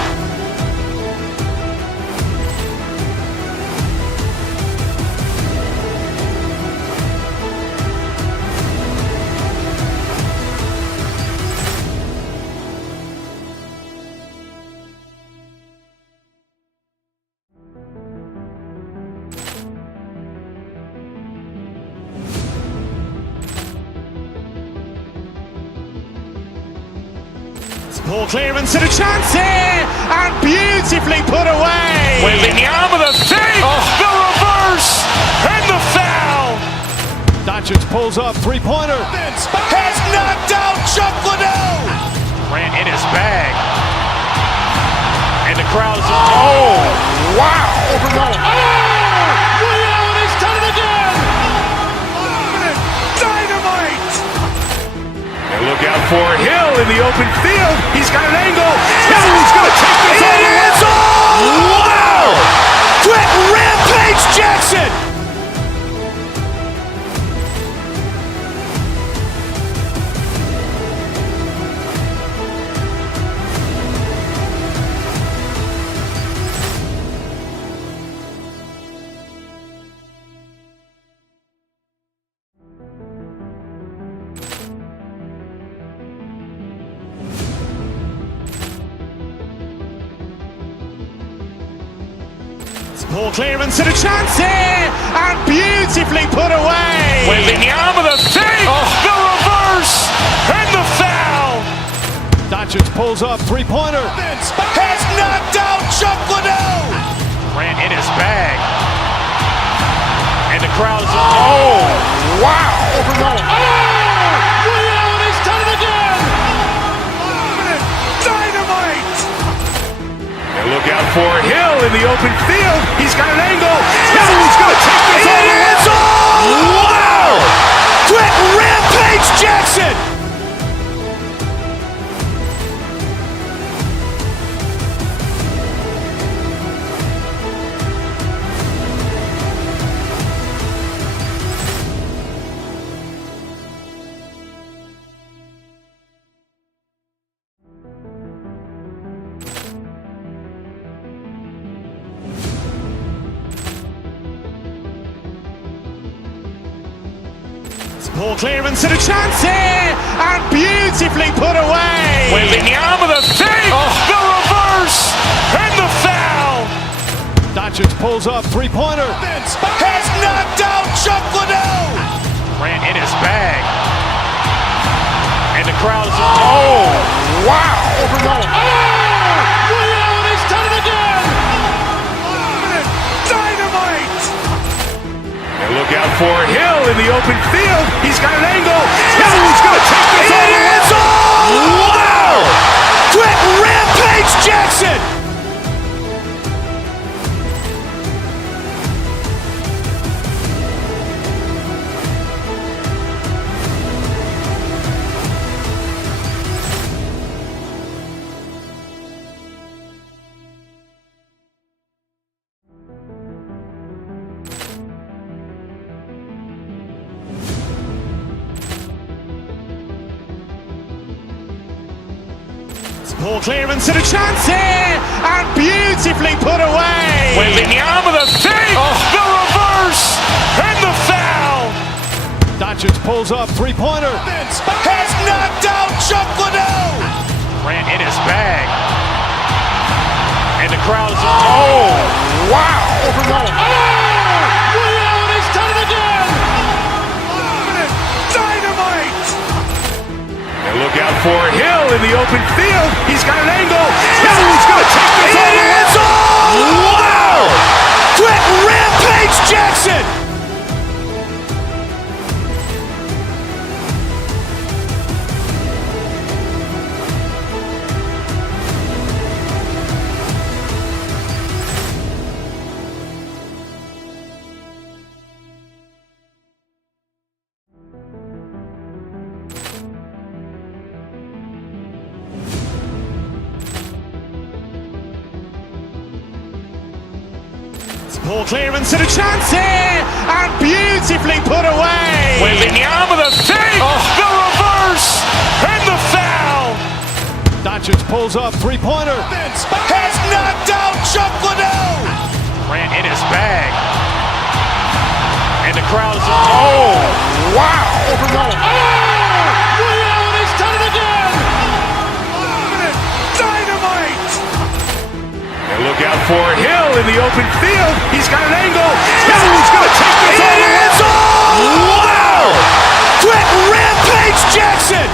Ball clearance and a chance here, and beautifully put away. Waving the arm of the save, the reverse, and the foul. Doncic pulls up, three-pointer. Has knocked out Chuck Liddell. Grant in his bag. And the crowd is, oh, wow. Liddell, he's done it again. Dynamite. And look out for Hill in the open field. He's got an angle. He's going to take this all the way. Wow! Quick Rampage Jackson. Ball clearance and a chance here, and beautifully put away. Wembanyama with a save, the reverse, and the foul. Doncic pulls up, three-pointer. Has knocked out Chuck Liddell. Grant in his bag. And the crowd is, oh, wow. Ray Allen has done it again. Dynamite. And look out for Hill in the open field. He's got an angle. Hill's going to take this all the way. It's all. Wow. Quick Rampage Jackson. Ball clearance and a chance here, and beautifully put away. Wembanyama with a save, the reverse, and the foul. Doncic pulls up, three-pointer. Has knocked out Chuck Liddell. Grant in his bag. And the crowd is, oh, wow. Ray Allen has done it again. Dynamite. And look out for Hill in the open field. He's got an angle. Hill's going to take this all the way. It's all. Wow. Quick Rampage Jackson. Ball clearance and a chance here, and beautifully put away. Wembanyama with a save, the reverse, and the foul. Doncic pulls up, three-pointer. Has knocked out Chuck Liddell. Grant in his bag. And the crowd is, oh, wow. Ray Allen has done it again. Dynamite. And look out for Hill in the open field. He's got an angle. Hill's going to take this all the way. It's all. Wow. Quick Rampage Jackson. Ball clearance and a chance here, and beautifully put away. Wembanyama with a save, the reverse, and the foul. Doncic pulls up, three-pointer. Has knocked out Chuck Liddell. Grant in his bag. And the crowd is, oh, wow. Ray Allen has done it again. Dynamite. And look out for Hill in the open field. He's got an angle. Hill's going to take this all the way. It's all. Wow. Quick Rampage Jackson.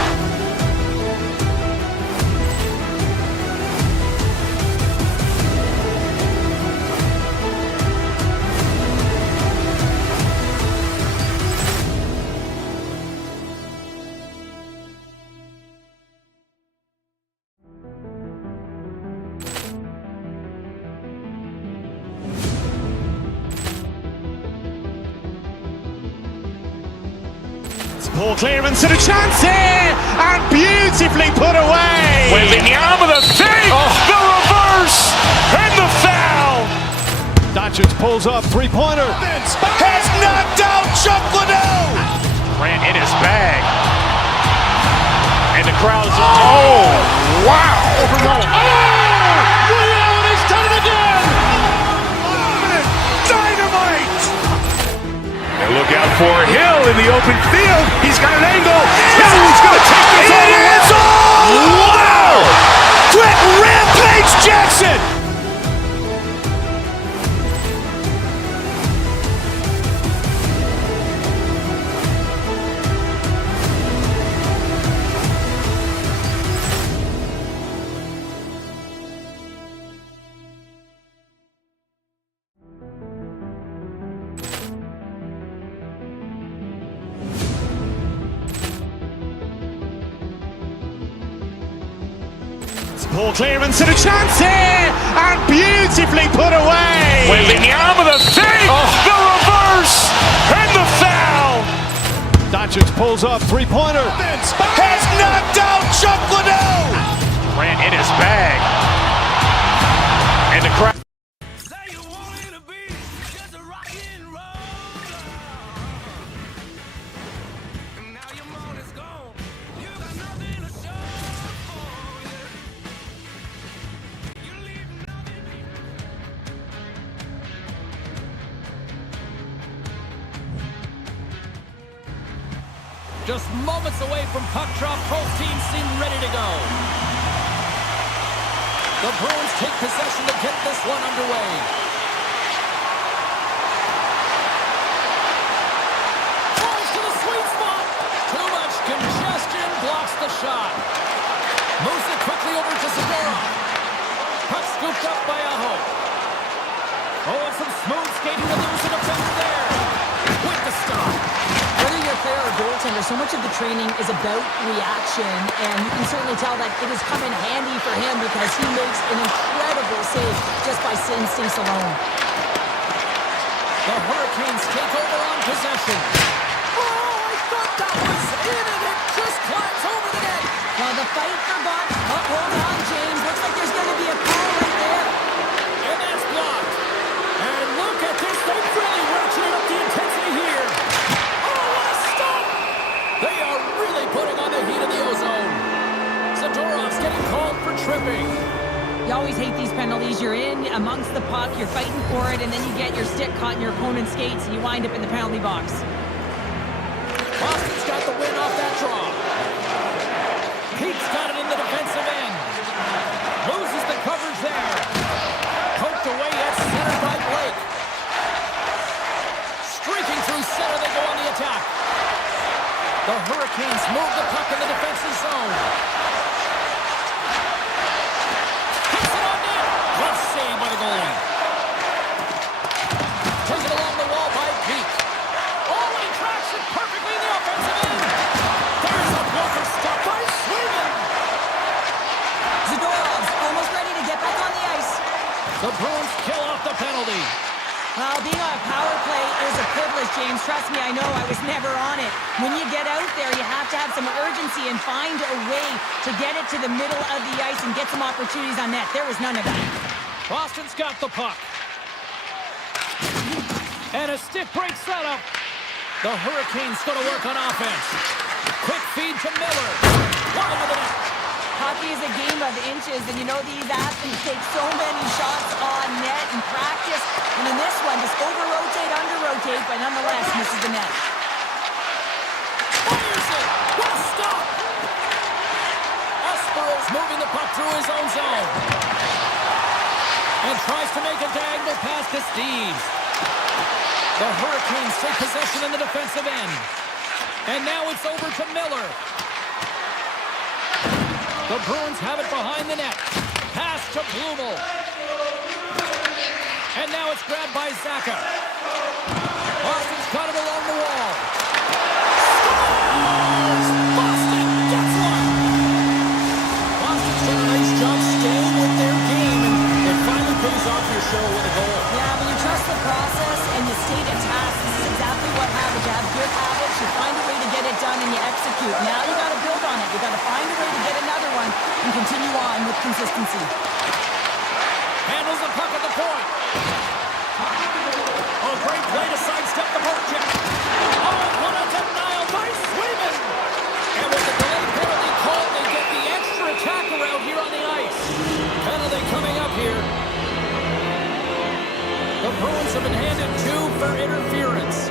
Ball clearance and a chance here, and beautifully put away. Wembanyama with a save, the reverse, and the foul. Doncic pulls up, three-pointer. Has knocked out Chuck Liddell. Grant in his bag. And the crowd is, oh, wow. Ray Allen has done it again. Dynamite. And look out for Hill in the open field. He's got an angle. Hill's going to take this all the way. It's all. Wow. Quick Rampage Jackson. Poor clearance and a chance here, and beautifully put away. Wembanyama the save, the reverse, and the foul. Doncic pulls up, three-pointer. Vince has knocked out Chuck Liddell. Ran in his bag. And the crowd. Just moments away from puck drop, both teams seem ready to go. The Bruins take possession to get this one underway. Falls to the sweet spot. Too much congestion blocks the shot. Moves it quickly over to Zadorov. Puck scooped up by Aho. Oh, and some smooth skating to lose the defender there. With the stop. Whether you're a player or goaltender, so much of the training is about reaction, and you can certainly tell that it has come in handy for him because he makes an incredible save just by instincts alone. The Hurricanes take over on possession. Oh, I thought that was in, and it just climbs over the net. Now the fight for Buck. Oh, hold on, James. Looks like there's going to be a foul right there. And that's blocked. And look at this. They've really ratcheted up the intensity here. They are really putting on the heat of the ozone. Zadorov's getting called for tripping. You always hate these penalties. You're in amongst the puck, you're fighting for it, and then you get your stick caught in your opponent's skates, and you wind up in the penalty box. Boston's got the win off that draw. Pete's got it in the defensive end. Loses the coverage there. Poked away at center by Blake. Streaking through center, they go on the attack. The Hurricanes move the puck in the defensive zone. Hits it on net. Rough save by the goalie. Taken along the wall by Peak. Oh, and he tracks it perfectly in the offensive end. There's a blocker stop by Sweden. Zadorov's almost ready to get back on the ice. The Bruins kill off the penalty. Well, being on a power play is a privilege, James. Trust me, I know. I was never on it. When you get out there, you have to have some urgency and find a way to get it to the middle of the ice and get some opportunities on net. There was none of that. Boston's got the puck. And a stick breaks that up. The Hurricanes go to work on offense. Quick feed to Miller. Wide of the net. Hockey is a game of inches, and you know these athletes take so many shots on net in practice. And in this one, just over-rotate, under-rotate, but nonetheless misses the net. Fires it! What a stop! Espero's moving the puck through his own zone. And tries to make a diagonal pass to Steves. The Hurricanes take possession in the defensive end. And now it's over to Miller. The Bruins have it behind the net. Pass to Blumel. And now it's grabbed by Zaka. Boston's got it along the wall. Scores! Boston gets one! Boston's done a nice job staying with their game, and it finally pays off your show with a goal. Yeah, when you trust the process and you stay to task, this is exactly what happens. You have good habits, you find a way to get it done, and you execute. Now you got to build on it. You got to find a way to get another one and continue on with consistency. Handles the puck at the point. Oh, great play to sidestep the poke check. Oh, what a denial by Sweden. And with the delayed penalty called, they get the extra attacker out here on the ice. Penalty coming up here. The Bruins have been handed 2 for interference.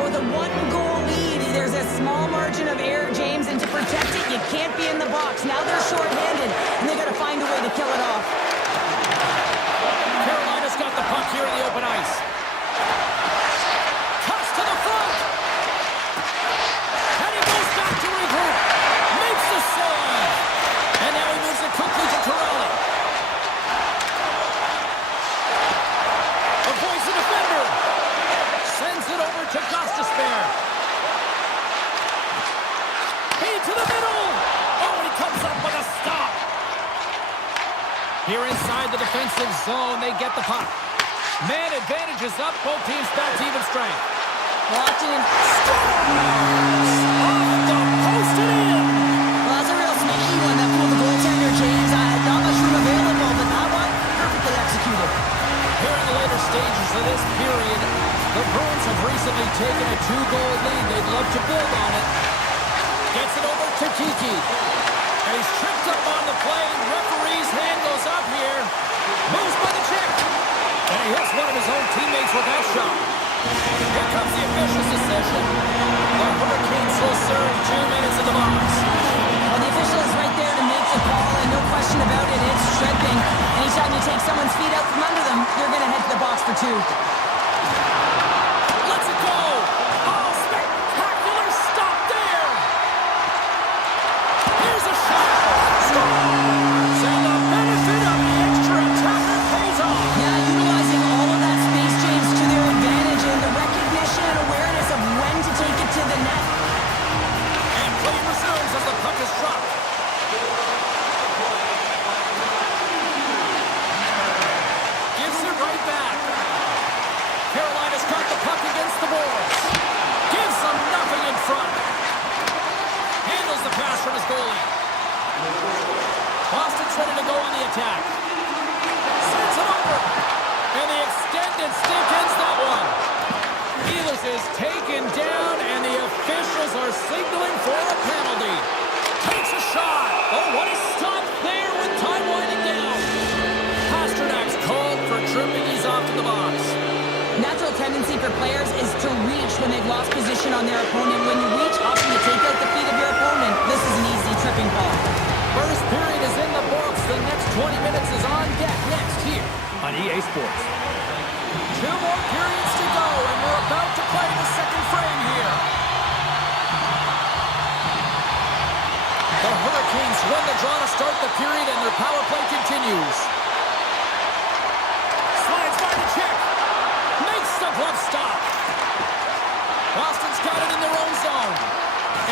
With a one-goal lead, there's a small margin of error, James, and to protect it, you can't be in the box. Now they're shorthanded, and they got to find a way to kill it off. Carolina's got the puck here in the open ice. Toss to the front. And he goes back to regroup. Makes the save. And now he moves it quickly to Torelli. Avoids the defender. Sends it over to Gostisbehere. He to the middle. Oh, and he comes up with a Here inside the defensive zone, they get the puck. Man advantage is up. Both teams back to even strength. Washington. Off the post and in. Well, that's a real sneaky one that pulled the goaltender, James. Not much room available, but that one, perfectly executed. Here in the later stages of this period, the Bruins have recently taken a 2-goal lead. They'd love to build on it. Gets it over to Kiki. And he's tripped up on the play. Referee's hand goes up here. Moves by the check. And he hits one of his own teammates with that shot. Here comes the official's decision. The Hurricanes will serve 2 minutes in the box. Well, the official is right there to make the call, and no question about it, it's stripping. Anytime you take someone's feet out from under them, you're going to head to the box for 2. Let's it go. Oh, spectacular stop there. Here's a shot. Stop. And the benefit of the extra attacker pays off. Yeah, utilizing all of that space, James, to their advantage, and the recognition and awareness of when to take it to the net. And play resumes as the puck is dropped. Gives it right back. Carolina's got the puck against the boards. Gives them nothing in front. Handles the pass from his goalie. Boston's ready to go on the attack. Sends it over. And the extended stick ends that one. Ehlers is taken down, and the officials are signaling for a penalty. Takes a shot. Oh, what a stop there with time winding down. Pasternak's called for tripping. He's off to the box. Natural tendency for players is to reach when they've lost position on their opponent. When you reach, often you take out the feet of your opponent. This is an easy tripping call. First period is in the books. The next 20 minutes is on deck next here on EA Sports. 2 more periods to go, and we're about to play the second frame here. The Hurricanes win the draw to start the period, and their power play continues. Slides by the check. Makes the glove stop. Boston's got it in their own zone.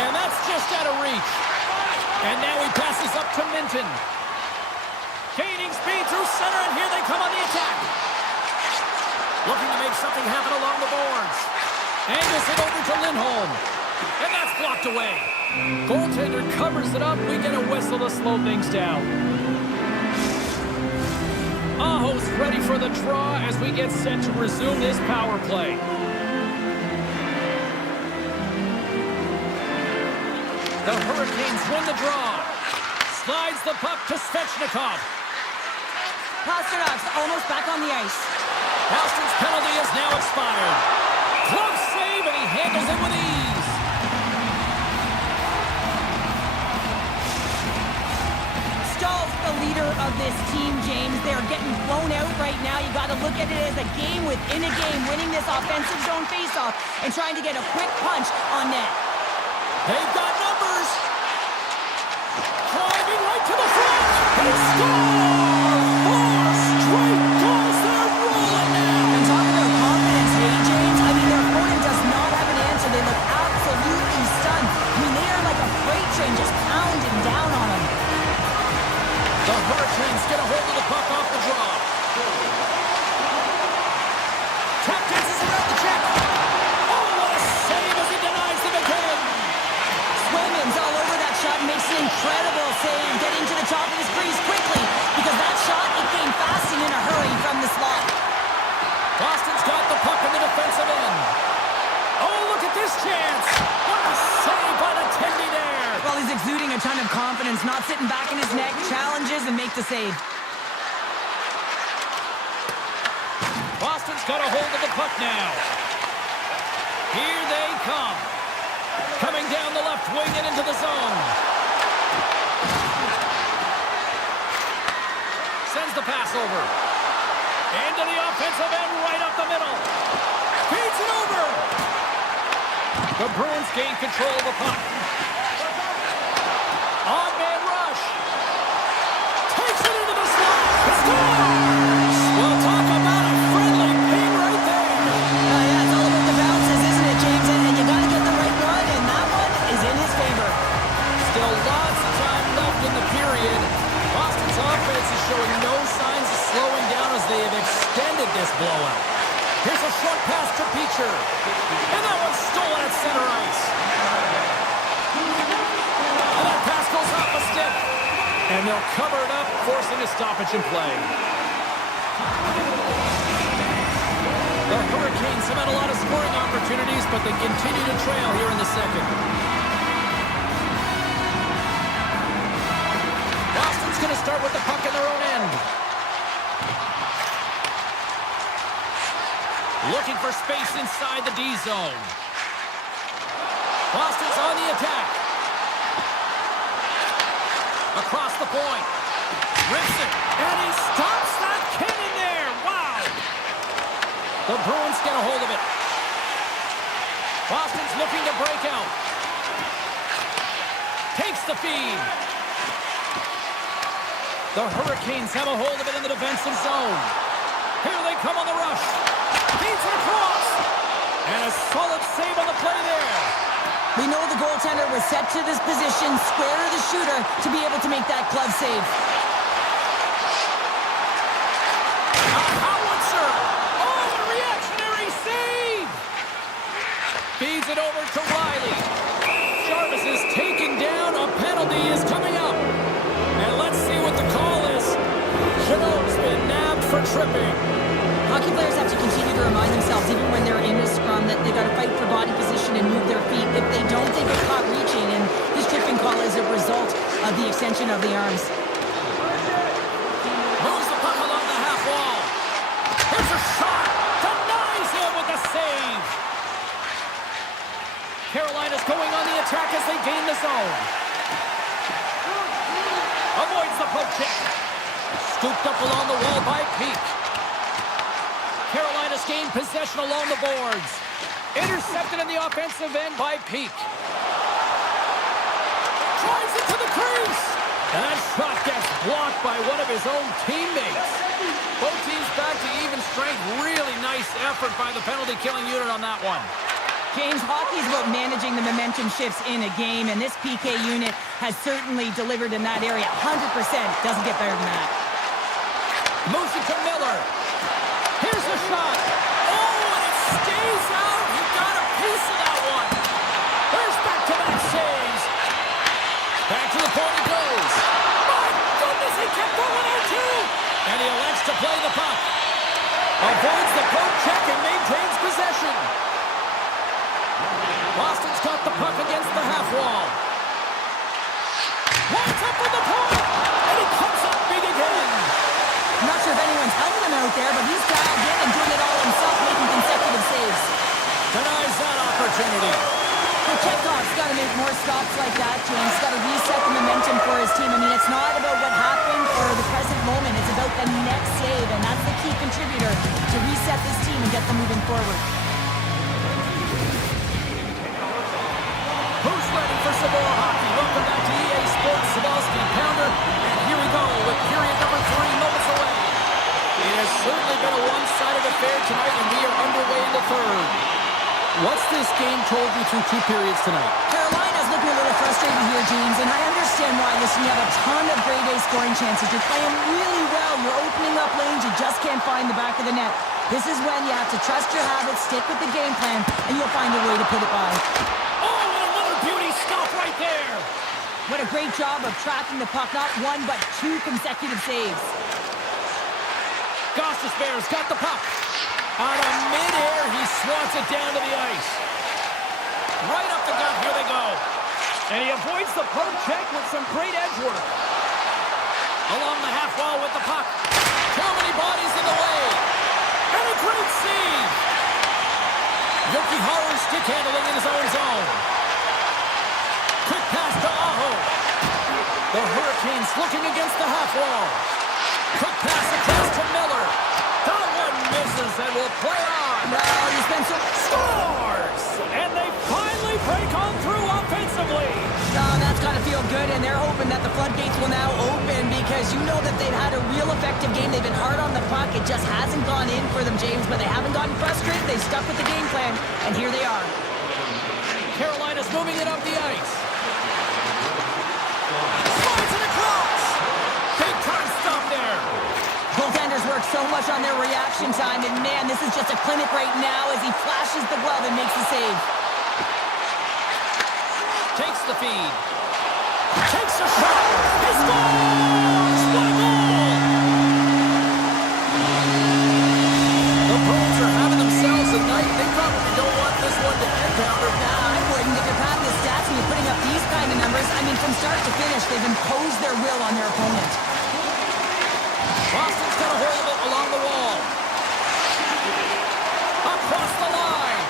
And that's just out of reach. And now he passes up to Minton. Gaining speed through center, and here they come on the attack. Looking to make something happen along the boards. Angles it over to Lindholm. And that's blocked away. Goaltender covers it up. We get a whistle to slow things down. Aho's ready for the draw as we get set to resume this power play. The Hurricanes win the draw. Slides the puck to Svechnikov. Pasternak's almost back on the ice. Boston's penalty is now expired. Close save, and he handles it with ease. Stahl's the leader of this team, James. They're getting blown out right now. You got to look at it as a game within a game, winning this offensive zone faceoff and trying to get a quick punch on net. They've got numbers. Driving right to the front. They score! 4 straight goals. They're rolling now. And talk about confidence, hey, James. I mean, their opponent does not have an answer. They look absolutely stunned. I mean, they are like a freight train just pounding down on them. The Hurricanes get a hold of the puck off the draw. Tap dances around the check. Oh, what a save as he denies them again. Swayman's all over that shot and makes an incredible save, getting to the top of his crease quickly, because that shot, it came fast and in a hurry from the slot. Boston's got the puck in the defensive end. Oh, look at this chance. What a save by the Tendy there. Well, he's exuding a ton of confidence, not sitting back in his neck, challenges and make the save. Boston's got a hold of the puck now. Here they come. Coming down the left wing and into the zone. Sends the pass over. Into the offensive end, right up the middle. Feeds it over. The Bruins gain control of the puck. On-man rush. Takes it into the slot. Scores! Well, talk about a friendly ping right there. Yeah, it's all about the bounces, isn't it, James? And you got to get the right one, and that one is in his favor. Still lots of time left in the period. Boston's offense is showing no blowout. Here's a short pass to Beecher. And that one's stolen at center ice. And that pass goes off a stick. And they'll cover it up, forcing a stoppage in play. The Hurricanes have had a lot of scoring opportunities, but they continue to trail here in the second. Boston's going to start with the puck in their own end. Looking for space inside the D zone. Boston's on the attack. Across the point. Rips it. And he stops that cannon there. Wow. The Bruins get a hold of it. Boston's looking to break out. Takes the feed. The Hurricanes have a hold of it in the defensive zone. Here they come on the rush. Feeds it across. And a solid save on the play there. We know the goaltender was set to this position, square to the shooter, to be able to make that glove save. A howitzer! Oh, the reactionary save! Feeds it over to Riley. Jarvis is taken down. A penalty is coming up. And let's see what the call is. Jeannot's been nabbed for tripping. Hockey players have to continue to remind themselves, even when they're in a scrum, that they've got to fight for body position and move their feet. If they don't, they get caught reaching, and this tripping call is a result of the extension of the arms. Moves the puck along the half wall. Here's a shot. Denies him with the save. Carolina's going on the attack as they gain the zone. Avoids the poke check. Scooped up along the wall by Peak. Carolina's gained possession along the boards. Intercepted in the offensive end by Peak. Drives it to the crease. And that shot gets blocked by one of his own teammates. Both teams back to even strength. Really nice effort by the penalty-killing unit on that one. James, hockey is about managing the momentum shifts in a game, and this PK unit has certainly delivered in that area. 100%. Doesn't get better than that. Moves it to Miller. Here's a shot. Oh, and it stays out. He got a piece of that one. There's back-to-back saves. Back to the point he goes. My goodness, he kept going out too. And he elects to play the puck. Avoids the poke check and maintains possession. Boston's got the puck against the half wall. Winds up with the point. And he comes up big again. I'm not sure if anyone's helping him out there, but he's dialed in and doing it all himself, making consecutive saves. Denies that opportunity. Chekhov's got to make more stops like that, James. He's got to reset the momentum for his team. I mean, it's not about what happened or the present moment. It's about the next save, and that's the key contributor to reset this team and get them moving forward. Who's ready for some more hockey? Welcome back to EA Sports, Sabalski Pounder. And here we go with period number 3 moments away. It has certainly been a one-sided affair tonight, and we are underway in the third. What's this game told you through 2 periods tonight? Carolina's looking a little frustrated here, James, and I understand why. Listen, you have a ton of grade A scoring chances. You're playing really well. You're opening up lanes. You just can't find the back of the net. This is when you have to trust your habits, stick with the game plan, and you'll find a way to put it by. Oh, and another beauty stop right there. What a great job of tracking the puck. Not 1, but 2 consecutive saves. Gostisbehere's got the puck. Out of midair, he swats it down to the ice. Right up the gut, here they go. And he avoids the poke check with some great edge work. Along the half wall with the puck. Too many bodies in the way. And a great save. Yoki Haru stick handling in his own zone. Quick pass to Aho. The Hurricanes looking against the half wall. Quick pass across to Miller. That one misses and will play on. No, he's been so... Scores! And they finally break on through offensively. That's got to feel good, and they're hoping that the floodgates will now open because you know that they've had a real effective game. They've been hard on the puck. It just hasn't gone in for them, James, but they haven't gotten frustrated. They've stuck with the game plan, and here they are. Carolina's moving it up the ice. Slides it across. Big time stop there. Goaltenders work so much on their reaction time, and man, this is just a clinic right now as he flashes the glove and makes the save. Takes the feed. Takes a shot. He scores! What a goal! The Bruins are having themselves a night. They probably don't want this one to end, Pounder. Nah, I wouldn't. If you're patting the stats and you're putting up these kind of numbers, I mean, from start to finish, they've imposed their will on their opponent. Boston's got a hold of it along the wall. Across the line.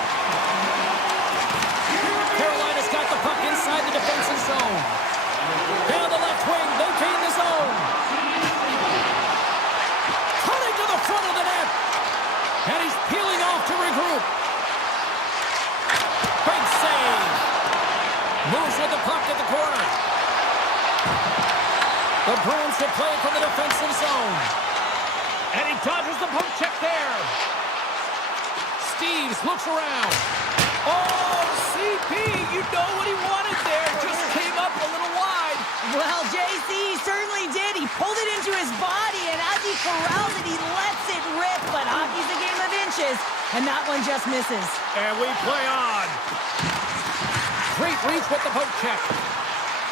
Carolina's got the puck inside the defensive zone. Down the left wing, they gain the zone. Cutting to the front of the net. And he's peeling off to regroup. Big save. Moves with the puck at the corner. The Bruins will play it from the defensive zone. And he dodges the poke check there. Steves looks around. Oh, CP, you know what he wanted there. Just came up a little wide. Well, JC certainly did. He pulled it into his body, and as he corrals it, he lets it rip. But hockey's a game of inches, and that one just misses. And we play on. Great reach with the poke check.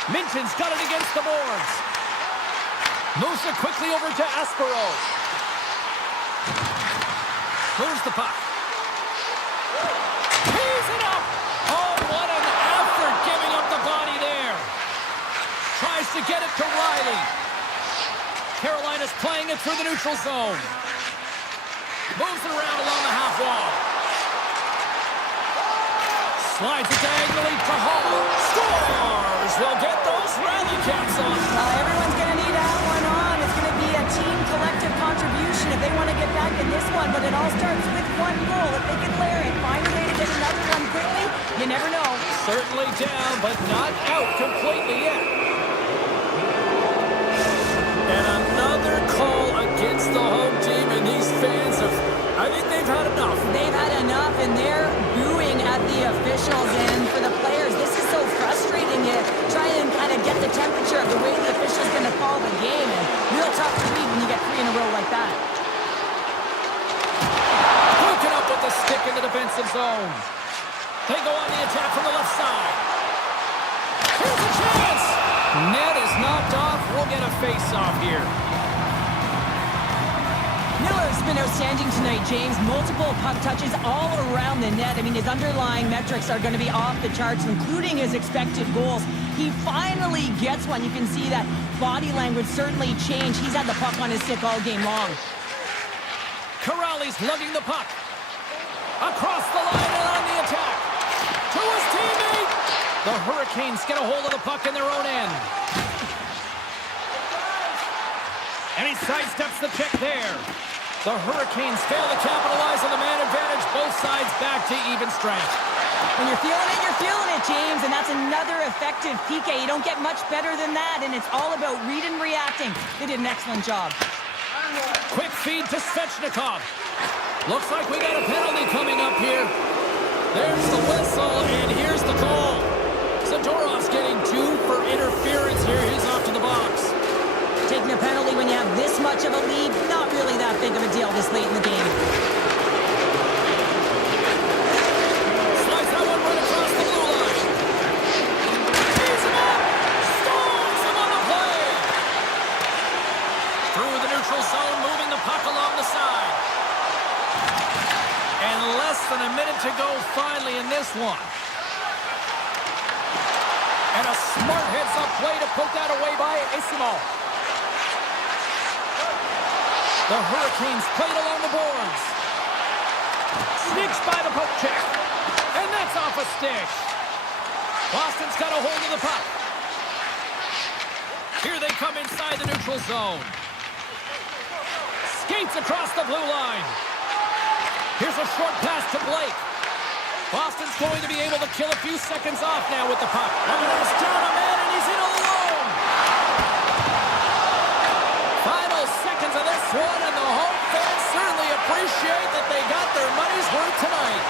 Minton's got it against the boards. Moves it quickly over to Aspero. Moves the puck. He's it up! Oh, what an effort giving up the body there. Tries to get it to Riley. Carolina's playing it through the neutral zone. Moves it around along the half wall. Slides it diagonally to Hall. Scores! We'll get those rally caps on. Everyone's going to need that one on. It's going to be a team collective contribution if they want to get back in this one. But it all starts with one goal. If they can layer it, find a way to get another one quickly, you never know. Certainly down, but not out completely yet. And another call against the home team, and these fans I think they've had enough. They've had enough, and they're booing at the officials. And for the players, this is so frustrating. You try and kind of get the temperature of the way the official's going to call the game, and real tough to read when you get 3 in a row like that. Broken up with the stick in the defensive zone. They go on the attack from the left side. Here's a chance. Net is knocked off. We'll get a face-off here. Miller's been outstanding tonight, James. Multiple puck touches all around the net. I mean, his underlying metrics are going to be off the charts, including his expected goals. He finally gets one. You can see that body language certainly changed. He's had the puck on his stick all game long. Corrali's lugging the puck. Across the line and on the attack. To his teammate. The Hurricanes get a hold of the puck in their own end. And he sidesteps the check there. The Hurricanes fail to capitalize on the man advantage. Both sides back to even strength. When you're feeling it, James, and that's another effective PK. You don't get much better than that, and it's all about read and reacting. They did an excellent job. Quick feed to Svechnikov. Looks like we got a penalty coming up here. There's the whistle, and here's the call. Zadorov's getting 2 for interference here. He's off to the box. Taking a penalty when you have this much of a lead, not really that big of a deal this late in the game. Slides that one right across the blue line. Tees him up. Stalls him on the play. Through the neutral zone, moving the puck along the side. And less than a minute to go finally in this one. And a smart heads-up play to put that away by Esimov. The Hurricanes played along the boards. Sneaks by the poke check. And that's off a stick. Boston's got a hold of the puck. Here they come inside the neutral zone. Skates across the blue line. Here's a short pass to Blake. Boston's going to be able to kill a few seconds off now with the puck. Almost down a man, and he's in alone. Final seconds of this one, and the home fans certainly appreciate that they got their money's worth tonight.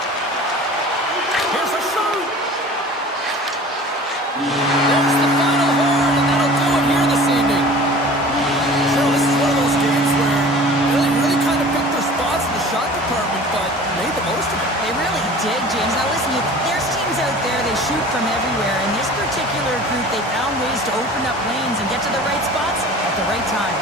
Here's a shoot. There's the final horn, and that'll do it here this evening. Cheryl, this is one of those games where really kind of at the right time.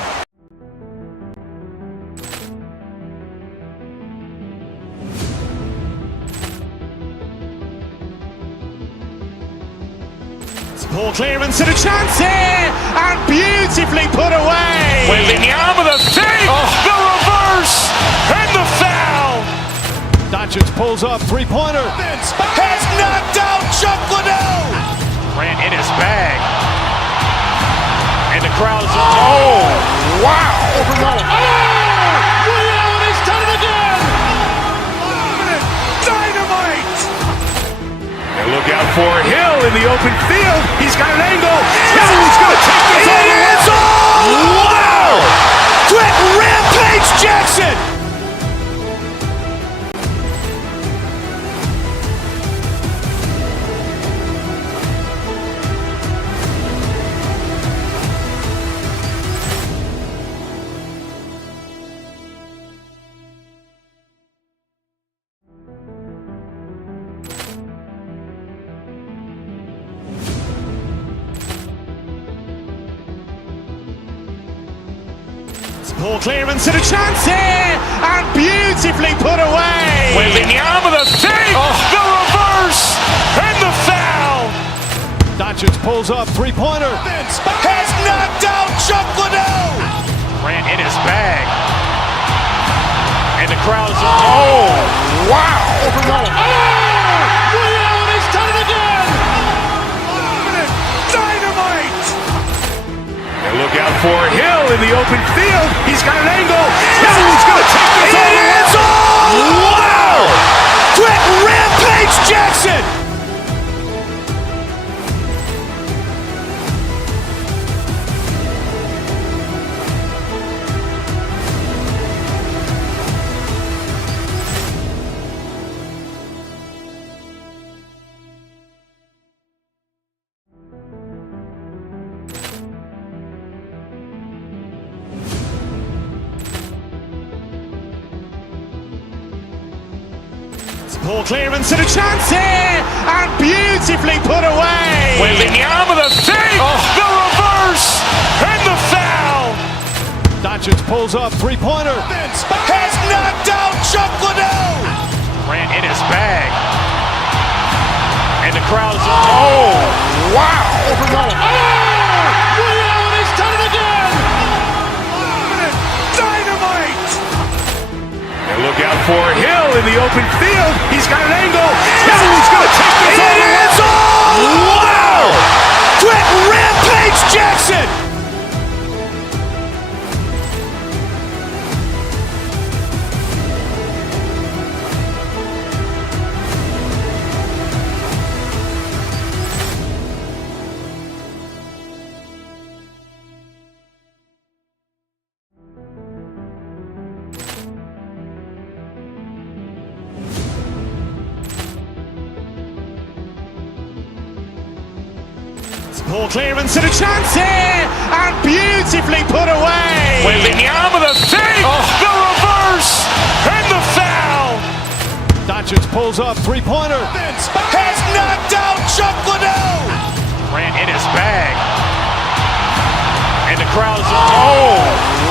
Poor clearance and a chance here, and beautifully put away. Waving the arm of the fake, the reverse, and the foul. Doncic pulls up, three-pointer. Vince has knocked out Chuck Liddell. Grant in his bag. And the crowd is, oh, wow. He's done it again. Dynamite. And look out for Hill in the open field. He's got an angle. No, he's going to take this all the way. It's all. Wow. Quick Rampage Jackson. Poor clearance and a chance here, and beautifully put away. Waving the arm of the fake, the reverse, and the foul. Doncic pulls up, three-pointer. Vince has knocked out Chuck Liddell. Grant in his bag. And the crowd is, oh, wow. He's done it again. Dynamite. And look out for Hill in the open field. He's got an angle. No, he's going to take this all the way. It's all. Wow. Quick Rampage Jackson. Poor clearance and a chance here, and beautifully put away. Waving the arm of the fake, the reverse, and the foul. Doncic pulls up, three-pointer. Vince has knocked out Chuck Liddell. Grant in his bag. And the crowd is, oh, wow. He's done it again. Dynamite. And look out for Hill in the open field. He's got an angle. No, he's going to take this all the way. It's all. Wow. Quick Rampage Jackson. Poor clearance and a chance here, and beautifully put away. Waving the arm of the fake, the reverse, and the foul. Doncic pulls up, three-pointer. Vince has knocked out Chuck Liddell. Grant in his bag. And the crowd is, oh,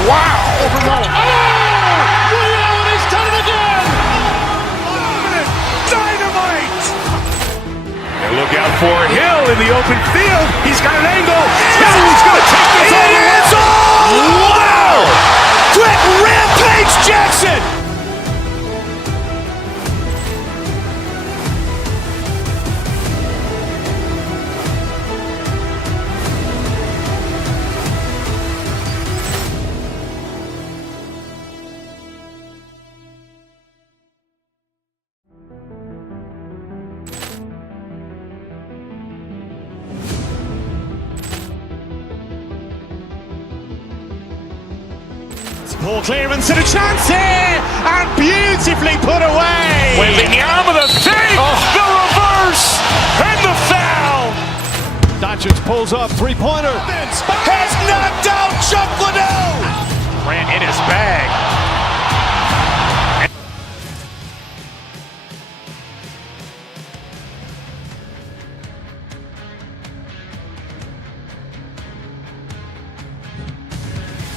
wow. He's done it again. Dynamite. And look out for Hill in the open field. He's got an angle. No, he's going to take this all the way. It's all. Wow. Quick Rampage Jackson. Poor clearance and a chance here, and beautifully put away. Waving the arm of the fake, the reverse, and the foul. Doncic pulls up, three-pointer. Vince has knocked out Chuck Liddell. Grant in his bag.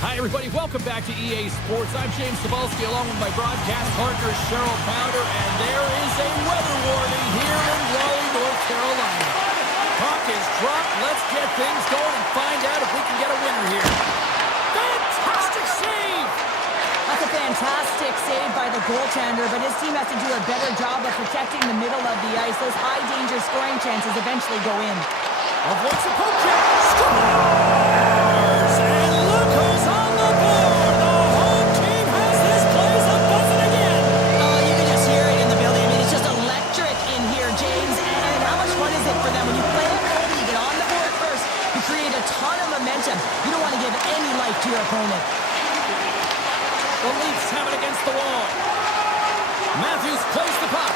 Hi, everybody. Welcome back to EA Sports. I'm James Cebulski, along with my broadcast partner, Cheryl Pounder, and there is a weather warning here in Raleigh, North Carolina. Puck is dropped. Let's get things going and find out if we can get a winner here. Fantastic save! That's a fantastic save by the goaltender, but his team has to do a better job of protecting the middle of the ice. Those high-danger scoring chances eventually go in. Avoids the poke check. Scores! And look who's on the board. The home team has this place a-buzzing again. Oh, you can just hear it in the building. I mean, it's just electric in here, James. And how much fun is it for them when you play at home, you get on the board first, you create a ton of momentum. You don't want to give any life to your opponent. The Leafs have it against the wall. Matthews plays the puck.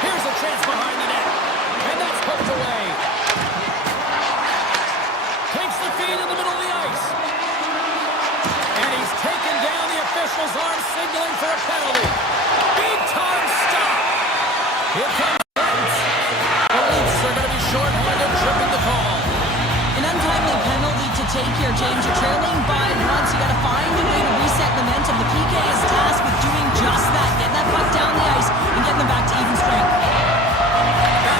Here's a chance behind the net. And that's poked away. Takes the feed in the middle of the ice. And he's taken down. The official's arm signaling for a penalty. Big time stop. Here comes Pence. The Leafs are going to be short-handed, tripping the call. An untimely penalty to take here, James. You're trailing by once. You got to find a way to reset momentum. The PK is tasked with doing just that. Getting that puck down the ice and getting them back to even strength.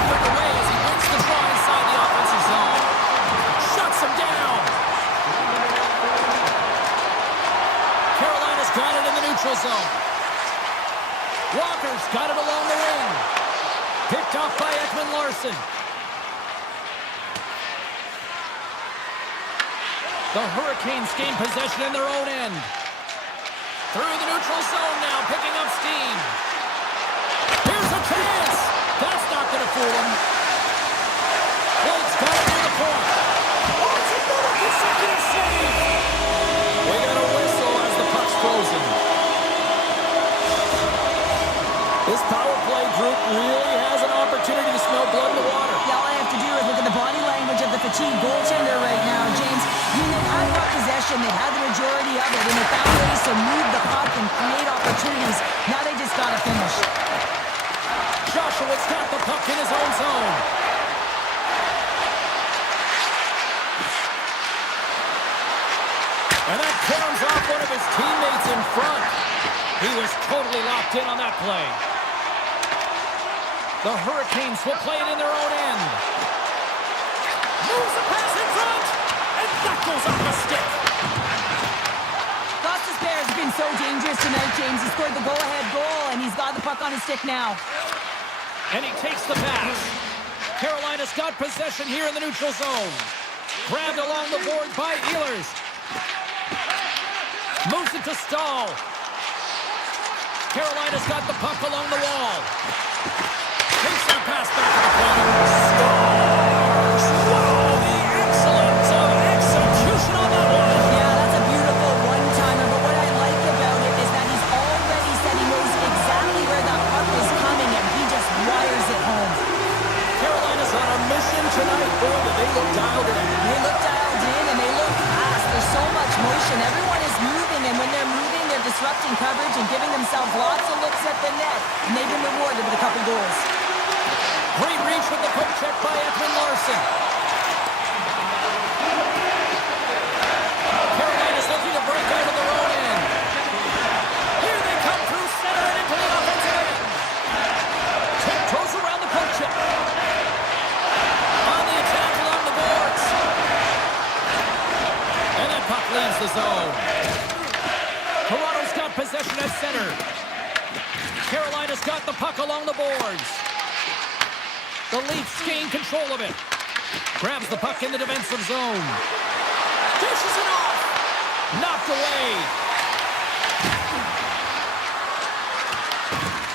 Back away as he wins the draw inside the offensive zone. Shuts him down. Carolina's got it in the neutral zone. Walker's got it along the wing. Picked off by Ekman Larson. The Hurricanes gain possession in their own end. Through the neutral zone now, picking up steam. Here's a chance. That's not going to fool him. Blake's got it near the point. Oh, it's another consecutive save. We got a whistle as the puck's frozen. This power play group really has an opportunity to smell blood in the water. Yeah, all I have to do is look at the body language of the fatigued goaltender right now, James. I mean, they've had puck possession, they've had the majority of it, and they found ways to move the puck and create opportunities. Now they just got to finish. Joshua's got the puck in his own zone. And that caroms off one of his teammates in front. He was totally locked in on that play. The Hurricanes will play it in their own end. Moves the pass in front. And that goes off the stick. Gostis Bear has been so dangerous tonight, James. He scored the go-ahead goal, and he's got the puck on his stick now. And he takes the pass. Carolina's got possession here in the neutral zone. Grabbed along the board by Ehlers. Moves it to Stahl. Carolina's got the puck along the wall. Takes that pass back to the corner. Scores! Wow, the excellence of execution on that one. Yeah, that's a beautiful one-timer, but what I like about it is that he's already said he knows exactly where that puck is coming, and he just wires it home. Carolina's on a mission tonight. Boy, do they look dialed in. They look dialed in, and they look fast. There's so much motion. Everyone is moving, and when they're moving, they're disrupting coverage and giving themselves lots of looks at the net, and they've been rewarded with a couple goals. Great reach with the poke check by Ekman Larson. Carolina's looking to break out of their own end. Here they come through center and into the offensive end. Tiptoes around the poke check. On the attack along the boards. And that puck leaves the zone. Toronto's got possession at center. Carolina's got the puck along the boards. The Leafs gain control of it. Grabs the puck in the defensive zone. Dishes it off. Knocked away.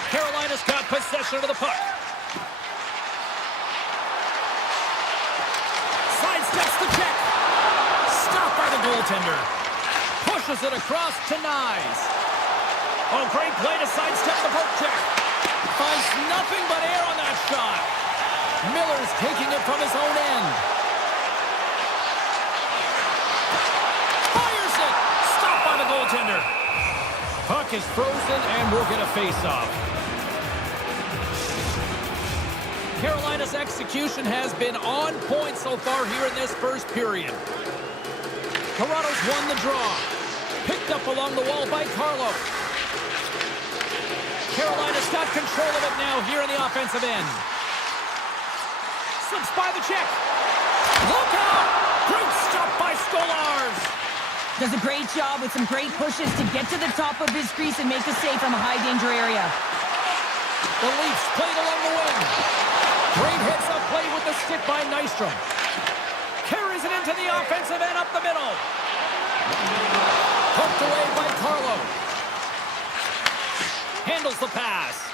Carolina's got possession of the puck. Sidesteps the check. Stopped by the goaltender. Pushes it across to Nyes. Oh, great play to sidestep the poke check. Finds nothing but air on that shot. Miller's taking it from his own end. Fires it! Stopped by the goaltender. Puck is frozen, and we'll get a face-off. Carolina's execution has been on point so far here in this first period. Toronto's won the draw. Picked up along the wall by Carlo. Carolina's got control of it now here in the offensive end. Slips by the check. Look out! Great stop by Skolars. Does a great job with some great pushes to get to the top of his crease and make the save from a high-danger area. The Leafs played along the wing. Great hits up play with the stick by Nystrom. Carries it into the offensive end up the middle. Poked away by Carlo. Handles the pass.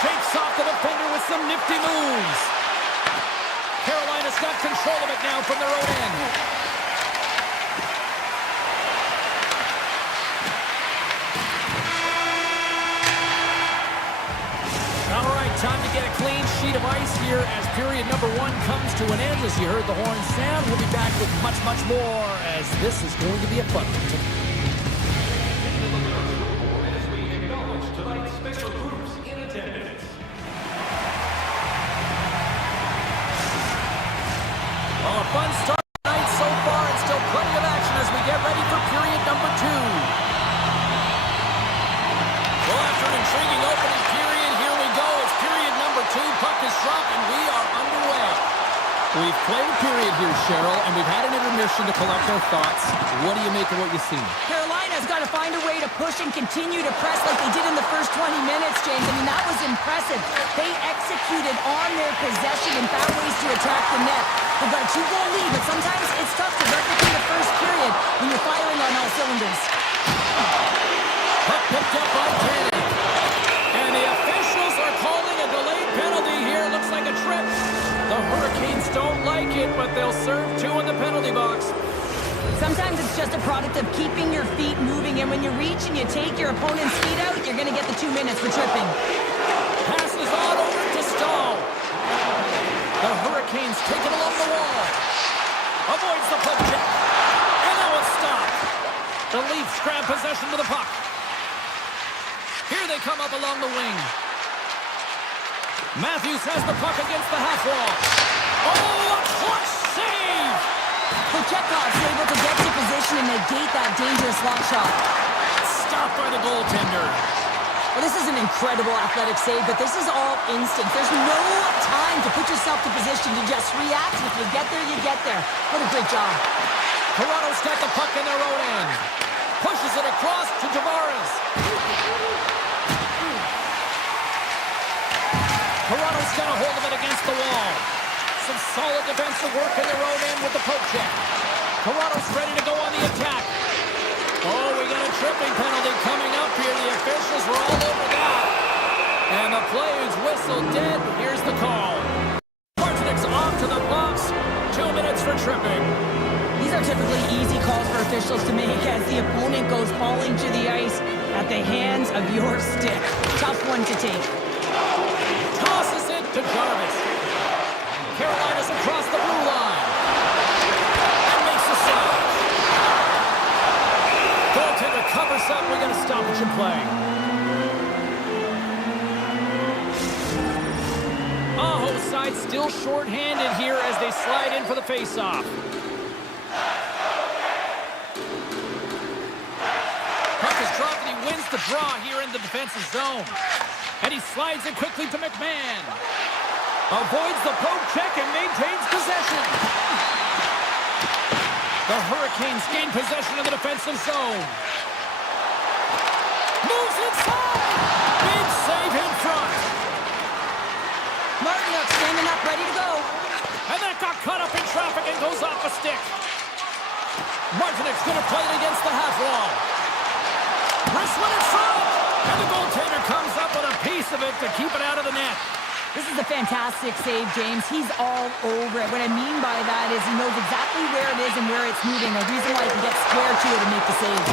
Shakes off the defender with some nifty moves. Carolina's got control of it now from their own end. All right, time to get a clean sheet of ice here as period number 1 comes to an end. As you heard the horn sound, we'll be back with much, much more as this is going to be a fun one. Well, a fun start tonight so far and still plenty of action as we get ready for period number 2. Well, after an intriguing opening period, here we go. It's period number 2. Puck is dropped and we are underway. We've played a period here, Cheryl, and we've had an intermission to collect our thoughts. What do you make of what you've seen? Carolina's got to find a way to push and continue to press like they did in the first 20 minutes, James. I mean, that was impressive. They executed on their possession and found ways to attack the net. They've got a 2-goal lead, but sometimes it's tough to replicate the first period when you're firing on all cylinders. Puck picked up by Kennedy. And the officials are calling a delayed penalty here. Looks like a trip. The Hurricanes don't like it, but they'll serve 2 in the penalty box. Sometimes it's just a product of keeping your feet moving, and when you reach and you take your opponent's feet out, you're going to get the 2 minutes for tripping. Passes on over to Stahl. The Hurricanes take it along the wall. Avoids the poke check. And that was stopped. The Leafs grab possession with the puck. Here they come up along the wing. Matthews has the puck against the half wall. Oh, a clutch save! Kochetkov's able to get to position and negate that dangerous long shot. Stopped by the goaltender. Well, this is an incredible athletic save, but this is all instinct. There's no time to put yourself to position to just react. If you get there, you get there. What a great job. Toronto's got the puck in their own end. Pushes it across to Tavares. Toronto's got a hold of it against the wall. Some solid defensive work in their own end with the poke check. Toronto's ready to go on the attack. Oh, we got a tripping penalty coming up here. The officials were all over that. And the play is whistled dead. Here's the call. Martinek's off to the box. 2 minutes for tripping. These are typically easy calls for officials to make as the opponent goes falling to the ice at the hands of your stick. Tough one to take. Tosses it to Jarvis. Carolina's across the blue line. And makes the save. Goaltender covers up. We got a stoppage in play. Aho's side still short-handed here as they slide in for the face-off. Puck is dropped and he wins the draw here in the defensive zone. And he slides it quickly to McMahon. Avoids the poke check and maintains possession. The Hurricanes gain possession of the defensive zone. Moves inside. Big save in front. Martinuk standing up, ready to go. And that got caught up in traffic and goes off a stick. Martinuk's going to play it against the half wall. Wrist one in front. And the goaltender comes up with a piece of it to keep it out of the net. This is a fantastic save, James. He's all over it. What I mean by that is he knows exactly where it is and where it's moving. A reason why he can get square to it and make the save.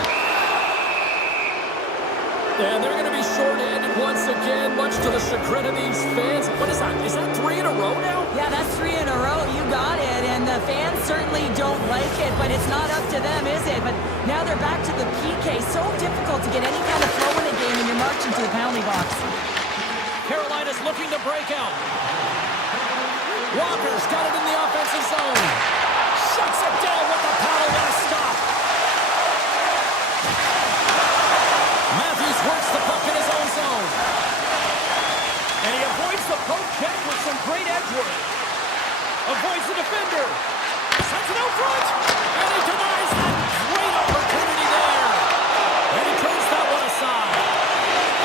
And they're going to be short-handed once again, much to the chagrin of these fans. What is that? Is that 3 in a row now? Yeah, that's 3 in a row. You got it. And the fans certainly don't like it, but it's not up to them, is it? But now they're back to the PK. So difficult to get any kind of flow in a game when you're marching to the penalty box. Carolina's looking to break out. Walker's got it in the offensive zone. Shuts it down with the paddle. What a stop. Avoids the defender. Sends it out front. And he denies that great opportunity there. And he turns that one aside.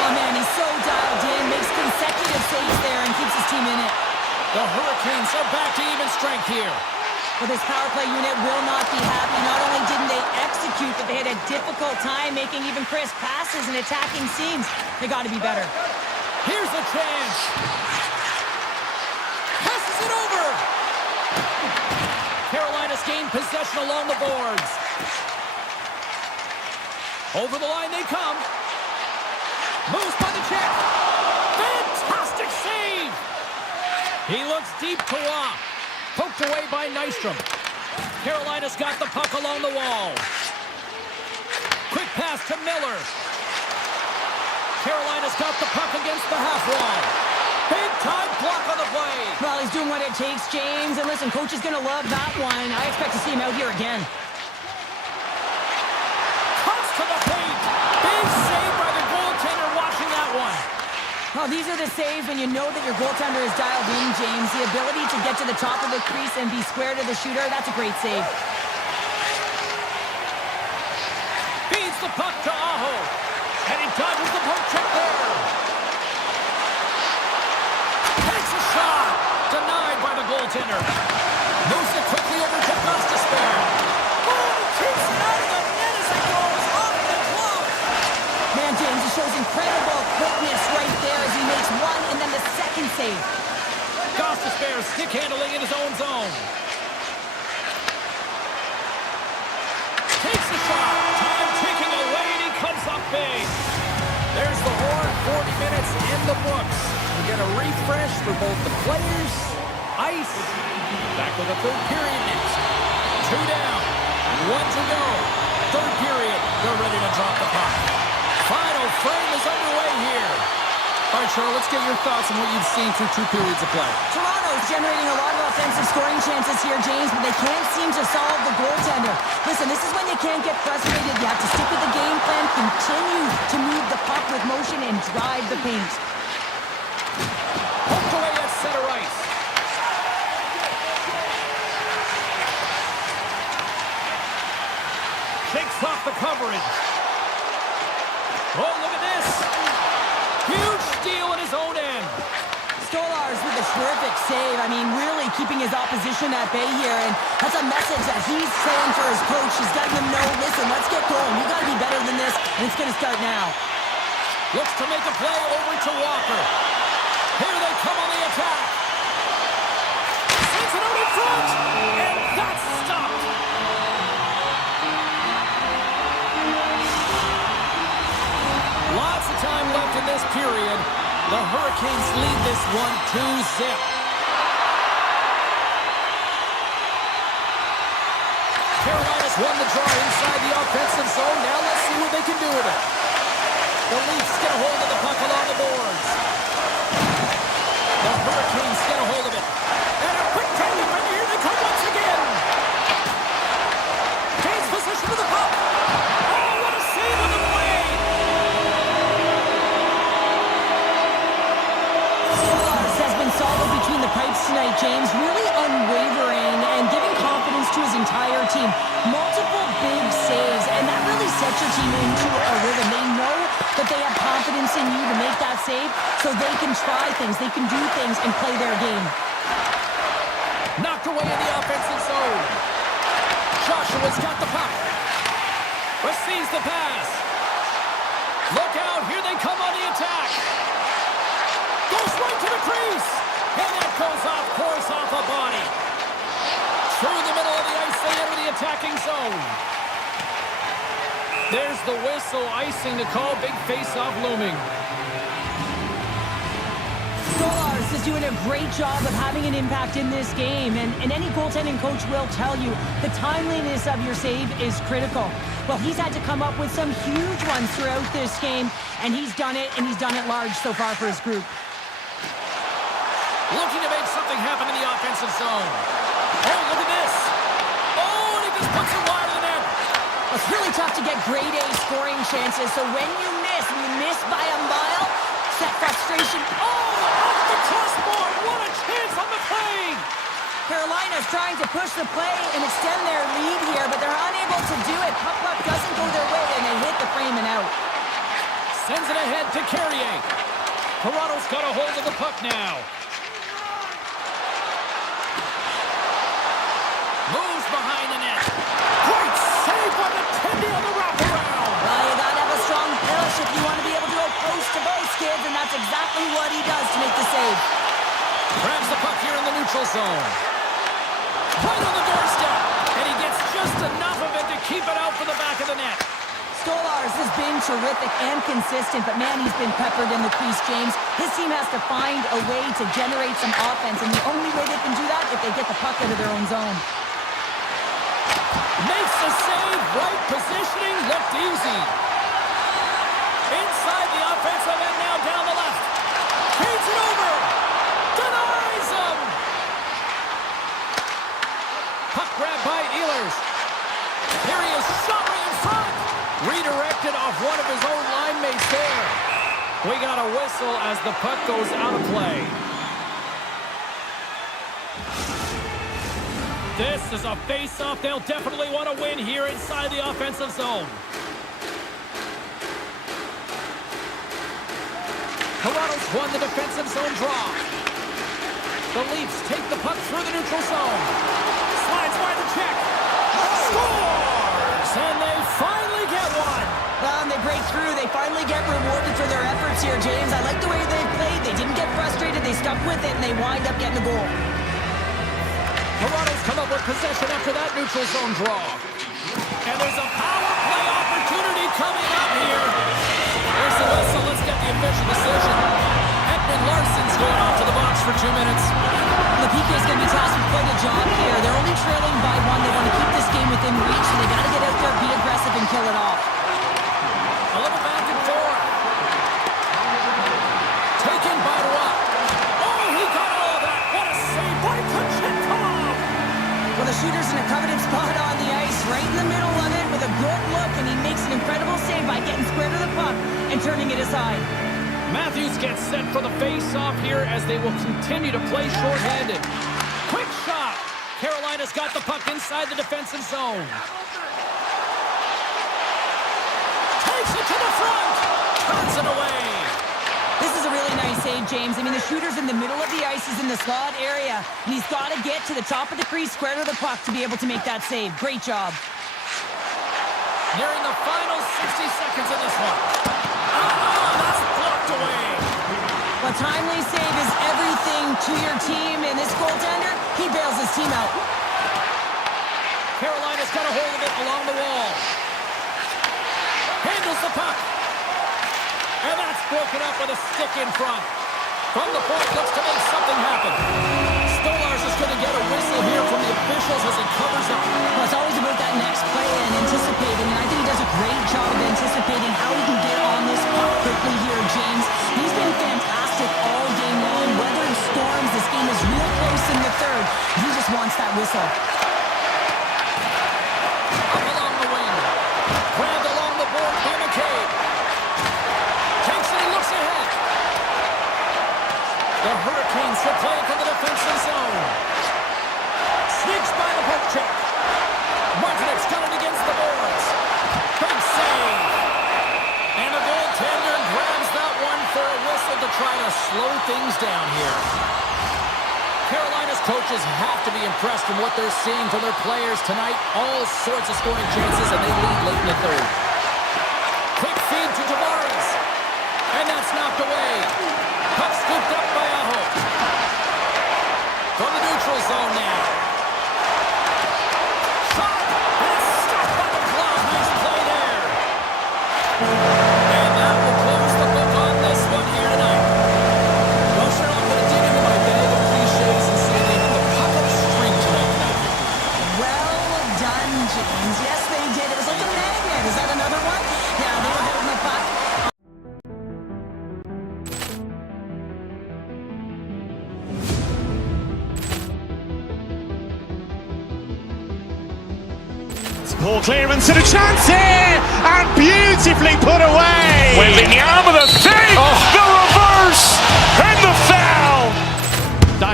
Oh, man, he's so dialed in. Makes consecutive saves there and keeps his team in it. The Hurricanes are back to even strength here. Well, this power play unit will not be happy. Not only didn't they execute, but they had a difficult time making even crisp passes and attacking seams. They got to be better. Here's the chance. Passes it over. Carolina's gained possession along the boards. Over the line they come. Moves by the check. Fantastic save. He looks deep to Rock. Poked away by Nystrom. Carolina's got the puck along the wall. Quick pass to Miller. Carolina's got the puck against the half wall. Big time block on the play. Well, he's doing what it takes, James. And listen, coach is going to love that one. I expect to see him out here again. Cuts to the paint. Big save by the goaltender watching that one. Well, these are the saves when you know that your goaltender is dialed in, James. The ability to get to the top of the crease and be square to the shooter, that's a great save. Feeds the puck to Aho. And he dodges the poke check there. Takes a shot. Denied by the goaltender. Moves it quickly over to Gostisbehere. Oh, keeps it out of the net as it goes off the glove. Man, James, he shows incredible quickness right there as he makes one and then the second save. Gostisbehere stick handling in his own zone. Takes the shot. Time ticking away and he comes up big. There's the horn. 40 minutes in the books. We get a refresh for both the players, ice. Back with the third period next. 2 down. 1 to go. Third period. They're ready to drop the puck. Final frame is underway here. All right, Charlotte, let's get your thoughts on what you've seen through 2 periods of play. Toronto's generating a lot of offensive scoring chances here, James, but they can't seem to solve the goaltender. Listen, this is when you can't get frustrated. You have to stick with the game plan, continue to move the puck with motion, and drive the paint. Poked away at center ice. Shakes off the coverage. Oh, look at this. Huge steal in his own end. Stolarz with a terrific save. I mean, really keeping his opposition at bay here, and that's a message that he's saying for his coach. He's letting them know, listen, let's get going. You got to be better than this, and it's going to start now. Looks to make a play over to Walker. Here they come on the attack. Sends it out in front, and that's stopped. Lots of time left in this period. The Hurricanes lead this one 2-0. Carolina's won the draw inside the offensive zone. Now let's see what they can do with it. The Leafs get a hold of the puck along the boards. The Hurricanes get a hold of it. And a quick tiny defender. Here they come once again. Gains possession of the puck. Oh, what a save on the blade. Stolarz has been solid between the pipes tonight, James. Really unwavering and giving confidence to his entire team. Multiple big saves, and that really sets your team into a rhythm. They know that they have confidence in you to make that save, so they can try things, they can do things, and play their game. Knocked away in the offensive zone. Joshua's got the puck. Receives the pass. Look out, here they come on the attack. Goes right to the crease. And that goes off course off a body. Through the middle of the ice, they enter the attacking zone. There's the whistle, icing to call, big face-off looming. Stolarz is doing a great job of having an impact in this game, and any goaltending coach will tell you the timeliness of your save is critical. Well, he's had to come up with some huge ones throughout this game, and he's done it large so far for his group. Looking to make something happen in the offensive zone. Oh, look at this. Oh, and he just puts it wide of the net. It's really tough to get grade A scoring chances, so when you miss by a mile, that frustration. Oh, off the crossbar. What a chance on the play. Carolina's trying to push the play and extend their lead here, but they're unable to do it. Puck doesn't go their way, and they hit the frame and out. Sends it ahead to Carrier. Toronto's got a hold of the puck now. Moves behind the net. Great save by the Tendy on the wraparound. Well, you gotta have a strong push if you want to be able to go post to both, kids, and that's exactly what he does to make the save. Grabs the puck here in the neutral zone. Right on the doorstep. And he gets just enough of it to keep it out for the back of the net. Stolarz has been terrific and consistent, but man, he's been peppered in the crease, James. His team has to find a way to generate some offense, and the only way they can do that if they get the puck out of their own zone. Makes the save. Right positioning looked easy. Inside the offensive end now down the left. Feeds it over. Denies him. Puck grab by Ehlers. Here he is, shot right in front. Redirected off one of his own line mates there. We got a whistle as the puck goes out of play. This is a face-off they'll definitely want to win here inside the offensive zone. Toronto's won the defensive zone draw. The Leafs take the puck through the neutral zone. Slides by the check. Scores! And they finally get one. Well, and they break through. They finally get rewarded for their efforts here, James. I like the way they played. They didn't get frustrated. They stuck with it, and they wind up getting a goal. Toronto's come up with possession after that neutral zone draw. And there's a power play opportunity coming up here. There's the whistle. Let's get the official decision. Edmund Larson's going off to the box for 2 minutes. The PK's going to be tasked with quite a job here. They're only trailing by one. They want to keep this game within reach, so they got to get out there, be aggressive, and kill it off. A little back and forth. Taken by Rock. Oh, he got all of that. What a save by Kochetkov. Well, the shooter's in a coveted spot on the ice, right in the middle of it with a good look, and he makes an incredible save by getting square to the puck and turning it aside. Matthews gets set for the face-off here as they will continue to play short-handed. Quick shot. Carolina's got the puck inside the defensive zone. Takes it to the front. Turns it away. This is a really nice save, James. I mean, the shooter's in the middle of the ice. He's in the slot area, and he's got to get to the top of the crease, square to the puck to be able to make that save. Great job. Nearing the final 60 seconds of this one. That's blocked away. A timely save is everything to your team, and this goaltender, he bails his team out. Carolina's got a hold of it along the wall. Handles the puck. And that's broken up with a stick in front. From the point, looks to make something happen. Stolarz is going to get a whistle here from the officials as he covers up. Well, it's always about that next play and anticipating, and I think he does a great job of anticipating how he can get on this puck quickly here, James. He's been fantastic all game long, weathering storms. This game is real close in the third. He just wants that whistle. Up along the wing. Grabbed along the board by McCabe. Takes it and looks ahead. The Hurricanes will play from the defensive zone. Sneaks by the poke check. Martinek's got it against the boards. Big save. And the goaltender grabs that one for a whistle to try to slow things down here. Carolina's coaches have to be impressed from what they're seeing from their players tonight. All sorts of scoring chances, and they lead late in the third. Quick feed to Tavares. And that's knocked away. Puck scooped up by Aho. From the neutral zone now. Shot. And it's stopped by the glove. Nice play there. And that will close the book on this one here tonight. Well, sure, I'm going to dig into my bag of cliches and say they had the puck on a string tonight. Well done, James. Yes, they did. It was like a magnet. Is that another one? Yeah, they were holding the puck. Poor clearance and a chance here, and beautifully put away. Waving the arm of the save, the reverse, and the foul.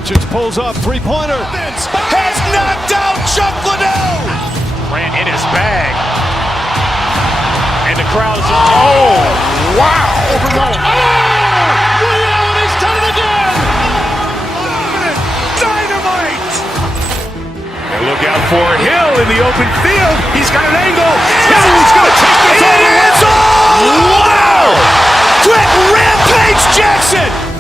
Doncic pulls up, three-pointer. Vince has knocked out Chuck Liddell. Grant in his bag. And the crowd is, oh, wow. He's done it again. Dynamite. And look out for Hill in the open field. He's got an angle. Hill's going to take this all the way. It's all. Wow. Quit Rampage Jackson.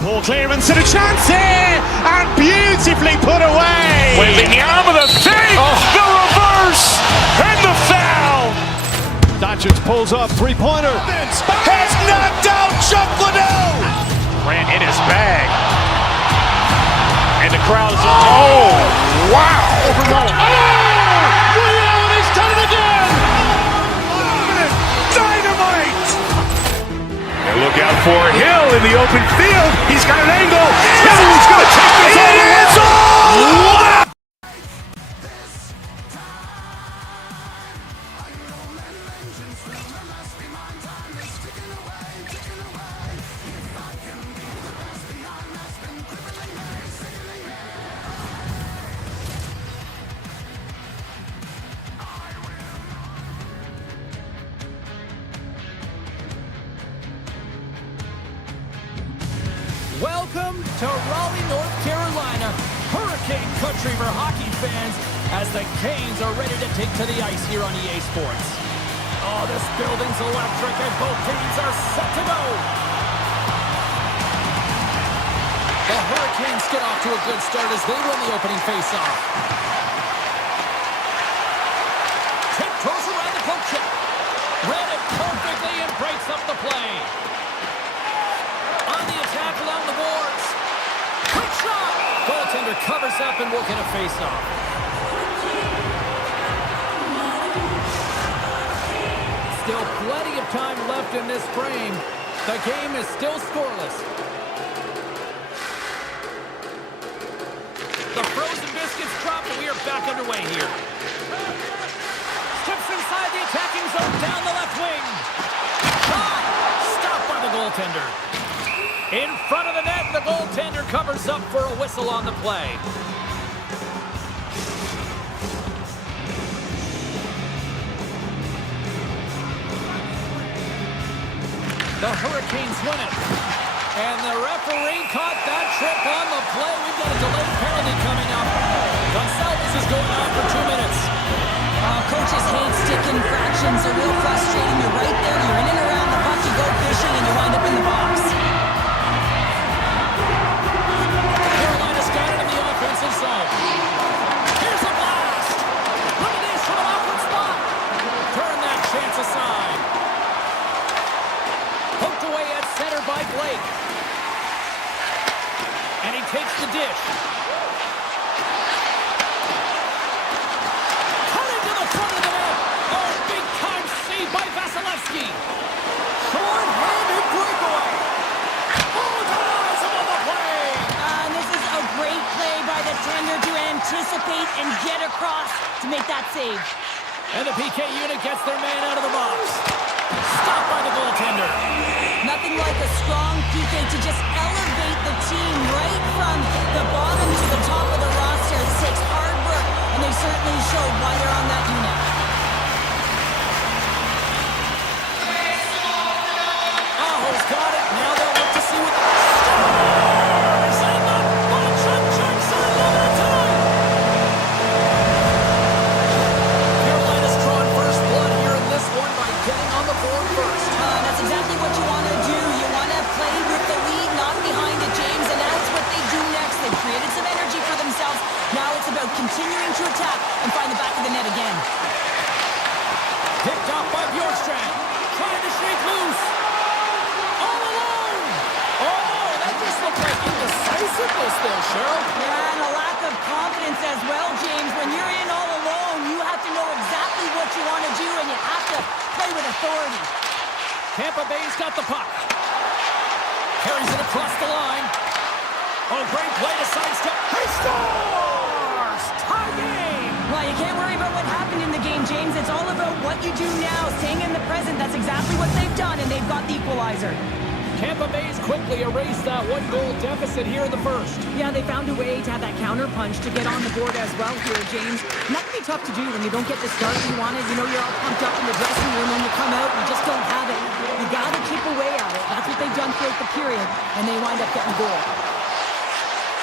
Ball clearance and a chance here, and beautifully put away. Wembanyama, the fake, the reverse, and the foul. Doncic pulls up, three-pointer. Vince has knocked out Chuck Liddell. Grant in his bag. And the crowd is, oh, wow. He's done it again. Dynamite. And look out for Hill in the open field. He's got an angle. Hill's going to take this all the way. It's all. Wow. Welcome to Raleigh, North Carolina, Hurricane Country for hockey fans, as the Canes are ready to take to the ice here on EA Sports. Oh, this building's electric and both teams are set to go. The Hurricanes get off to a good start as they win the opening faceoff. Tiptoes around the poke check. Read it perfectly and breaks up the play. On the attack along the boards. Quick shot! Goaltender covers up and will get a face-off. Still plenty of time left in this frame. The game is still scoreless. The frozen biscuits drop, and we are back underway here. Steps inside the attacking zone down the left wing. Shot! Stopped by the goaltender. In front of the net, the goaltender covers up for a whistle on the play. The Hurricanes win it. And the referee caught that trip on the play. We've got a delayed penalty coming up. Gonsalves is going on for 2 minutes. Coaches hate stick infractions. They're real frustrating. You're right there. You're in and around the puck. You go fishing, and you wind up in the box. Carolina's got it in the offensive zone. Here's a blast. Look at this from an awkward spot. Turn that chance aside. Hooked away at center by Blake. And he takes the dish. Cutting to the front of the net. Oh, big-time save by Vasilevsky. Short-handed breakaway. Oh, denies him on the play. And this is a great play by the tender to anticipate and get across to make that save. And the PK unit gets their man out of the box. Stopped by the goaltender. Nothing like a strong PK to just elevate the team right from the bottom to the top of the roster. This takes hard work, and they certainly showed why they're on that unit. Aho's got it. Now they'll look to see what the Stars and the bunch of Jackson limited time. Carolina's drawn first blood here in this one by getting on the board first. That's exactly what you want to do. You want to play with the lead, not behind it, James, and that's what they do next. They've created some energy for themselves. Now it's about continuing to attack and find the back of the net again. Picked off by Bjorkstrand. Trying to shake loose. All alone. Oh, that just looked like indecisiveness there, Cheryl. Yeah, and a lack of of confidence as well, James. When you're in all alone, you have to know exactly what you want to do, and you have to play with authority. Tampa Bay's got the puck. Carries it across the line. Oh, great play to sidestep. He scores! Tie game! Well, you can't worry about what happened in the game, James. It's all about what you do now, staying in the present. That's exactly what they've done, and they've got the equalizer. Tampa Bay's quickly erased that one-goal deficit here in the first. Yeah, they found a way to have that counter punch to get on the board as well here, James. And that can be tough to do when you don't get the start you wanted. You know, you're all pumped up in the dressing room, and you come out, you just don't have it. You got to chip away at it. That's what they've done throughout the period, and they wind up getting a goal.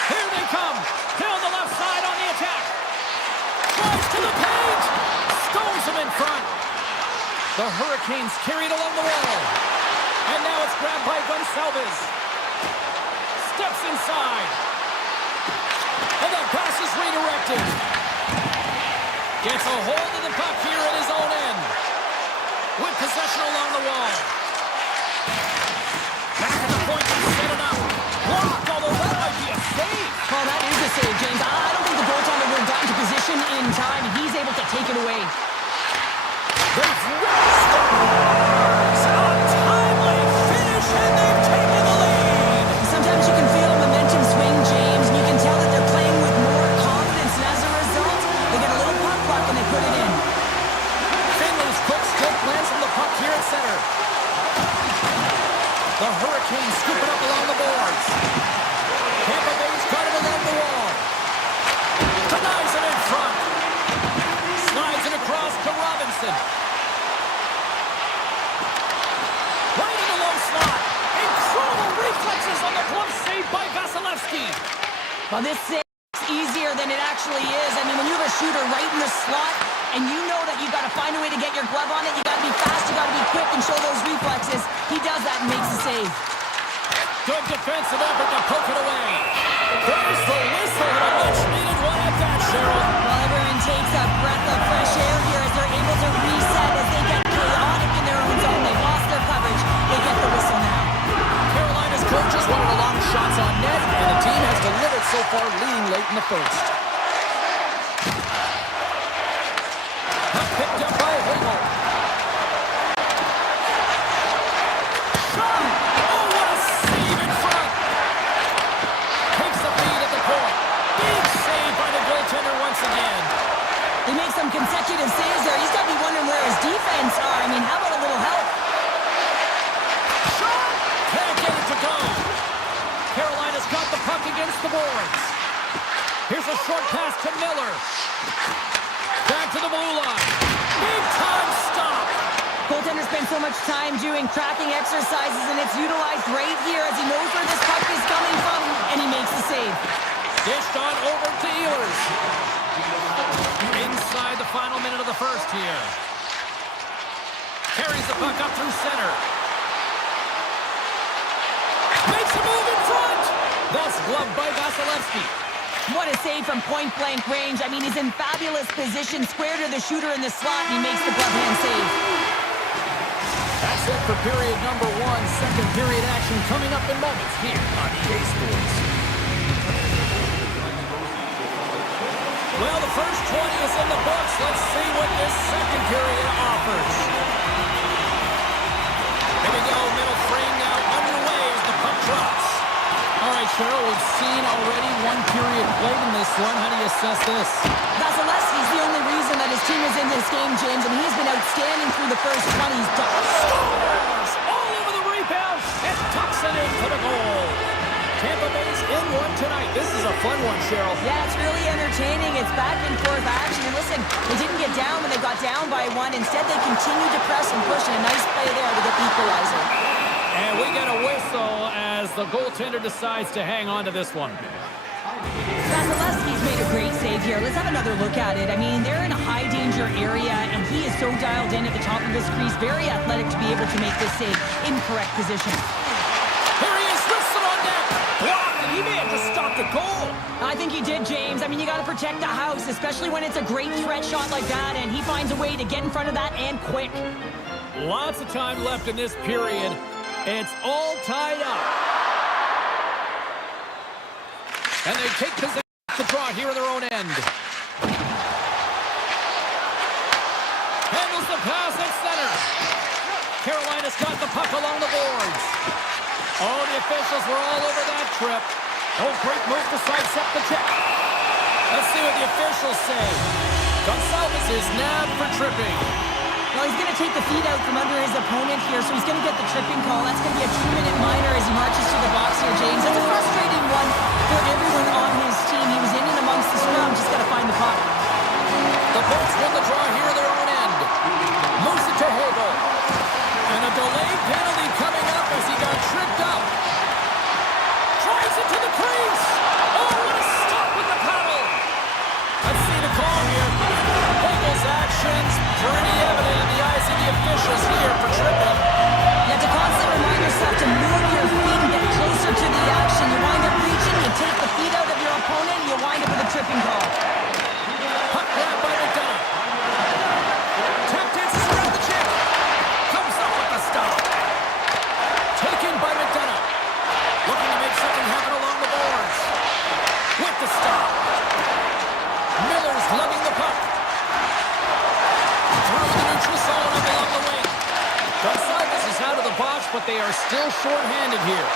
Here they come. Down the left side on the attack. Drives to the page. Stones him in front. The Hurricanes carried along the wall. And now it's grabbed by Gonçalves. Steps inside. And that pass is redirected. Gets a hold of the puck here at his own end. With possession along the wall. Back at the point and set it up. Blocked, although that might be a save. Well, that is a save, James. I don't think the goaltender would have gotten to position in time, and he's able to take it away. They've raised the bars. A timely finish, and they've taken the lead. Sometimes you can feel a momentum swing, James, and you can tell that they're playing with more confidence, and as a result, they get a little puck luck and they put it in. Finley's quick stick lands on the puck here at center. The Hurricanes scoop it up along the boards. Tampa Bay's got it along the wall. Denies it in front. Slides it across to Robinson. Right in the low slot. Incredible reflexes on the glove save by Vasilevsky. Well, this save is easier than it actually is. I mean, when you have a shooter right in the slot, and you know that you've got to find a way to get your glove on it, you got to be fast, you got to be quick and show those reflexes. He does that and makes the save. Good defensive effort to poke it away. There's the whistle, and a much-needed one at that, Cheryl. Well, everyone takes a breath of fresh air here as they're able to reset as they get chaotic in their own zone. They've lost their coverage. They get the whistle now. Carolina's coaches wanted a lot of shots on net, and the team has delivered so far, leading late in the first. Picked up by Hagel. Shot! Oh, what a save in front! Takes the lead at the point. Big save by the goaltender once again. He makes some consecutive saves there. He's got to be wondering where his defense are. I mean, how about a little help? Shot! Can't get it to go. Carolina's got the puck against the boards. Here's a short pass to Miller. Back to the blue line. Big time stop. Goaltender spends so much time doing tracking exercises, and it's utilized right here as he knows where this puck is coming from, and he makes the save. Dished on over to Ehlers. Inside the final minute of the first here. Carries the puck up through center. Makes a move in front. That's gloved by Vasilevsky. What a save from point-blank range. I mean, he's in fabulous position, square to the shooter in the slot, and he makes the glove-hand save. That's it for period number one. Second period action coming up in moments here on EA Sports. Well, the first 20 is in the books. Let's see what this second period offers. Here we go, middle frame now underway as the puck drops. All right, Cheryl, we've seen already one period played in this one. How do you assess this? Vasilevsky's the only reason that his team is in this game, James, and he's been outstanding through the first 20. He's Scores! All over the rebound and tucks it in for the goal. Tampa Bay's in one tonight. This is a fun one, Cheryl. Yeah, it's really entertaining. It's back and forth action. And listen, they didn't get down when they got down by one. Instead, they continued to press and push, and a nice play there to get the equalizer. And we get a whistle as the goaltender decides to hang on to this one. Vasilevsky's made a great save here. Let's have another look at it. I mean, they're in a high-danger area, and he is so dialed in at the top of his crease. Very athletic to be able to make this save in correct position. Here he is, whistle on net. Blocked, and he may have just stopped a goal. I think he did, James. I mean, you got to protect the house, especially when it's a great threat shot like that, and he finds a way to get in front of that and quick. Lots of time left in this period. It's all tied up. And they take possession of the draw here in their own end. Handles the pass at center. Carolina's got the puck along the boards. Oh, the officials were all over that trip. Oh, great move to sidestep the check. Let's see what the officials say. Gonçalves is nabbed for tripping. Well, he's going to take the feet out from under his opponent here, so he's going to get the tripping call. That's going to be a 2-minute minor as he marches to the box here, James. That's a frustrating one for everyone on his team. He was in and amongst the scrum, just got to find the puck. The Bolts win the draw here in their own end. Moves it to Hobo. And a delayed penalty coming up as he got tripped up. Tries it to the crease. Oh, what a stop with the paddle. Let's see the call here. Hobo's actions pretty evident in the eyes of the officials here for tripping. You have to constantly remind yourself to move your feet and get closer to the action. You wind up reaching, you take the feet out of your opponent, and you wind up with a tripping call. Puck grab by McDonough. Tap dances around the chip. Comes up with the stop. Taken by McDonough. Looking to make something happen along the boards. With the stop. Miller's lugging the puck. Through the neutral zone and along the wing. Gonçalves is out of the box, but they are still short-handed here.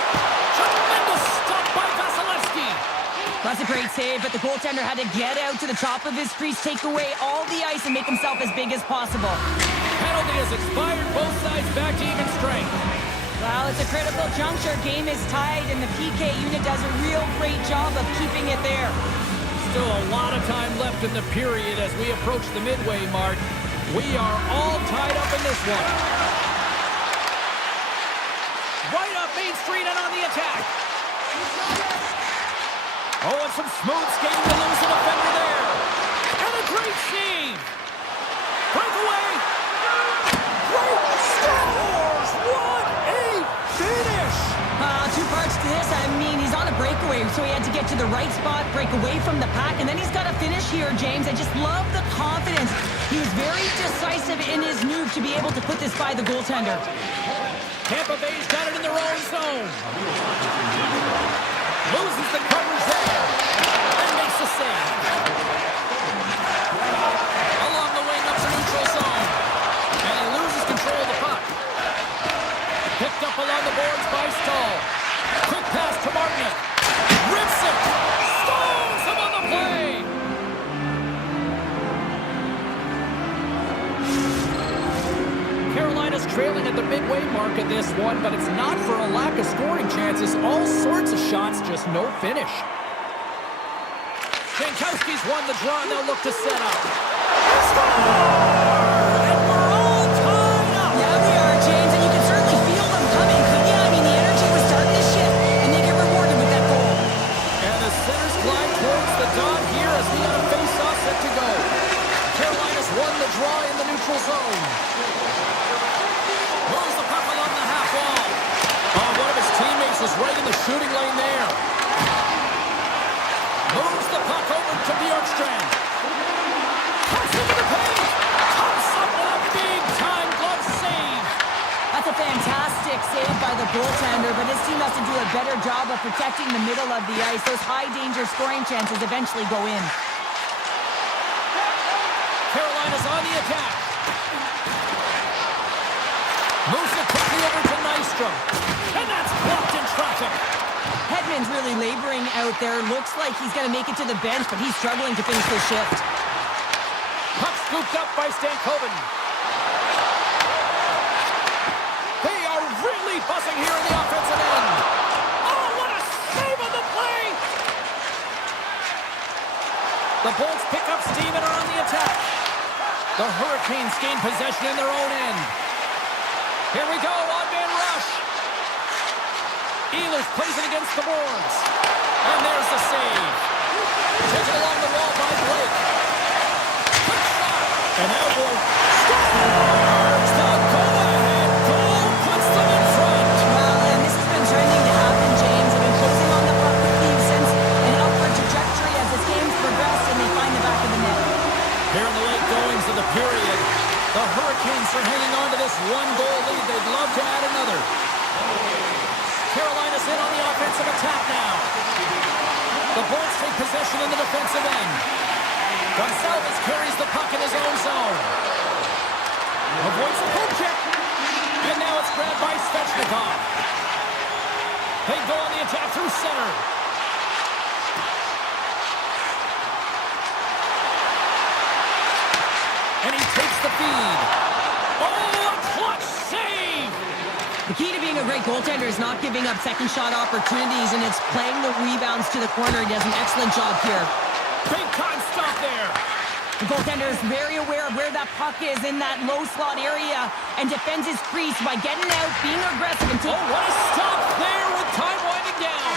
Tremendous stop by Vasilevsky. That's a great save, but the goaltender had to get out to the top of his crease, take away all the ice, and make himself as big as possible. Penalty has expired. Both sides back to even strength. Well, it's a critical juncture. Game is tied, and the PK unit does a real great job of keeping it there. Still a lot of time left in the period as we approach the midway mark. We are all tied up in this one. Right up Main Street and on the attack. Oh, and some smooth skating to lose the defender there. And a great save. Breakaway. Great scores. What a finish. Two parts to this. I mean, he's on a breakaway, so he had to get to the right spot, break away from the pack, and then he's got to finish here, James. I just love the confidence. He was very decisive in his move to be able to put this by the goaltender. Tampa Bay's got it in their own zone. Loses the coverage there. And makes the save. Along the wing up the neutral zone. And he loses control of the puck. Picked up along the boards by Stahl. Quick pass to Martin. Rips it. Stalls him on the play. Carolina's trailing at the midway mark in this one, but it's not for a lack of scoring chances. All sorts of shots, just no finish. Jankowski's won the draw, and they'll look to set up. Score! And we're all tied up! Yeah, we are, James, and you can certainly feel them coming. Yeah, I mean, the energy was starting to shift, and they get rewarded with that goal. And the centers glide towards the dot here as we got a face-off set to go. Carolina's won the draw in the neutral zone. Moves the puck along the half wall. Oh, one of his teammates was right in the shooting lane there. Moves the puck over to Bjorkstrand. Cuts into the paint. Comes up with a big-time glove save. That's a fantastic save by the goaltender, but his team has to do a better job of protecting the middle of the ice. Those high-danger scoring chances eventually go in. Carolina's on the attack. Moves it quickly over to Nystrom. And that's blocked in traffic. Hedman's really laboring out there. Looks like he's going to make it to the bench, but he's struggling to finish this shift. Puck scooped up by Stankoven. They are really buzzing here in the offensive end. Oh, what a save on the play! The Bolts pick up steam and are on the attack. The Hurricanes gain possession in their own end. Here we go, odd-man rush. Ehlers plays it against the boards. And there's the save. Taken along the wall by Blake. Quick shot. And elbow. Scores! The go-ahead goal puts them in front. Well, and this has been trending to happen, James. They've been closing on the puck with Steve since an upward trajectory as this game's progressed, and they find the back of the net. Here in the late goings of the period, the Hurricanes are hanging on to this one-goal lead. They'd love to add another. Carolina's in on the offensive attack now. The Bolts take possession in the defensive end. Gonçalves carries the puck in his own zone. Avoids the poke check. And now it's grabbed by Svechnikov. They go on the attack through center. And he takes the feed. Oh, a clutch save! The key to being a great goaltender is not giving up second shot opportunities, and it's playing the rebounds to the corner. He does an excellent job here. Big time stop there. The goaltender is very aware of where that puck is in that low slot area and defends his crease by getting out, being aggressive, and Oh, what a stop there with time winding down.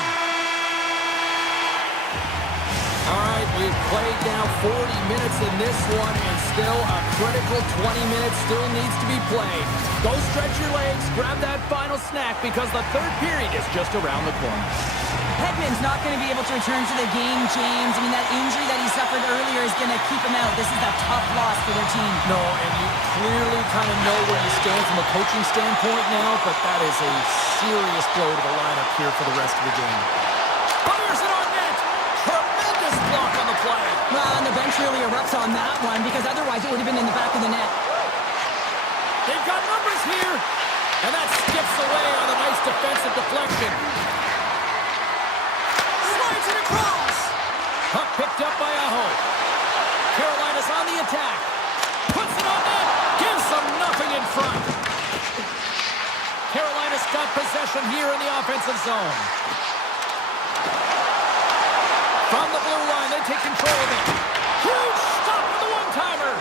All right, we've played now 40 minutes in this one, and still a critical 20 minutes still needs to be played. Go stretch your legs, grab that final snack, because the third period is just around the corner. Hedman's not going to be able to return to the game, James. I mean, that injury that he suffered earlier is going to keep him out. This is a tough loss for their team. No, and you clearly kind of know where you stand from a coaching standpoint now, but that is a serious blow to the lineup here for the rest of the game. Fires it on net! Tremendous block on the play! Well, and the bench really erupts on that one, because otherwise it would have been in the back of the net. They've got numbers here! And that skips away on a nice defensive deflection. Slides it across! Puck picked up by Aho. Carolina's on the attack. Puts it on net! Gives them nothing in front. Carolina's got possession here in the offensive zone. From the blue line, they take control of it. Huge stop with the one-timer!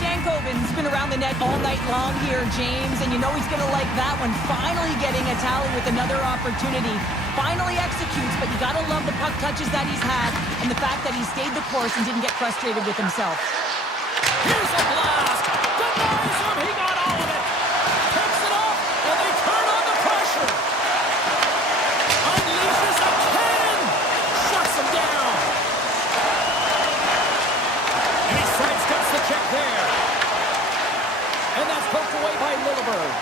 Stankoven's been around the net all night long here, James, and you know he's going to like that one. Finally getting a tally with another opportunity. Finally executes, but you got to love the puck touches that he's had and the fact that he stayed the course and didn't get frustrated with himself. Here's a blast! Denies him! He got all of it! Takes it off, and they turn on the pressure! Unleashes a cannon! Shuts him down! And he sidesteps the check there. And that's poked away by Lilleberg.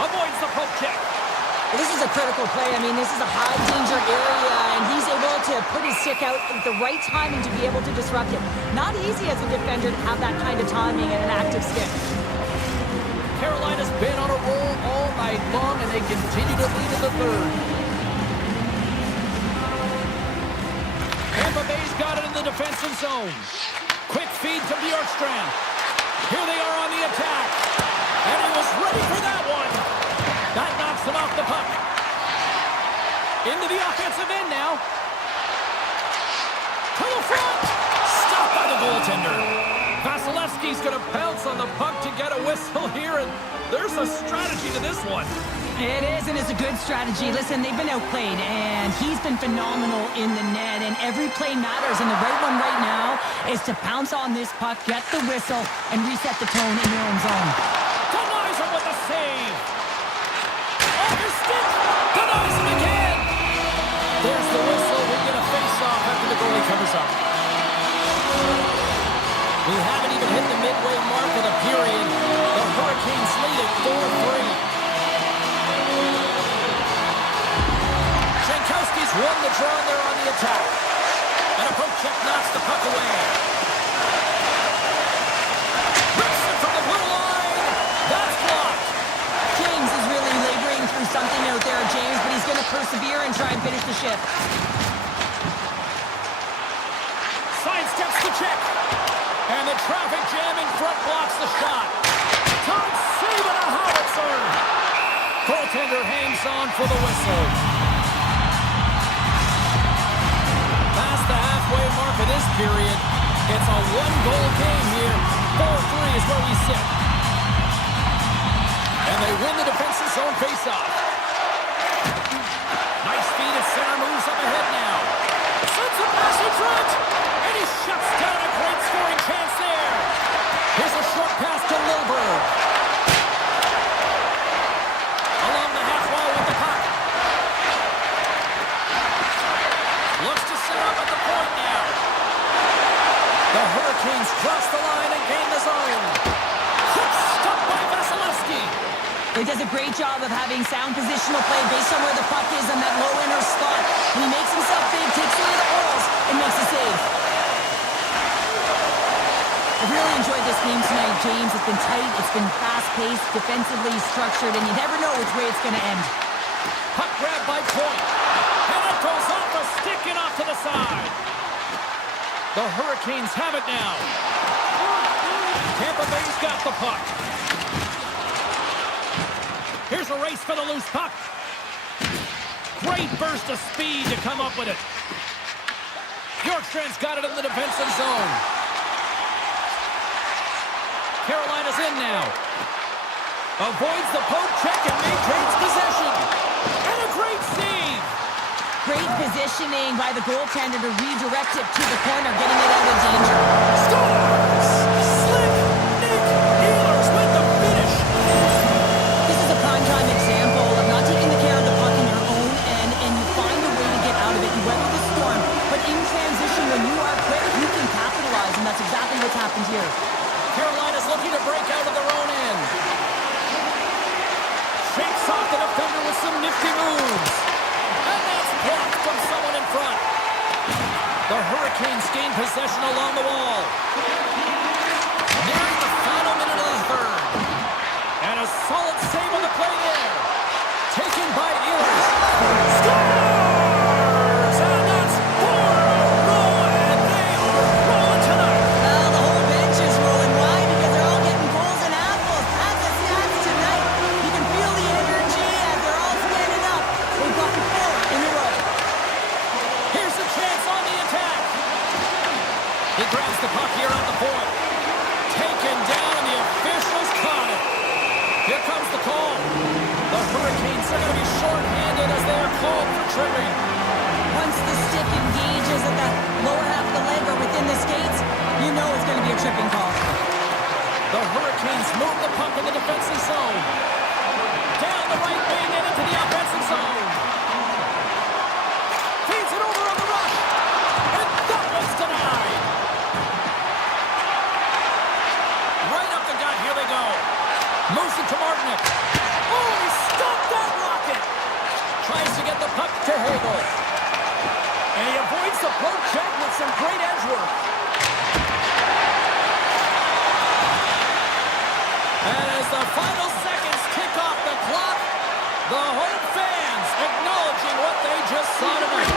Avoids the poke check. Well, this is a critical play. I mean, this is a high-danger area, and he's able to put his stick out at the right timing to be able to disrupt it. Not easy as a defender to have that kind of timing and an active stick. Carolina's been on a roll all night long, and they continue to lead in the third. Tampa Bay's got it in the defensive zone. Quick feed to Bjorkstrand. Here they are on the attack. And he was ready for that one. That knocks him off the puck. Into the offensive end now. To the front. Stopped by the goaltender. Vasilevsky's going to pounce on the puck to get a whistle here, and there's a strategy to this one. It is, and it's a good strategy. Listen, they've been outplayed, and he's been phenomenal in the net, and every play matters, and the right one right now is to pounce on this puck, get the whistle, and reset the tone in your own zone. Denies him with a save. Off his stick. Denies him again. There's the whistle. We get a face-off after the goalie covers up. We haven't even hit the midway mark of the period. The Hurricanes lead at 4-3. Jankowski's won the draw, and they're on the attack. And a poke check knocks the puck away. Rips it from the blue line. That's blocked. James is really laboring through something out there, James, but he's going to persevere and try and finish the shift. Sidesteps the check. And the traffic jam in front blocks the shot. Todd saving a howitzer. Goaltender hangs on for the whistle. Past the halfway mark of this period. It's a one-goal game here. 4-3 is where we sit. And they win the defensive zone faceoff. Nice feed at center, moves up ahead now. Sends a pass in front. And he shuts down a great scoring chance there. Here's a short pass to Lilleberg. Along the half wall with the puck. Looks to set up at the point now. The Hurricanes cross the line and gain the zone. He does a great job of having sound positional play based on where the puck is on that low inner slot. And he makes himself big, takes away the holes, and makes a save. I've really enjoyed this game tonight, James. It's been tight, it's been fast-paced, defensively structured, and you never know which way it's going to end. Puck grab by Point. And it goes off the stick and off to the side. The Hurricanes have it now. Tampa Bay's got the puck. Here's a race for the loose puck. Great burst of speed to come up with it. Bjorkstrand's got it in the defensive zone. Carolina's in now. Avoids the poke check and maintains possession. And a great save. Great positioning by the goaltender to redirect it to the corner, getting it out of danger. Scores! Slick Nick Ehlers with the finish. This is a prime-time example of not taking the care of the puck in your own end, and you find a way to get out of it. You weather the storm, but in transition, when you are quick, you can capitalize, and that's exactly what's happened here. Carolina's looking to break out of their own end. Shakes off the defender with some nifty moves. And that's blocked from someone in front. The Hurricanes gain possession along the wall. Nearing the final minute of the third. And a solid save on the play there. Taken by Ehlers. Scores! And that's 4 in a row, and they are rolling tonight. Well, the whole bench is rolling. Why? Because they're all getting goals and apples. That's the stats tonight. You can feel the energy as they're all standing up. They've gotten 4 in a row. Here's a chance on the attack. He grabs the puck here at the point. Taken down, and the officials caught it. Here comes the call. The Hurricanes are going to be short-handed as they are called for tripping. Once the stick engages at the lower half of the leg or within the skates, you know it's going to be a tripping call. The Hurricanes move the puck in the defensive zone. Down the right wing and into the offensive zone. Feeds it over on the rush. And that one's denied. Right up the gut, here they go. Moves it to Martinick. Oh, he stopped that rocket. Tries to get the puck to Hagel. And he avoids the poke check with some great edge work. And as the final seconds tick off the clock, the home fans acknowledging what they just saw tonight.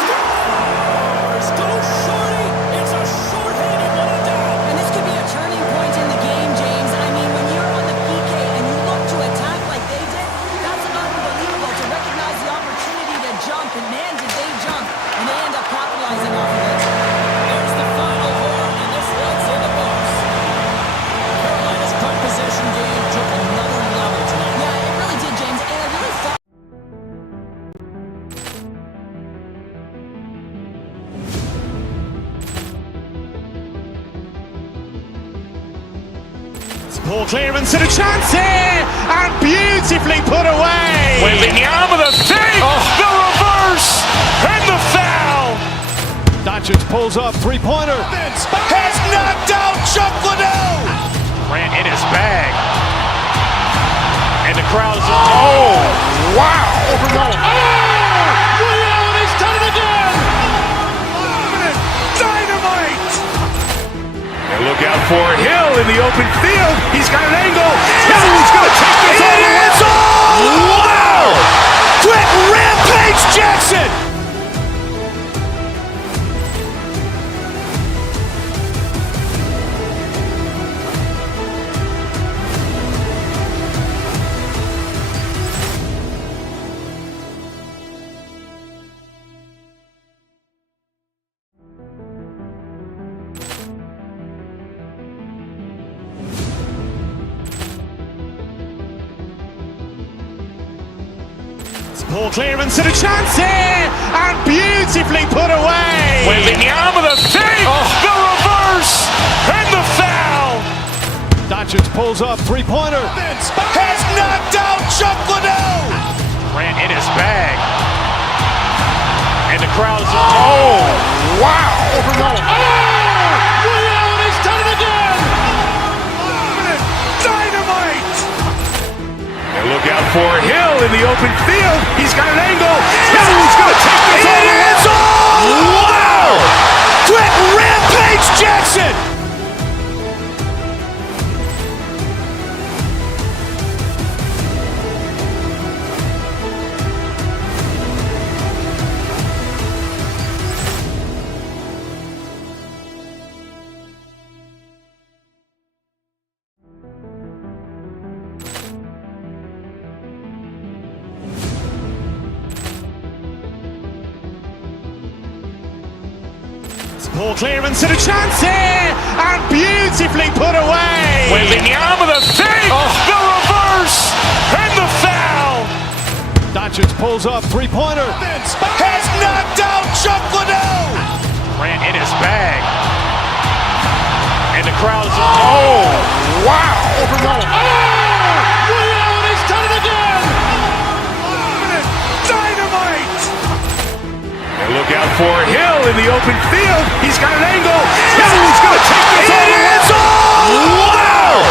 Scores! Go Shorty! It's a short-handed one and down. And this could be a turning point in the game, James. I mean, when you're on the PK and you look to attack like they did, that's unbelievable to recognize the opportunity to jump. And man, did they jump. And they end up capitalizing off of it. There's the final horn, and this one's in the books. Carolina's puck possession game took another level tonight. Yeah, it really did, James. And I really thought... Poor clearance and a chance here, and beautifully put away. Wembanyama, the save, the reverse, and the foul. Doncic pulls up, three-pointer. Vince has knocked out Chuck Liddell. Grant in his bag. And the crowd is, oh, wow. Rio, he's done it again. Dynamite. And look out for Hill in the open field. He's got an angle. Hill's going to take this all the way. Wow! Quick Rampage Jackson. Poor clearance and a chance here, and beautifully put away. Wembanyama, the save, the reverse, and the foul. Doncic pulls up, three-pointer. Vince has knocked out Chuck Liddell. Grant in his bag. And the crowd is, oh, wow. Rio, he's done it again. Dynamite. And for Hill in the open field. He's got an angle. Hill's going to take this all the way. It is all! Wow! Quick Rampage Jackson! Poor clearance and a chance here, and beautifully put away. Waving the arm of the thing, the reverse, and the foul. Doncic pulls up, three-pointer. Has knocked out Chuck Liddell. Grant in his bag. And the crowd is, oh, wow. Leon has done it again. Dynamite. And look out for Hill in the open field. He's got an angle. Hill's going to take this all the way. It is all! Wow!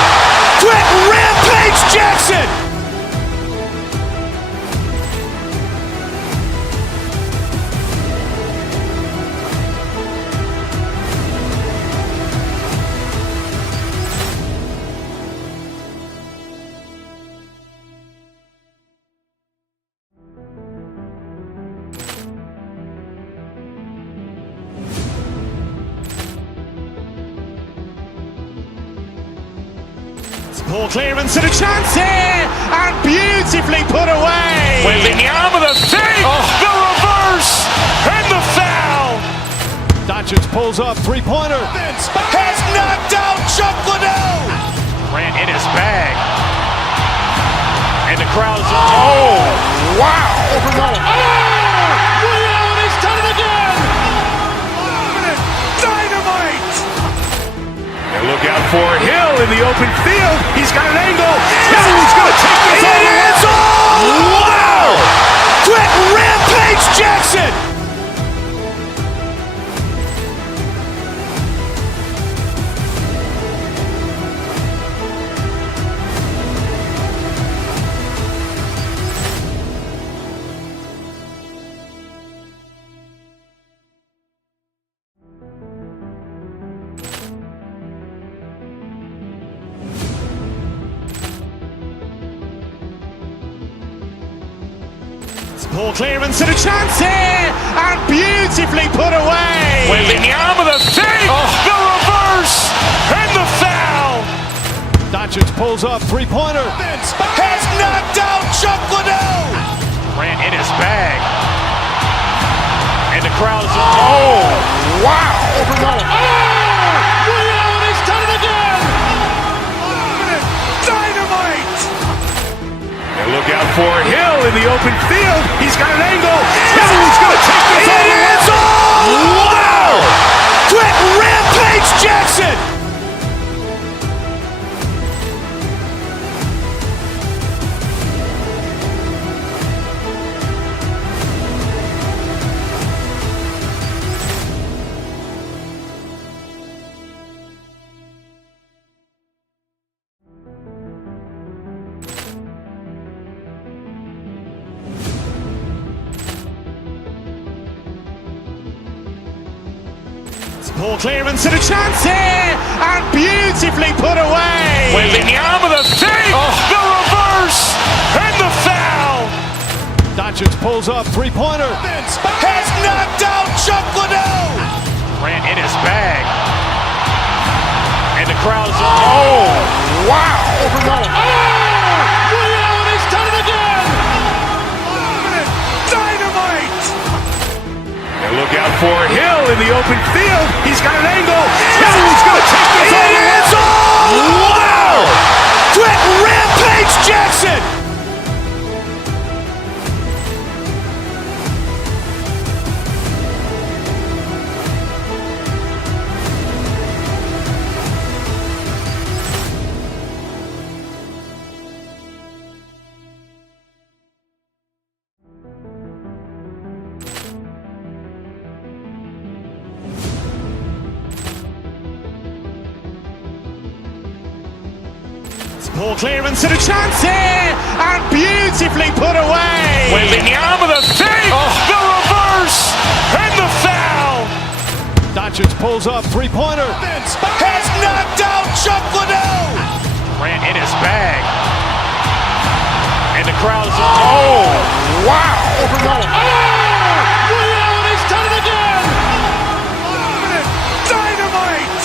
Quick Rampage Jackson! Poor clearance and a chance here, and beautifully put away. Waving the arm of the thing, the reverse, and the foul. Doncic pulls up, three-pointer. Has knocked out Chuck Liddell. Grant in his bag. And the crowd is, oh, wow. Leon has done it again. Dynamite. And look out for Hill in the open field. He's got an angle. Hill's going to take this all the way. It is all! Wow! Quick Rampage Jackson! Poor clearance and a chance here, and beautifully put away. Waving the arm of the thing, the reverse, and the foul. Doncic pulls up, three-pointer. Has knocked out Chuck Liddell. Grant in his bag. And the crowd is, oh, wow. Leon has done it again. Dynamite. And look out for Hill in the open field. He's got an angle. Hill's going to take this all the way. It is all! Wow! Quick Rampage Jackson! Poor clearance and a chance here, and beautifully put away. Waving the arm of the thing, the reverse, and the foul. Doncic pulls up, three-pointer. Has knocked out Chuck Liddell. Grant in his bag. And the crowd is, oh, wow. Leon has done it again. Dynamite. And look out for Hill in the open field. He's got an angle. Hill's going to take this all the way. It is all! Wow! Quick Rampage Jackson! Poor clearance and a chance here, and beautifully put away. Waving the arm of the fake, the reverse, and the foul. Doncic pulls up, three-pointer. Vince has knocked out Chuck Liddell. Grant in his bag. And the crowd is, oh, wow. Liddell has done it again. Dynamite.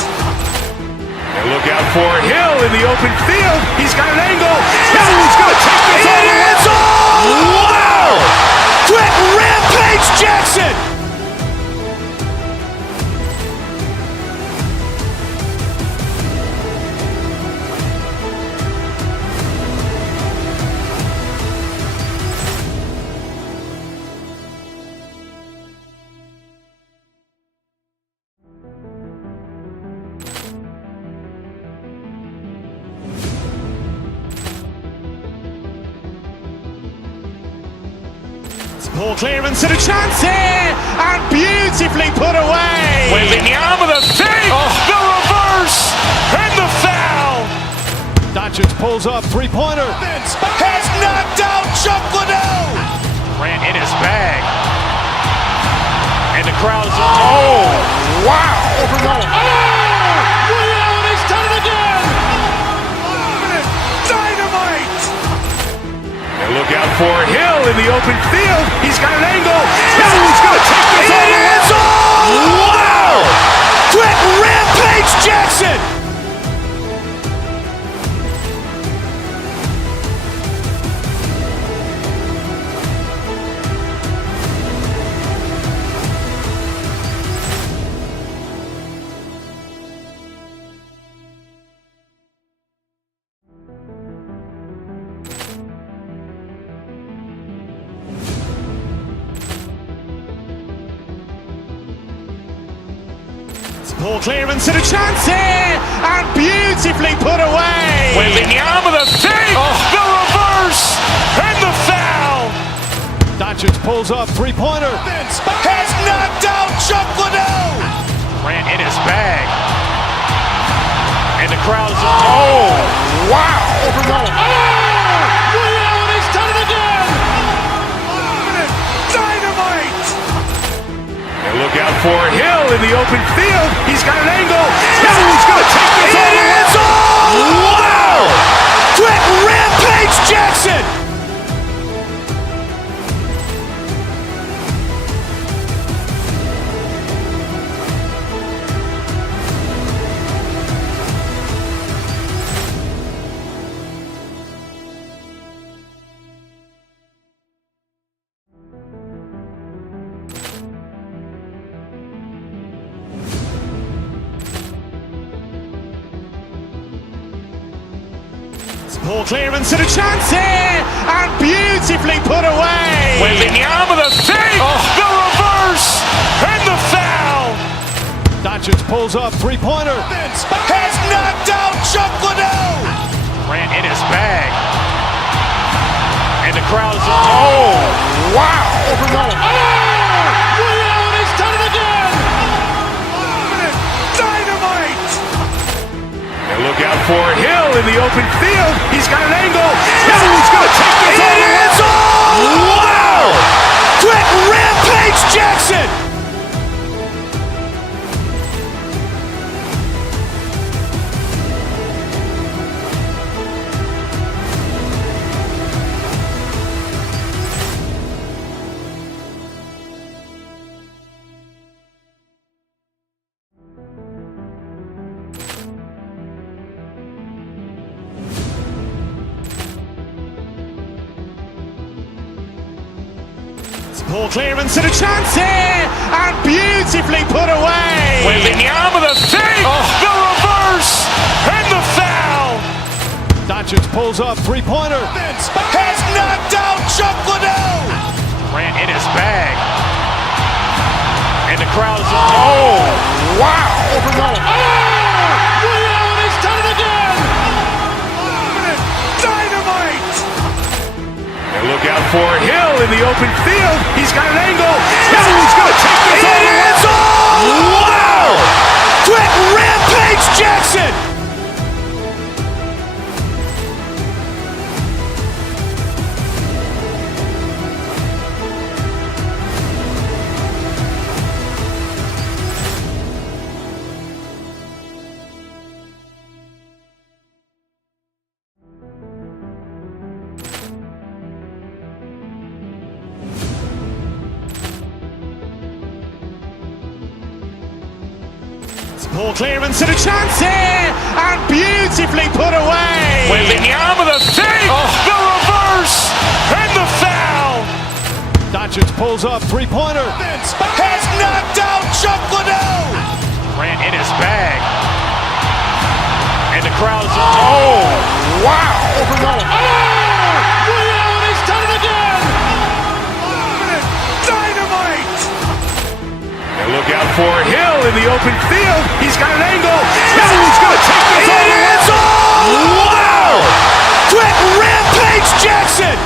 And look out for Hill in the open field. He's got an angle. He's going to take this all the way. Wow. Quick Rampage Jackson. Poor clearance and a chance here, and beautifully put away. Waving the arm of the fake, the reverse, and the foul. Doncic pulls up, three-pointer. Vince has knocked out Chuck Liddell. Grant in his bag. And the crowd is, oh, wow. Liddell has done it again. Dynamite. And look out for Hill in the open field. He's got an angle. He's going to take this all the way. Wow. Quick Rampage Jackson. Poor clearance and a chance here, and beautifully put away. Waving the arm of the fake, the reverse, and the foul. Doncic pulls up, three-pointer. Vince has knocked out Chuck Liddell. Grant in his bag. And the crowd is, oh, wow. Liddell has done it again. Dynamite. And look out for Hill in the open field. He's got an angle. He's going to take this all the way. Wow. Quick Rampage Jackson. Poor clearance and a chance here, and beautifully put away. Waving the arm of the fake, the reverse, and the foul. Doncic pulls up, three-pointer. Vince has knocked out Chuck Liddell. Grant in his bag. And the crowd is, oh, wow. Liddell has done it again. Dynamite. And look out for Hill in the open field. He's got an angle. He's going to take this all the way. Wow. Quick Rampage Jackson. Poor clearance and a chance here, and beautifully put away. Waving the arm of the fake, the reverse, and the foul. Doncic pulls up, three-pointer. Vince has knocked out Chuck Liddell. Grant in his bag. And the crowd is, oh, wow. Liddell has done it again. Dynamite. And look out for Hill in the open field. He's got an angle. He's going to take this all the way. Wow. Quick Rampage Jackson. Poor clearance and a chance here, and beautifully put away. Wembanyama the fake, the reverse, and the foul. Doncic pulls up, three-pointer. Vince has knocked out Chuck Liddell. Grant in his bag. And the crowd is, oh, wow. He's done it again. Dynamite. And look out for Hill in the open field. He's got an angle. He's going to take this all the way. Wow. Quick Rampage Jackson.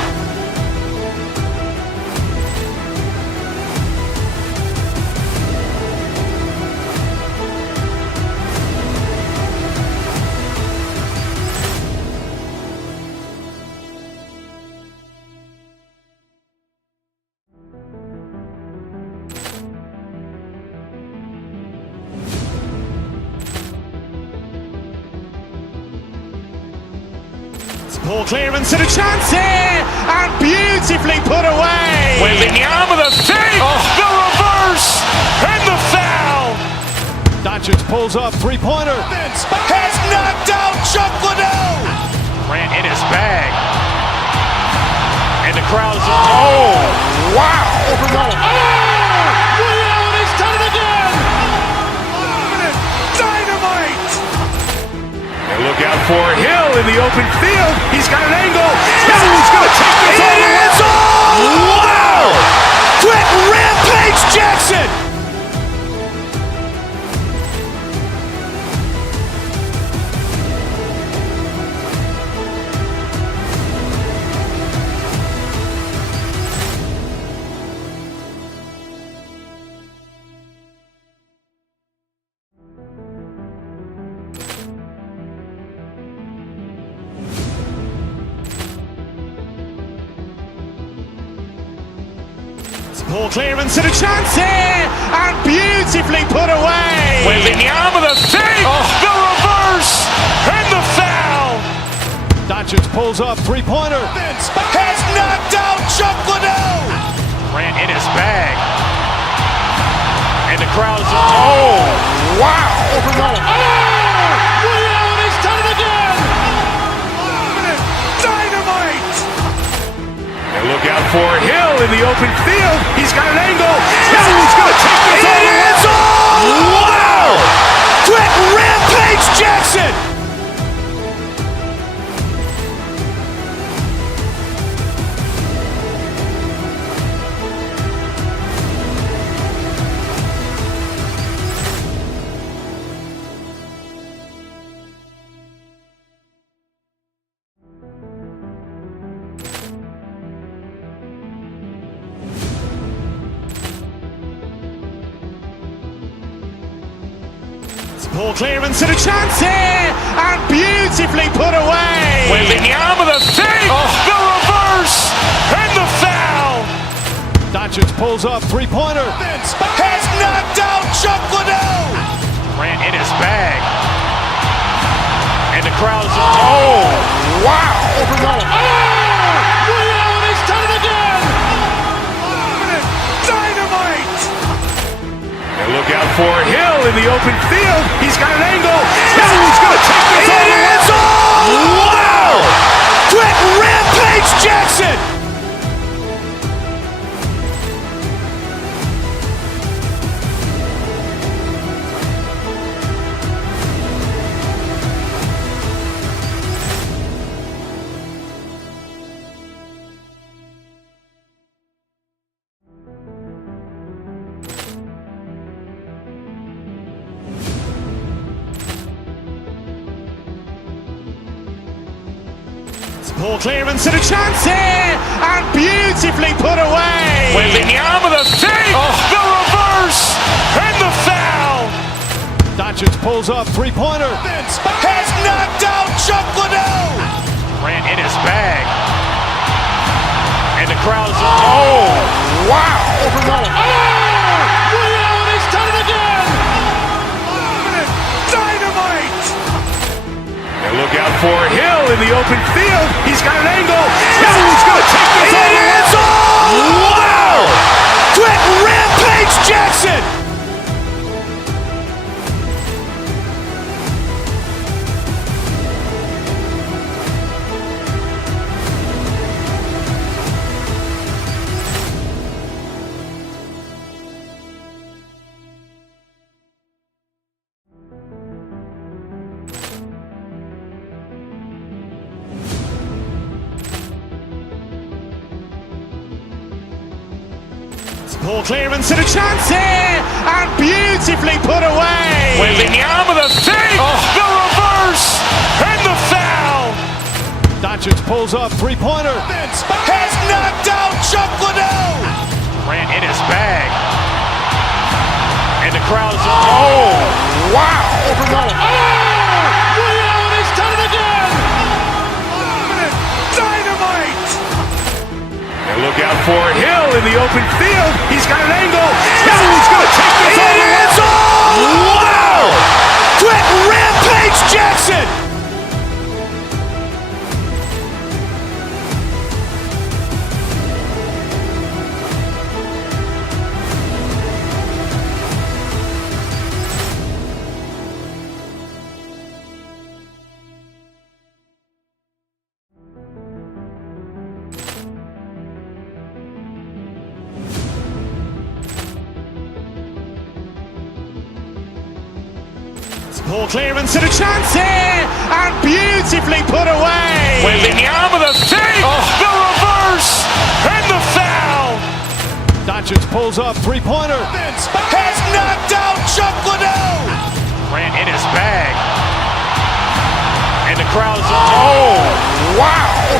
Poor clearance and a chance here, and beautifully put away. Wembanyama the fake, the reverse, and the foul. Doncic pulls up, three-pointer. Vince has knocked out Chuck Liddell. Grant in his bag. And the crowd is, oh, wow. He's done it again. Dynamite. And look out for Hill in the open field. He's got an angle. He's going to take this all the way. Wow. Quick Rampage Jackson. Poor clearance and a chance here, and beautifully put away. Wembanyama the fake, the reverse, and the foul. Doncic pulls up, three-pointer. Vince has knocked out Chuck Liddell. Grant in his bag. And the crowd is, oh, wow. He's done it again. Dynamite. And look out for Hill in the open field. He's got an angle. He's going to take this all the way. Wow. Quick Rampage Jackson. Poor clearance and a chance here, and beautifully put away. Wembanyama the fake, the reverse, and the foul. Doncic pulls up, three-pointer. Vince has knocked out Chuck Liddell. Grant in his bag. And the crowd is, oh, wow. He's done it again. Dynamite. And look out for Hill in the open field. He's got an angle. He's going to take this all the way. Wow. Quick Rampage Jackson. Poor clearance and a chance here, and beautifully put away. Wembanyama the fake, the reverse, and the foul. Doncic pulls up, three-pointer. Vince has knocked out Chuck Liddell. Grant in his bag. And the crowd is, oh, wow. He's done it again. Dynamite. And look out for Hill in the open field. He's got an angle. He's going to take this all the way. Wow. Quick Rampage Jackson. Poor clearance and a chance here, and beautifully put away. Waving the arm of the save, the reverse, and the foul. Doncic pulls up, three-pointer. Vince has knocked out Chuck Liddell. Grant in his bag. And the crowd's wow! Leon has done it again. Dynamite. And look out for Hill in the open field. He's got an angle. He's going to take this all the way. Wow! Quick Rampage Jackson. Poor clearance and a chance here, and beautifully put away. Waving the arm of the save, the reverse, and the foul. Doncic pulls up, three-pointer. Vince has knocked out Chuck Liddell. Grant in his bag. And the crowd's wow!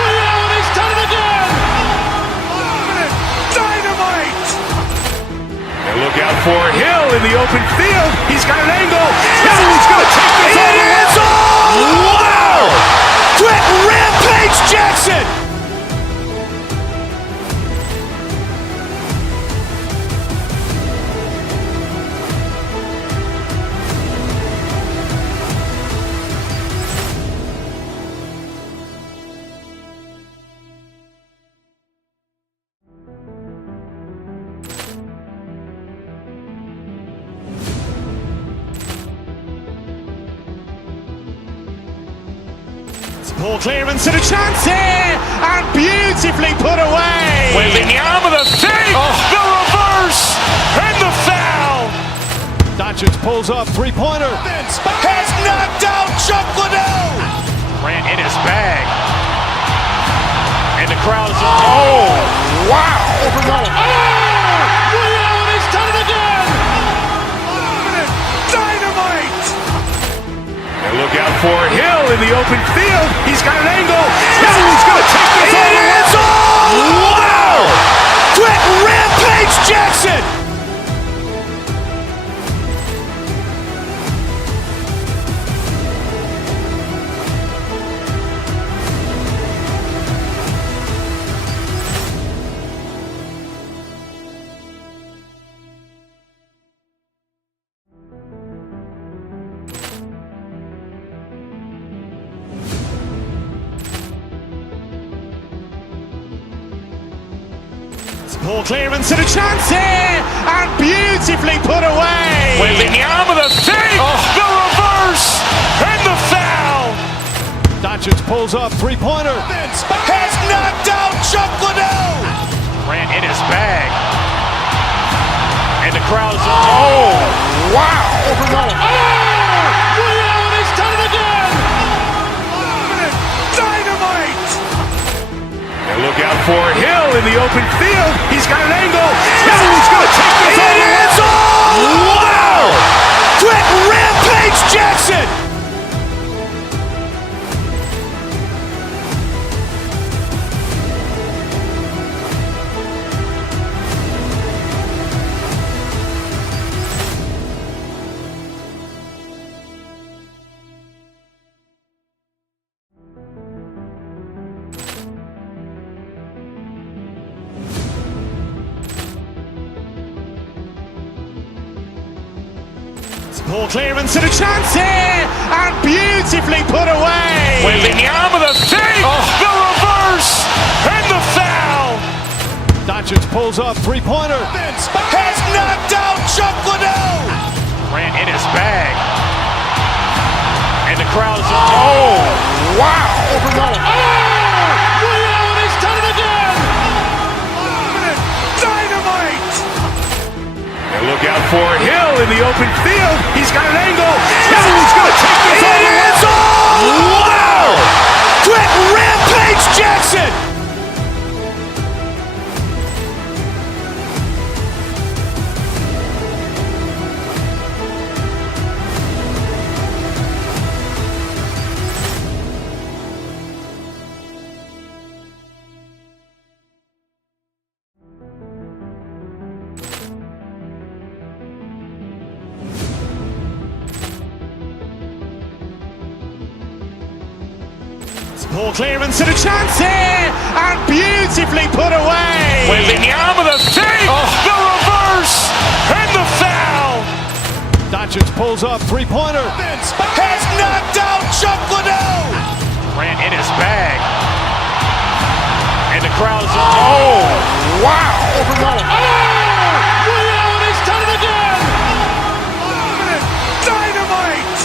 Leon has done it again. Dynamite. And look out for Hill in the open field. He's got an angle. He's going to take this all the way. Wow! Quick Rampage Jackson. Poor clearance and a chance here, and beautifully put away. Waving the arm of the save, the reverse, and the foul. Doncic pulls up, three-pointer. Vince has knocked out Chuck Liddell. Grant in his bag. And the crowd's wow! Leon has done it again. Dynamite. And look out for Hill in the open field. He's got an angle. He's going to take this all the way. Wow! Quick Rampage Jackson. Poor clearance and a chance here, and beautifully put away. Waving the arm of the save, the reverse, and the foul. Doncic pulls up, three-pointer. Vince has knocked out Chuck Liddell. Grant in his bag. And the crowd's wow! Leon has done it again. Dynamite. And look out for Hill in the open field. He's got an angle. He's going to take this all the way. Wow! Quick Rampage Jackson. Poor clearance and a chance here, and beautifully put away. Waving the arm of the save, the reverse, and the foul. Doncic pulls up, three-pointer. Vince has knocked out Chuck Liddell. Grant in his bag. And the crowd's wow! Leon has done it again. Dynamite. And look out for Hill in the open field. He's got an angle. He's going to take this all the way. Wow! Quick Rampage Jackson. Poor clearance and a chance here, and beautifully put away. Wembanyama the save, the reverse, and the foul. Doncic pulls up, three-pointer. Vince has knocked out Chuck Liddell. Grant in his bag. And the crowd's oh, wow. He's done it again. Dynamite.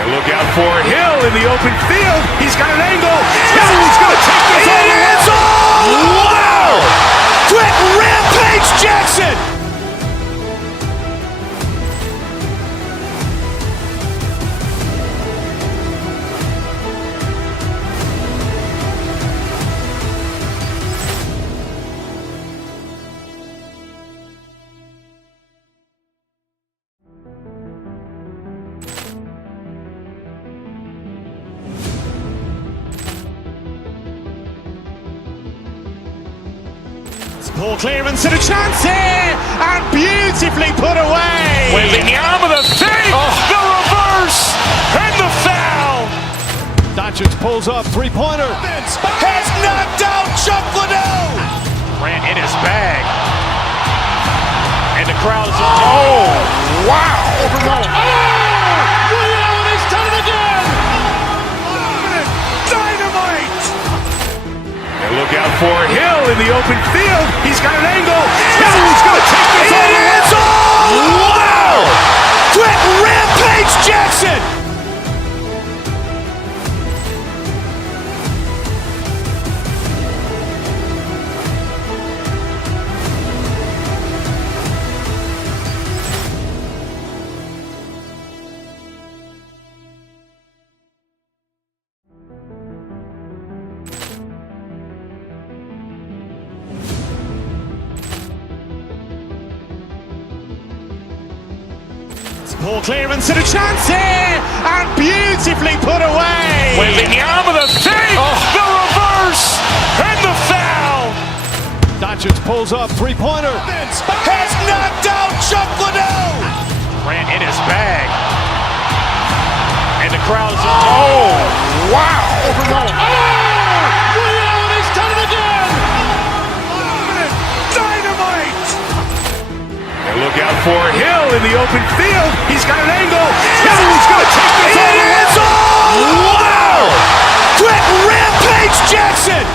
And look out for Hill in the open field. He's got an angle. He's going to take this all the way. Wow. Quick Rampage Jackson. Poor clearance and a chance here, and beautifully put away. Wembanyama the save, the reverse, and the foul. Doncic pulls up, three-pointer. Vince has knocked out Chuck Liddell. Grant in his bag. And the crowd's oh, wow. He's done it again. Dynamite. And look out for Hill in the open field. He's got an angle. He's going to take this all the way. Wow. Quick Rampage Jackson. Poor clearance and a chance here, and beautifully put away. Wembanyama the save, the reverse, and the foul. Doncic pulls up, three-pointer. Vince has knocked out Chuck Liddell. Grant in his bag. And the crowd's oh, wow. He's done it again. Dynamite. And look out for Hill in the open field. He's got an angle. He's going to take this all the way. Wow. Quick Rampage Jackson.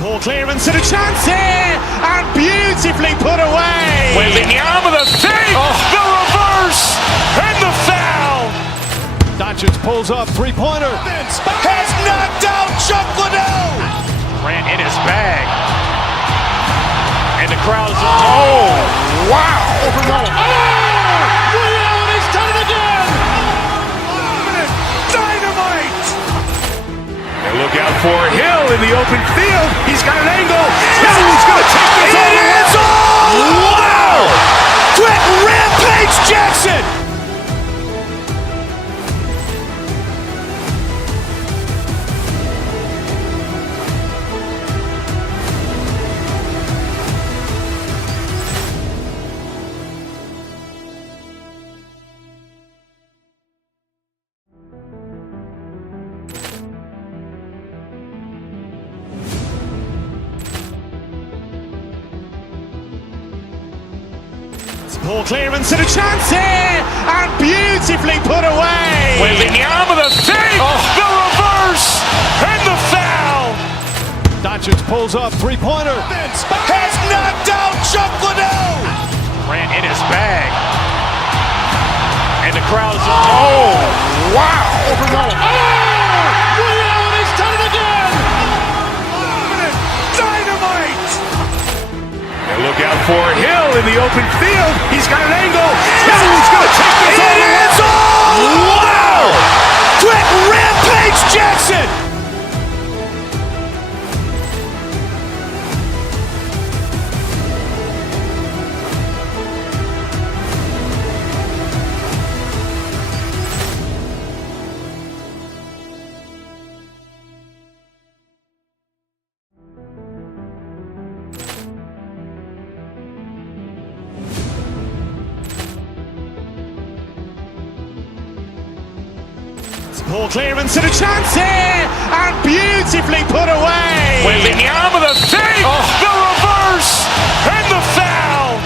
Poor clearance and a chance here, and beautifully put away. Wembanyama the save, the reverse, and the foul. Doncic pulls up, three-pointer. Vince has knocked out Chuck Liddell. Grant in his bag. And the crowd's oh, wow. He's done it again. Dynamite. And look out for Hill in the open field. He's got an angle. He's going to take this all the way. Wow. Quick Rampage Jackson. Poor clearance and a chance here, and beautifully put away. Wembanyama the save, the reverse, and the foul. Doncic pulls up, three-pointer. Vince has knocked out Chuck Liddell. Grant in his bag. And the crowd's oh, wow. He's done it again. Dynamite. And look out for Hill in the open field. He's got an angle. He's going to take this all the way. Wow. Quick Rampage Jackson. Poor clearance and a chance here, and beautifully put away. Wembanyama the fake, the reverse, and the foul.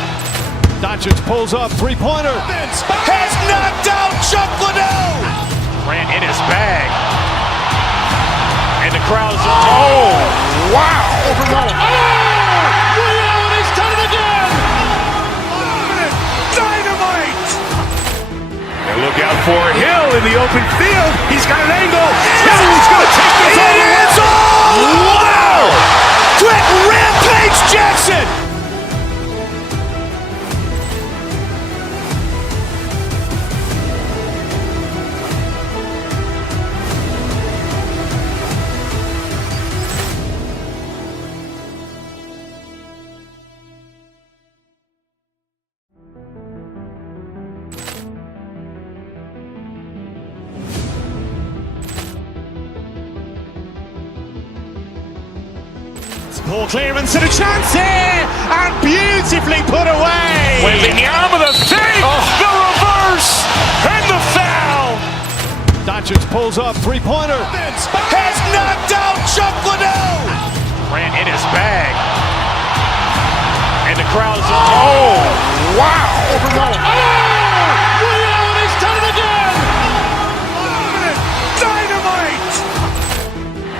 Doncic pulls up, three-pointer. Vince has knocked out Chuck Liddell. Grant in his bag. And the crowd's, oh, wow. Reality's done it again. Dynamite. And look out for Hill in the open field. He's got an angle. Hill's going to take this all the way. It's all. Wow. Quick rampage Jackson. Poor clearance and a chance here, and beautifully put away. Wembanyama the fake, the reverse, and the foul. Doncic pulls up, three-pointer. Vince has knocked out Chuck Liddell. Grant in his bag. And the crowd's, oh, wow. Reality's done it again. Dynamite.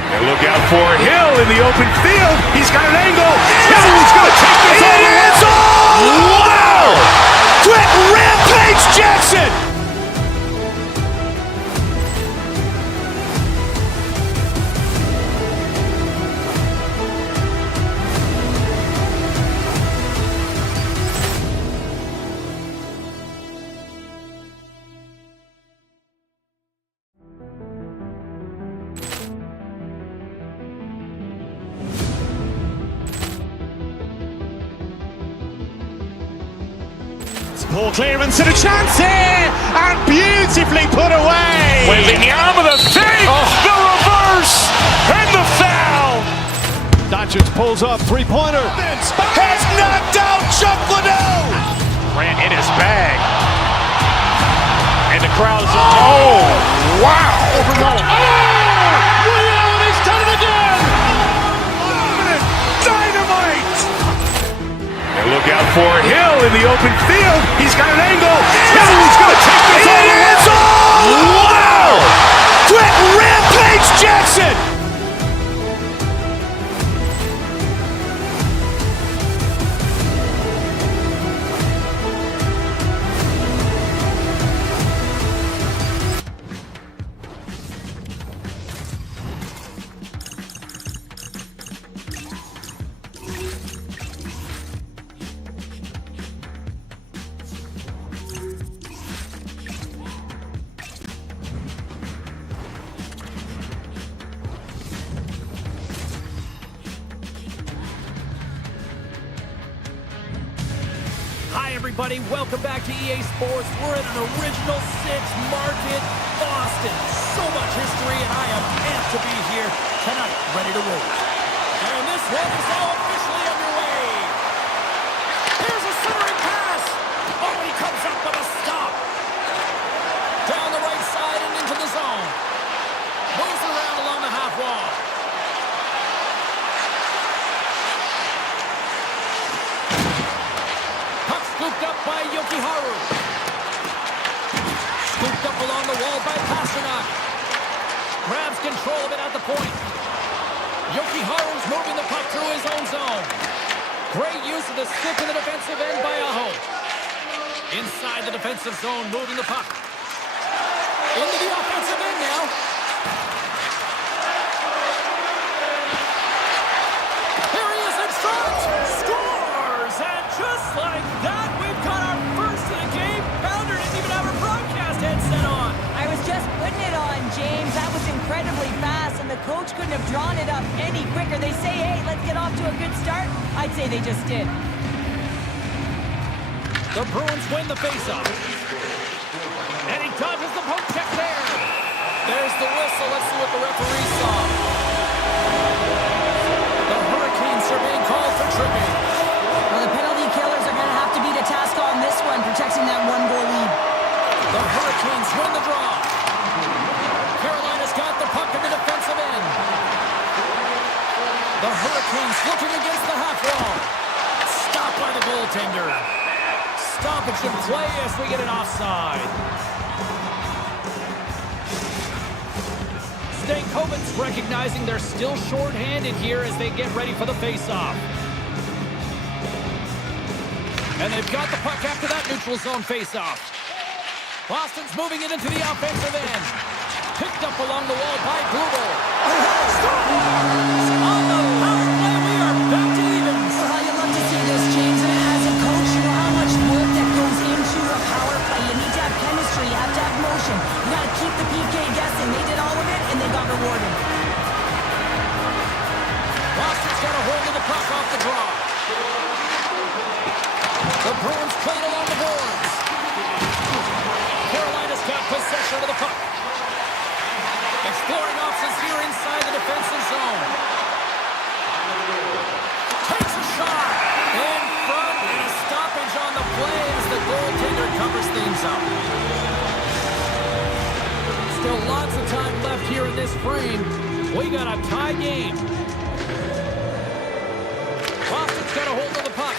And look out for Hill in the open field. He's got an angle. Hill's going to take this all the way. It's all. Wow. Quick rampage Jackson. Poor clearance and a chance here, and beautifully put away. Wembanyama the fake, the reverse, and the foul. Doncic pulls up, three-pointer. Vince has knocked out Chuck Liddell. Grant in his bag. And the crowd's, oh, wow. Reality's done it again. Dynamite. And look out for Hill in the open field. He's got an angle. Hill's going to take this all the way. It's all. Wow. Quick rampage Jackson. Hi, everybody. Welcome back to EA Sports. We're at an Original 6 Market, Boston. So much history, and I am amped to be here tonight, ready to roll. And this one is now officially underway. Here's a centering pass. Oh, he comes up with a stop. Down the right side and into the zone. Moves around along the half wall. Scooped up by Yokiharu. Scooped up along the wall by Pasternak. Grabs control of it at the point. Yokiharu's moving the puck through his own zone. Great use of the stick in the defensive end by Aho. Inside the defensive zone, moving the puck. Into the offensive end now. Here he is in front. Scores! And just like that, we've got our first of the game. Pounder didn't even have her broadcast headset on. I was just putting it on, James. That was incredibly fast, and the coach couldn't have drawn it up any quicker. They say, hey, let's get off to a good start. I'd say they just did. The Bruins win the faceoff. And he dodges the poke check there. There's the whistle. Let's see what the referee saw. The Hurricanes are being called for tripping. Well, the penalty killers are going to have to be the task on this one, protecting that one-goal lead. The Hurricanes win the draw. Hurricanes looking against the half wall. Stopped by the goaltender. Stoppage in play as we get an offside. Stankoven's recognizing they're still short-handed here as they get ready for the face-off. And they've got the puck after that neutral zone face-off. Boston's moving it into the offensive end. Picked up along the wall by Glubel. On the power play, we are back to evens. You love to see this, James. And as a coach, you know how much work that goes into a power play. You need to have chemistry. You have to have motion. You got to keep the PK guessing. They did all of it, and they got rewarded. Boston's got a hold of the puck off the draw. The Bruins played along the boards. Carolina's got possession of the puck. Exploring options here inside the defensive zone. Takes a shot. In front, and a stoppage on the play as the goaltender covers things up. Still lots of time left here in this frame. We got a tie game. Boston's got a hold of the puck.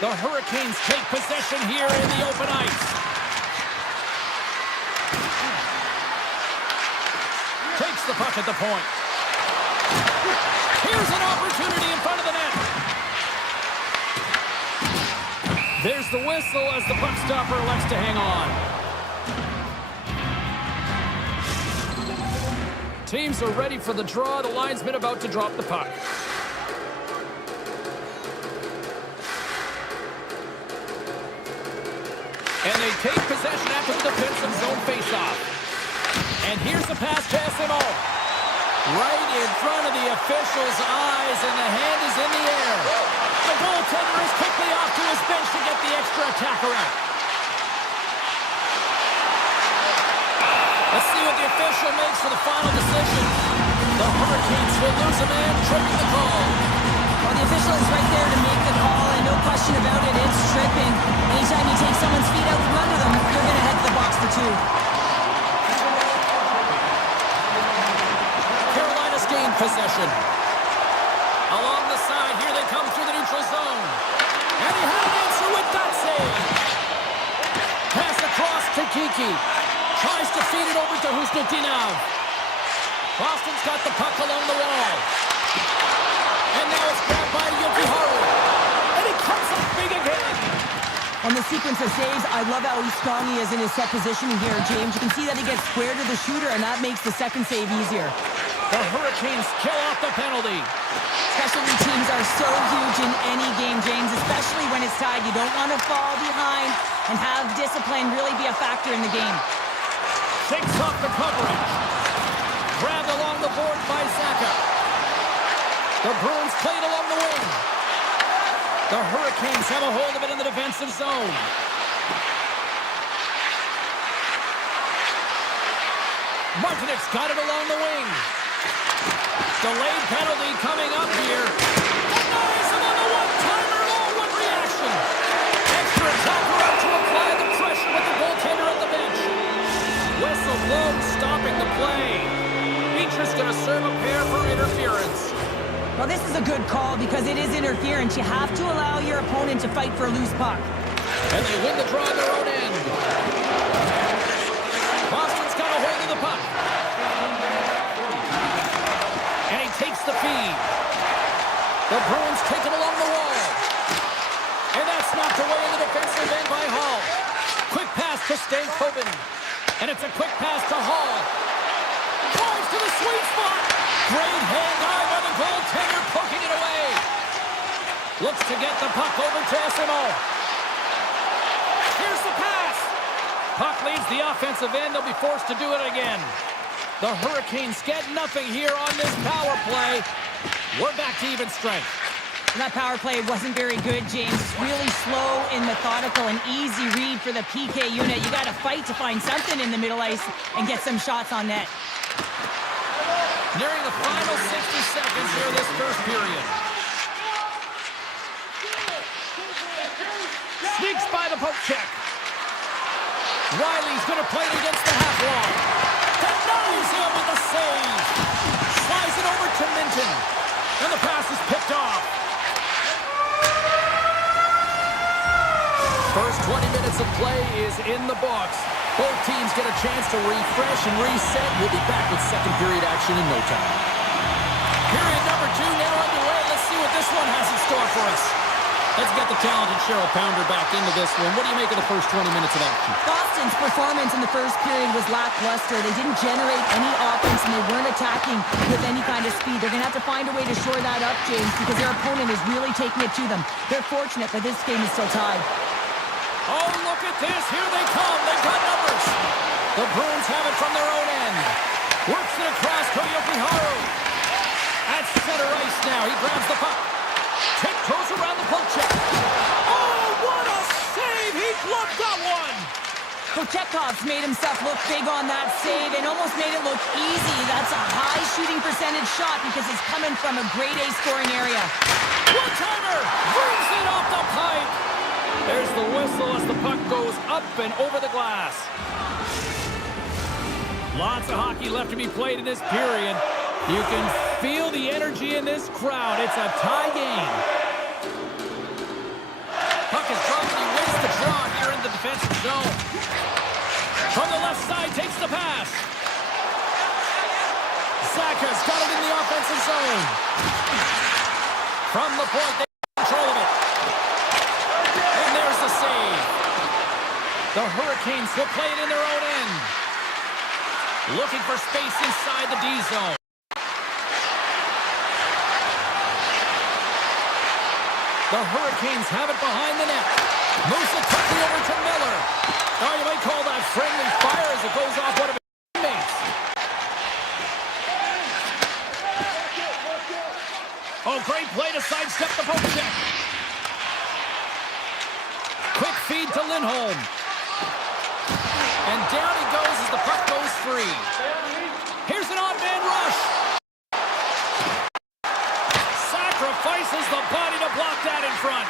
The Hurricanes take possession here in the open ice. Takes the puck at the point. Here's an opportunity in front of the net. There's the whistle as the puck stopper elects to hang on. Teams are ready for the draw. The linesman about to drop the puck. And they take possession after the defensive zone faceoff. And here's the pass to SMO. Right in front of the official's eyes, and the hand is in the air. The goaltender is quickly off to his bench to get the extra attacker out. Let's see what the official makes for the final decision. The Hurricanes will lose a man, tripping the call. Well, the official is right there to make the call, and no question about it, it's tripping. Anytime you take someone's feet out from under them, you're going to head to the box for two. Carolina's gained possession. Along the side, here they come through the neutral zone. And he had an answer with that save. Pass across to Kiki. Tries to feed it over to Husnutinov. Boston's got the puck along the wall. And now it's grabbed by Yokiharu. And he comes up big again. On the sequence of saves, I love how strong he is in his set positioning here, James. You can see that he gets square to the shooter, and that makes the second save easier. The Hurricanes kill off the penalty. Specialty teams are so huge in any game, James, especially when it's tied. You don't want to fall behind and have discipline really be a factor in the game. Shakes off the coverage. Grabbed along the board by Saka. The Bruins played along the wing. The Hurricanes have a hold of it in the defensive zone. Martinek's got it along the wing. Delayed penalty coming up here. Denies him on the one-timer. Oh, what reaction. Extra attacker out to apply the pressure with the goaltender at the bench. Whistle blown, stopping the play. Beecher's going to serve a pair for interference. Well, this is a good call because it is interference. You have to allow your opponent to fight for a loose puck. And they win the draw on their own end. Boston's got a hold of the puck. And he takes the feed. The Bruins take it along the wall. And that's knocked away in the defensive end by Hall. Quick pass to Stankoven. And it's a quick pass to Hall. Drives to the sweet spot. Great hand eye by the goaltender, poking it away. Looks to get the puck over to SMO. Here's the pass. Puck leaves the offensive end. They'll be forced to do it again. The Hurricanes get nothing here on this power play. We're back to even strength. That power play wasn't very good, James. Really slow and methodical and easy read for the PK unit. You got to fight to find something in the middle ice and get some shots on net. Nearing the final 60 seconds here this first period. Sneaks by the poke check. Riley's going to play it against the half wall. Denies him with the save. margin. And the pass is picked off. First 20 minutes of play is in the books. Both teams get a chance to refresh and reset. We'll be back with second period action in no time. Period number 2 now underway. Let's see what this one has in store for us. Let's get the talented Cheryl Pounder back into this one. What do you make of the first 20 minutes of action? Boston's performance in the first period was lackluster. They didn't generate any offense, and they weren't attacking with any kind of speed. They're going to have to find a way to shore that up, James, because their opponent is really taking it to them. They're fortunate that this game is still tied. Oh, look at this. Here they come. They've got numbers. The Bruins have it from their own end. Works it across to Yokiharu. At center ice now. He grabs the puck. Tiptoes around the poke check. Oh, what a save! He gloved that one! Kochekov's made himself look big on that save and almost made it look easy. That's a high shooting percentage shot because it's coming from a grade A scoring area. One-timer! Brings it off the pipe! There's the whistle as the puck goes up and over the glass. Lots of hockey left to be played in this period. You can feel the energy in this crowd. It's a tie game. Puck is dropped and he wins the draw here in the defensive zone. From the left side, takes the pass. Zaka's got it in the offensive zone. From the point, they have control of it. And there's the save. The Hurricanes will play it in their own end. Looking for space inside the D zone. The Hurricanes have it behind the net. Moves it quickly over to Miller. Oh, you might call that friendly fire as it goes off one of his teammates. Oh, great play to sidestep the poke check. Quick feed to Lindholm. And down he goes as the puck goes free. Here's an odd man rush. Sacrifices the body to block that in front.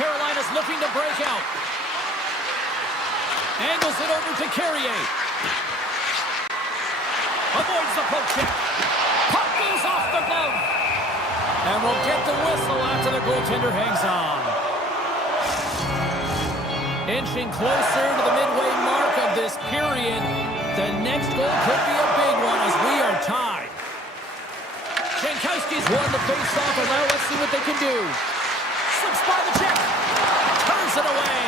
Carolina's looking to break out. Angles it over to Carrier. Avoids the poke check. Puck goes off the glove. And we'll get the whistle after the goaltender hangs on. Inching closer to the midway mark of this period. The next goal could be a big one as we are tied. Jankowski's won the face-off, and now let's see what they can do. Slips by the check. Turns it away.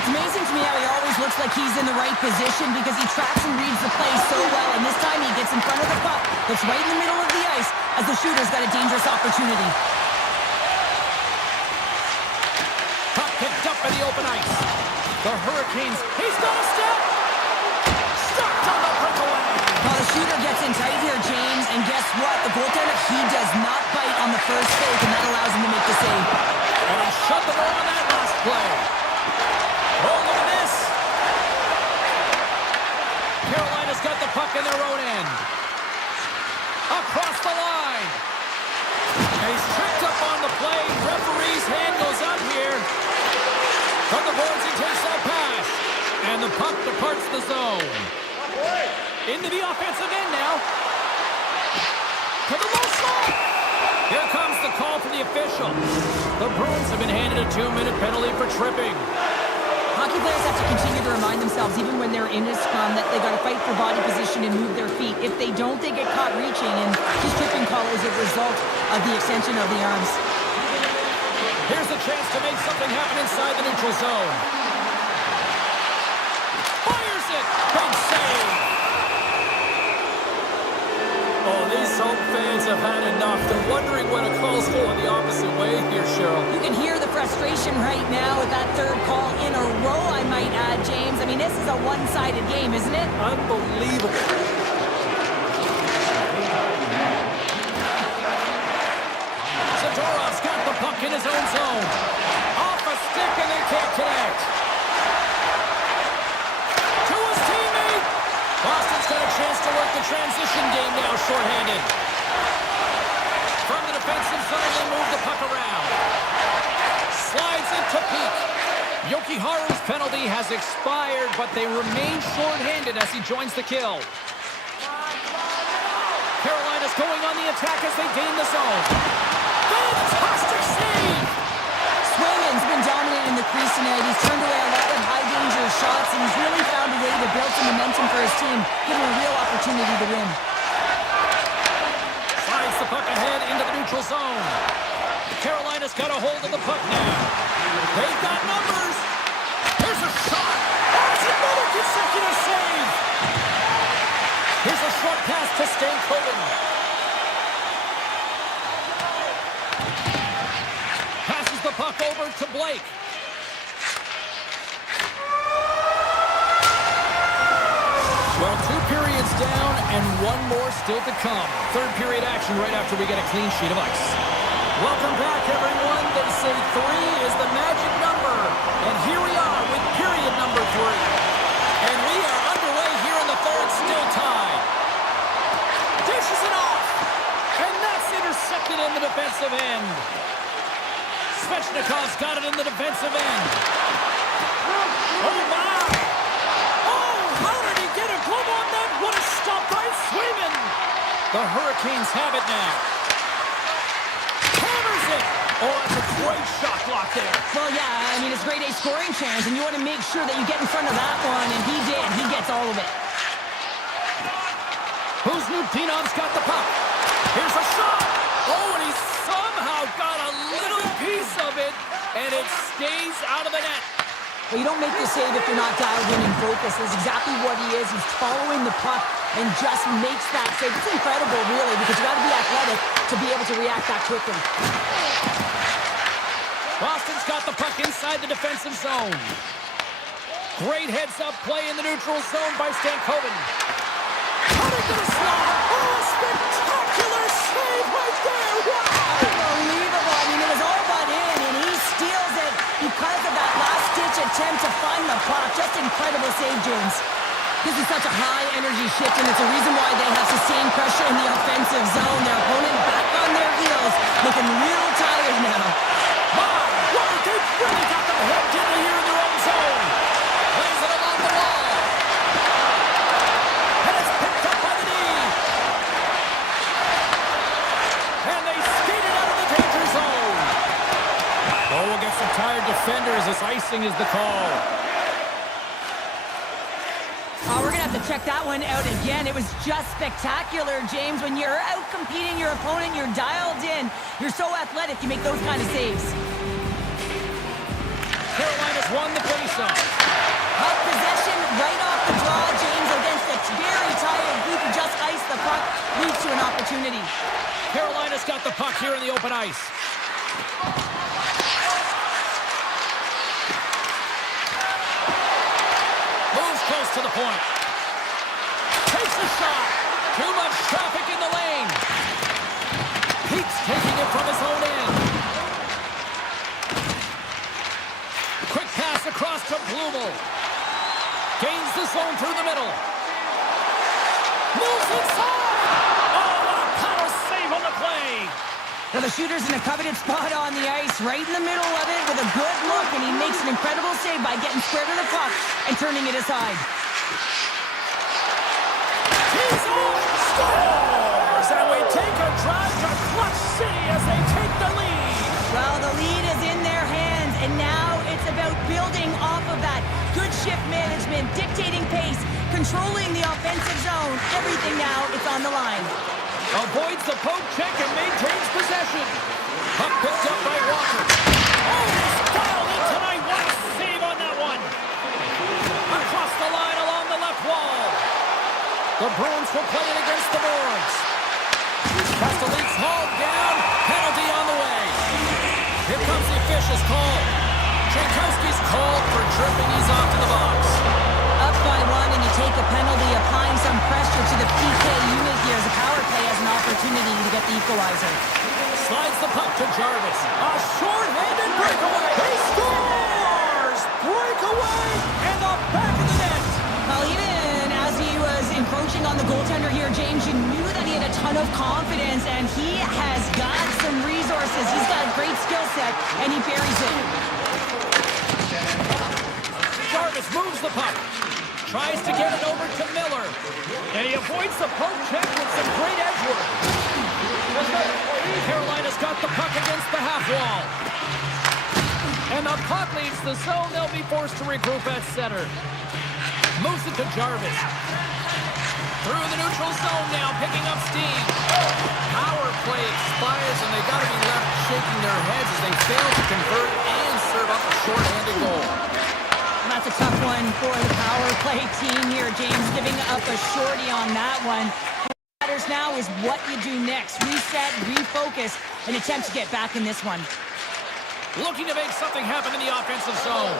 It's amazing to me how he always looks like he's in the right position because he tracks and reads the play so well, and this time he gets in front of the puck that's right in the middle of the ice as the shooter's got a dangerous opportunity. Puck picked up in the open ice. The Hurricanes, he's got a step. Stopped on the breakaway. Well, the shooter gets in tight here, James, and guess what? The goaltender, he does not bite on the first fake, and that allows him to make the save. And he shut the door on that last play. Oh, look at this. Carolina's got the puck in their own end. Across the line. And he's tripped up on the play. Referee's hand goes up here. From the boards, he takes that pass. And the puck departs the zone. Into the offensive end now. To the low slot. Here comes the call from the official. The Bruins have been handed a 2-minute penalty for tripping. Hockey players have to continue to remind themselves, even when they're in a scrum, that they got to fight for body position and move their feet. If they don't, they get caught reaching, and his tripping call is a result of the extension of the arms. Here's a chance to make something happen inside the neutral zone. Fires it. Big save. Oh, these home fans have had enough. They're wondering when a call's going the opposite way here, Cheryl. You can hear the frustration right now with that third call in a row, I might add, James. I mean, this is a one-sided game, isn't it? Unbelievable. Zadorov's got the puck in his own zone. Off a stick and they can't connect. To his teammate. Boston's got a chance to work the transition game now, shorthanded. From the defensive zone, they move the puck around. Slides into Peak. Yokiharu's penalty has expired, but they remain shorthanded as he joins the kill. Carolina's going on the attack as they gain the zone. Fantastic save! Swayman's been dominant in the crease tonight. He's turned away a lot of high-danger shots, and he's really found a way to build some momentum for his team, giving him a real opportunity to win. Slides the puck ahead into the neutral zone. Carolina's got a hold of the puck now. They've got numbers. Here's a shot. That's another consecutive save. Here's a short pass to Stankoven. Passes the puck over to Blake. Well, 2 periods down and 1 more still to come. Third period action right after we get a clean sheet of ice. Welcome back, everyone. They say 3 is the magic number. And here we are with period number 3. And we are underway here in the third, still tied. Dishes it off. And that's intercepted in the defensive end. Svechnikov's got it in the defensive end. Oh, my. Oh, how did he get a glove on that? What a stop by Swayman. The Hurricanes have it now. Hammers it. Oh, that's a great shot block there. Well, yeah, I mean, it's grade A scoring chance, and you want to make sure that you get in front of that one, and he did. He gets all of it. Kuzmutinov's got the puck. Here's a shot. Oh, and he somehow got a little piece of it, and it stays out of the net. Well, you don't make the save if you're not dialed in and focused. That's exactly what he is. He's following the puck and just makes that save. It's incredible, really, because you got to be athletic to be able to react that quickly. Boston's got the puck inside the defensive zone. Great heads-up play in the neutral zone by Stankoven. Cutting to the slot. Oh, a spectacular save right there. Wow! Unbelievable. I mean, it was all but in, and he steals it because of that last-ditch attempt to find the puck. Just incredible save, James. This is such a high-energy shift, and it's a reason why they have sustained pressure in the offensive zone. Their opponent back on their heels, looking real tired now. My word, they've really got them hooked into here in their own zone. Plays it along the wall. And it's picked up by the knee. And they skate it out of the danger zone. Oh, we'll get some tired defenders as icing is the call. Oh, we're going to have to check that one out again. It was just spectacular, James. When you're out competing your opponent, you're dialed in. You're so athletic, you make those kind of saves. Carolina's won the faceoff. Puck possession right off the draw, James, against a very tired group who just iced the puck, leads to an opportunity. Carolina's got the puck here in the open ice. Moves close to the point. Takes a shot. Too much traffic in the lane. Keeps taking it from his own end. Quick pass across to Blumel. Gains the zone through the middle. Moves inside. Oh, what a power save on the play. Well, the shooter's in a coveted spot on the ice, right in the middle of it with a good look, and he makes an incredible save by getting square to the puck and turning it aside. He's on, scores, and we take a drive to Clutch City as they take the lead. Well, the lead is in their hands, and now it's about building off of that. Good shift management, dictating pace, controlling the offensive zone. Everything now, it's on the line. Avoids the poke check and maintains possession. Puck picked up by Walker. Oh, he's dialed in tonight. What a save on that one. Across the line along the left wall. The Bruins will play it against the boards. Castelline's hauled down. Penalty on the way. Here comes the official's call. Jankowski's called for tripping. He's off to the box. Up by 1, and you take a penalty, applying some pressure to the PK unit here as the power play has an opportunity to get the equalizer. Slides the puck to Jarvis. A short-handed breakaway. He scores! Breakaway in the back of the net. Well, even as he was encroaching on the goaltender here, James, you knew that he had a ton of confidence, and he has got some resources. He's got a great skill set, and he buries it. Jarvis moves the puck. Tries to get it over to Miller. And he avoids the poke check with some great edge work. Carolina's got the puck against the half wall. And the puck leaves the zone. They'll be forced to regroup at center. Moves it to Jarvis. Through the neutral zone now, picking up steam. Power play expires, and they got to be left shaking their heads as they fail to convert and serve up a short-handed goal. That's a tough one for the power play team here, James, giving up a shorty on that one. What matters now is what you do next. Reset, refocus, and attempt to get back in this one. Looking to make something happen in the offensive zone.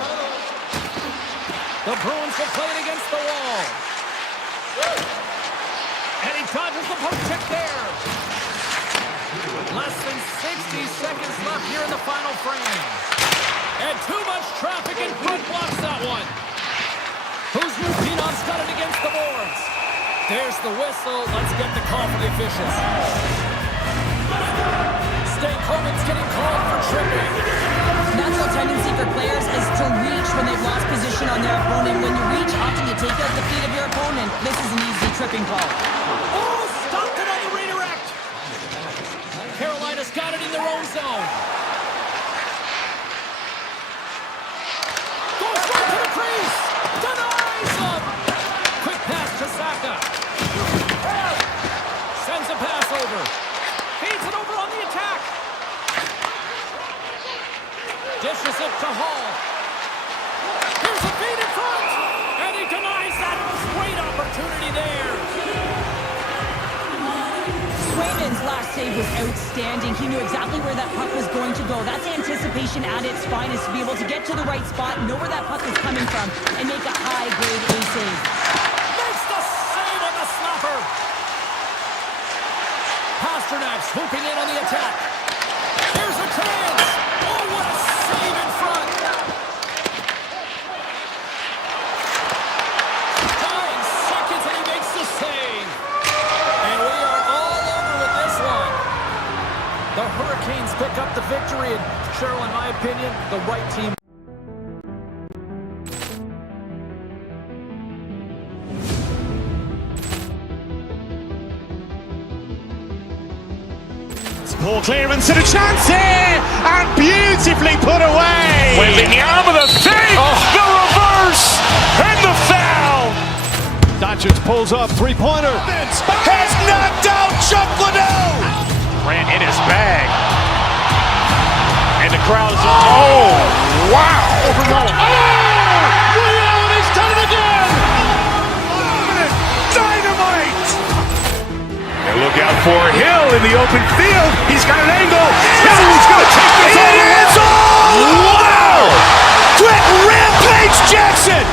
The Bruins will play it against the wall. And he dodges the poke check there. Less than 60 seconds left here in the final frame. And too much traffic in front blocks that one. Kuzma's got it against the boards. There's the whistle. Let's get the call for the officials. Stankoven's getting called for tripping. Natural tendency for players is to reach when they've lost position on their opponent. When you reach, often you take out the feet of your opponent. This is an easy tripping call. Oh, stopped it on the redirect. Carolina's got it in their own zone. Goes right to the crease. Denies him. Quick pass to Saka. Sends a pass over. Feeds it over on the attack. Dishes it to Hall. Here's a feed in front. And he denies that. Great opportunity there. Swayman's last save was outstanding. He knew exactly where that puck was going to go. That's anticipation at its finest, to be able to get to the right spot, know where that puck is coming from, and make a high-grade A save. Makes the save on the slapper. Pasternak swooping in on the attack. Here's a chance. Oh, what a save in front. Dying seconds, and he makes the save. And we are all over with this one. The Hurricanes pick up the victory, and Cheryl, in my opinion, the right team. Poor clearance and a chance here, and beautifully put away. Wembanyama the fake, the reverse, and the foul. Doncic pulls up, three-pointer. Vince has knocked out Chuck Liddell. Ran in his bag. And the crowd is, oh, wow. Reality's done it again. Dynamite. And look out for Hill in the open field. He's got an angle. He's going to take this all the way. Wow. Quick Rampage Jackson.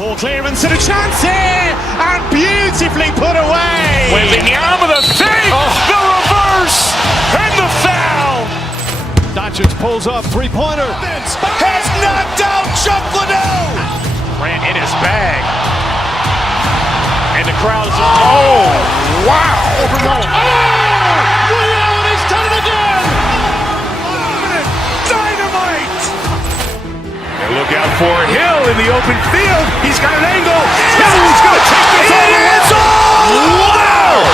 Poor clearance and a chance here, and beautifully put away. Wembanyama the fake, the reverse, and the foul. Doncic pulls up, three-pointer. Vince has knocked out Chuck Liddell. Ran in his bag. And the crowd is, oh, wow. Reality's done it again. Dynamite. And look out for Hill in the open field. He's got an angle. He's going to take this all the way. Wow.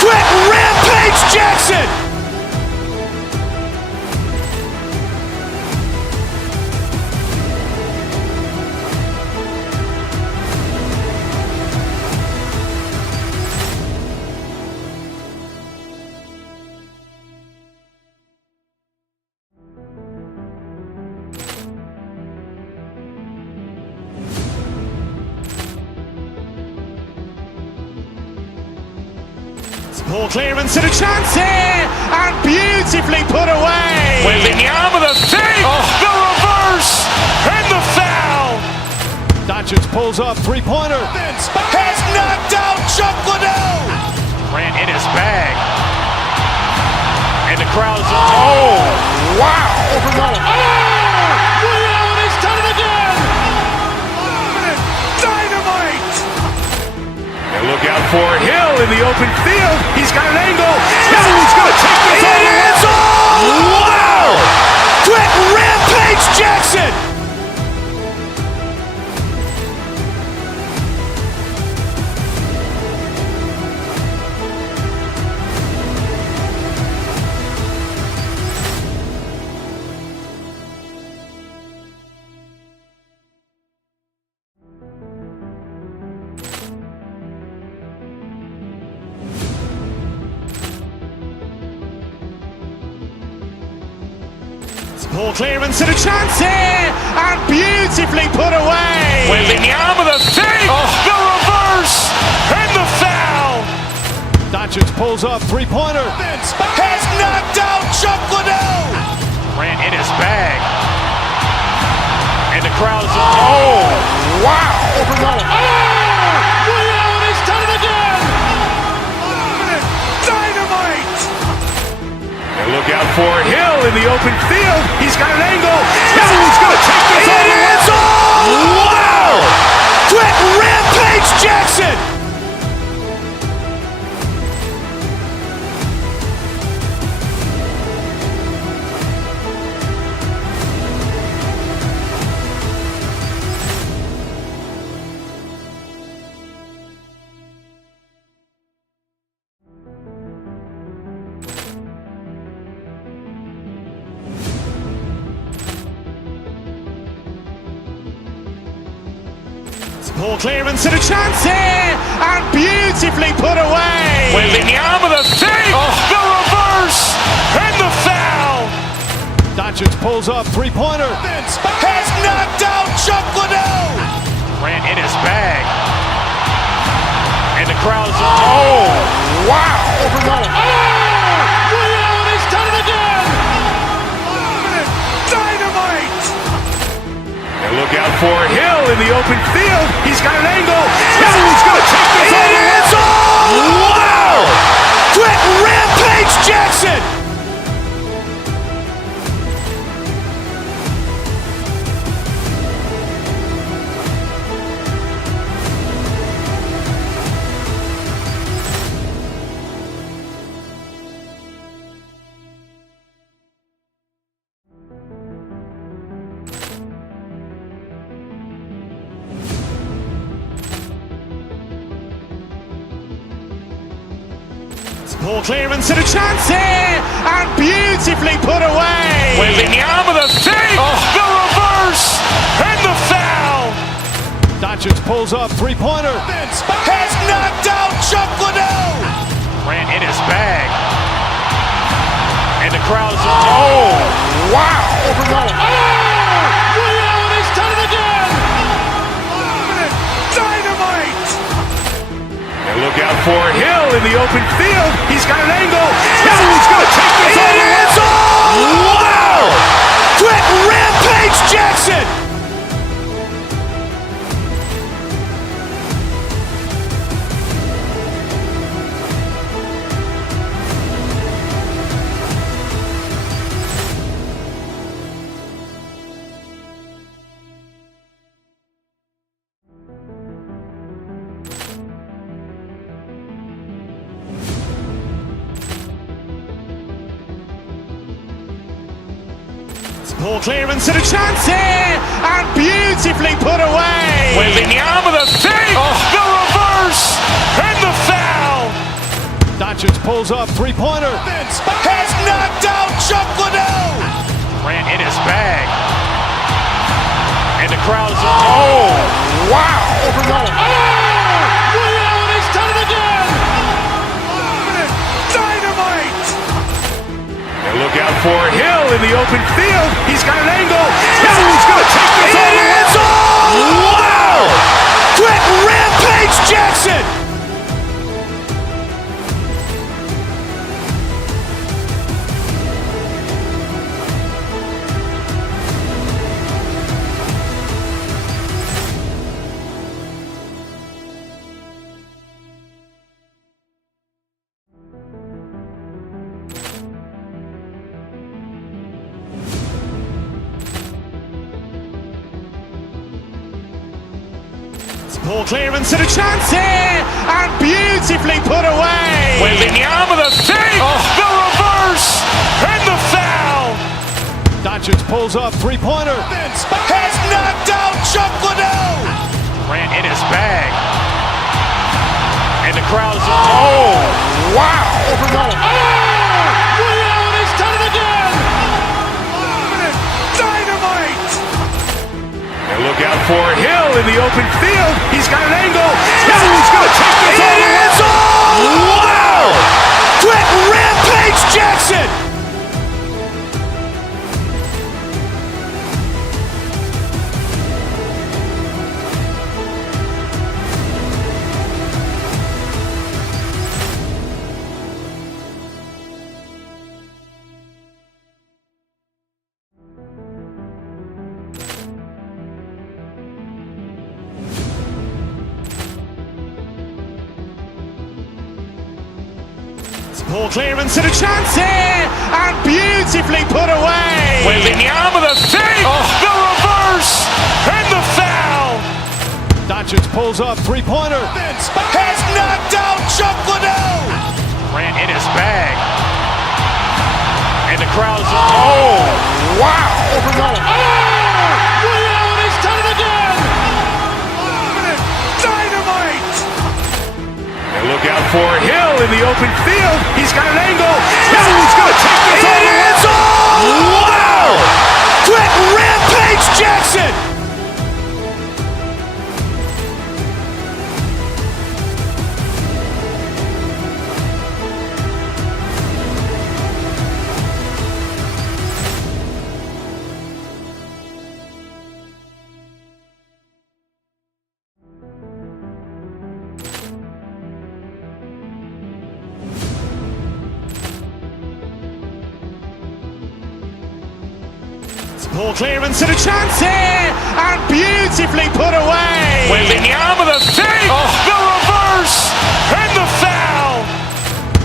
Quick Rampage Jackson. Poor clearance and a chance here, and beautifully put away. Wembanyama the fake, the reverse, and the foul. Doncic pulls up, three-pointer. Vince has knocked out Chuck Liddell. out for Hill in the open field. He's got an angle. He's going to take this all the way. Wow! Quick Rampage Jackson! Poor clearance and a chance here, and beautifully put away. Wembanyama the fake, the reverse, and the foul. Doncic pulls up, three-pointer. Vince has knocked out Chuck Liddell. Grant in his bag, and the crowd is wow! He's done it again. Dynamite! And look out for Hill in the open field. He's got an angle. He's going to take this all the way. Wow! Quick Rampage Jackson! Poor clearance and a chance here, and beautifully put away. Wembanyama the fake, the reverse, and the foul. Doncic pulls up, three-pointer. Vince has knocked out Chuck Liddell. Grant in his bag, and the crowd is wow! He's done it again. Dynamite! And look out for Hill in the open field. He's got an angle. He's going to take this all the way. Wow! Quick Rampage Jackson! Poor clearance and a chance here, and beautifully put away. Wembanyama the fake, the reverse, and the foul. Doncic pulls up, three-pointer. Vince has knocked out Chuck Liddell. Grant in his bag, and the crowd is wow! He's done it again. Dynamite! And look out for Hill in the open field. He's got an angle. He's going to take this all the way. Wow! Quick Rampage Jackson! Poor clearance and a chance here, and beautifully put away. Wembanyama the fake, the reverse, and the foul. Doncic pulls up, three-pointer. Vince has knocked out Chuck Liddell. Grant in his bag, and the crowd is wow! He's done it again. Dynamite! And look out for Hill in the open field. He's got an angle. He's going to take this all the way. Wow! Quick Rampage Jackson! Poor clearance and a chance here, and beautifully pulls up, three-pointer. Vince has knocked out Chuck Liddell. Grant in his bag. And the crowd's oh, wow. Overrun. Oh, Liddell has done it again. Dynamite. And look out for Hill in the open field. He's got an angle. Hill's going to take this all the way. Wow. Quick Rampage Jackson. Poor clearance and a chance here, and beautifully put away. Wembanyama the fake, the reverse, and the foul. Doncic pulls up, three-pointer. Vince has knocked out Chuck Liddell. Grant in his bag. And the crowd's oh, wow. Overrun. Oh, Liddell has done it again. Dynamite. And look out for Hill in the open field. He's got an angle. Hill's going to take this all the way. Wow. Quick Rampage Jackson. Poor clearance and a chance here, and beautifully put away. Wembanyama the fake, the reverse, and the foul.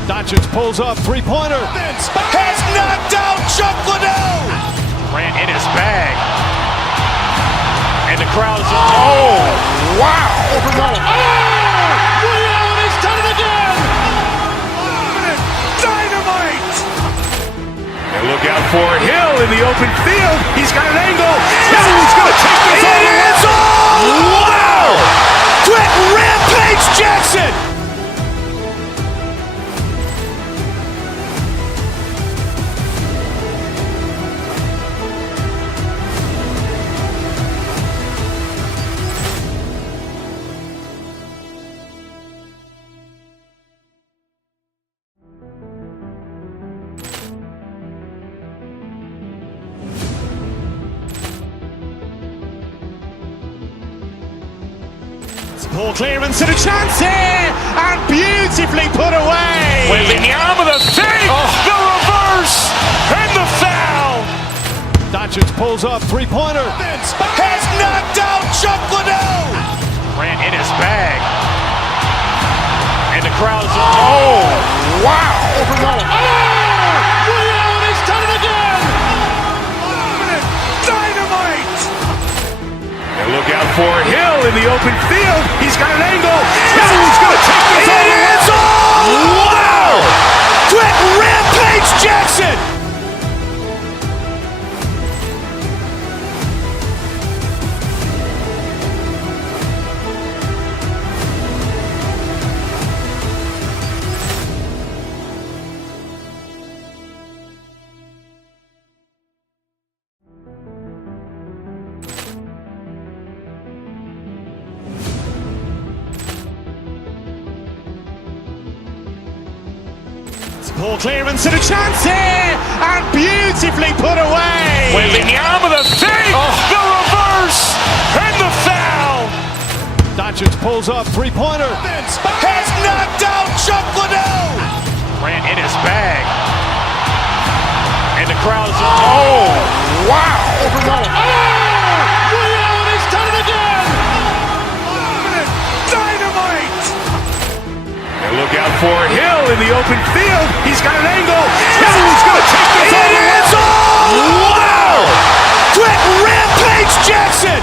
Doncic pulls up, three-pointer. Vince has knocked out Chuck Liddell. Grant in his bag. And the crowd's oh, wow. Overrun. Oh, Liddell has done it again. Dynamite. And look out for Hill in the open field. He's got an angle. Hill's going to take this all the way. Wow. Quick Rampage Jackson. Poor clearance and a chance here, and beautifully put away. Wembanyama the fake, the reverse, and the foul. Doncic pulls up, three-pointer. Vince has knocked out Chuck Liddell. Grant in his bag. And the crowd's oh, wow. Overrun. Oh, Liddell has done it again. Dynamite. And look out for Hill in the open field. He's got an angle. Hill's going to take this all the way. Wow. Quick Rampage Jackson. Poor clearance and a chance here, and beautifully put away. Wembanyama the fake, the reverse, and the foul. Doncic pulls up, three-pointer. Vince has knocked out Chuck Liddell. Grant in his bag. And the crowd's oh, wow. Overrun. Oh, Liddell has done it again. Dynamite. And look out for Hill in the open field. He's got an angle. Hill's going to take this all the way. Wow. Quick Rampage Jackson.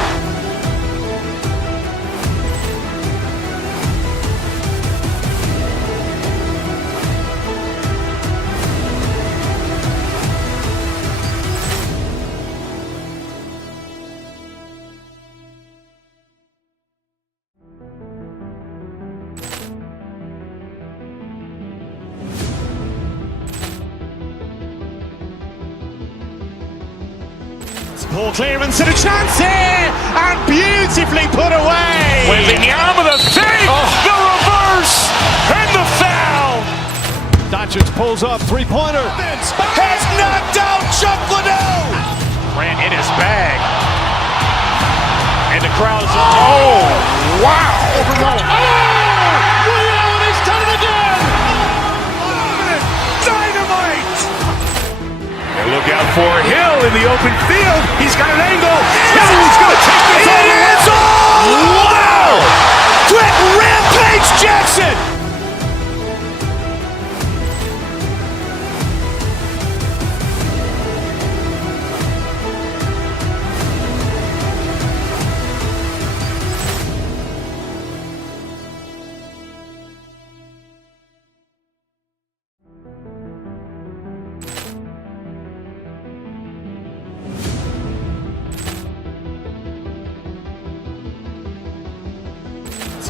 Poor clearance and a chance here, and beautifully put away. Wembanyama the save, the reverse, and the foul. Doncic pulls up, three-pointer. Vince has knocked out Chuck Liddell. Grant in his bag. And the crowd is, oh, wow. He's done it again. Dynamite. And look out for Hill in the open field. He's got an angle. He's going to take this all the way. Wow! Quick Rampage Jackson.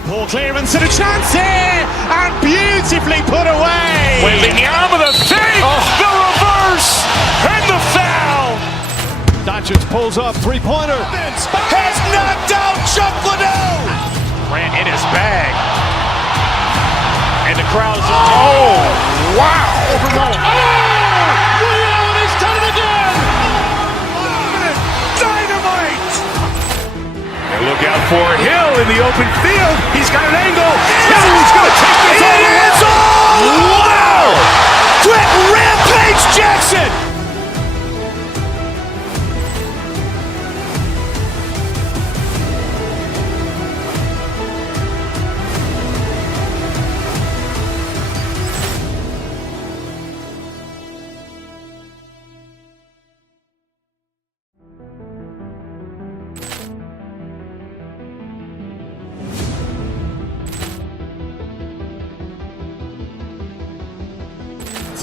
Poor clearance and a chance here, and beautifully put away. Wembanyama the save, the reverse, and the foul. Doncic pulls up, three-pointer. Vince has knocked out Chuck Liddell. Grant in his bag. And the crowd is, oh, wow. He's done it again. Dynamite. And look out for Hill in the open field. He's got an angle. He's going to take this all the way. Wow! Quick Rampage Jackson.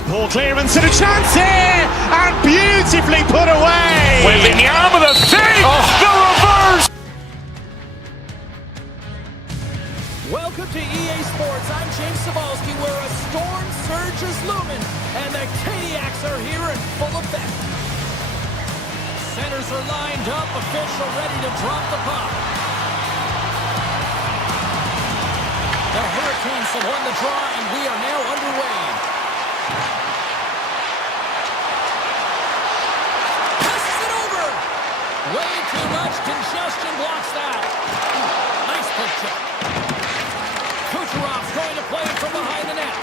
Poor clearance and a chance here, and beautifully put away. Wembanyama the save, the reverse. Welcome to EA Sports. I'm James Cebulski, where a storm surge is looming, and the Caniacs are here in full effect. Centers are lined up, official ready to drop the puck. The Hurricanes have won the draw, and we are now underway. Passes it over. Way too much congestion blocks that. Nice puck check. Kucherov's going to play it from behind the net.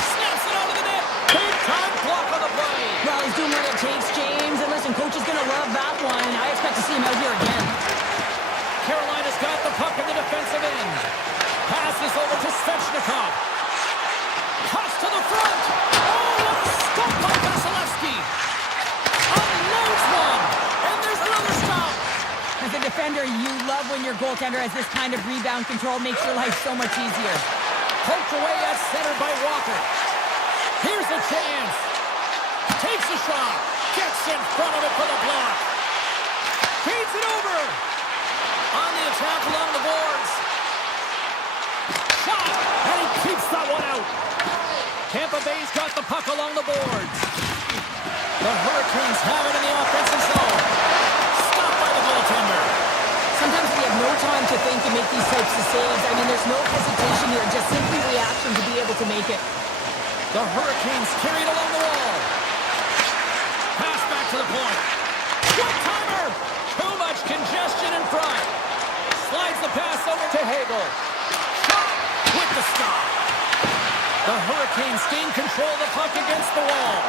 Snaps it out of the net. Big time block on the play. Well, he's doing what it takes, James. And listen, coach is going to love that one. I expect to see him out here again. Carolina's got the puck in the defensive end. Passes over to Svechnikov. Cuts to the front. Oh, what a stop by Vasilevsky. Unloads one. And there's another stop. As a defender, you love when your goaltender has this kind of rebound control. Makes your life so much easier. Poked away at center by Walker. Here's a chance. Takes a shot. Gets in front of it for the block. Feeds it over. On the attack along the boards. Shot. And he keeps that one out. Tampa Bay's got the puck along the boards. The Hurricanes have it in the offensive zone. Stopped by the goaltender. Sometimes we have no time to think to make these types of saves. I mean, there's no hesitation here. Just simply reaction to be able to make it. The Hurricanes carried along the wall. Pass back to the point. Quick timer. Too much congestion in front. Slides the pass over to Hagel. Shot with the stop. The Hurricanes gain control of the puck against the wall.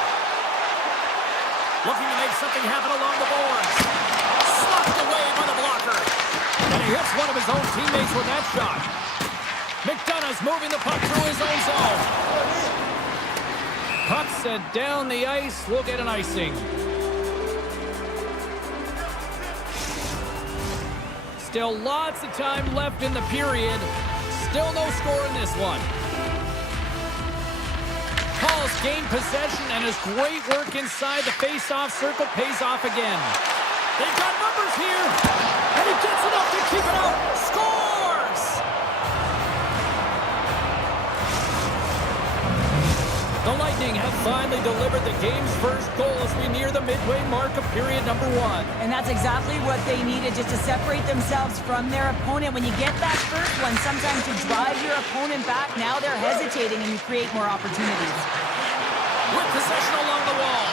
Looking to make something happen along the boards. Slapped away by the blocker. And he hits one of his own teammates with that shot. McDonough's moving the puck through his own zone. Puck set down the ice. We'll get an icing. Still lots of time left in the period. Still no score in this one. Calls gain possession, and his great work inside the face-off circle pays off again. They've got numbers here, and he gets enough to keep it out. Scores! The Lightning have finally delivered the game's first goal as we near the midway mark of period number 1. And that's exactly what they needed, just to separate themselves from their opponent. When you get that first one, sometimes to drive your opponent back, now they're hesitating and you create more opportunities. With possession along the wall.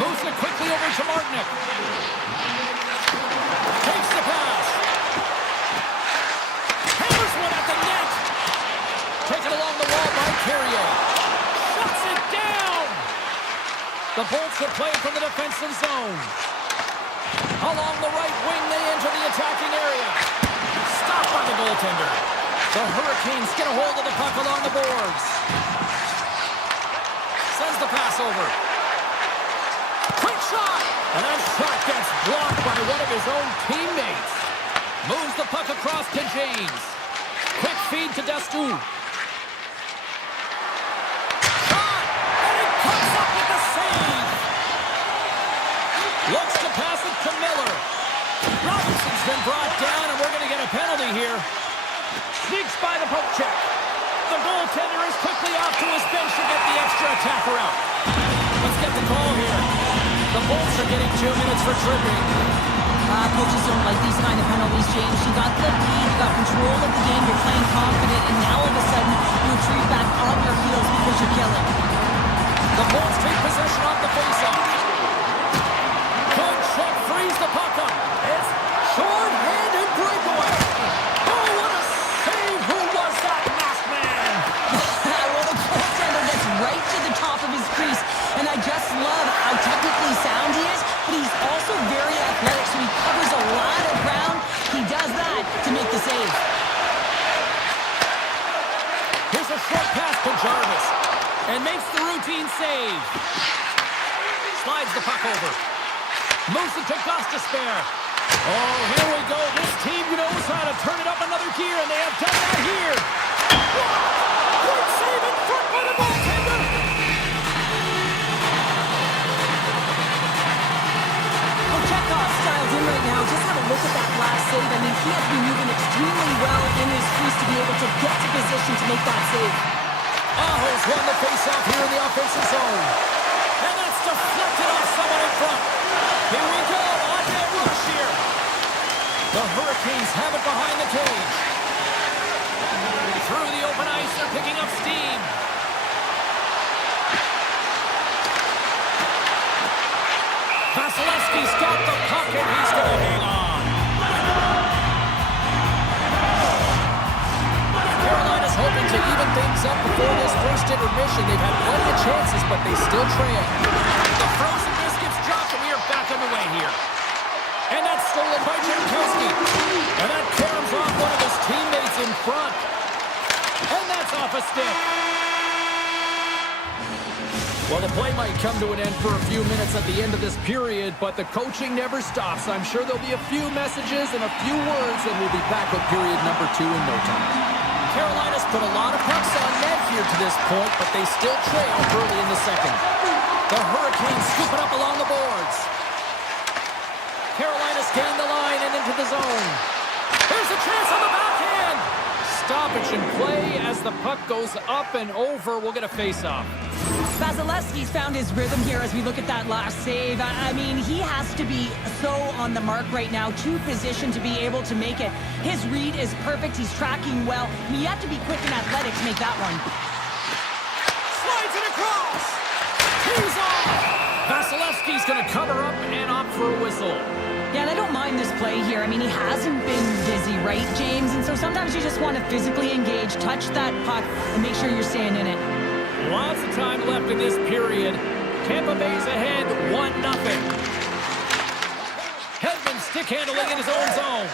Moves it quickly over to Martinick. Takes the pass. Hammers one at the net. Taken along the wall by Carrier. Shuts it down. The Bolts are playing from the defensive zone. Along the right wing, they enter the attacking area. Stopped by the goaltender. The Hurricanes get a hold of the puck along the boards. Sends the pass over. Quick shot! And that shot gets blocked by one of his own teammates. Moves the puck across to James. Quick feed to Dastou. Shot! And it comes up with the save! Looks to pass it to Miller. Robinson's been brought down, and we're going to get a penalty here. Sneaks by the poke check. The goaltender is quickly off to his bench to get the extra attacker out. Let's get the call here. The Bolts are getting 2 minutes for tripping. Coaches don't like these kind of penalties, James. You got the lead, you got control of the game, you're playing confident, and now all of a sudden you retreat back on your heels because you're killing. The Bolts take possession off the faceoff. Good check, frees the puck up. It's short-handed breakaway. Oh, what a save! Who was that masked man? Well, the goaltender gets right to the top of his crease, and I just love how technically sound he is, but he's also very athletic, so he covers a lot of ground. He does that to make the save. Here's a short pass to Jarvis, and makes the routine save. Slides the puck over. Moves it to Gostisbehere. Oh, here we go. This team knows how to turn it up another gear, and they have done that here. Great save in front by the goaltender. Chekhov's dialed in right now. Just have a look at that last save. I mean, he has been moving extremely well in his crease to be able to get to position to make that save. Aho's won the faceoff here in the offensive zone. And that's deflected off someone in front. Here we go. On-net rush here. The Hurricanes have it behind the cage. Through the open ice, they're picking up steam. Vasilevsky's got the puck, and he's going to hang on. Carolina's hoping to even things up before this first intermission. They've had plenty of chances, but they still trail. The frozen biscuits dropped, and we are back underway here. And that's stolen by Jankowski. And that caroms off one of his teammates in front. And that's off a stick. Well, the play might come to an end for a few minutes at the end of this period, but the coaching never stops. I'm sure there'll be a few messages and a few words, and we'll be back with period number 2 in no time. Carolina's put a lot of pucks on net here to this point, but they still trail early in the second. The Hurricanes scoop it up along the boards. Carolina's gained the line and into the zone. There's a chance on the backhand. Stoppage in play as the puck goes up and over. We'll get a face-off. Vasilevsky's found his rhythm here as we look at that last save. I mean, he has to be so on the mark right now, to position to be able to make it. His read is perfect. He's tracking well. I mean, you have to be quick and athletic to make that one. Slides it across. He's off. Vasilevsky's going to cover up and opt for a whistle. Yeah, and I don't mind this play here. I mean, he hasn't been busy, right, James? And so sometimes you just want to physically engage, touch that puck, and make sure you're staying in it. Lots of time left in this period. Tampa Bay's ahead 1-0. Hedman stick handling in his own zone.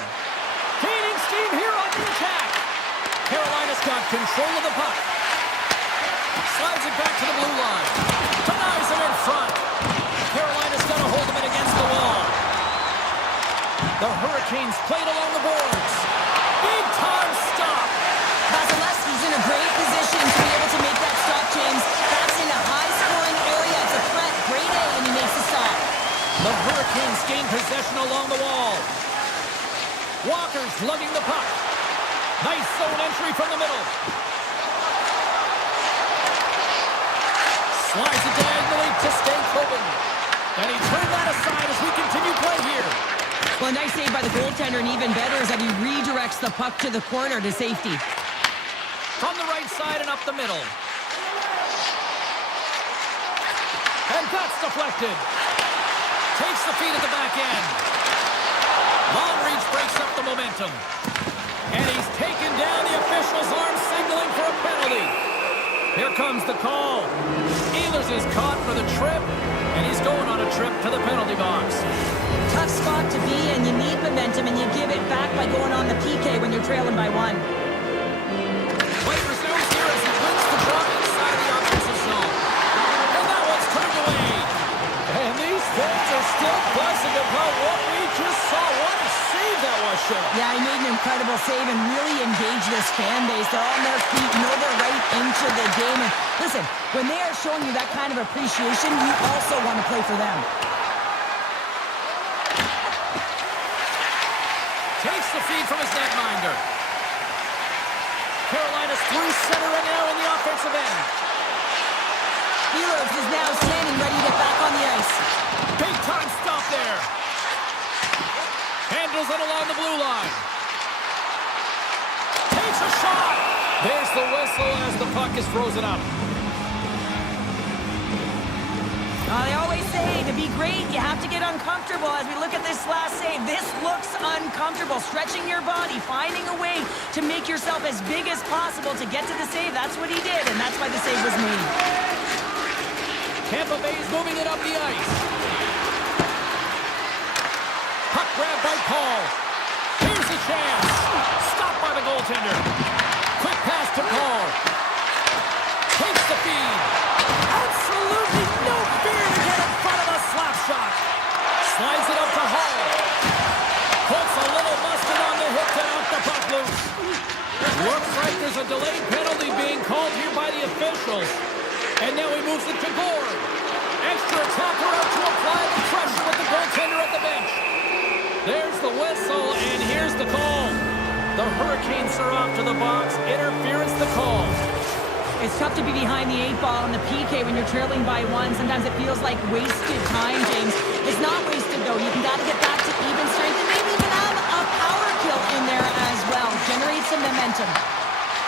Gaining steam here on the attack. Carolina's got control of the puck. Slides it back to the blue line. Denies him in front. Carolina's got a hold of it against the wall. The Hurricanes played along the boards. Big time stop. Vasilevsky's in a great position to be able to make that stop, James. That's in a high-scoring area. It's a threat. Grade A, and he makes the stop. The Hurricanes gain possession along the wall. Walker's lugging the puck. Nice zone entry from the middle. Slides it diagonally to Stankoven. And he turned that aside as we continue play here. Well, a nice save by the goaltender, and even better is that he redirects the puck to the corner to safety. From the right side and up the middle. And that's deflected. Takes the feed at the back end. Long reach breaks up the momentum. And he's taken down. The official's arm signaling for a penalty. Here comes the call. Ehlers is caught for the trip, and he's going on a trip to the penalty box. Tough spot to be in. You need momentum, and you give it back by going on the PK when you're trailing by 1. Play resumes here as he wins the draw inside the offensive zone. And that one's turned away. And these fans are still buzzing about what we just saw. What a save that was, Shep. Yeah, he made an incredible save and really engaged this fan base. They're on their feet, know they're right into the game. And listen, when they are showing you that kind of appreciation, you also want to play for them. Takes the feed from his netminder. Carolina's through center and now in the offensive end. Ehlers is now standing ready to get back on the ice. Big time stop there. Handles it along the blue line. Takes a shot. There's the whistle as the puck is frozen up. They always say to be great, you have to get uncomfortable. As we look at this last save, this looks uncomfortable. Stretching your body, finding a way to make yourself as big as possible to get to the save. That's what he did, and that's why the save was made. Tampa Bay's moving it up the ice. Puck grab by Paul. Here's a chance. Stopped by the goaltender. Quick pass to Paul. Takes the feed. Absolutely no fear to get in front of a slap shot. Slides it up to Hall. Puts a little mustard on the hit to knock the puck loose. Looks like there's a delayed penalty being called here by the officials. And now he moves it to Gord. Extra attacker out to apply the pressure with the goaltender at the bench. There's the whistle, and here's the call. The Hurricanes are off to the box. Interference the call. It's tough to be behind the 8-ball in the PK when you're trailing by 1. Sometimes it feels like wasted time, James. It's not wasted, though. You got to get back to even strength and maybe even have a power kill in there as well. Generate some momentum.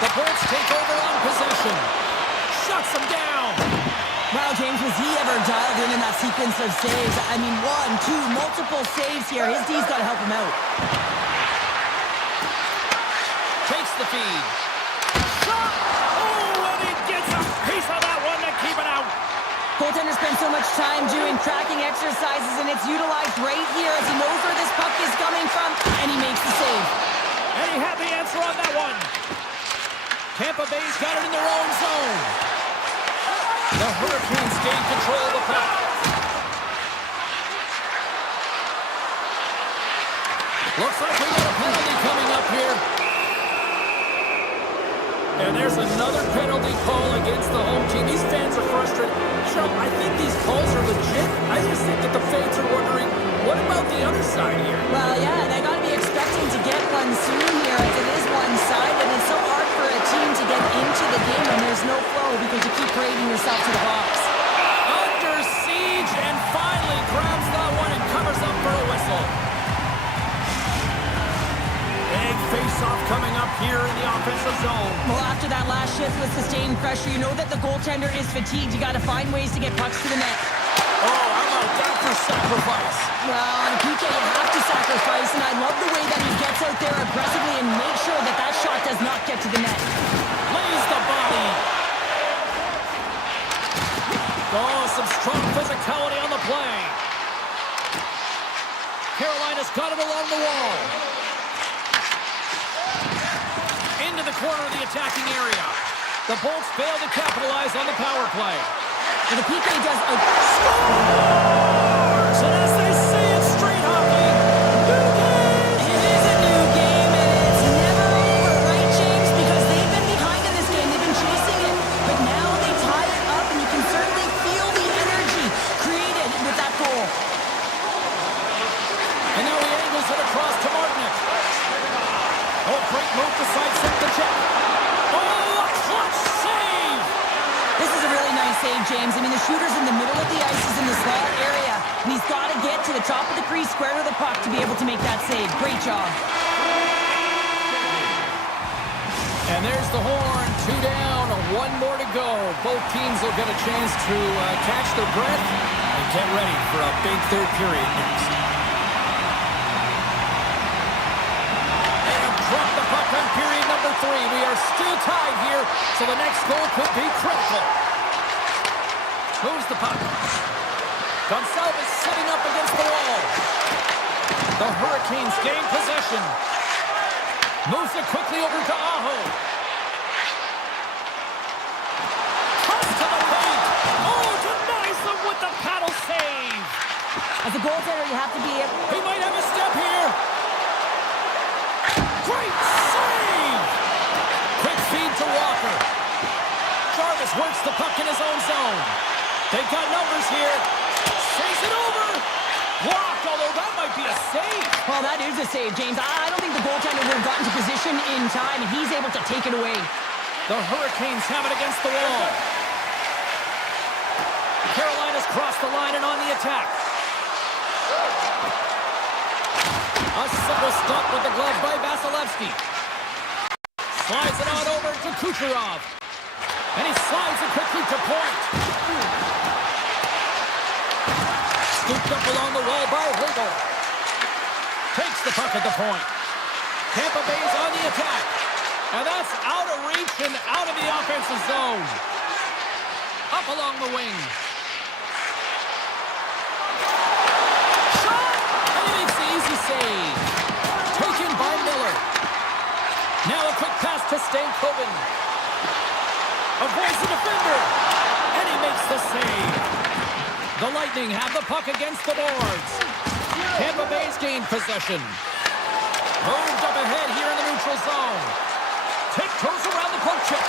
The Bolts take over on possession. Shuts them down. Wow, James, was he ever dialed in that sequence of saves? I mean, 1, 2, multiple saves here. His D's got to help him out. Takes the feed. Shot! Oh, and he gets a piece of that one to keep it out. Goaltender spends so much time doing tracking exercises, and it's utilized right here as he knows where this puck is coming from, and he makes the save. And he had the answer on that one. Tampa Bay's got it in their own zone. The Hurricanes gain control of the puck. Looks like we got a penalty coming up here. And there's another penalty call against the home team. These fans are frustrated. Joe, I think these calls are legit. I just think that the fans are wondering, what about the other side here? Well, yeah, they got to be expecting to get one soon here as it is one-sided. It's so hard for a team to get into the game when there's no flow because you keep parading yourself to the box. Under siege and finally grabs that one and covers up for a whistle. Big face-off coming up here in the offensive zone. Well, after that last shift with sustained pressure, you know that the goaltender is fatigued. You got to find ways to get pucks to the net. Oh, how about that for sacrifice? Well, on a PK, you have to sacrifice, and I love the way that he gets out there aggressively and makes sure that that shot does not get to the net. Lays the body. Oh, some strong physicality on the play. Carolina's got it along the wall. Into the corner of the attacking area. The Bolts fail to capitalize on the power play. And the PK does a... Scores! And as they say, it's street hockey. New game! It is a new game, and it's never over, right, James? Because they've been behind in this game. They've been chasing it. But now they tie it up, and you can certainly feel the energy created with that goal. And now he angles it across to Martinick. Oh, great move to sidestep the check. Oh, a clutch save! This is a really nice save, point, James. I mean, the shooter's in the middle of the ice. He's in the small area. And he's got to get to the top of the crease, square to the puck, to be able to make that save. Great job. And there's the horn. 2 down, 1 more to go. Both teams will get a chance to catch their breath and get ready for a big third period next. They have dropped the puck on period number 3. We are still tied here, so the next goal could be critical. Moves the puck. Gonçalves setting up against the wall. The Hurricanes gain possession. Moves it quickly over to Aho. Toss to the paint. Oh, denies them with the paddle save. As a goaltender, you have to be able... He might have a step here. Great save. Quick feed to Walker. Jarvis works the puck in his own zone. They've got numbers here. Saves it over. Blocked, although that might be a save. Well, that is a save, James. I don't think the goaltender would have gotten to position in time, and he's able to take it away. The Hurricanes have it against the wall. Carolina's crossed the line and on the attack. A simple stop with the glove by Vasilevsky. Slides it on over to Kucherov. And he slides it quickly to point. Scooped up along the wall by Hagel. Takes the puck at the point. Tampa Bay's on the attack. And that's out of reach and out of the offensive zone. Up along the wing. Shot! And he makes the easy save. Taken by Miller. Now a quick pass to Stankoven. Avoids the defender. And he makes the save. The Lightning have the puck against the boards. Tampa Bay's gained possession. Moved up ahead here in the neutral zone. Tiptoes around the poke check.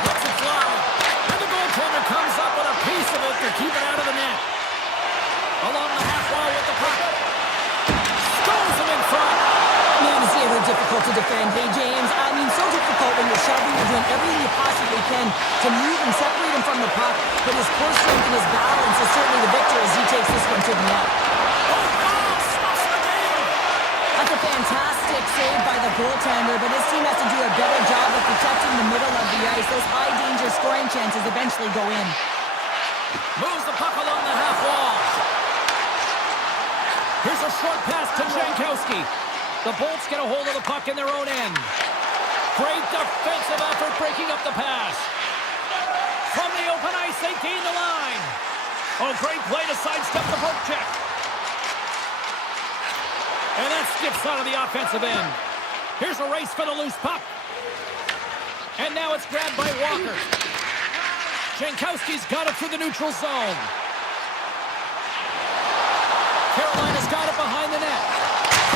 Lets it fly. And the goaltender comes up with a piece of it to keep it out of the net. Along the half wall with the puck. Stones him in front. Man, is he ever difficult to defend. Hey, James, I mean, so difficult when you're shoving, you're doing everything you possibly can to move and separate him from the puck, but his core strength and his balance is certainly the victor as he takes this one to the net. That's a fantastic save by the goaltender, but his team has to do a better job of protecting the middle of the ice. Those high-danger scoring chances eventually go in. Moves the puck along the half wall. Here's a short pass to Jankowski. The Bolts get a hold of the puck in their own end. Great defensive effort breaking up the pass. From the open ice, they gain the line. Oh, great play to sidestep the poke check. And that skips out of the offensive end. Here's a race for the loose puck. And now it's grabbed by Walker. Jankowski's got it through the neutral zone. Carolina's got it behind the net.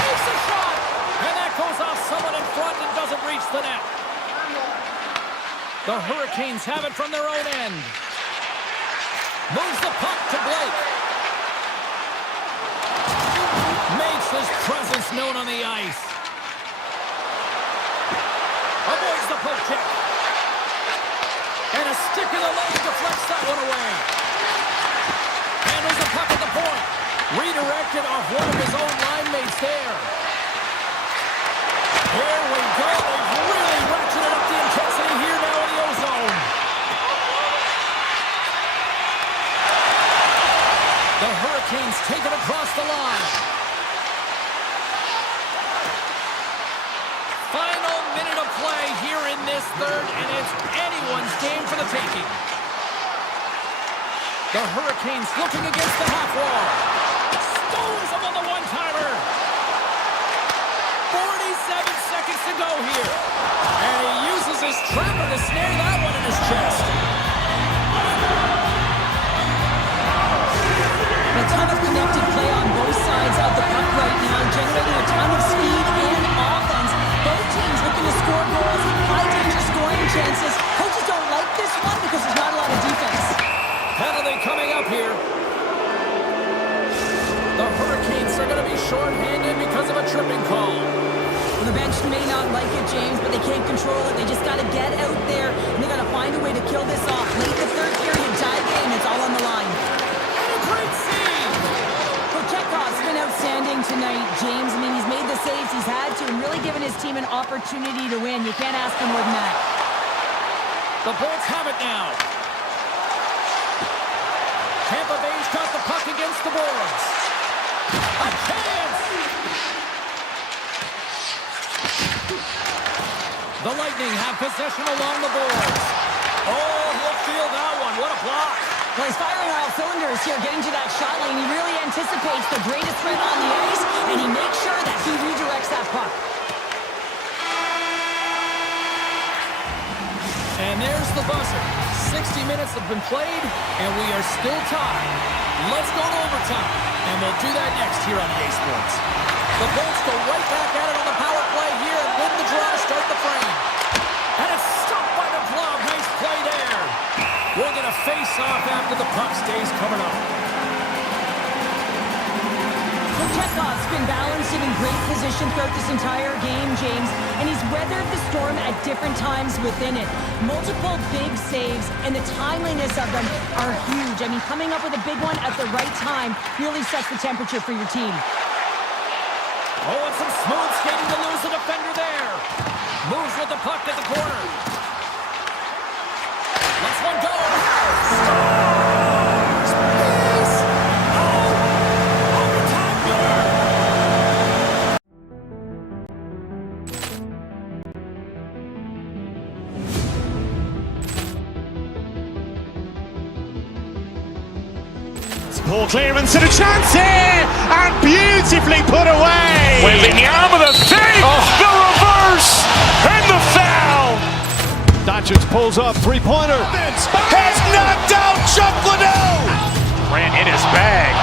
Takes a shot. And that goes off someone in front and doesn't reach the net. The Hurricanes have it from their own end. Moves the puck to Blake. Makes his presence known on the ice. Avoids the poke check. And a stick in the leg deflects that one away. Handles the puck at the point. Redirected off one of his own line mates there. Here we go. They've really ratcheted up the intensity here now in the O-zone. The Hurricanes take it across the line. Final minute of play here in this third, and it's anyone's game for the taking. The Hurricanes looking against the half wall. Stones him on the one-timer. 47 seconds to go here. And he uses his trapper to snare that one in his chest. A ton of connected play on both sides of the puck right now, generating a ton of speed and offense. Both teams looking to score goals, high-danger scoring chances. Coaches don't like this one because there's not a lot of defense. Penalty coming up here. The Hurricanes are going to be short-handed because of a tripping call. Well, the bench may not like it, James, but they can't control it. They just got to get out there, and they got to find a way to kill this off. Late in the third period, tonight, James. I mean, he's made the saves he's had to and really given his team an opportunity to win. You can't ask for more than that. The Bolts have it now. Tampa Bay's got the puck against the boards. A chance! The Lightning have possession along the boards. Oh, he'll feel that one. What a block. Well, he's firing on all cylinders here, getting to that shot lane. He really anticipates the greatest threat on the ice, and he makes sure that he redirects that puck. And there's the buzzer. 60 minutes have been played, and we are still tied. Let's go to overtime, and we'll do that next here on EA Sports. The Bolts go right back at it on the power play here and win the draw to start the frame. And it's stopped by the glove. Nice play there. We're going to face off after the puck stays coming up. Chekhov's been balanced and in great position throughout this entire game, James, and he's weathered the storm at different times within it. Multiple big saves, and the timeliness of them are huge. I mean, coming up with a big one at the right time really sets the temperature for your team. Oh, and some smooth skating to lose the defender there. Moves with the puck at the corner. Lets one go. Scores! Yes! Oh! Overtime winner! Poor clearance and a chance here, and beautifully put away. Wembanyama the save, the reverse, and the foul. Doncic pulls up, three-pointer. Has knocked out Chuck Liddell. Ran in his bag.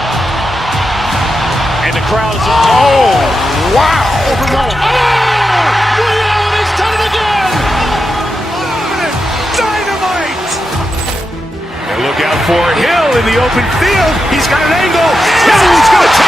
And the crowd is, oh, wow. He's done it again! Dynamite. And look out for Hill in the open field. He's got an angle. Hill's going to take